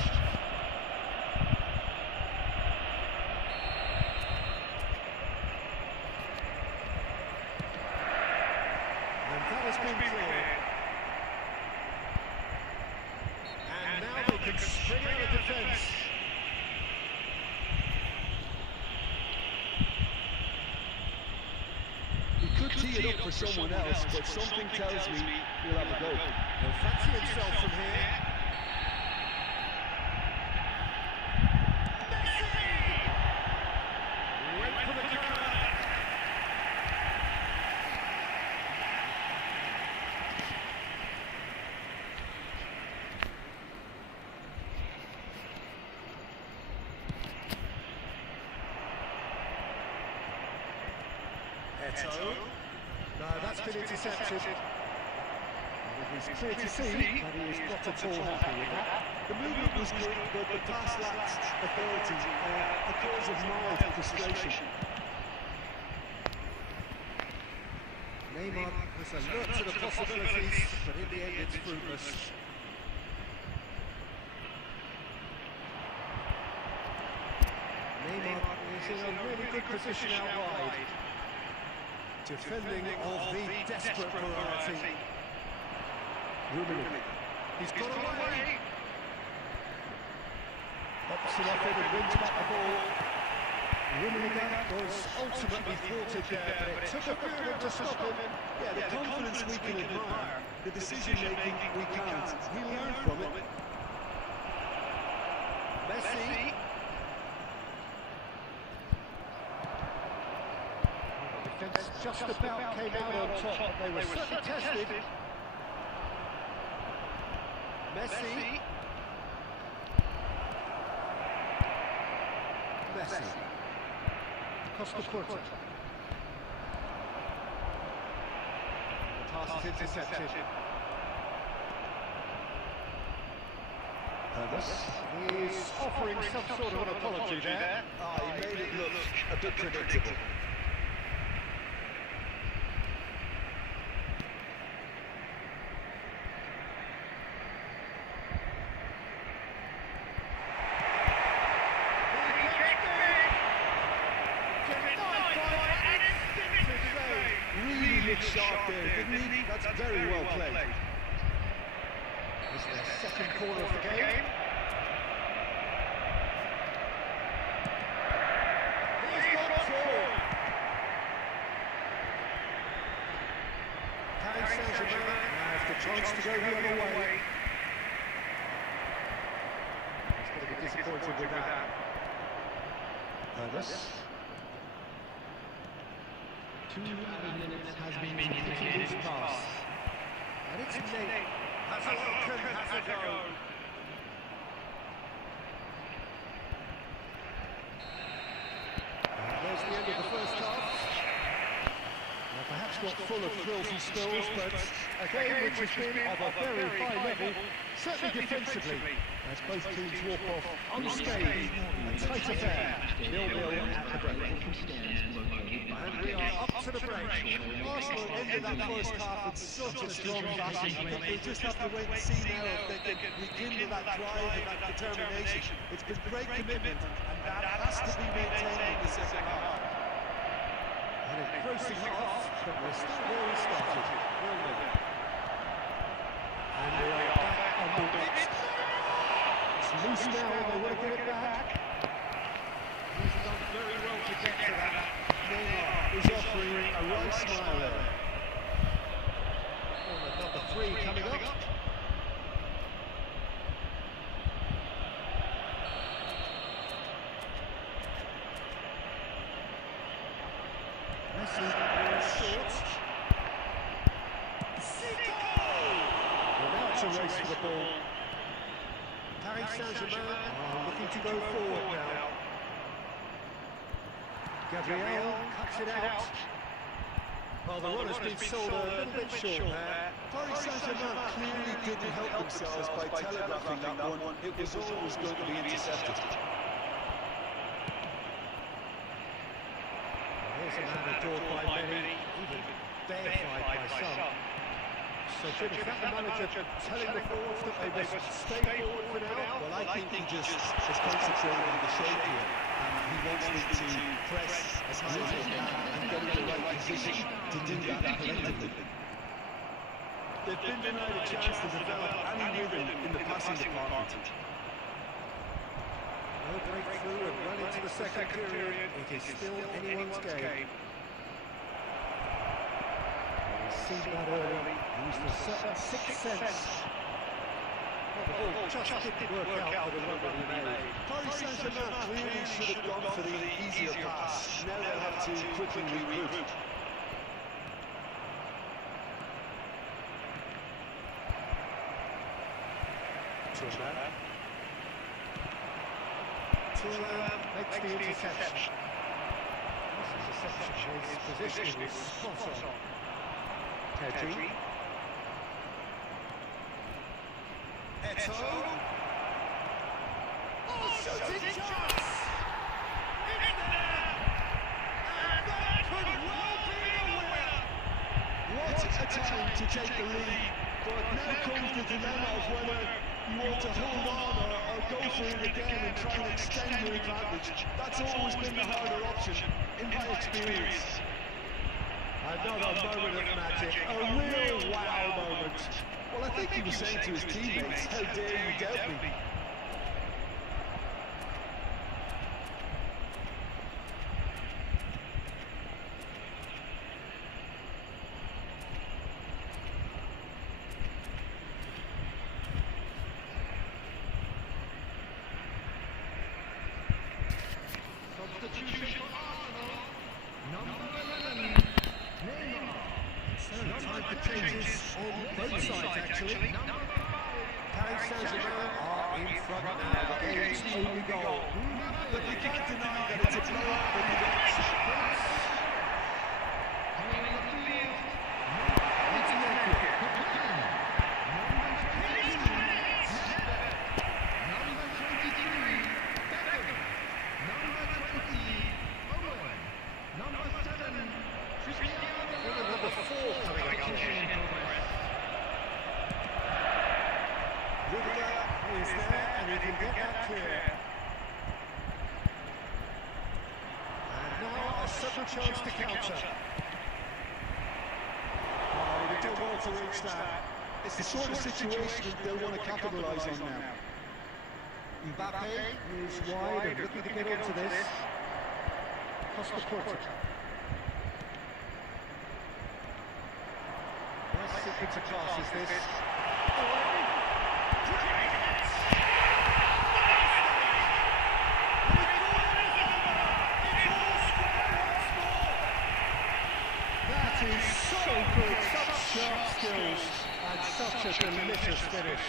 for someone else, but something tells me he'll have a go. He'll fancy himself from here. Went for the corner. No, that's been intercepted. He's clear to see that he is not at all happy with that. The movement was good, but the pass lacked authority, a cause of mild frustration. Neymar was alert to the possibilities, but in the end it's fruitless. Neymar is in a really good position out wide. Defending of the desperate variety. Ruben. He's got away. Pops it off it and wins back the ball. Ruben was ultimately thwarted there, but it took a period to stop him. Yeah, the confidence we can admire, the decision-making we can't. He learned from it. Messi. Defence just about came out on top, but they were certainly tested. Messi. Costa Curta. The pass is intercepted. He's offering some sort of an apology there. He made it look a bit predictable. Sharp there, didn't he? That's very well played. This is the second corner of the game. He's got through. Paris Saint-Germain has the chance to go the other way. He's going to be disappointed with that. This. 2 minutes has been kicking his pass. And it's Nate. Has a look and has a go. And there's the end of the first half. Now, perhaps not full of thrills and spills, but a game which has been of a very high level, certainly defensively, as both teams walk off unscathed. A tight affair, 0-0 at the break. And we are up to the break. Arsenal ended that first half in such a strong fashion. I think we'll just have to wait and see now if they can rekindle that drive and that determination. It's been great commitment, and that has to be maintained in the second half. And it's grossing off, but we're still where we started. And we are back on the pitch. It's loose now, they want to get it back. He's done very well to get to that. Neymar is offering a right smile there. Number 3 coming up. Messi short. We're now to race for the ball. Paris Saint-Germain looking to go forward now. Gabriel cuts it out. Well, the runner's been sold a little bit short there. Paris Saint-Germain clearly didn't help themselves by telegraphing that one. It was always going to be intercepted. Here's a man adored by many, even deified by some. So, Jim, is that the manager telling the forwards that they must stay forward for now? Well, I think he just is concentrating on the shape here. He wants them to press as high as they can and get in the right position to do that collectively. They've been denied a chance to develop any rhythm in the passing department. No breakthrough and run into the second period. It is still anyone's game. seen that early. Used a certain sixth sense. The ball just didn't work out for the run that he made. Paris Saint-Germain clearly should have gone for the easier pass. Now they'll have to quickly regroup. Turnip makes the interception. This interception, his position is spot on. Pedri. Eto. Oh, shooting chance! In there! And that could well be a winner! What a time to take the lead, but now comes the dilemma of whether you want to hold on or go for it again and try and extend your advantage. That's always been the harder option, in my experience. Another moment of magic, a real wow moment. Well, I think he was saying to his teammates, how dare you doubt me? Substitution for Arsenal. Number 11. Time for changes on both sides, actually. Paris Saint-Germain are in front now. The game's only goal. But you can't deny that it's a blowout when you get Coming on the field. It's naked. Number 23. Beckham. Number 20. Owen. Number 7. Cristiano. Number 4 coming up. Rudiger is there and he can get that clear. And now a sudden chance to counter. Oh, they do well to reach that. It's the sort of situation they'll want to capitalise on now. Mbappe is wide and looking to get onto this. Costa Porter. Nice sequence of passes this. That is so good, such sharp skills and such a delicious finish.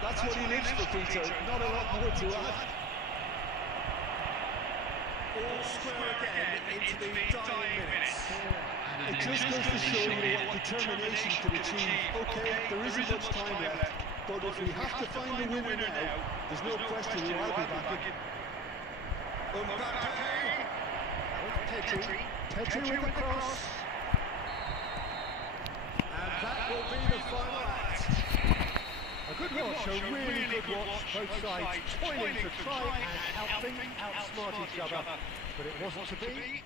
That's what he lives for, Peter. Not a lot more to add. All square again into the dying minutes. It just goes to show you what determination can achieve. Okay, there isn't much time left, but if we have to find the winner now, there's no question who I'll be backing. Pedri with the cross. And that will be the final act. A good watch, a really good watch. Both sides toiling to try and outthink, outsmart each other. But it wasn't to be.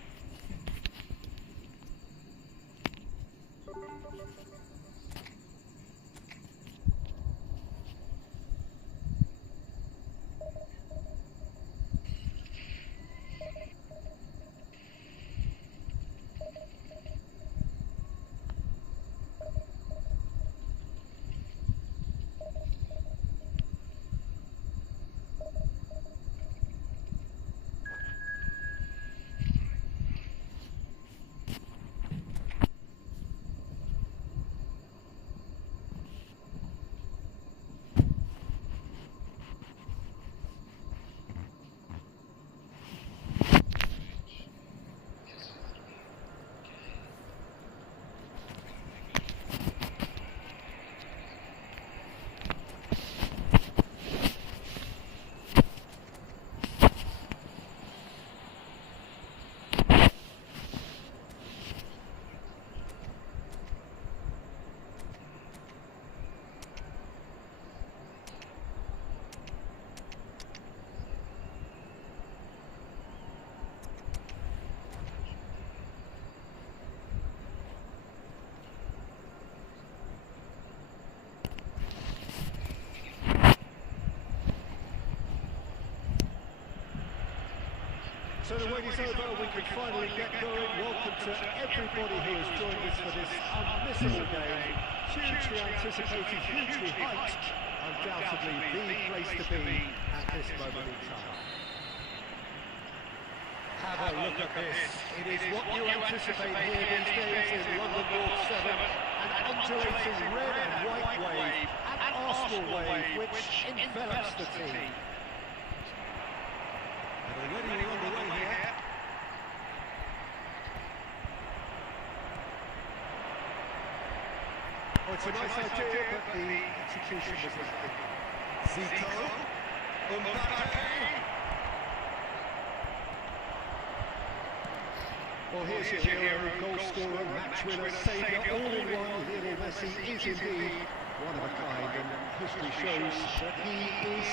So the wait is over, we can finally get going. Welcome to everybody who has joined us for this unmissable game. Hugely anticipated, hugely hyped. Undoubtedly the place to be at this moment in time. Have a look at this. It is what you anticipate here these days in London North 7. An undulating red and white wave, an Arsenal wave which envelops the team. And already we're on the way here. Oh, it's a nice idea, but the execution was lacking. Zico, Mbappe. Well, here's your hero, goal scorer, match winner, saviour, all in one. Lionel Messi is indeed one of a kind, and history shows that he is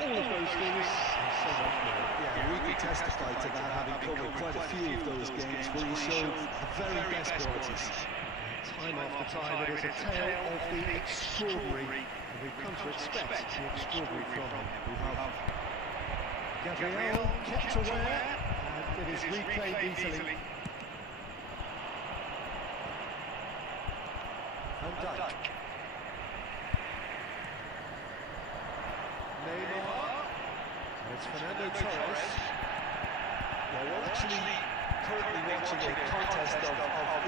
all of those things and so much more. Yeah, we could testify to that, having covered quite a few of those games where he showed the very best qualities. Time after time, it is a tale of the extraordinary, and we've come to expect the extraordinary from him. We have Gabriel kept aware, and it is replayed easily. Van Dijk. Neymar. And it's Fernando Torres. Well, we're actually currently watching a contest of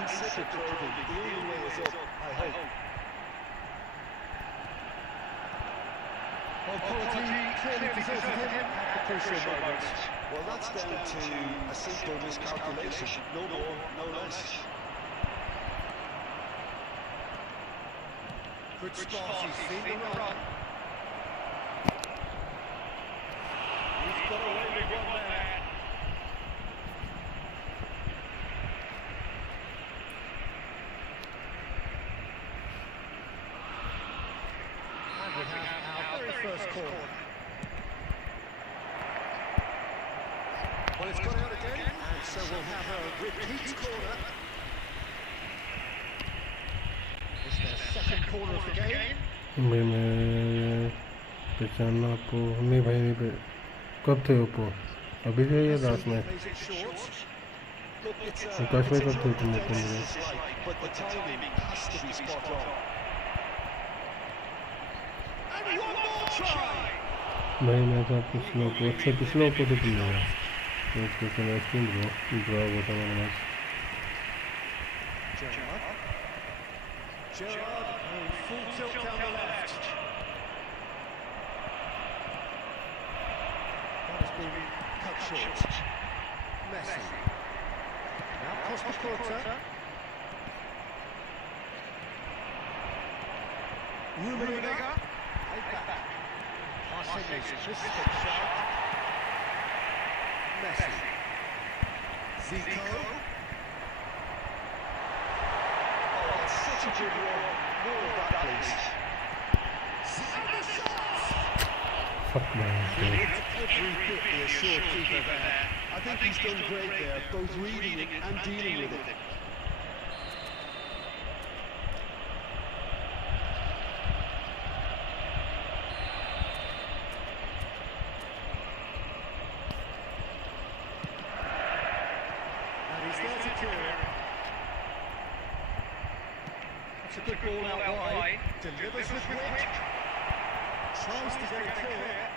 insipid clothing. The only way is up, I hope. Well, quality clearly deserted him at the crucial moment. Well, that's down to a simple miscalculation. No more, no less. Good spot, he's seen the run. He's got away with one there. And we have our very first corner. Well, it's gone out again, and so we'll have a repeat corner. It's their second corner of the game. भाई मैं पहचानना आपको नहीं भाई नहीं पे कब थे वो अभी जो ये लास्ट में आकाश में कब थे तुम लोग मुझे भाई मैं था पिछले को अच्छा पिछले को तो तुम लोग उसके समय स्क्रीन ड्रॉ होता मैंने match Gerrard, full tilt down the left. That has been cut short. Messi. Now Costa Corta. Rummenigge. Right back. Marseilles, this is a shot. Messi. Zico. Such a good one. More of that, please. fuck man Every bit the assured keeper there. I think he's done great there, both reading it and dealing with it. And he's there to clear it. It's a good ball out wide, delivers with wit, tries to get it clear.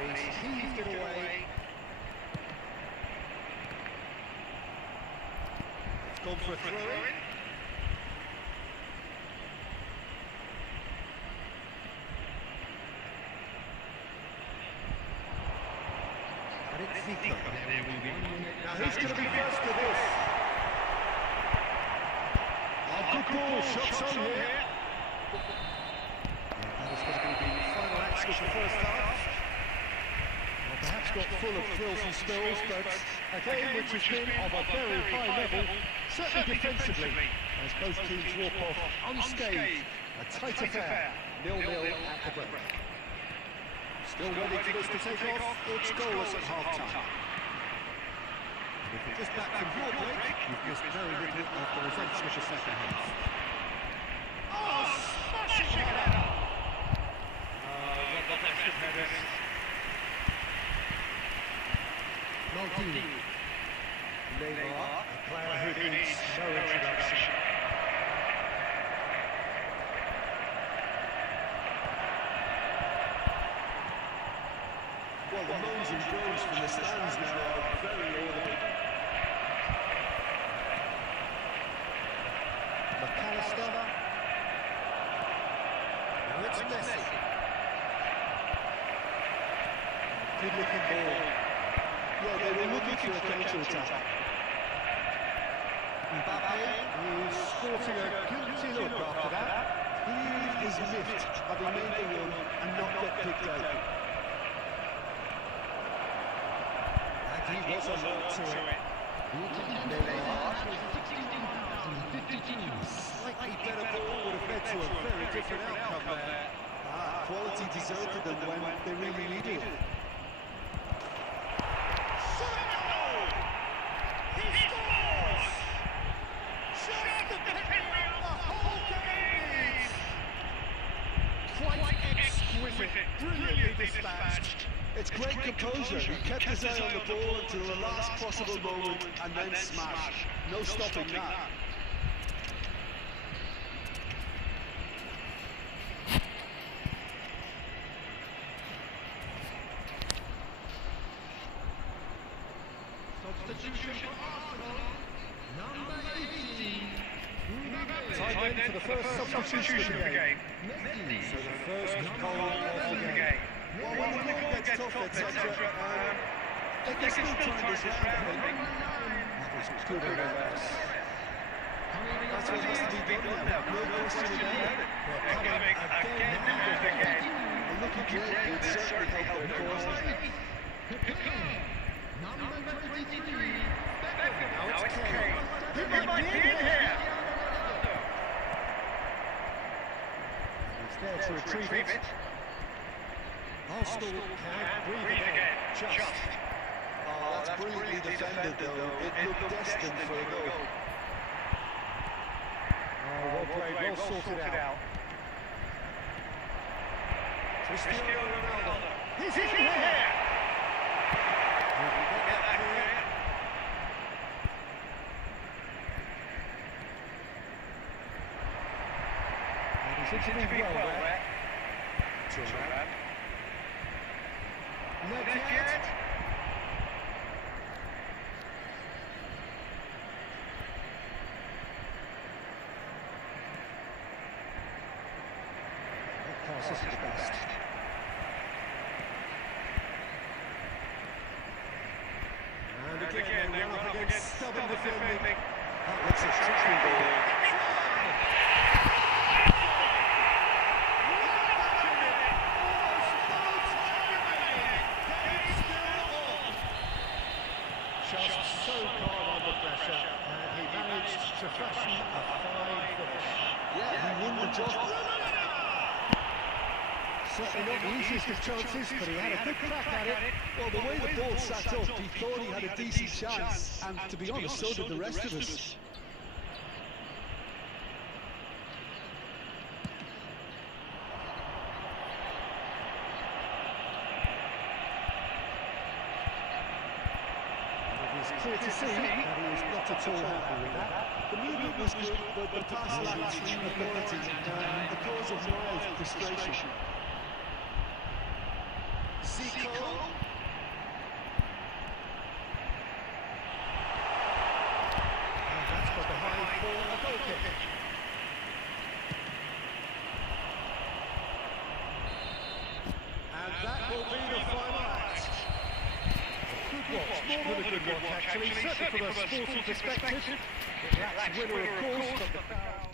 And he's heaved it away. It's gone for a throw-in. And it's Zico. Now who's going to be first to this? Oh, good ball, shots on here. That is going to be the final action of the first half. Well, perhaps got full of thrills and spills, but a game which has been of a very high level, certainly defensively, as both teams walk off unscathed. A tight affair, 0-0 at the break. Still ready for this to take off, it's goalless at half-time. If you're just back from your break, you've missed very little of the results of the second half. Oh, smashing header! Roblox header Neymar, a player who needs no introduction. Well, the moans and groans from the stands now are very audible. McAllister. Now it's Messi. Good looking ball. Yeah, they were looking for a counter-attack. Mbappe, who's sporting a guilty look after that. He is miffed having made the run and not got picked out. And he was alert to it. Neymar. Slightly better ball would have led to a very different outcome there. Quality deserted them when they really needed it. Brilliantly dispatched. It's great composure. He kept his eye on the ball until the last possible moment and then smash. No stopping that. Substitution for Arsenal. Number 18. Time in for the first substitution of the game. So the first goal of the game. Well, when the goal gets tough, etc., they can still turn this round, I think. That was good awareness. That's what has to be done now. No question about it. They're coming again and again. And looking great would certainly help their cause. Number 23. Now it's Kane. He might be in here. He's there to retrieve it. Arsenal can breathe again. Just. Oh, that's brilliantly defended, though. It looked destined for a goal. Oh, well played, well sorted out. Cristiano Ronaldo. He's in here. He's interviewed well there. Turnip. Not yet. That pass is the best. And again, they run up against stubborn defending. That looks a tricky ball. Just so calm under pressure, and he managed to fashion a fine finish. Yeah, he won the job. Certainly not the easiest of chances, but he had a good crack at it. Well, the way the ball sat up, he thought he had a decent chance, and to be honest, so did the rest of us. It's clear to see that he was not at all happy with that. The movement was good, but the pass lacked extreme authority, and the cause of mild frustration. Zico. And that's got behind for a goal kick. And that will be the final act. Good watch, more than a good watch actually, certainly from a sporting perspective. It lacks winner of course, but the crowd...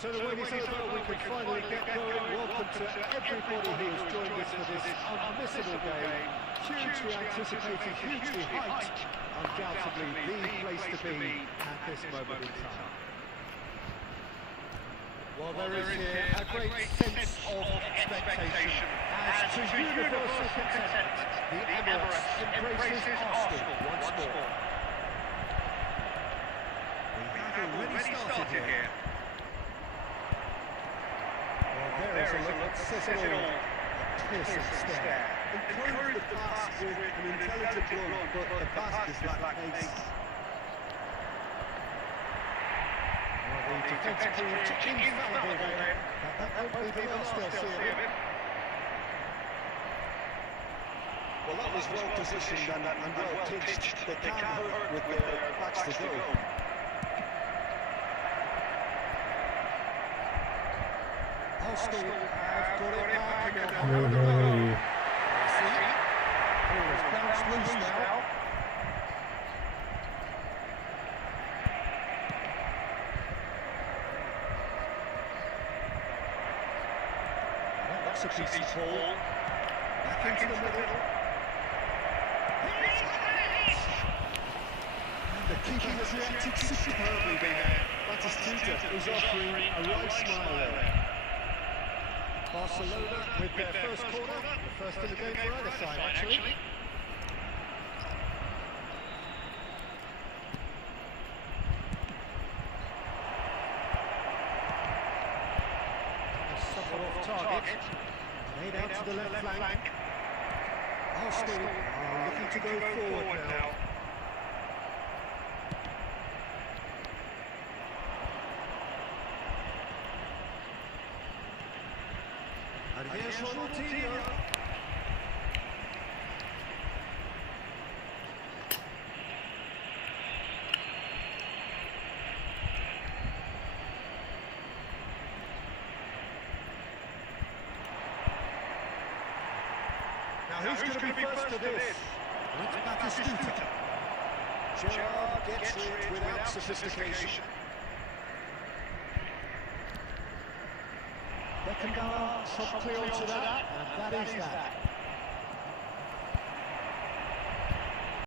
So the wait is over, we can finally get going. Welcome to everybody who has joined us for this unmissable game. Hugely anticipated, hugely hyped. Undoubtedly the place to be at this moment in time. Well, there is here a great sense of expectation as to universal contentment. The Emirates embraces Arsenal once more. We have already started here. There is a look, says it all. A piercing stare. Encourage the pass with an intelligent run, but the pass is lack pace. Well, the defence proved infallible there. That won't be the last they'll see of him. Well, that was well positioned and well pitched. They can't hurt with their backs to go. Arsenal have got it back and they'll Hey, have a go. hey. Ball has bounced loose now. That's a decent ball. Back into the middle. The keeper has reacted superbly there. Batistuta is offering a right smile there. Barcelona with their first corner, the first in the game for either side actually. Somewhat off target, made out to the left flank. Arsenal are looking to go forward now. And here's Ronaldinho. Now who's going to be first to this? It's Batistuta. Gerrard gets it without sophistication. Beckenbauer promptly onto that, and that is that.